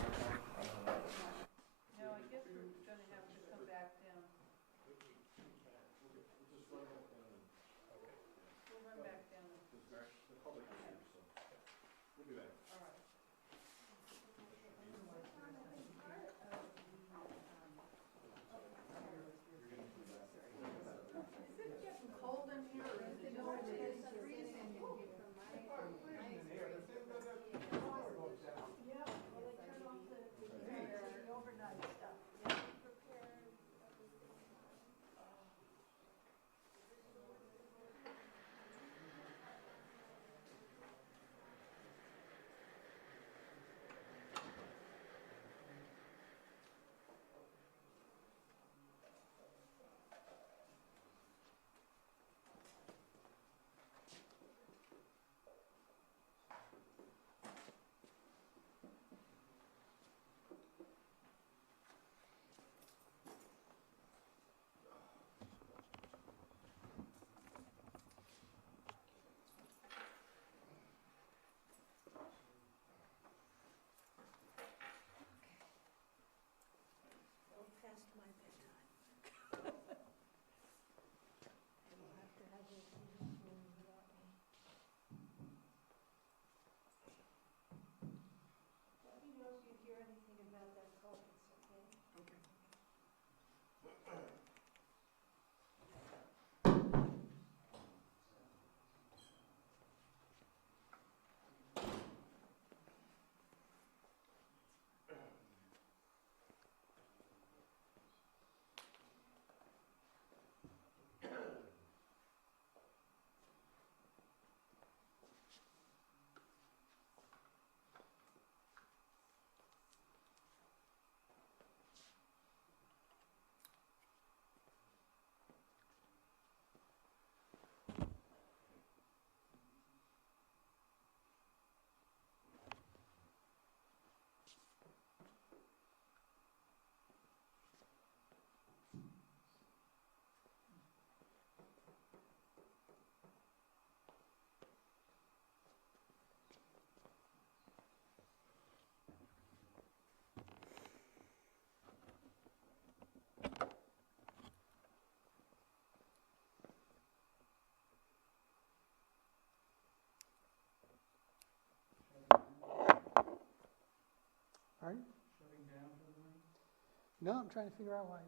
No, I'm trying to figure out why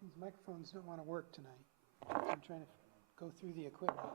these microphones don't want to work tonight. I'm trying to go through the equipment.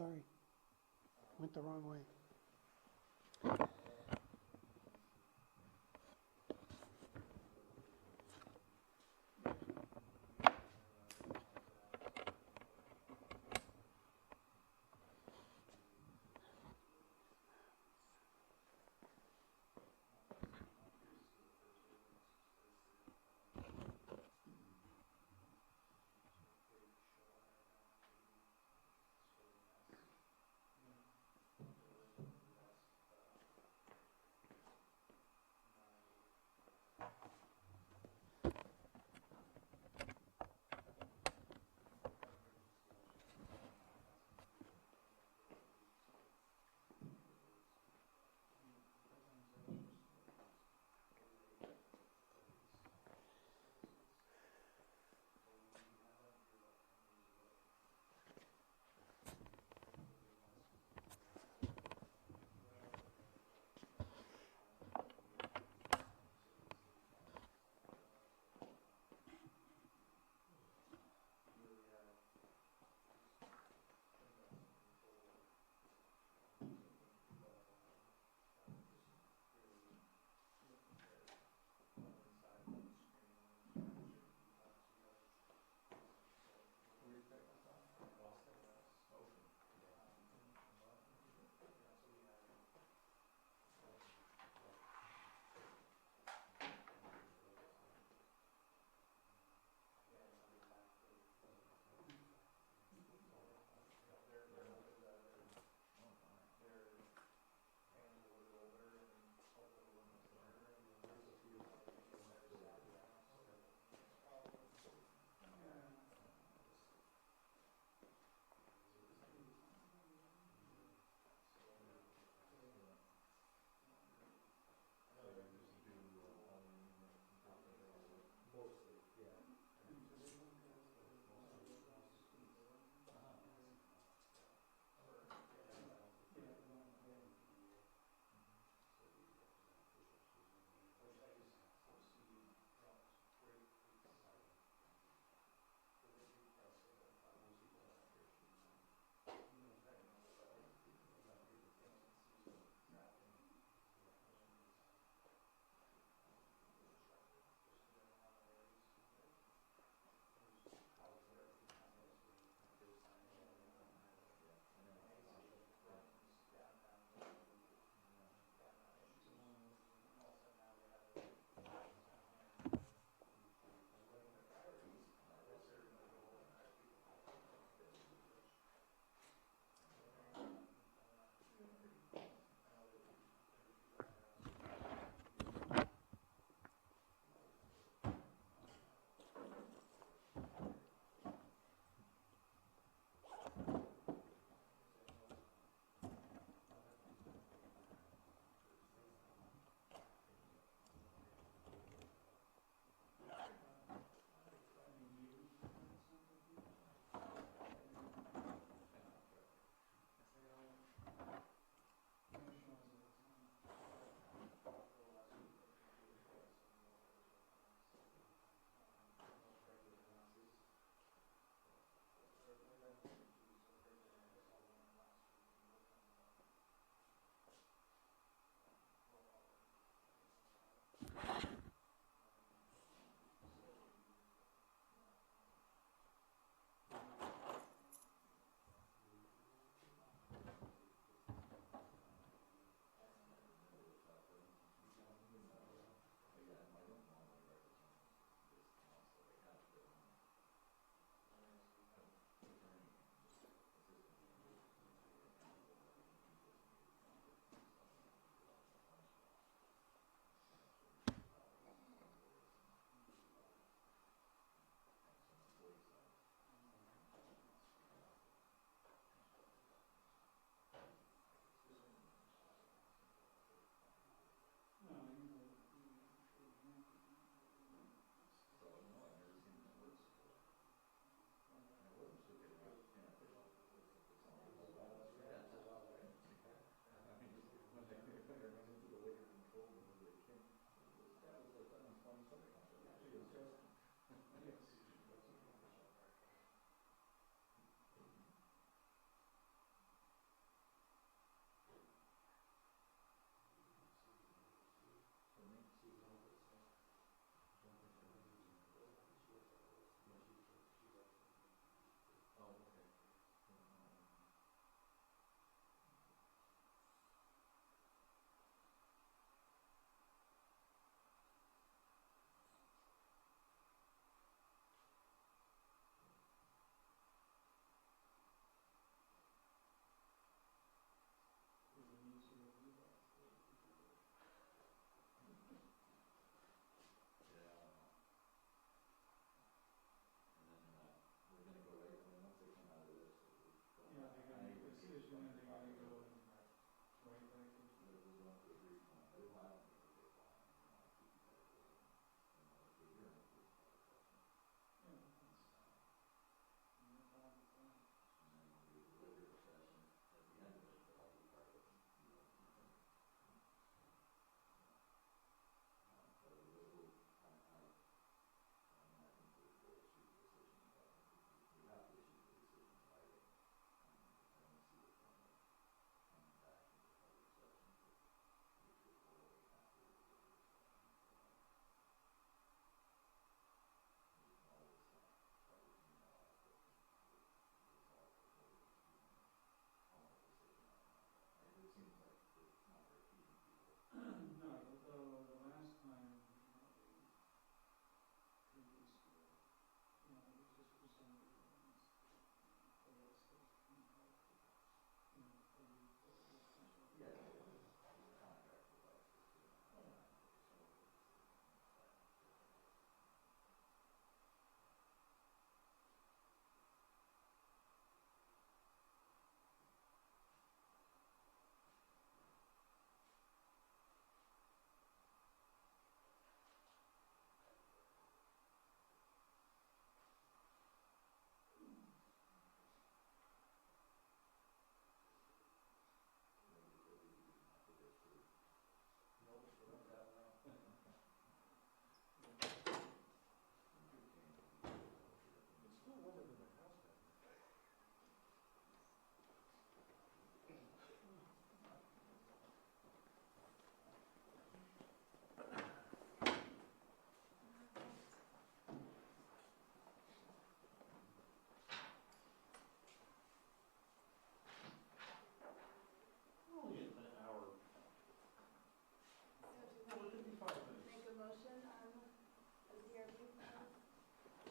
Sorry. Went the wrong way.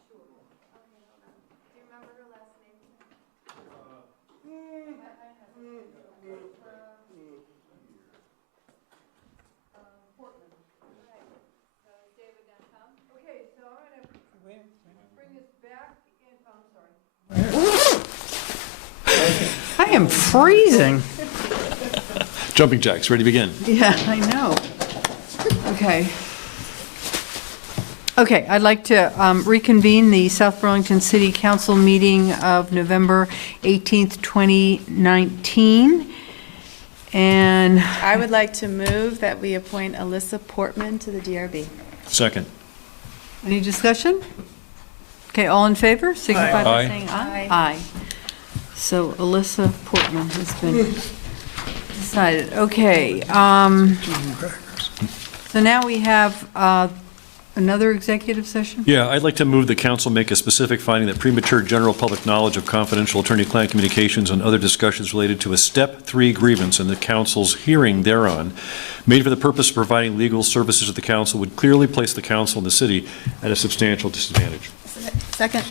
Do you remember her last name? Portman. So is David gonna come? Okay, so I'm gonna bring this back in, oh, I'm sorry. I am freezing. Jumping jacks, ready to begin. Yeah, I know. Okay. Okay, I'd like to reconvene the South Burlington City Council meeting of November 18th, 2019. And I would like to move that we appoint Alyssa Portman to the DRB. Second. any discussion? Okay, all in favor, signify by Aye. saying aye. Aye. Aye. So Alyssa Portman has been decided. Okay. So now we have another executive session? Yeah, I'd like to move the council make a specific finding that premature general public knowledge of confidential attorney-client communications and other discussions related to a Step 3 grievance and the council's hearing thereon, made for the purpose of providing legal services to the council, would clearly place the council and the city at a substantial disadvantage. Second.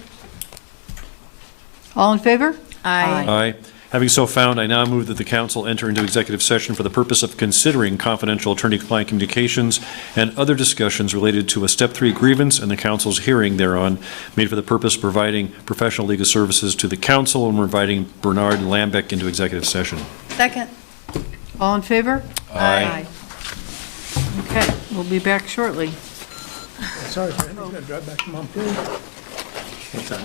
All in favor? Aye. Aye. Having so found, I now move that the council enter into executive session for the purpose of considering confidential attorney-client communications and other discussions related to a Step 3 grievance and the council's hearing thereon, made for the purpose of providing professional legal services to the council and inviting Bernard Lambeck into executive session. Second. All in favor? Aye. Okay, we'll be back shortly. Sorry, Fran, he's gonna drive back to Montpelier. What's that?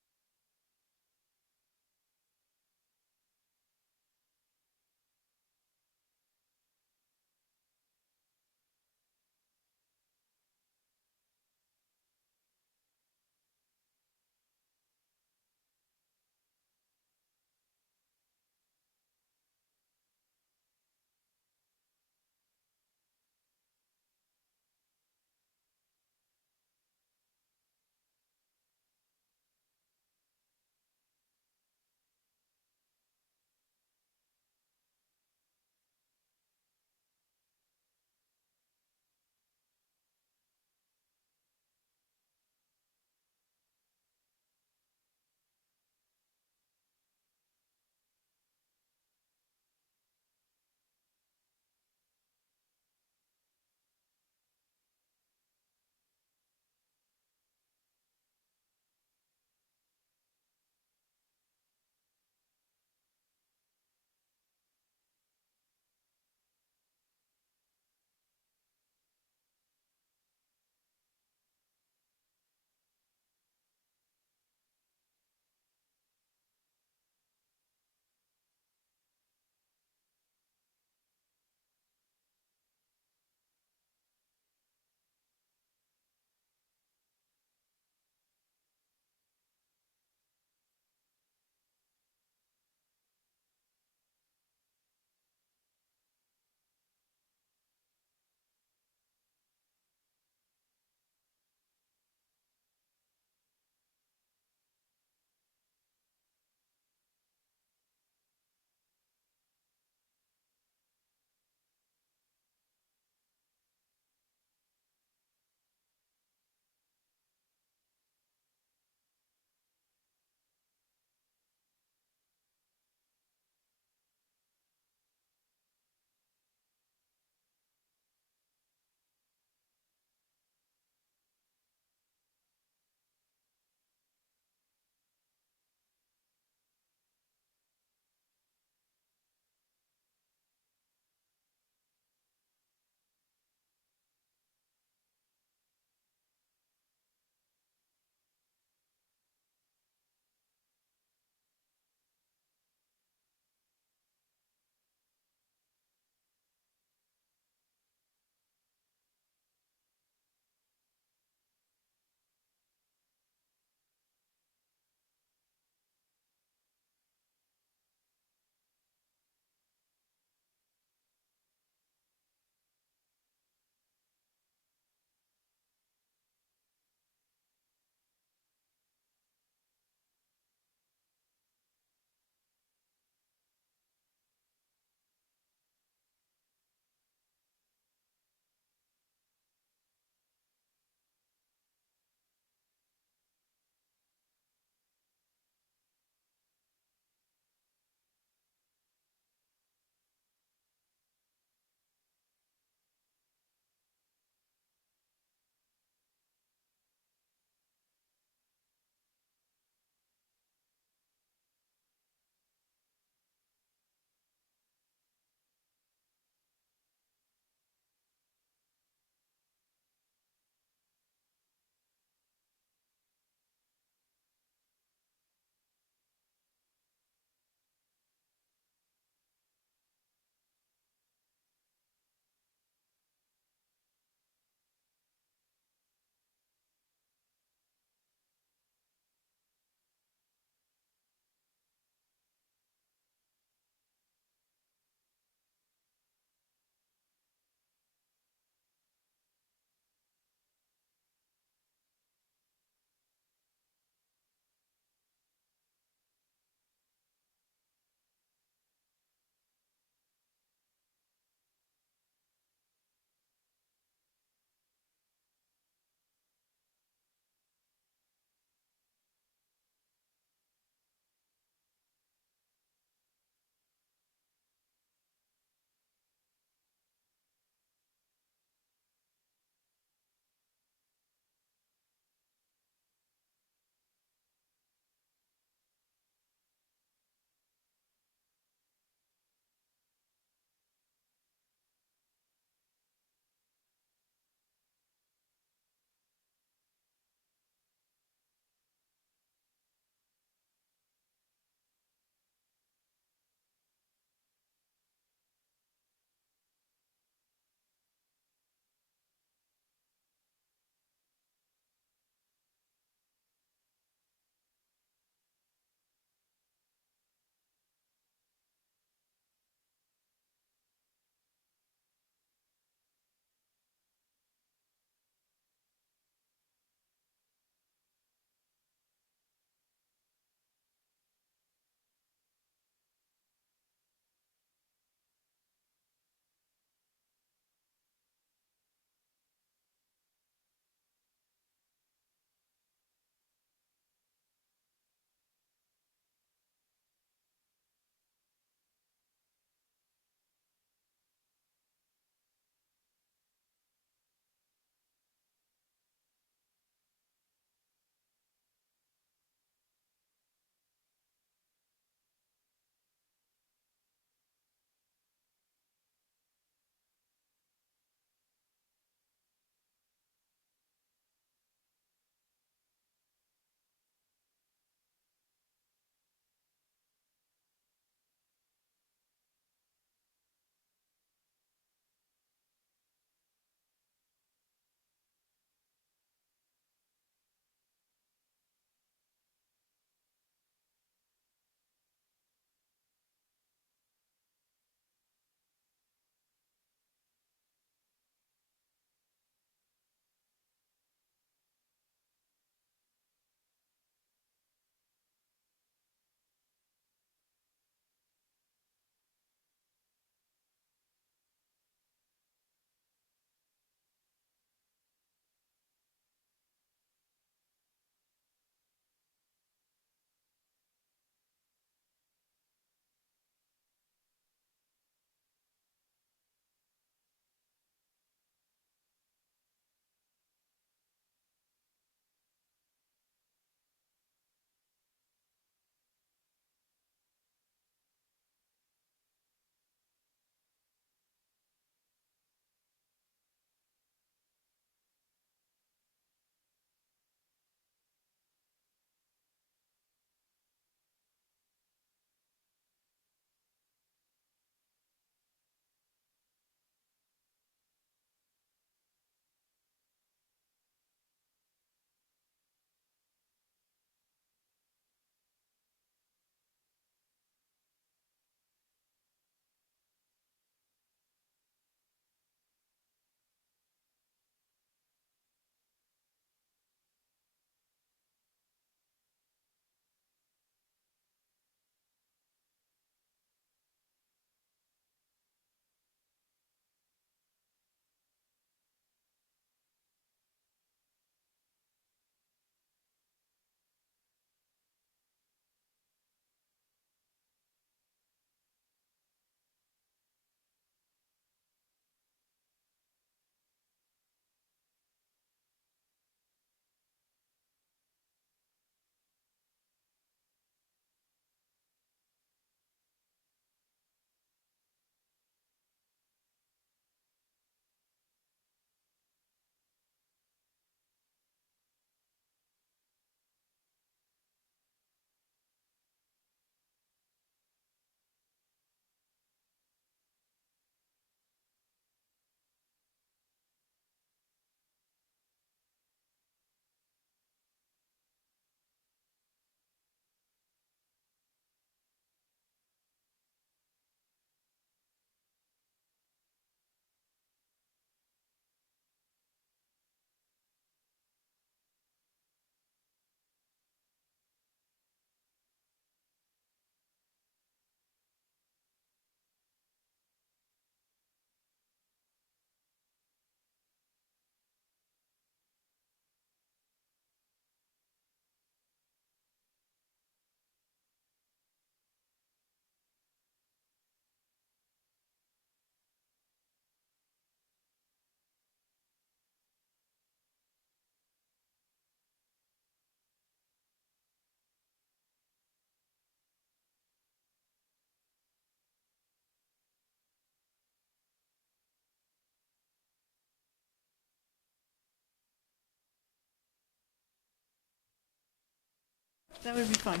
that would be fun.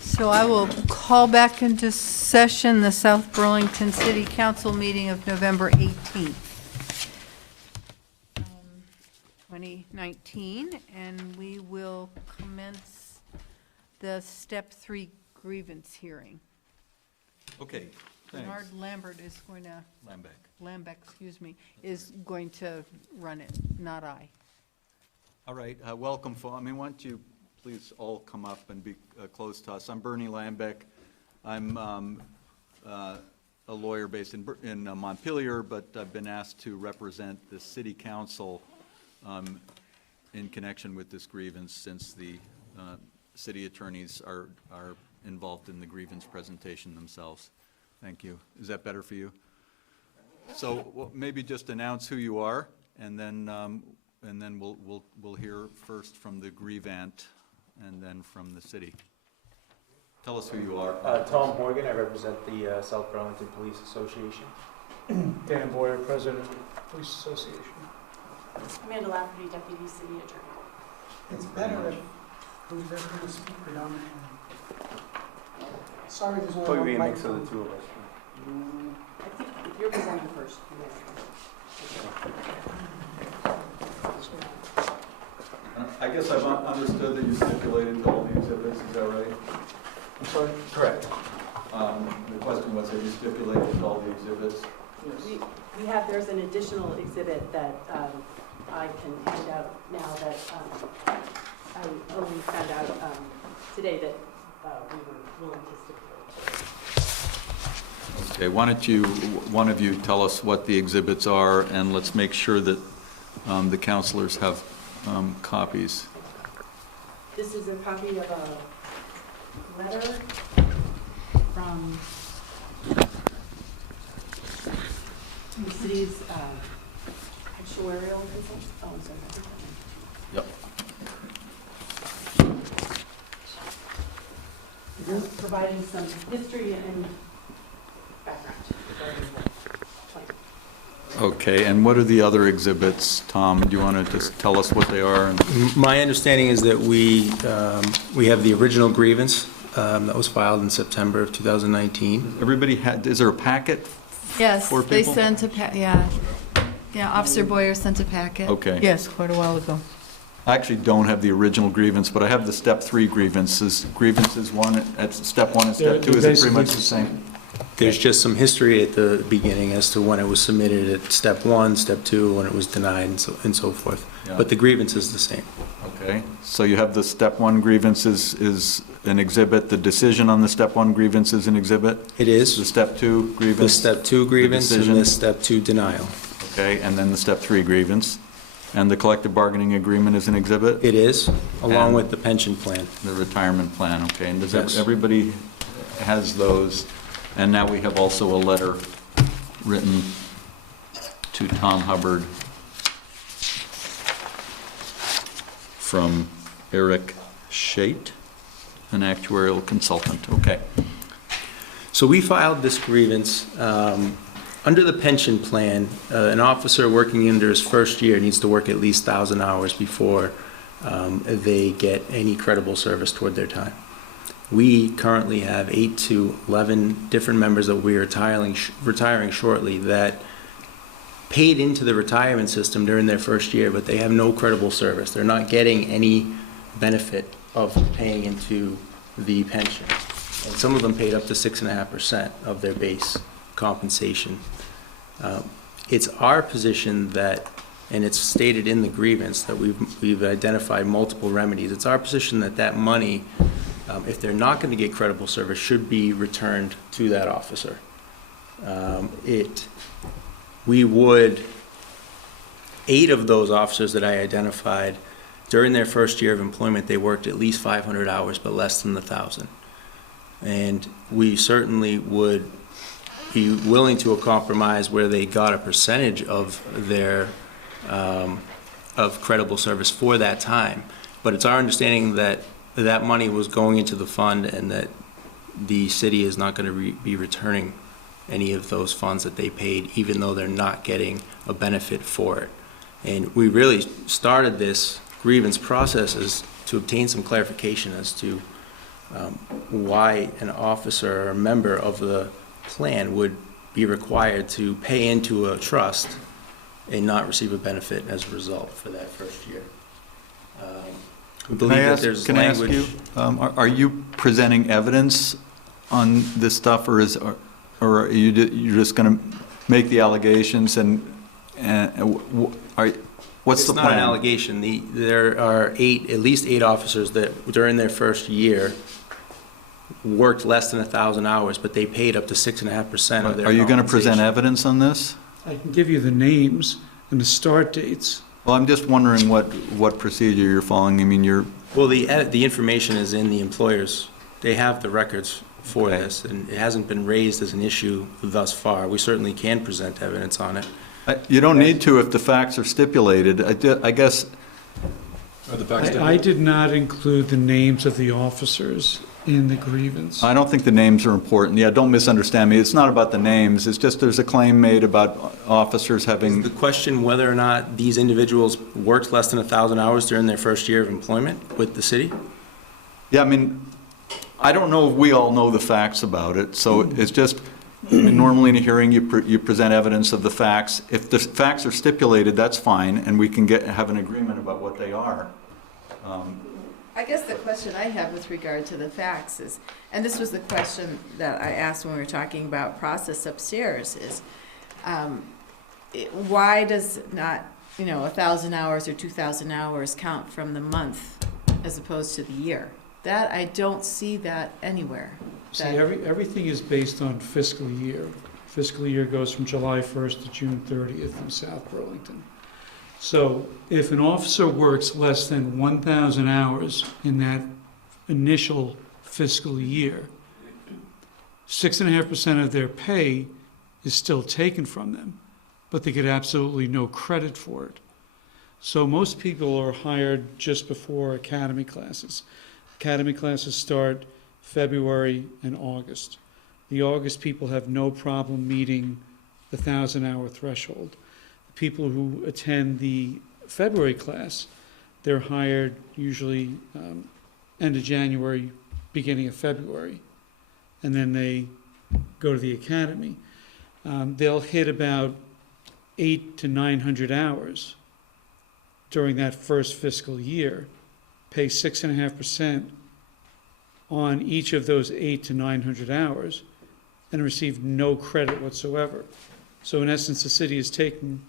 So I will call back into session the South Burlington City Council meeting of November 18th, 2019, and we will commence the step 3 grievance hearing. Okay, thanks. Bernard Lambert is going to, Lambeck. excuse me, is going to run it, not I. All right, welcome, why don't you please all come up and be close to us. I'm Bernie Lambeck. I'm a lawyer based in Montpelier, but I've been asked to represent the city council in connection with this grievance since the city attorneys are involved in the grievance presentation themselves. Thank you. Is that better for you? So maybe just announce who you are, and then we'll hear first from the grievant, and then from the city. Tell us who you are. Tom Horgan, I represent the South Burlington Police Association. Dan Boyer, President of the Police Association. Amanda Lafferty, Deputy City Attorney. It's better if who's there going to speak predominantly. Sorry, there's only Probably one be a mix of microphone. the two of us. I think if you're presenting first. I guess I've understood that you stipulated all the exhibits, is that right? I'm sorry? Correct. The question was, have you stipulated all the exhibits? There's an additional exhibit that I can hand out now that I only found out today that we were willing to stipulate. Okay, why don't you, one of you, tell us what the exhibits are, and let's make sure that the counselors have copies. This is a copy of a letter from the city's actuarial consultant. Oh, I'm sorry. Yep. Providing some history and background regarding the claim. Okay, and what are the other exhibits, Tom? Do you want to just tell us what they are? My understanding is that we have the original grievance that was filed in September of 2019. Everybody had, is there a packet? Yes, for they people? sent a yeah, Officer Boyer sent a packet. Okay. Yes, quite a while ago. I actually don't have the original grievance, but I have the step 3 grievances. Grievances one at step 1 and step 2, is it pretty much the same? There's just some history at the beginning as to when it was submitted at step 1, step 2, when it was denied, and so forth. Yeah. But the grievance is the same. Okay, so you have the step 1 grievance is an exhibit, the decision on the step 1 grievance is an exhibit? It is. The step 2 grievance? The step 2 grievance and decision? the step 2 denial. Okay, and then the step 3 grievance. And the collective bargaining agreement is an exhibit? It is, along And with the pension plan. The retirement plan, okay. And does Yes. everybody has those? And now we have also a letter written to Tom Hubbard from Eric Shate, an actuarial consultant. Okay. So we filed this grievance. Under the pension plan, an officer working under his first year needs to work at least 1,000 hours before they get any credible service toward their time. We currently have 8 to 11 different members that we are retiring shortly that paid into the retirement system during their first year, but they have no credible service. They're not getting any benefit of paying into the pension. And some of them paid up to 6.5% of their base compensation. It's our position that, and it's stated in the grievance that we've identified multiple remedies. It's our position that that money, if they're not going to get credible service, should be returned to that officer. We would, 8 of those officers that I identified, during their first year of employment, they worked at least 500 hours, but less than 1,000. And we certainly would be willing to a compromise where they got a percentage of their of credible service for that time. But it's our understanding that that money was going into the fund and that the city is not going to be returning any of those funds that they paid, even though they're not getting a benefit for it. And we really started this grievance process as to obtain some clarification as to why an officer or a member of the plan would be required to pay into a trust and not receive a benefit as a result for that first year. We believe that there's language. Can I ask you, are you presenting evidence on this stuff, or are you you're just going to make the allegations what's the plan? It's not an allegation. There are at least eight officers that during their first year worked less than 1,000 hours, but they paid up to 6.5% of their Are you going to present compensation. evidence on this? I can give you the names and the start dates. Well, I'm just wondering what procedure you're following. I mean, Well, the information is in the employers. They have the records for this, and it hasn't been raised as an issue thus far. We certainly can present evidence on it. You don't need to if the facts are stipulated. I guess. I did not include the names of the officers in the grievance. I don't think the names are important. Yeah, don't misunderstand me. It's not about the names. It's just there's a claim made about officers having. Is the question whether or not these individuals worked less than 1,000 hours during their first year of employment with the city? Yeah, I mean, I don't know if we all know the facts about it, so it's just, normally in a hearing, you present evidence of the facts. If the facts are stipulated, that's fine, and we can have an agreement about what they are. I guess the question I have with regard to the facts is, and this was the question that I asked when we were talking about process upstairs, is why does not, 1,000 hours or 2,000 hours count from the month as opposed to the year? That, I don't see that anywhere. See, everything is based on fiscal year. Fiscal year goes from July 1st to June 30th in South Burlington. So if an officer works less than 1,000 hours in that initial fiscal year, 6.5% of their pay is still taken from them, but they get absolutely no credit for it. So most people are hired just before academy classes. Academy classes start February and August. The August people have no problem meeting the 1,000-hour threshold. People who attend the February class, they're hired usually end of January, beginning of February, and then they go to the academy. They'll hit about 800 to 900 hours during that first fiscal year, pay 6.5% on each of those 800 to 900 hours, and receive no credit whatsoever. So in essence, the city is taking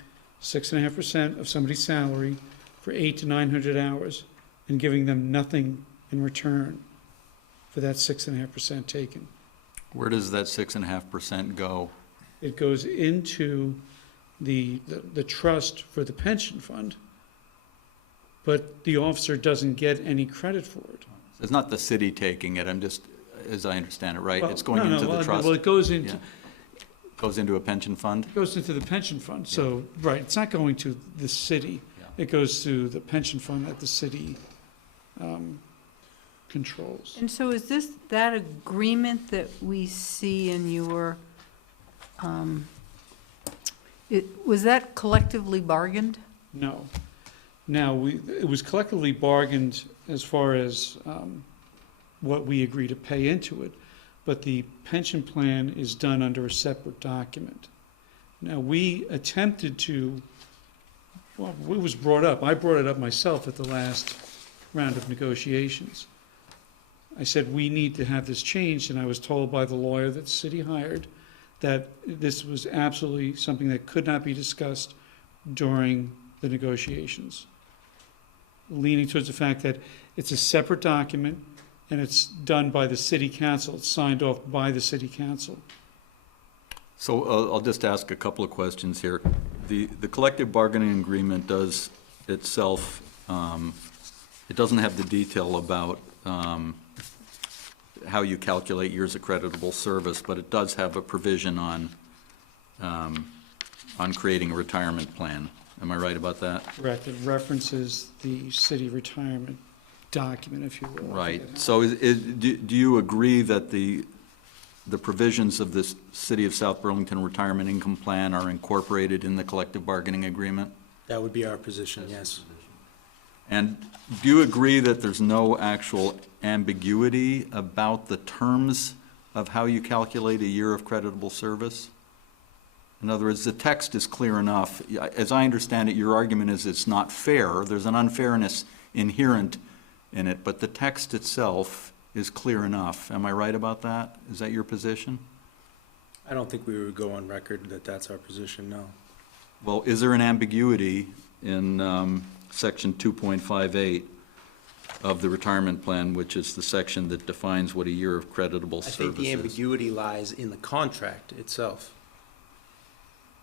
6.5% of somebody's salary for 800 to 900 hours and giving them nothing in return for that 6.5% taken. Where does that 6.5% go? It goes into the trust for the pension fund, but the officer doesn't get any credit for it. It's not the city taking it, I'm just, as I understand it, right? Well, It's going into the trust? Well, it goes into... Yeah. Goes into a pension fund? It goes into the pension fund, so, right, it's not going to the city. It goes to the pension fund that the city controls. And so is this, that agreement that we see in your, was that collectively bargained? No. Now, it was collectively bargained as far as what we agree to pay into it, but the pension plan is done under a separate document. Now, we attempted to, well, it was brought up, I brought it up myself at the last round of negotiations. I said, we need to have this changed, and I was told by the lawyer that the city hired that this was absolutely something that could not be discussed during the negotiations, leaning towards the fact that it's a separate document and it's done by the city council, it's signed off by the city council. So I'll just ask a couple of questions here. The collective bargaining agreement does itself, it doesn't have the detail about how you calculate years of creditable service, but it does have a provision on creating a retirement plan. Am I right about that? Correct. It references the city retirement document, if you will. Right. So do you agree that the the provisions of the City of South Burlington Retirement Income Plan are incorporated in the collective bargaining agreement? That would be our position, yes. And do you agree that there's no actual ambiguity about the terms of how you calculate a year of creditable service? In other words, the text is clear enough. As I understand it, your argument is it's not fair. There's an unfairness inherent in it, but the text itself is clear enough. Am I right about that? Is that your position? I don't think we would go on record that that's our position, no. Well, is there an ambiguity in section 2.58 of the retirement plan, which is the section that defines what a year of creditable I service think the is? ambiguity lies in the contract itself.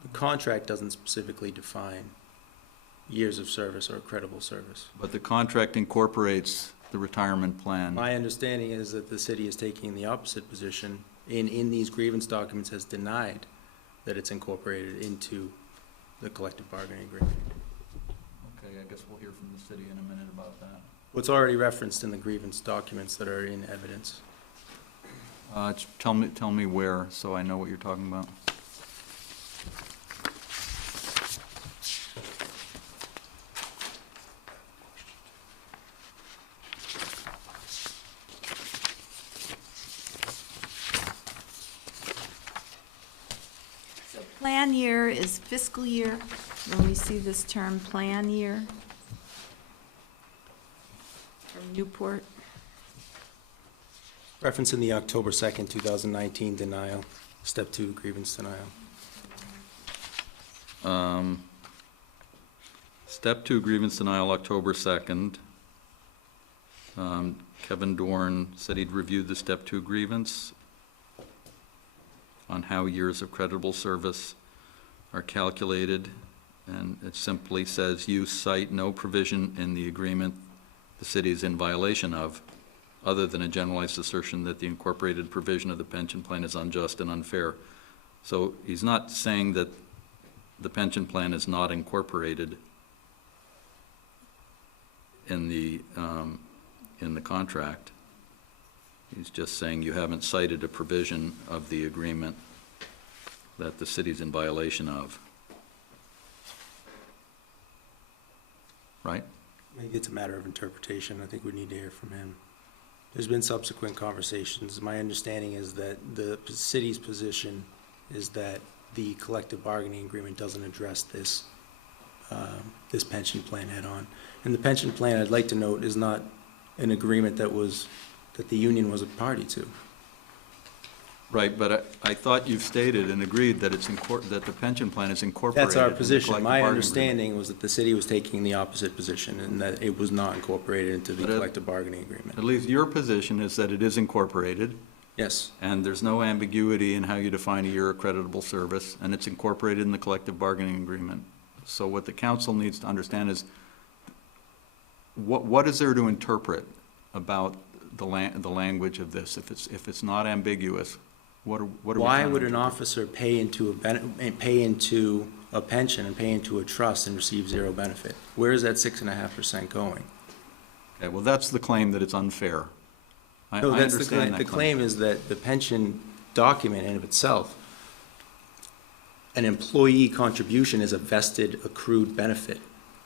The contract doesn't specifically define years of service or credible service. But the contract incorporates the retirement plan. My understanding is that the city is taking the opposite position, in these grievance documents has denied that it's incorporated into the collective bargaining agreement. Okay, I guess we'll hear from the city in a minute about that. What's already referenced in the grievance documents that are in evidence. Tell me where, so I know what you're talking about. So plan year is fiscal year, when we see this term plan year from Newport. Reference in the October 2nd, 2019 denial, step 2 grievance denial. Step 2 grievance denial, October 2nd. Kevin Dorn said he'd reviewed the step 2 grievance on how years of creditable service are calculated, and it simply says, you cite no provision in the agreement the city is in violation of, other than a generalized assertion that the incorporated provision of the pension plan is unjust and unfair. So he's not saying that the pension plan is not incorporated in the contract. He's just saying you haven't cited a provision of the agreement that the city's in violation of. Right? Maybe it's a matter of interpretation. I think we need to hear from him. There's been subsequent conversations. My understanding is that the city's position is that the collective bargaining agreement doesn't address this, this pension plan head-on. And the pension plan, I'd like to note, is not an agreement that the union was a party to. Right, but I thought you've stated and agreed that that the pension plan is incorporated. That's our in the position. collective My bargaining understanding was that the city was taking the opposite position and that it was not incorporated into the collective bargaining agreement. At least your position is that it is incorporated. Yes. And there's no ambiguity in how you define a year of creditable service, and it's incorporated in the collective bargaining agreement. So what the council needs to understand is, what is there to interpret about the language of this? If it's not ambiguous, what are we Why trying to would an interpret? officer pay into a pension and pay into a trust and receive zero benefit? Where is that 6.5% going? Okay, well, that's the claim that it's unfair. I No, that's understand that the claim is that the pension document in of itself, an employee contribution is a vested accrued benefit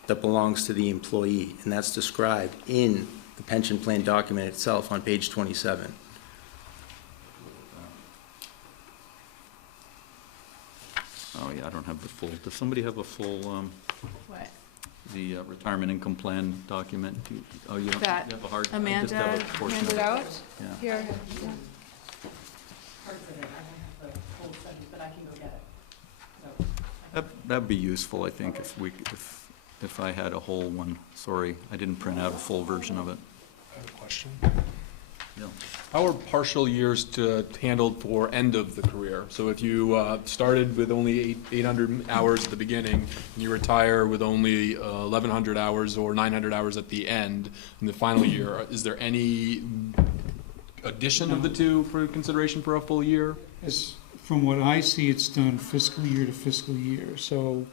that belongs to the employee, and that's described in the pension plan document itself on page 27. Oh, yeah, I don't have the full, does somebody have a full, What? the retirement income plan document? Oh, you don't, you That have a hard, I just Amanda have a portion of handed it. out? Yeah. Here. Parts of it, I don't have the whole study, but I can go get it. So, That'd be useful, I think, if I had a whole one. Sorry, I didn't print out a full version of it. I have a question. Yeah. How are partial years handled for end of the career? So if you started with only 800 hours at the beginning, and you retire with only 1,100 hours or 900 hours at the end, in the final year, is there any addition of the two for consideration for a full year? From what I see, it's done fiscal year to fiscal year. So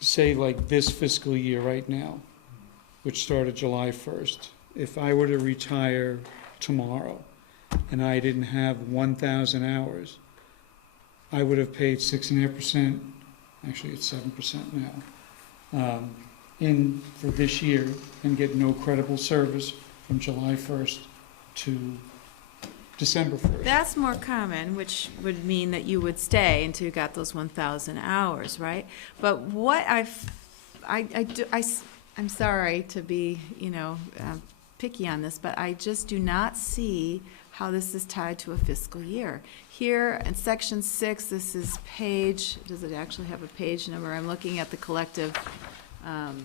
say like this fiscal year right now, which started July 1st. If I were to retire tomorrow and I didn't have 1,000 hours, I would have paid 6.5%, actually it's 7% now, in for this year and get no credible service from July 1st to December 1st. That's more common, which would mean that you would stay until you got those 1,000 hours, right? But what I'm sorry to be, picky on this, but I just do not see how this is tied to a fiscal year. Here in section 6, this is page, does it actually have a page number? I'm looking at the collective agreement,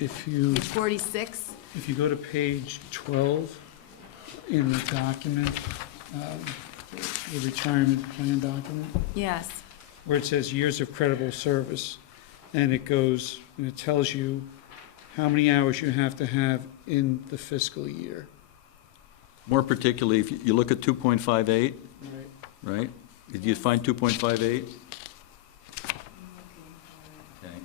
If you, page 46. if you go to page 12 in the document, the retirement plan document, Yes. where it says years of credible service, and it goes, and it tells you how many hours you have to have in the fiscal year. More particularly, if you look at 2.58, right? Did you find 2.58? Okay.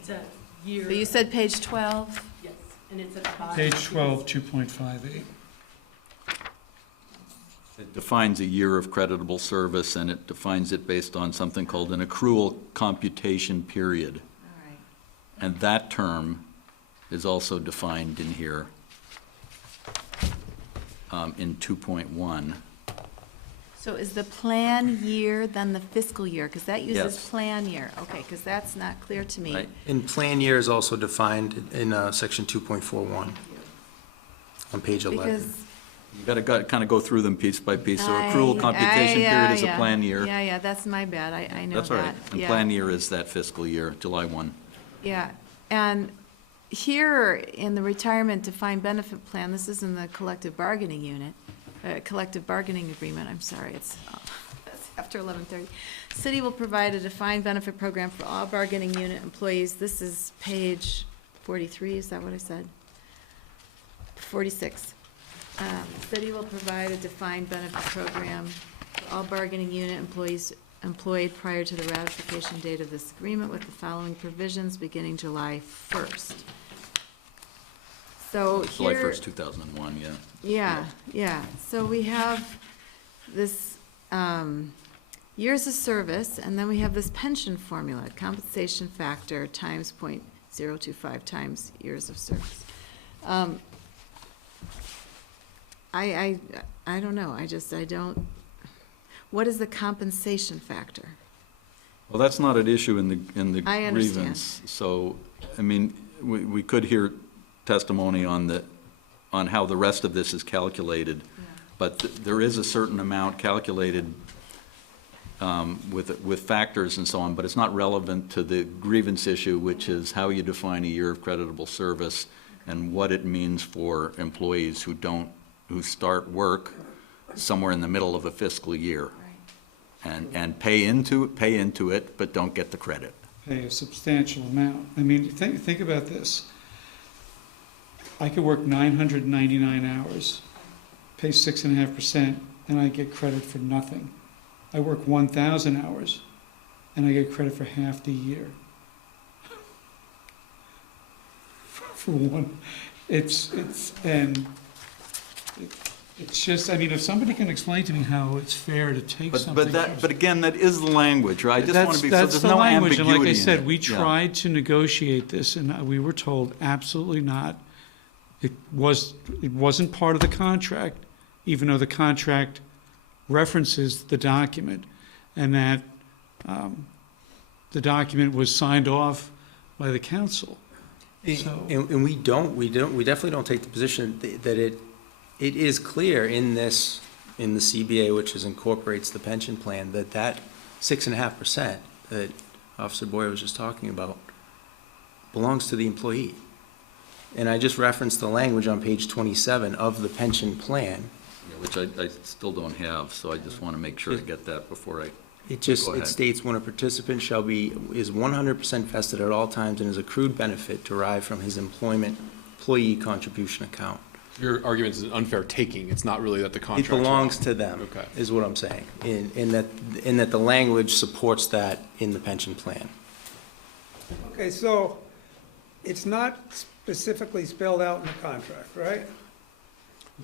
It's a year. So you said page 12? Yes, and it's at the bottom. Page 12, 2.58. It defines a year of creditable service, and it defines it based on something called an accrual computation period. All right. And that term is also defined in here in 2.1. So is the plan year then the fiscal year? Because that uses Yes. plan year. Okay, because that's not clear to me. Right. And plan year is also defined in section 2.41 on page 11. Because You gotta kind of go through them piece by piece. So accrual computation period is a plan year. Yeah, that's my bad. I know that. That's all right. And Yeah. plan year is that fiscal year, July 1. Yeah, and here in the retirement defined benefit plan, this is in the collective bargaining unit, collective bargaining agreement, I'm sorry, it's after 11:30. City will provide a defined benefit program for all bargaining unit employees. This is page 43, is that what I said? 46. City will provide a defined benefit program for all bargaining unit employees employed prior to the ratification date of this agreement with the following provisions beginning July 1st. So July here. 1st, 2001, yeah. Yeah. So we have this years of service, and then we have this pension formula, compensation factor times .025 times years of service. I don't know, I don't, what is the compensation factor? Well, that's not an issue in the I understand. grievance. So, I mean, we could hear testimony on how the rest of this is calculated. But there is a certain amount calculated with factors and so on, but it's not relevant to the grievance issue, which is how you define a year of creditable service and what it means for employees who start work somewhere in the middle of a fiscal year. And pay into it, but don't get the credit. Pay a substantial amount. I mean, think about this. I could work 999 hours, pay 6.5%, and I get credit for nothing. I work 1,000 hours, and I get credit for half the year. For one, it's just, I mean, if somebody can explain to me how it's fair to take something. But again, that is the language, right? I just want to be, so That's there's the no language, ambiguity in and like I it. said, we Yeah. tried to negotiate this, and we were told absolutely not. It wasn't part of the contract, even though the contract references the document, and that the document was signed off by the council. So, And we definitely don't take the position that it is clear in the CBA, which incorporates the pension plan, that 6.5% that Officer Boyer was just talking about belongs to the employee. And I just referenced the language on page 27 of the pension plan. Yeah, which I still don't have, so I just want to make sure I get that before I. It Go ahead. states when a participant is 100% vested at all times and is accrued benefit derived from his employee contribution account. Your argument is an unfair taking. It's not really that the It contract. belongs to them, Okay. is what I'm saying, in that the language supports that in the pension plan. Okay, so it's not specifically spelled out in the contract, right?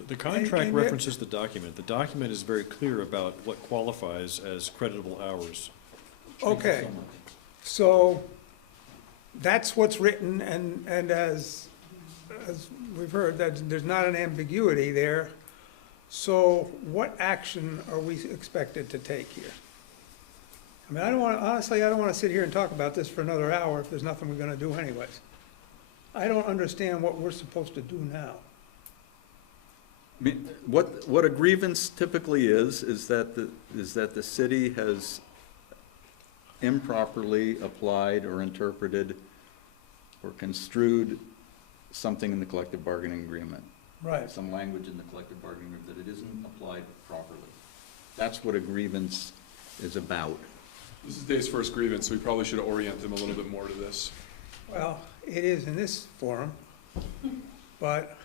The contract And it- references the document. The document is very clear about what qualifies as creditable hours. Okay, so that's what's written, and as we've heard, that there's not an ambiguity there. So what action are we expected to take here? I mean, honestly, I don't want to sit here and talk about this for another hour if there's nothing we're going to do anyways. I don't understand what we're supposed to do now. I mean, what a grievance typically is that the city has improperly applied or interpreted or construed something in the collective bargaining agreement. Right. Some language in the collective bargaining agreement that it isn't applied properly. That's what a grievance is about. This is Dave's first grievance, so we probably should orient him a little bit more to this. Well, it is in this forum, but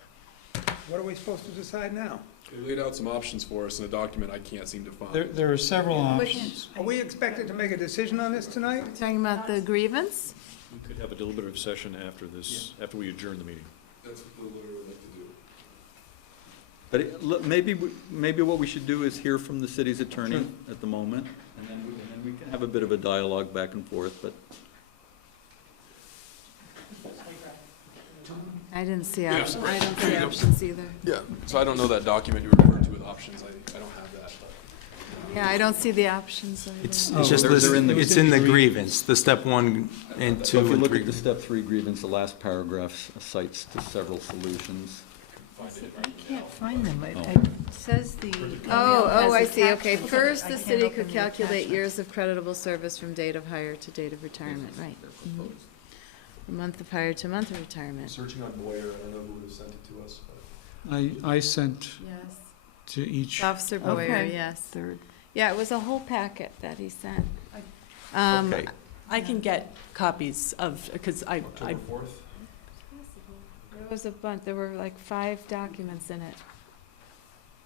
what are we supposed to decide now? They laid out some options for us in a document I can't seem to find. There are several options. Are we expected to make a decision on this tonight? Talking about the grievance? We could have a deliberative session after this, after we adjourn the meeting. That's what the lawyer would like to do. But maybe what we should do is hear from the city's attorney at the moment, and then we can have a bit of a dialogue back and forth, but. I didn't see Yeah. options. I don't see options either. Yeah, so I don't know that document you referred to with options. I don't have that. Yeah, I don't see the options. It's Oh, just, they're in the- it's in the grievance, the step 1 and 2 So if you and look 3. at the step 3 grievance, the last paragraph cites to several solutions. I can't find them. Oh. It says the. Oh, I see, okay. attachments. First, I the can't city open could the calculate attachment. years of creditable service from date of hire to date of retirement, right? From month of hire to month of retirement. Searching on Boyer, I don't know who would have sent it to us, but. I sent Yes. to each, Officer Boyer, Okay. yes. Third. Yeah, it was a whole packet that he sent. Okay. I can get copies of, because I, October 4th? There was a bunch, there were like 5 documents in it.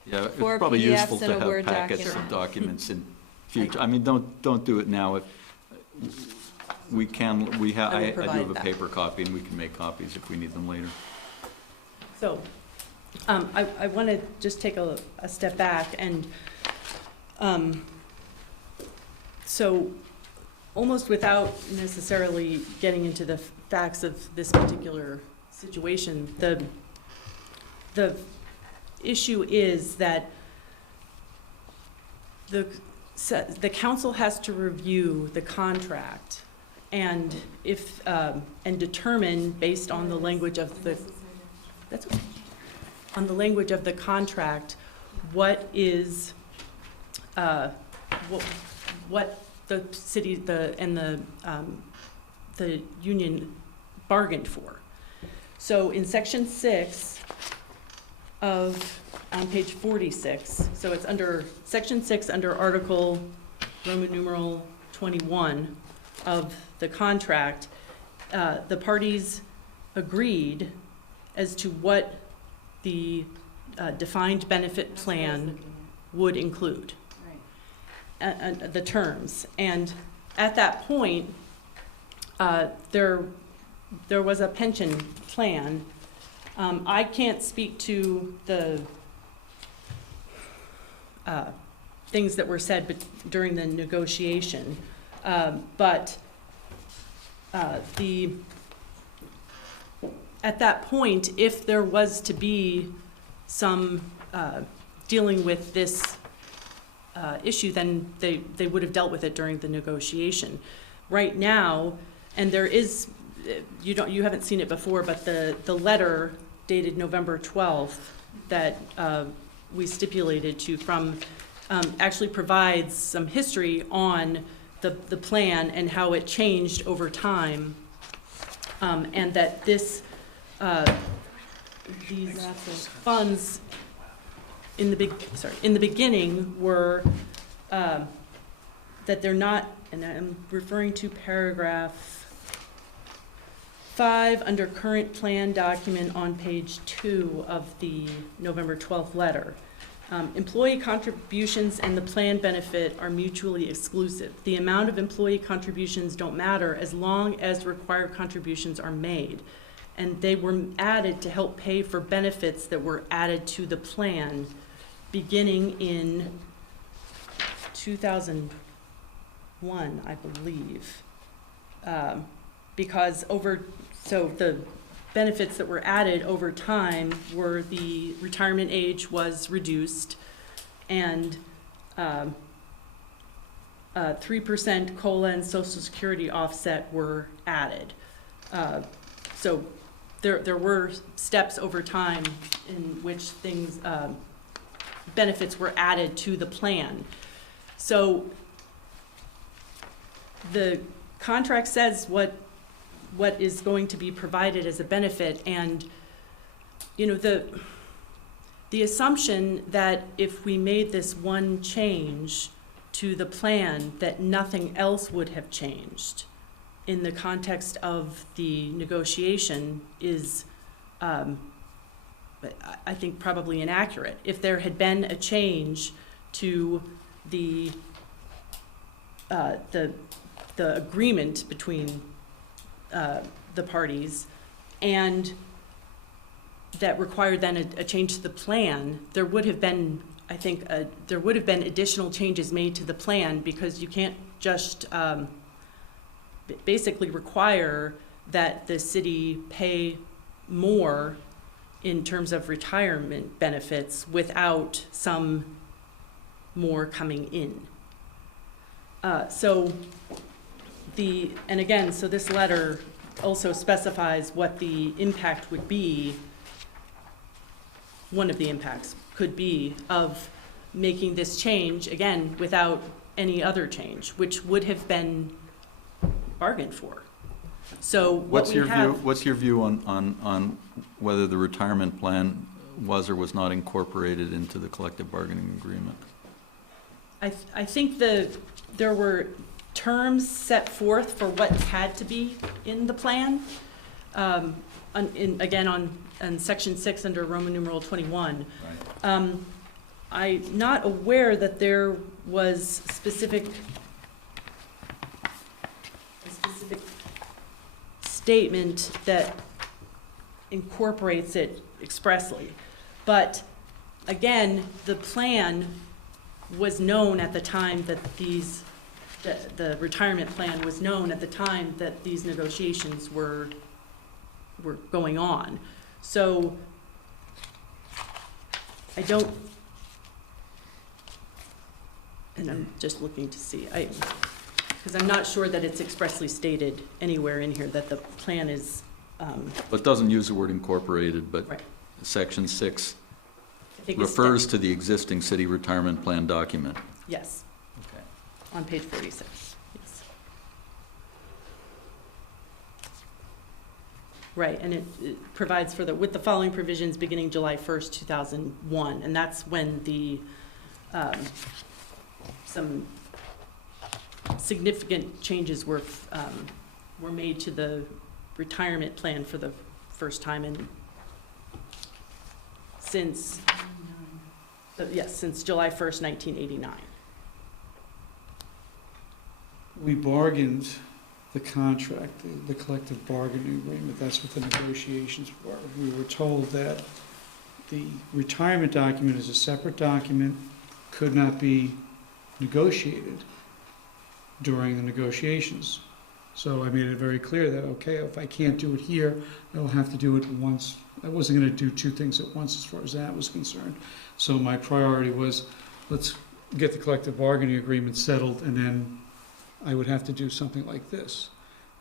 Yeah, it's 4 probably PDFs useful and to a have Word packets document. of documents in future. I mean, don't do it now. If we can, I will I do provide have a that. paper copy, and we can make copies if we need them later. So, I want to just take a step back and, so almost without necessarily getting into the facts of this particular situation, the issue is that the council has to review the contract and if, and determine based on the language of the, that's okay, on the language of the contract, what is, what the city, and the union bargained for. So in section 6 of, on page 46, so it's under, section 6 under Article Roman numeral 21 of the contract, the parties agreed as to what the defined benefit plan would include, the terms. And at that point, there was a pension plan. I can't speak to the things that were said during the negotiation, but at that point, if there was to be some dealing with this issue, then they would have dealt with it during the negotiation. Right now, and there is, you haven't seen it before, but the letter dated November 12th that we stipulated to from actually provides some history on the plan and how it changed over time, and that this these funds in the beginning were that they're not, and I'm referring to paragraph 5 under current plan document on page 2 of the November 12th letter. Employee contributions and the plan benefit are mutually exclusive. The amount of employee contributions don't matter as long as required contributions are made. And they were added to help pay for benefits that were added to the plan beginning in 2001, I believe. Because so the benefits that were added over time were the retirement age was reduced and 3% COLA and Social Security offset were added. So there were steps over time in which things, benefits were added to the plan. So the contract says what is going to be provided as a benefit, and you know, the assumption that if we made this one change to the plan that nothing else would have changed in the context of the negotiation is I think probably inaccurate. If there had been a change to the agreement between the parties, and that required then a change to the plan, there would have been, I think, there would have been additional changes made to the plan, because you can't just basically require that the city pay more in terms of retirement benefits without some more coming in. So this letter also specifies what the impact would be, one of the impacts could be of making this change, again, without any other change, which would have been bargained for. So What's your view on whether the retirement plan was or was not incorporated into the collective bargaining agreement? I think there were terms set forth for what had to be in the plan. Again, on section 6 under Roman numeral 21. Right. I'm not aware that there was a specific statement that incorporates it expressly. But again, the plan was known at the time that the retirement plan was known at the time that these negotiations were going on. So I don't, and I'm just looking to see, because I'm not sure that it's expressly stated anywhere in here that the plan is. But it doesn't use the word incorporated, but right. Section 6 think refers to the existing city retirement plan document. Yes. Okay. On page 46. Yes. Right, and it provides for with the following provisions beginning July 1st, 2001, and that's when the some significant changes were made to the retirement plan for the first time since July 1st, 1989. We bargained the contract, the collective bargaining agreement. That's what the negotiations were. We were told that the retirement document is a separate document, could not be negotiated during the negotiations. So I made it very clear that, okay, if I can't do it here, I'll have to do it once. I wasn't going to do two things at once as far as that was concerned. So my priority was, let's get the collective bargaining agreement settled, and then I would have to do something like this.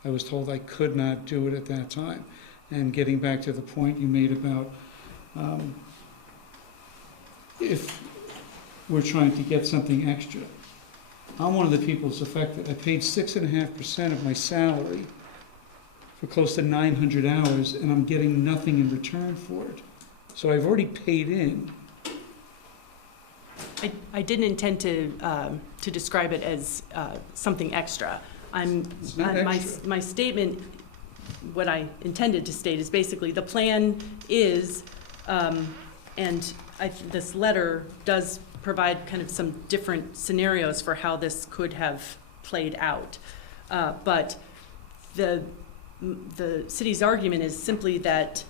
I was told I could not do it at that time. And getting back to the point you made about if we're trying to get something extra, I'm one of the people who's affected. I paid 6.5% of my salary for close to 900 hours, and I'm getting nothing in return for it. So I've already paid in. I didn't intend to describe it as something extra. My statement, what I intended to state is basically the plan is this letter does provide kind of some different scenarios for how this could have played out. But the city's argument is simply that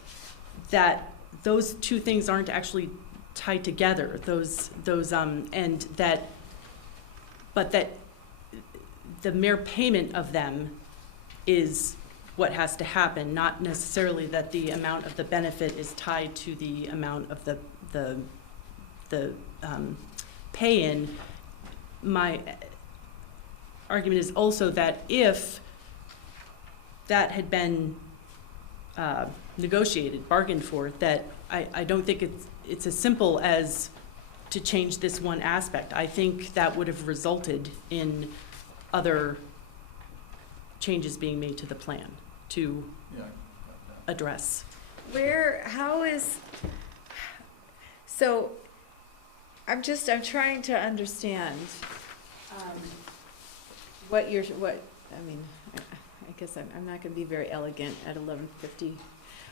those two things aren't actually tied together. But that the mere payment of them is what has to happen, not necessarily that the amount of the benefit is tied to the amount of the pay-in. My argument is also that if that had been negotiated, bargained for, that I don't think it's as simple as to change this one aspect. I think that would have resulted in other changes being made to the plan to address. I'm trying to understand I guess I'm not gonna be very elegant at 11:50,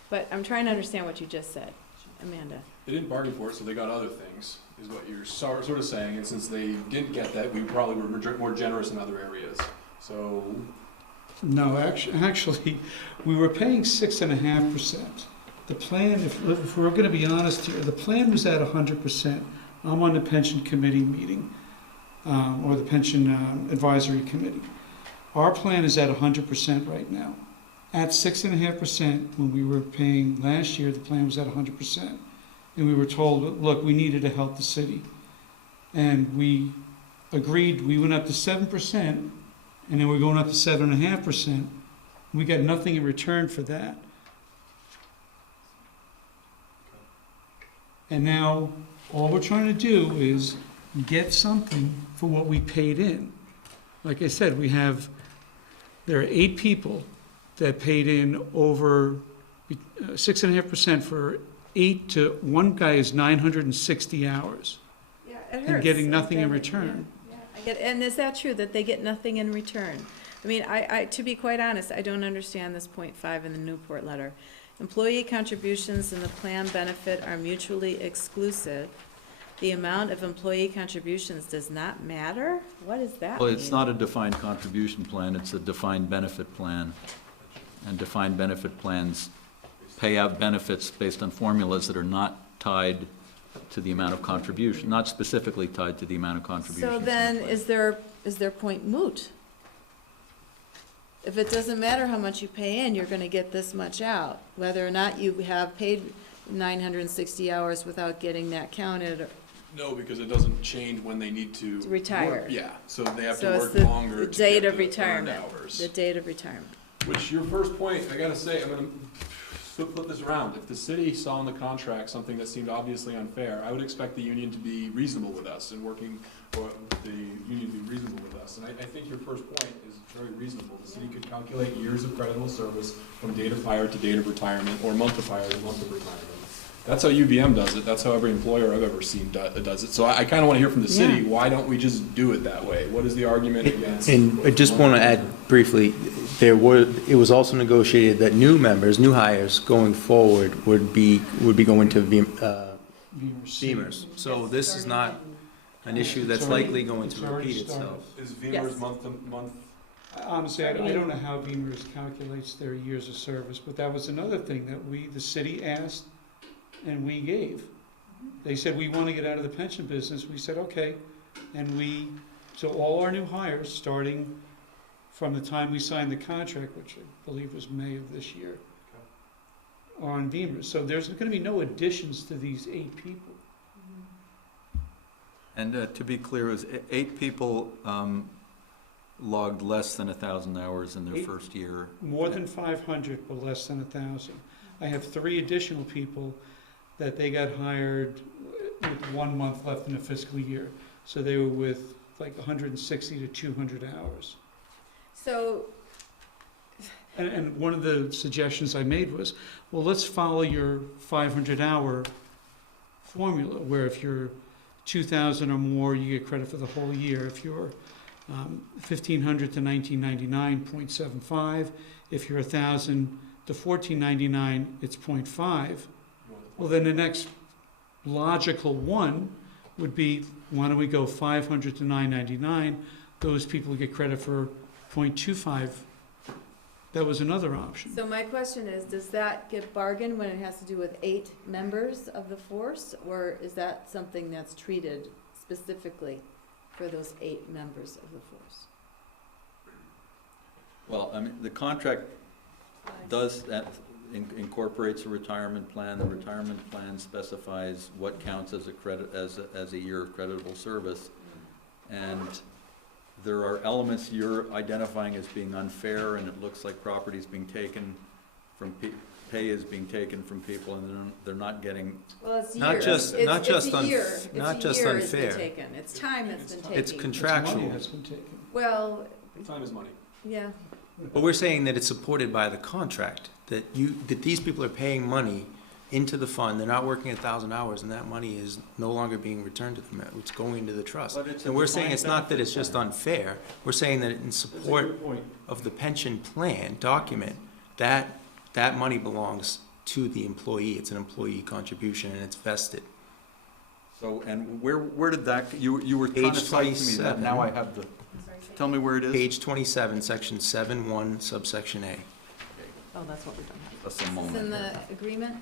but I'm trying to understand what you just said, Amanda. They didn't bargain for it, so they got other things, is what you're sort of saying, and since they didn't get that, we probably were more generous in other areas, so. No, actually, we were paying 6.5%. The plan, if we're gonna be honest here, the plan was at 100%. I'm on the pension committee meeting, or the pension advisory committee. Our plan is at 100% right now. At 6.5%, when we were paying last year, the plan was at 100%. And we were told, look, we needed to help the city. And we agreed, we went up to 7%, and then we're going up to 7.5%. We got nothing in return for that. And now, all we're trying to do is get something for what we paid in. Like I said, there are 8 people that paid in over 6.5% for 8 to, one guy is 960 hours. Yeah, it hurts. And getting nothing in return. And is that true, that they get nothing in return? I mean, to be quite honest, I don't understand this .5 in the Newport letter. Employee contributions and the plan benefit are mutually exclusive. The amount of employee contributions does not matter? What does that mean? Well, it's not a defined contribution plan, it's a defined benefit plan. And defined benefit plans pay out benefits based on formulas that are not tied to the amount of contribution, not specifically tied to the amount of contributions. So then, is their point moot? If it doesn't matter how much you pay in, you're gonna get this much out, whether or not you have paid 960 hours without getting that counted. No, because it doesn't change when they need to retire. work. Yeah, so they have So to it's work longer the to date get of the earned retirement. hours. The date of retirement. Which, your first point, I gotta say, I'm gonna flip this around. If the city saw in the contract something that seemed obviously unfair, I would expect the union to be reasonable with us and working, or the union to be reasonable with us. And I think your first point is very reasonable. The city could calculate years of creditable service from date of hire to date of retirement, or month of hire to month of retirement. That's how UVM does it. That's how every employer I've ever seen does it. So I kind of want to hear from the city, why don't we just do it that way? What is the argument against? And I just want to add briefly, it was also negotiated that new members, new hires going forward would be going to Beamers. So this is not an issue that's likely going to repeat itself. Is Beamers month to month? Honestly, I don't know how Beamers calculates their years of service, but that was another thing that the city asked and we gave. They said, we want to get out of the pension business. We said, okay. And so all our new hires, starting from the time we signed the contract, which I believe was May of this year, are on Beamers. So there's going to be no additions to these 8 people. And to be clear, it was 8 people logged less than 1,000 hours in their first year. More than 500, but less than 1,000. I have 3 additional people that they got hired with 1 month left in the fiscal year. So they were with like 160 to 200 hours. So. And one of the suggestions I made was, well, let's follow your 500-hour formula, where if you're 2,000 or more, you get credit for the whole year. If you're 1,500 to 1,999, 0.75. If you're 1,000 to 1,499, it's 0.5. Well, then the next logical one would be, why don't we go 500 to 999? Those people get credit for 0.25. That was another option. So my question is, does that get bargained when it has to do with 8 members of the force? Or is that something that's treated specifically for those 8 members of the force? Well, I mean, the contract does, incorporates a retirement plan. The retirement plan specifies what counts as a credit, as a year of creditable service. And there are elements you're identifying as being unfair, and it looks like property is being taken from, pay is being taken from people, and they're not getting. Well, it's Not years. just- It's- not it's just a year. unf- It's not a just year it's been unfair. taken. It's time that's been taken. It's contractual. Money has been taken. Well, Time is money. yeah. But we're saying that it's supported by the contract, that these people are paying money into the fund, they're not working 1,000 hours, and that money is no longer being returned to them, it's going into the trust. But it's a And we're saying it's defined not that it's just unfair, we're saying that in support point. of the pension plan document, that money belongs to the employee, it's an employee contribution, and it's vested. So, and where did that, you were trying to Page cite to me that, 27. now I have the, tell me where it is? Page 27, section 7.1, subsection A. Oh, that's what we don't have. Just a It's in moment. the agreement,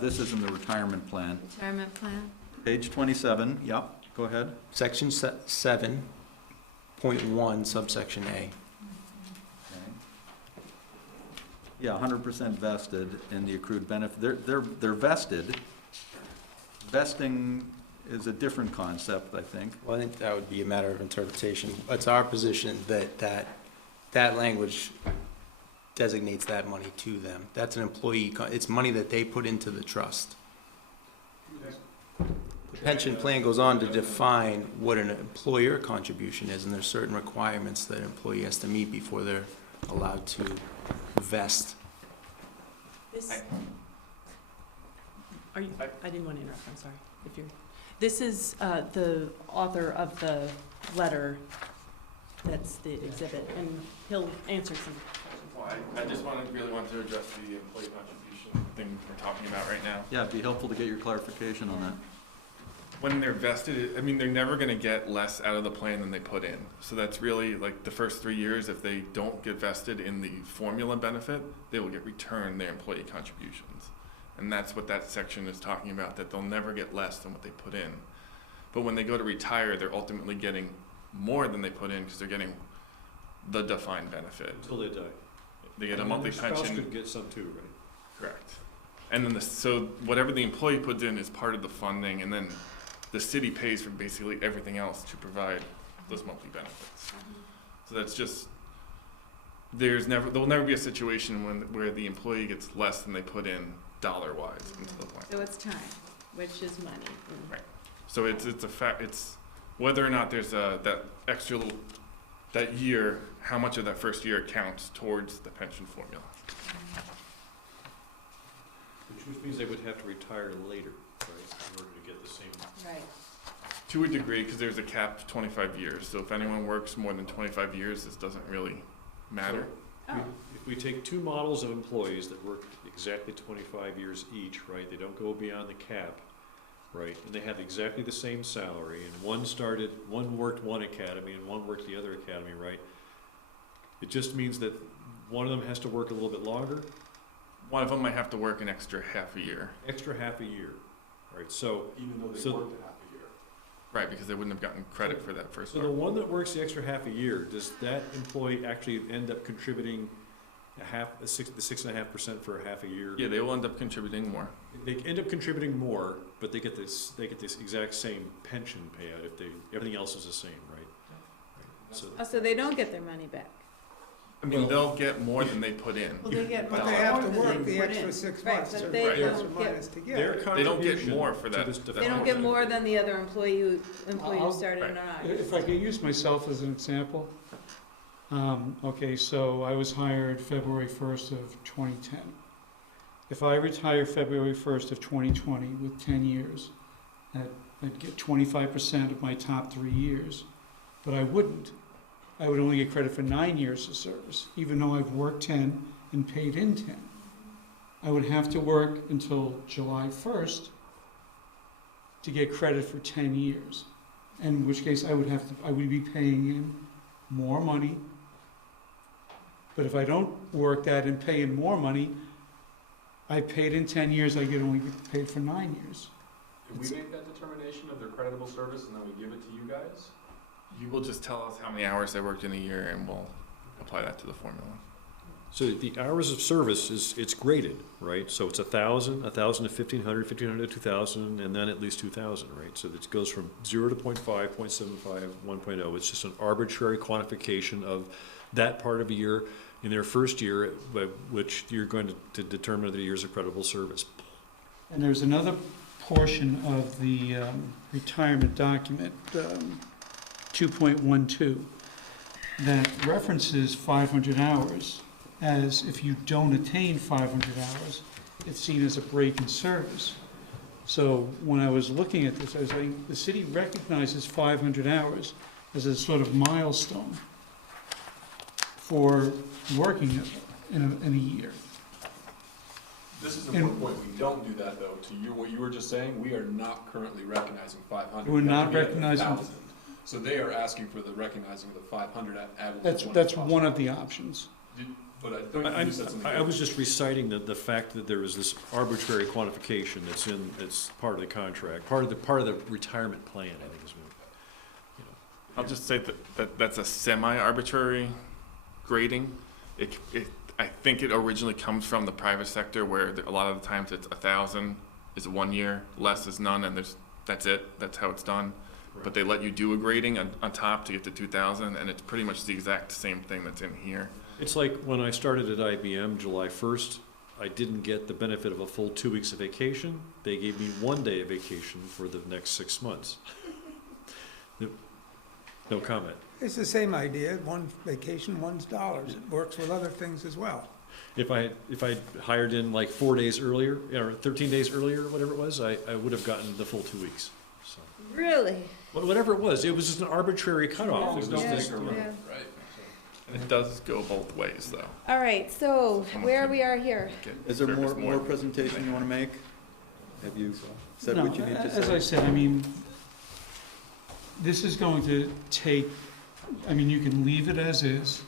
This is in the retirement plan. retirement plan? Page 27, yep, go ahead. Section 7.1, subsection A. Yeah, 100% vested in the accrued benefit. They're vested. Vesting is a different concept, I think. Well, I think that would be a matter of interpretation. It's our position that language designates that money to them. That's an employee, it's money that they put into the trust. The pension plan goes on to define what an employer contribution is, and there's certain requirements that an employee has to meet before they're allowed to vest. This, are you, I didn't want to interrupt, I'm sorry. If you're, this is the author of the letter that's the exhibit, and he'll answer some. Well, I just really wanted to address the employee contribution thing we're talking about right now. Yeah, it'd be helpful to get your clarification on that. When they're vested, I mean, they're never gonna get less out of the plan than they put in. So that's really like the first 3 years, if they don't get vested in the formula benefit, they will get returned their employee contributions. And that's what that section is talking about, that they'll never get less than what they put in. But when they go to retire, they're ultimately getting more than they put in because they're getting the defined benefit. Until they die. They get a And monthly their spouse pension. could get some too, right? Correct. And then so whatever the employee puts in is part of the funding, and then the city pays for basically everything else to provide those monthly benefits. So that's just, there'll never be a situation where the employee gets less than they put in dollar-wise into the plan. So it's time, which is money. Right. So it's a fact, it's whether or not there's that extra little, that year, how much of that first year counts towards the pension formula. Which means they would have to retire later, right, in order to get the same. Right. To a degree, because there's a cap to 25 years. So if anyone works more than 25 years, this doesn't really matter. If we take two models of employees that work exactly 25 years each, right, they don't go beyond the cap, right, and they have exactly the same salary, and one worked one academy and one worked the other academy, right, it just means that one of them has to work a little bit longer. One of them might have to work an extra half a year. Extra half a year, right, so. Even though they so- worked a half a year. Right, because they wouldn't have gotten credit for that first So part. the one that works the extra half a year, does that employee actually end up contributing the 6.5% for a half a year? Yeah, they will end up contributing more. They end up contributing more, but they get this exact same pension payout if everything else is the same, right? So, Oh, so they don't get their money back? I mean, they'll get more than they put in. Well, they get But more they have to than work they the put extra in. 6 Right, months but to they plus don't or get- minus to get. their They don't get contribution more for to that. this They defined don't get benefit. more than the other employee who started in Right. August. If I could use myself as an example, okay, so I was hired February 1st of 2010. If I retire February 1st of 2020 with 10 years, I'd get 25% of my top 3 years, but I wouldn't. I would only get credit for 9 years of service, even though I've worked 10 and paid in 10. I would have to work until July 1st to get credit for 10 years. In which case I would be paying in more money. But if I don't work that and pay in more money, I paid in 10 years, I get only get paid for 9 years. If we make that determination of their creditable service and then we give it to you guys? You will just tell us how many hours they worked in a year, and we'll apply that to the formula. So the hours of service it's graded, right? So it's 1,000 to 1,500, 1,500 to 2,000, and then at least 2,000, right? So it goes from 0 to 0.5, 0.75, 1.0. It's just an arbitrary quantification of that part of a year in their first year, by which you're going to determine the years of credible service. And there's another portion of the retirement document, 2.12, that references 500 hours as if you don't attain 500 hours, it's seen as a break in service. So when I was looking at this, I was saying the city recognizes 500 hours as a sort of milestone for working in a year. This is an important point. We don't do that, though. To you, what you were just saying, we are not currently recognizing 500. We're We have not to be at recognizing- 1,000. So they are asking for the recognizing of the 500 added. That's one of the options. But I thought you said something. I was just reciting the fact that there is this arbitrary quantification it's part of the contract, part of the retirement plan, I think is what, you know. I'll just say that's a semi-arbitrary grading. I think it originally comes from the private sector, where a lot of the times it's 1,000 is 1 year, less is none, and that's it. That's how it's done. Right. But they let you do a grading on top to get to 2,000, and it's pretty much the exact same thing that's in here. It's like when I started at IBM July 1st, I didn't get the benefit of a full 2 weeks of vacation. They gave me 1 day of vacation for the next 6 months. No comment. It's the same idea, one vacation, one's dollars. It works with other things as well. If I hired in like 4 days earlier, or 13 days earlier, whatever it was, I would have gotten the full 2 weeks. So. Really? Whatever it was just an arbitrary cutoff. It was just, Right. And it does go both ways, though. All right, so where we are here. Is there more presentation you want to make? Have you said No, what you need to say? as I said, I mean, this is going to take, I mean, you can leave it as is,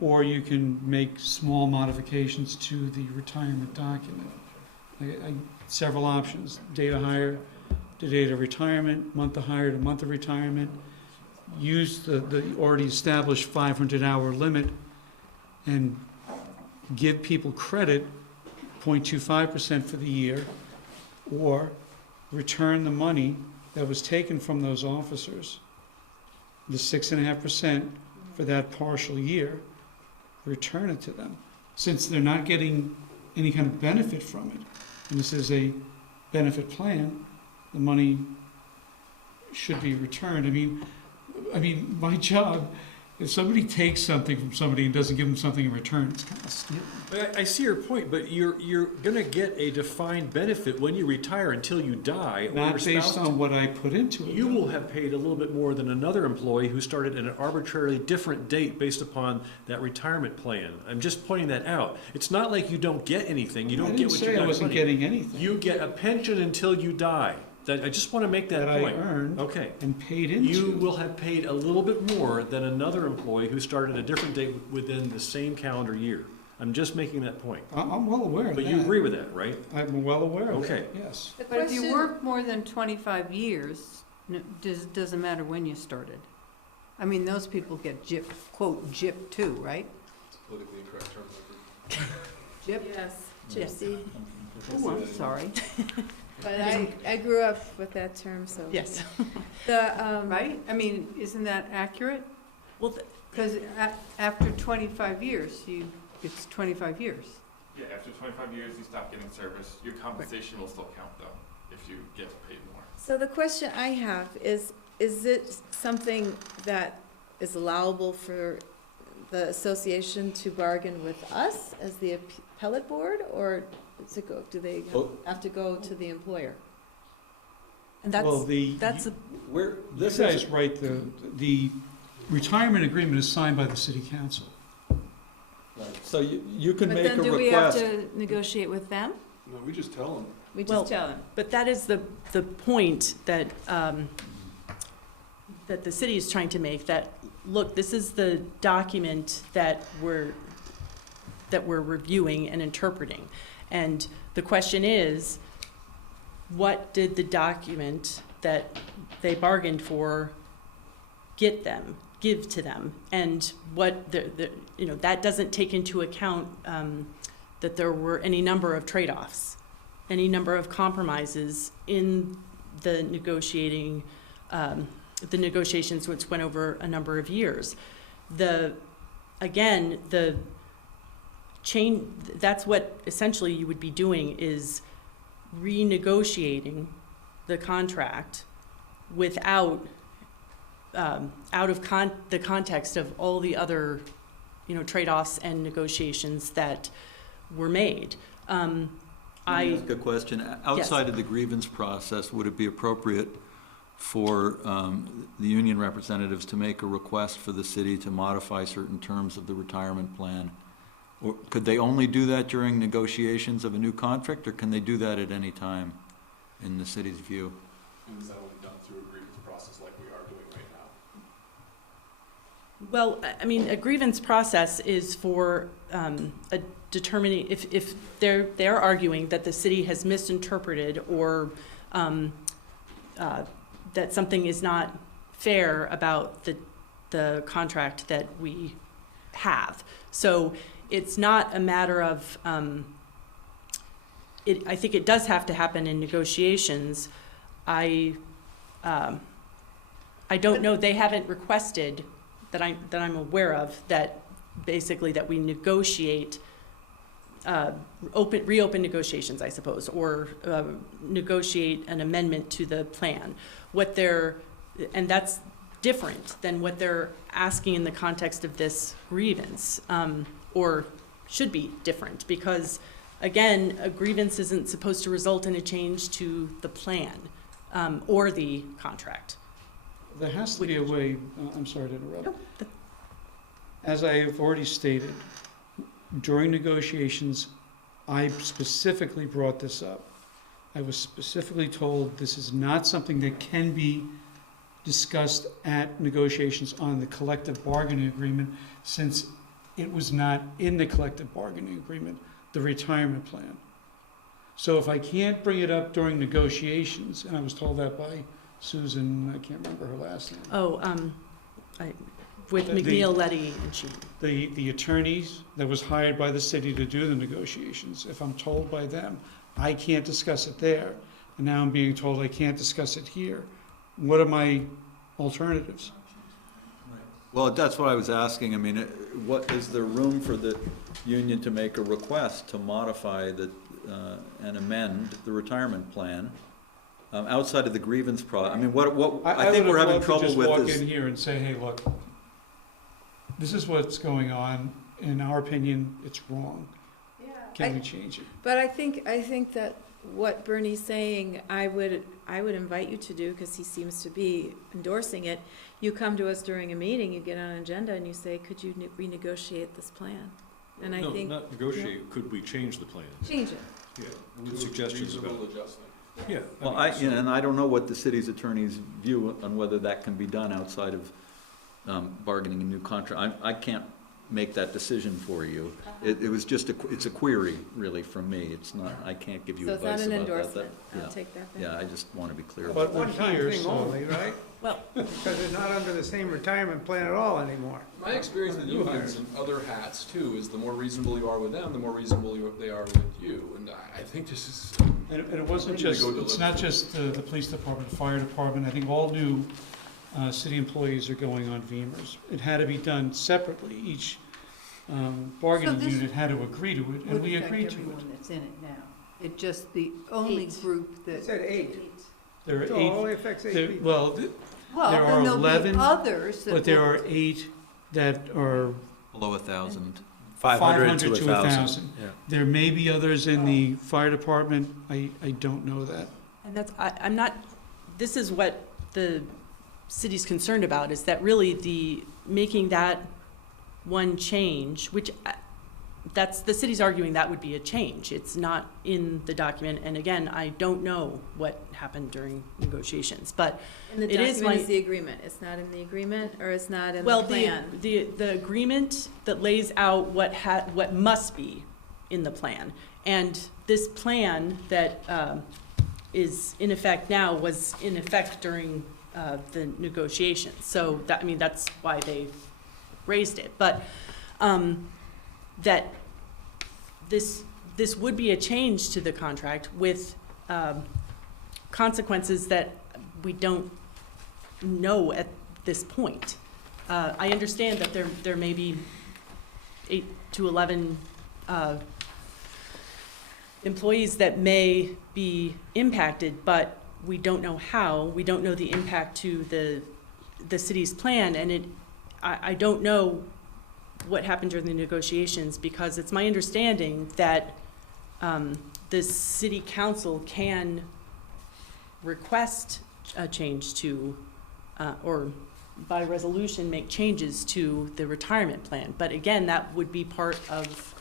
or you can make small modifications to the retirement document. Several options: date of hire to date of retirement, month of hire to month of retirement. Use the already established 500-hour limit and give people credit, 0.25% for the year, or return the money that was taken from those officers, the 6.5% for that partial year, return it to them. Since they're not getting any kind of benefit from it, and this is a benefit plan, the money should be returned. I mean, my job, if somebody takes something from somebody and doesn't give them something in return, it's kind of stealing. I see your point, but you're going to get a defined benefit when you retire until you die. Or Not your based spouse, on what I put into it. You will have paid a little bit more than another employee who started at an arbitrarily different date based upon that retirement plan. I'm just pointing that out. It's not like you don't get anything. You don't get what you got. I didn't say I wasn't getting anything. You get a pension until you die. I just want to make that point. I earned okay. and paid into. You will have paid a little bit more than another employee who started a different date within the same calendar year. I'm just making that point. I'm well aware of that. But you agree with that, right? I'm well aware of Okay. that, yes. But if you work more than 25 years, doesn't matter when you started. I mean, those people get quote, gypped too, right? It's a politically incorrect term. Gypped? Yes, gypsy. Oh, I'm sorry. But I grew up with that term, so. Yes. The, Right? I mean, isn't that accurate? Well, because after 25 years, it's 25 years. Yeah, after 25 years, you stop getting service. Your compensation will still count, though, if you get paid more. So the question I have is it something that is allowable for the association to bargain with us as the appellate board, or do they have to go to the employer? And Well, you guys right, the retirement agreement is signed by the city council. So you can But make a then request. do we have to negotiate with them? No, we just tell them. We Well, just tell them. But that is the point that, that the city is trying to make, that, look, this is the document that we're reviewing and interpreting. And the question is, what did the document that they bargained for give to them? And what that doesn't take into account that there were any number of trade-offs, any number of compromises in the negotiations which went over a number of years. The change, that's what essentially you would be doing, is renegotiating the contract without, out of the context of all the other, trade-offs and negotiations that were made. Let me ask a question. Outside of the grievance process, would it be appropriate for the union representatives to make a request for the city to modify certain terms of the retirement plan? Or could they only do that during negotiations of a new contract, or can they do that at any time in the city's view? And is that only done through a grievance process like we are doing right now? Well, I mean, a grievance process is for determining if they're arguing that the city has misinterpreted or that something is not fair about the contract that we have. So it's not a matter of, I think it does have to happen in negotiations. I don't know, they haven't requested that I'm aware of that basically that we negotiate, reopen negotiations, I suppose, or negotiate an amendment to the plan. And that's different than what they're asking in the context of this grievance, or should be different, because again, a grievance isn't supposed to result in a change to the plan or the contract. There has to be a way, I'm sorry to interrupt. As I have already stated, during negotiations, I specifically brought this up. I was specifically told this is not something that can be discussed at negotiations on the collective bargaining agreement, since it was not in the collective bargaining agreement, the retirement plan. So if I can't bring it up during negotiations, and I was told that by Susan, I can't remember her last name. With McNeil, Letty, and she. The attorneys that was hired by the city to do the negotiations, if I'm told by them, I can't discuss it there, and now I'm being told I can't discuss it here, what are my alternatives? Well, that's what I was asking. I mean, what is there room for the union to make a request to modify and amend the retirement plan outside of the grievance process? I mean, I think we're having trouble with I would this. walk in here and say, hey, look, this is what's going on. In our opinion, it's wrong. Yeah. Can we change it? But I think that what Bernie's saying, I would invite you to do, because he seems to be endorsing it. You come to us during a meeting, you get on an agenda, and you say, could you renegotiate this plan? And I think. No, not negotiate, could we change the plan? Change it. Yeah, with suggestions about. Yeah. Well, and I don't know what the city's attorney's view on whether that can be done outside of bargaining a new contract. I can't make that decision for you. It was just it's a query, really, from me. It's not, I can't give you So it's advice not an about that. endorsement. I'll take that back. Yeah, I just want to be clear But about one that. time thing only, right? Well, Because it's not under the same retirement plan at all anymore. My experience with unions and other hats too is the more reasonable you are with them, the more reasonable they are with you. And I think this is. And it wasn't just, it's not just the police department, the fire department. I think all new city employees are going on VEMRs. It had to be done separately. Each bargaining So this unit had to agree to it, and we agreed to it. Everyone that's in it now. It just the only group that. It said 8. There are So it only affects 8 people. Well, Well, there are then there'll be 11, others that but there will- are 8 that are Below 1,000. 500 to 1,000. Yeah. There may be others in the fire department. I don't know that. And that's, I'm not, this is what the city's concerned about, is that really making that one change, which that's, the city's arguing that would be a change. It's not in the document, and again, I don't know what happened during negotiations, but And the it is document my. is the agreement. It's not in the agreement, or it's not in the Well, plan? the agreement that lays out what must be in the plan. And this plan that is in effect now was in effect during the negotiations. So that, I mean, that's why they raised it. But that this would be a change to the contract with consequences that we don't know at this point. I understand that there may be 8 to 11 employees that may be impacted, but we don't know how. We don't know the impact to the city's plan, and I don't know what happened during the negotiations, because it's my understanding that the city council can request a change to, or by resolution, make changes to the retirement plan. But again, that would be part of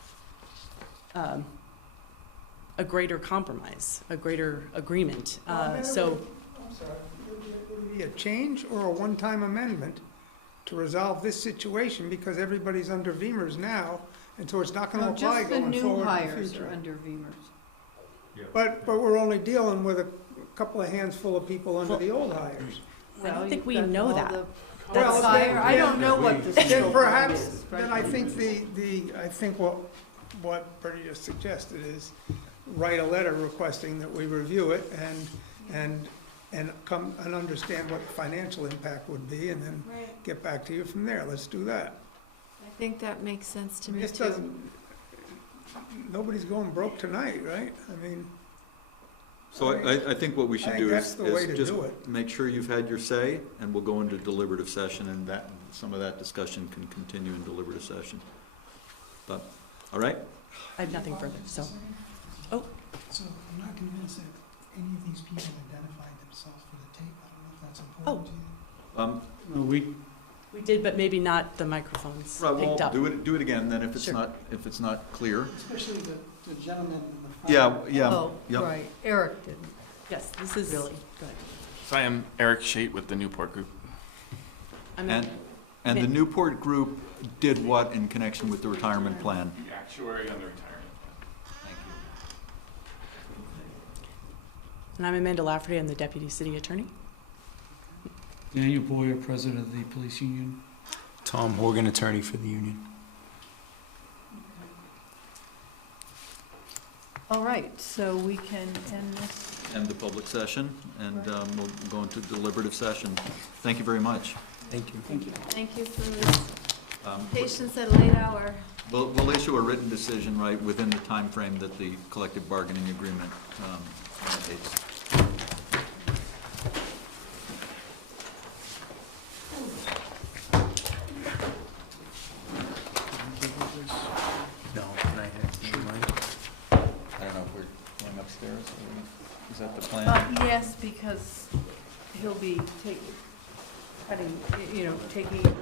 a greater compromise, a greater agreement. So. I'm sorry, would it be a change or a one-time amendment to resolve this situation, because everybody's under VEMR's now, and so it's not gonna apply going forward in the future? Just the new hires are under VEMR's. But we're only dealing with a couple of hands full of people under the old hires. I don't think we know that. Well, Hire, I don't know what the then scope of it perhaps, is. then I think I think what Bertie just suggested is write a letter requesting that we review it and come and understand what the financial impact would be, and then get back to you from there. Let's do that. I think that makes sense to me This too. doesn't, nobody's going broke tonight, right? I mean. So I think what we should do that's is the way to just do it. make sure you've had your say, and we'll go into deliberative session, and that, some of that discussion can continue in deliberative session. But, all right? I have nothing further, so. Oh. So I'm not convinced that any of these people identified themselves for the tape. I don't know if that's important to you. No, We did, but maybe not the microphones Right, picked well, up. do it again, then, if it's Sure. not clear. Especially the gentleman in the front. Yeah, Oh, yep. right, Eric didn't. Yes, this is. Really? Go ahead. So I am Eric Shate with the Newport Group. And the Newport Group did what in connection with the retirement plan? The actuary on the retirement plan. Thank you. And I'm Amanda Lafferty, I'm the Deputy City Attorney. Daniel Boyer, President of the Police Union. Tom Horgan, attorney for the union. All right, so we can end this. End the public session, and we'll go into deliberative session. Thank you very much. Thank you. Thank you. Thank you for this patience at a late hour. We'll issue a written decision, right, within the time frame that the collective bargaining agreement mandates. No, can I have mine? I don't know if we're going upstairs, or is that the plan? Yes, because he'll be taking, taking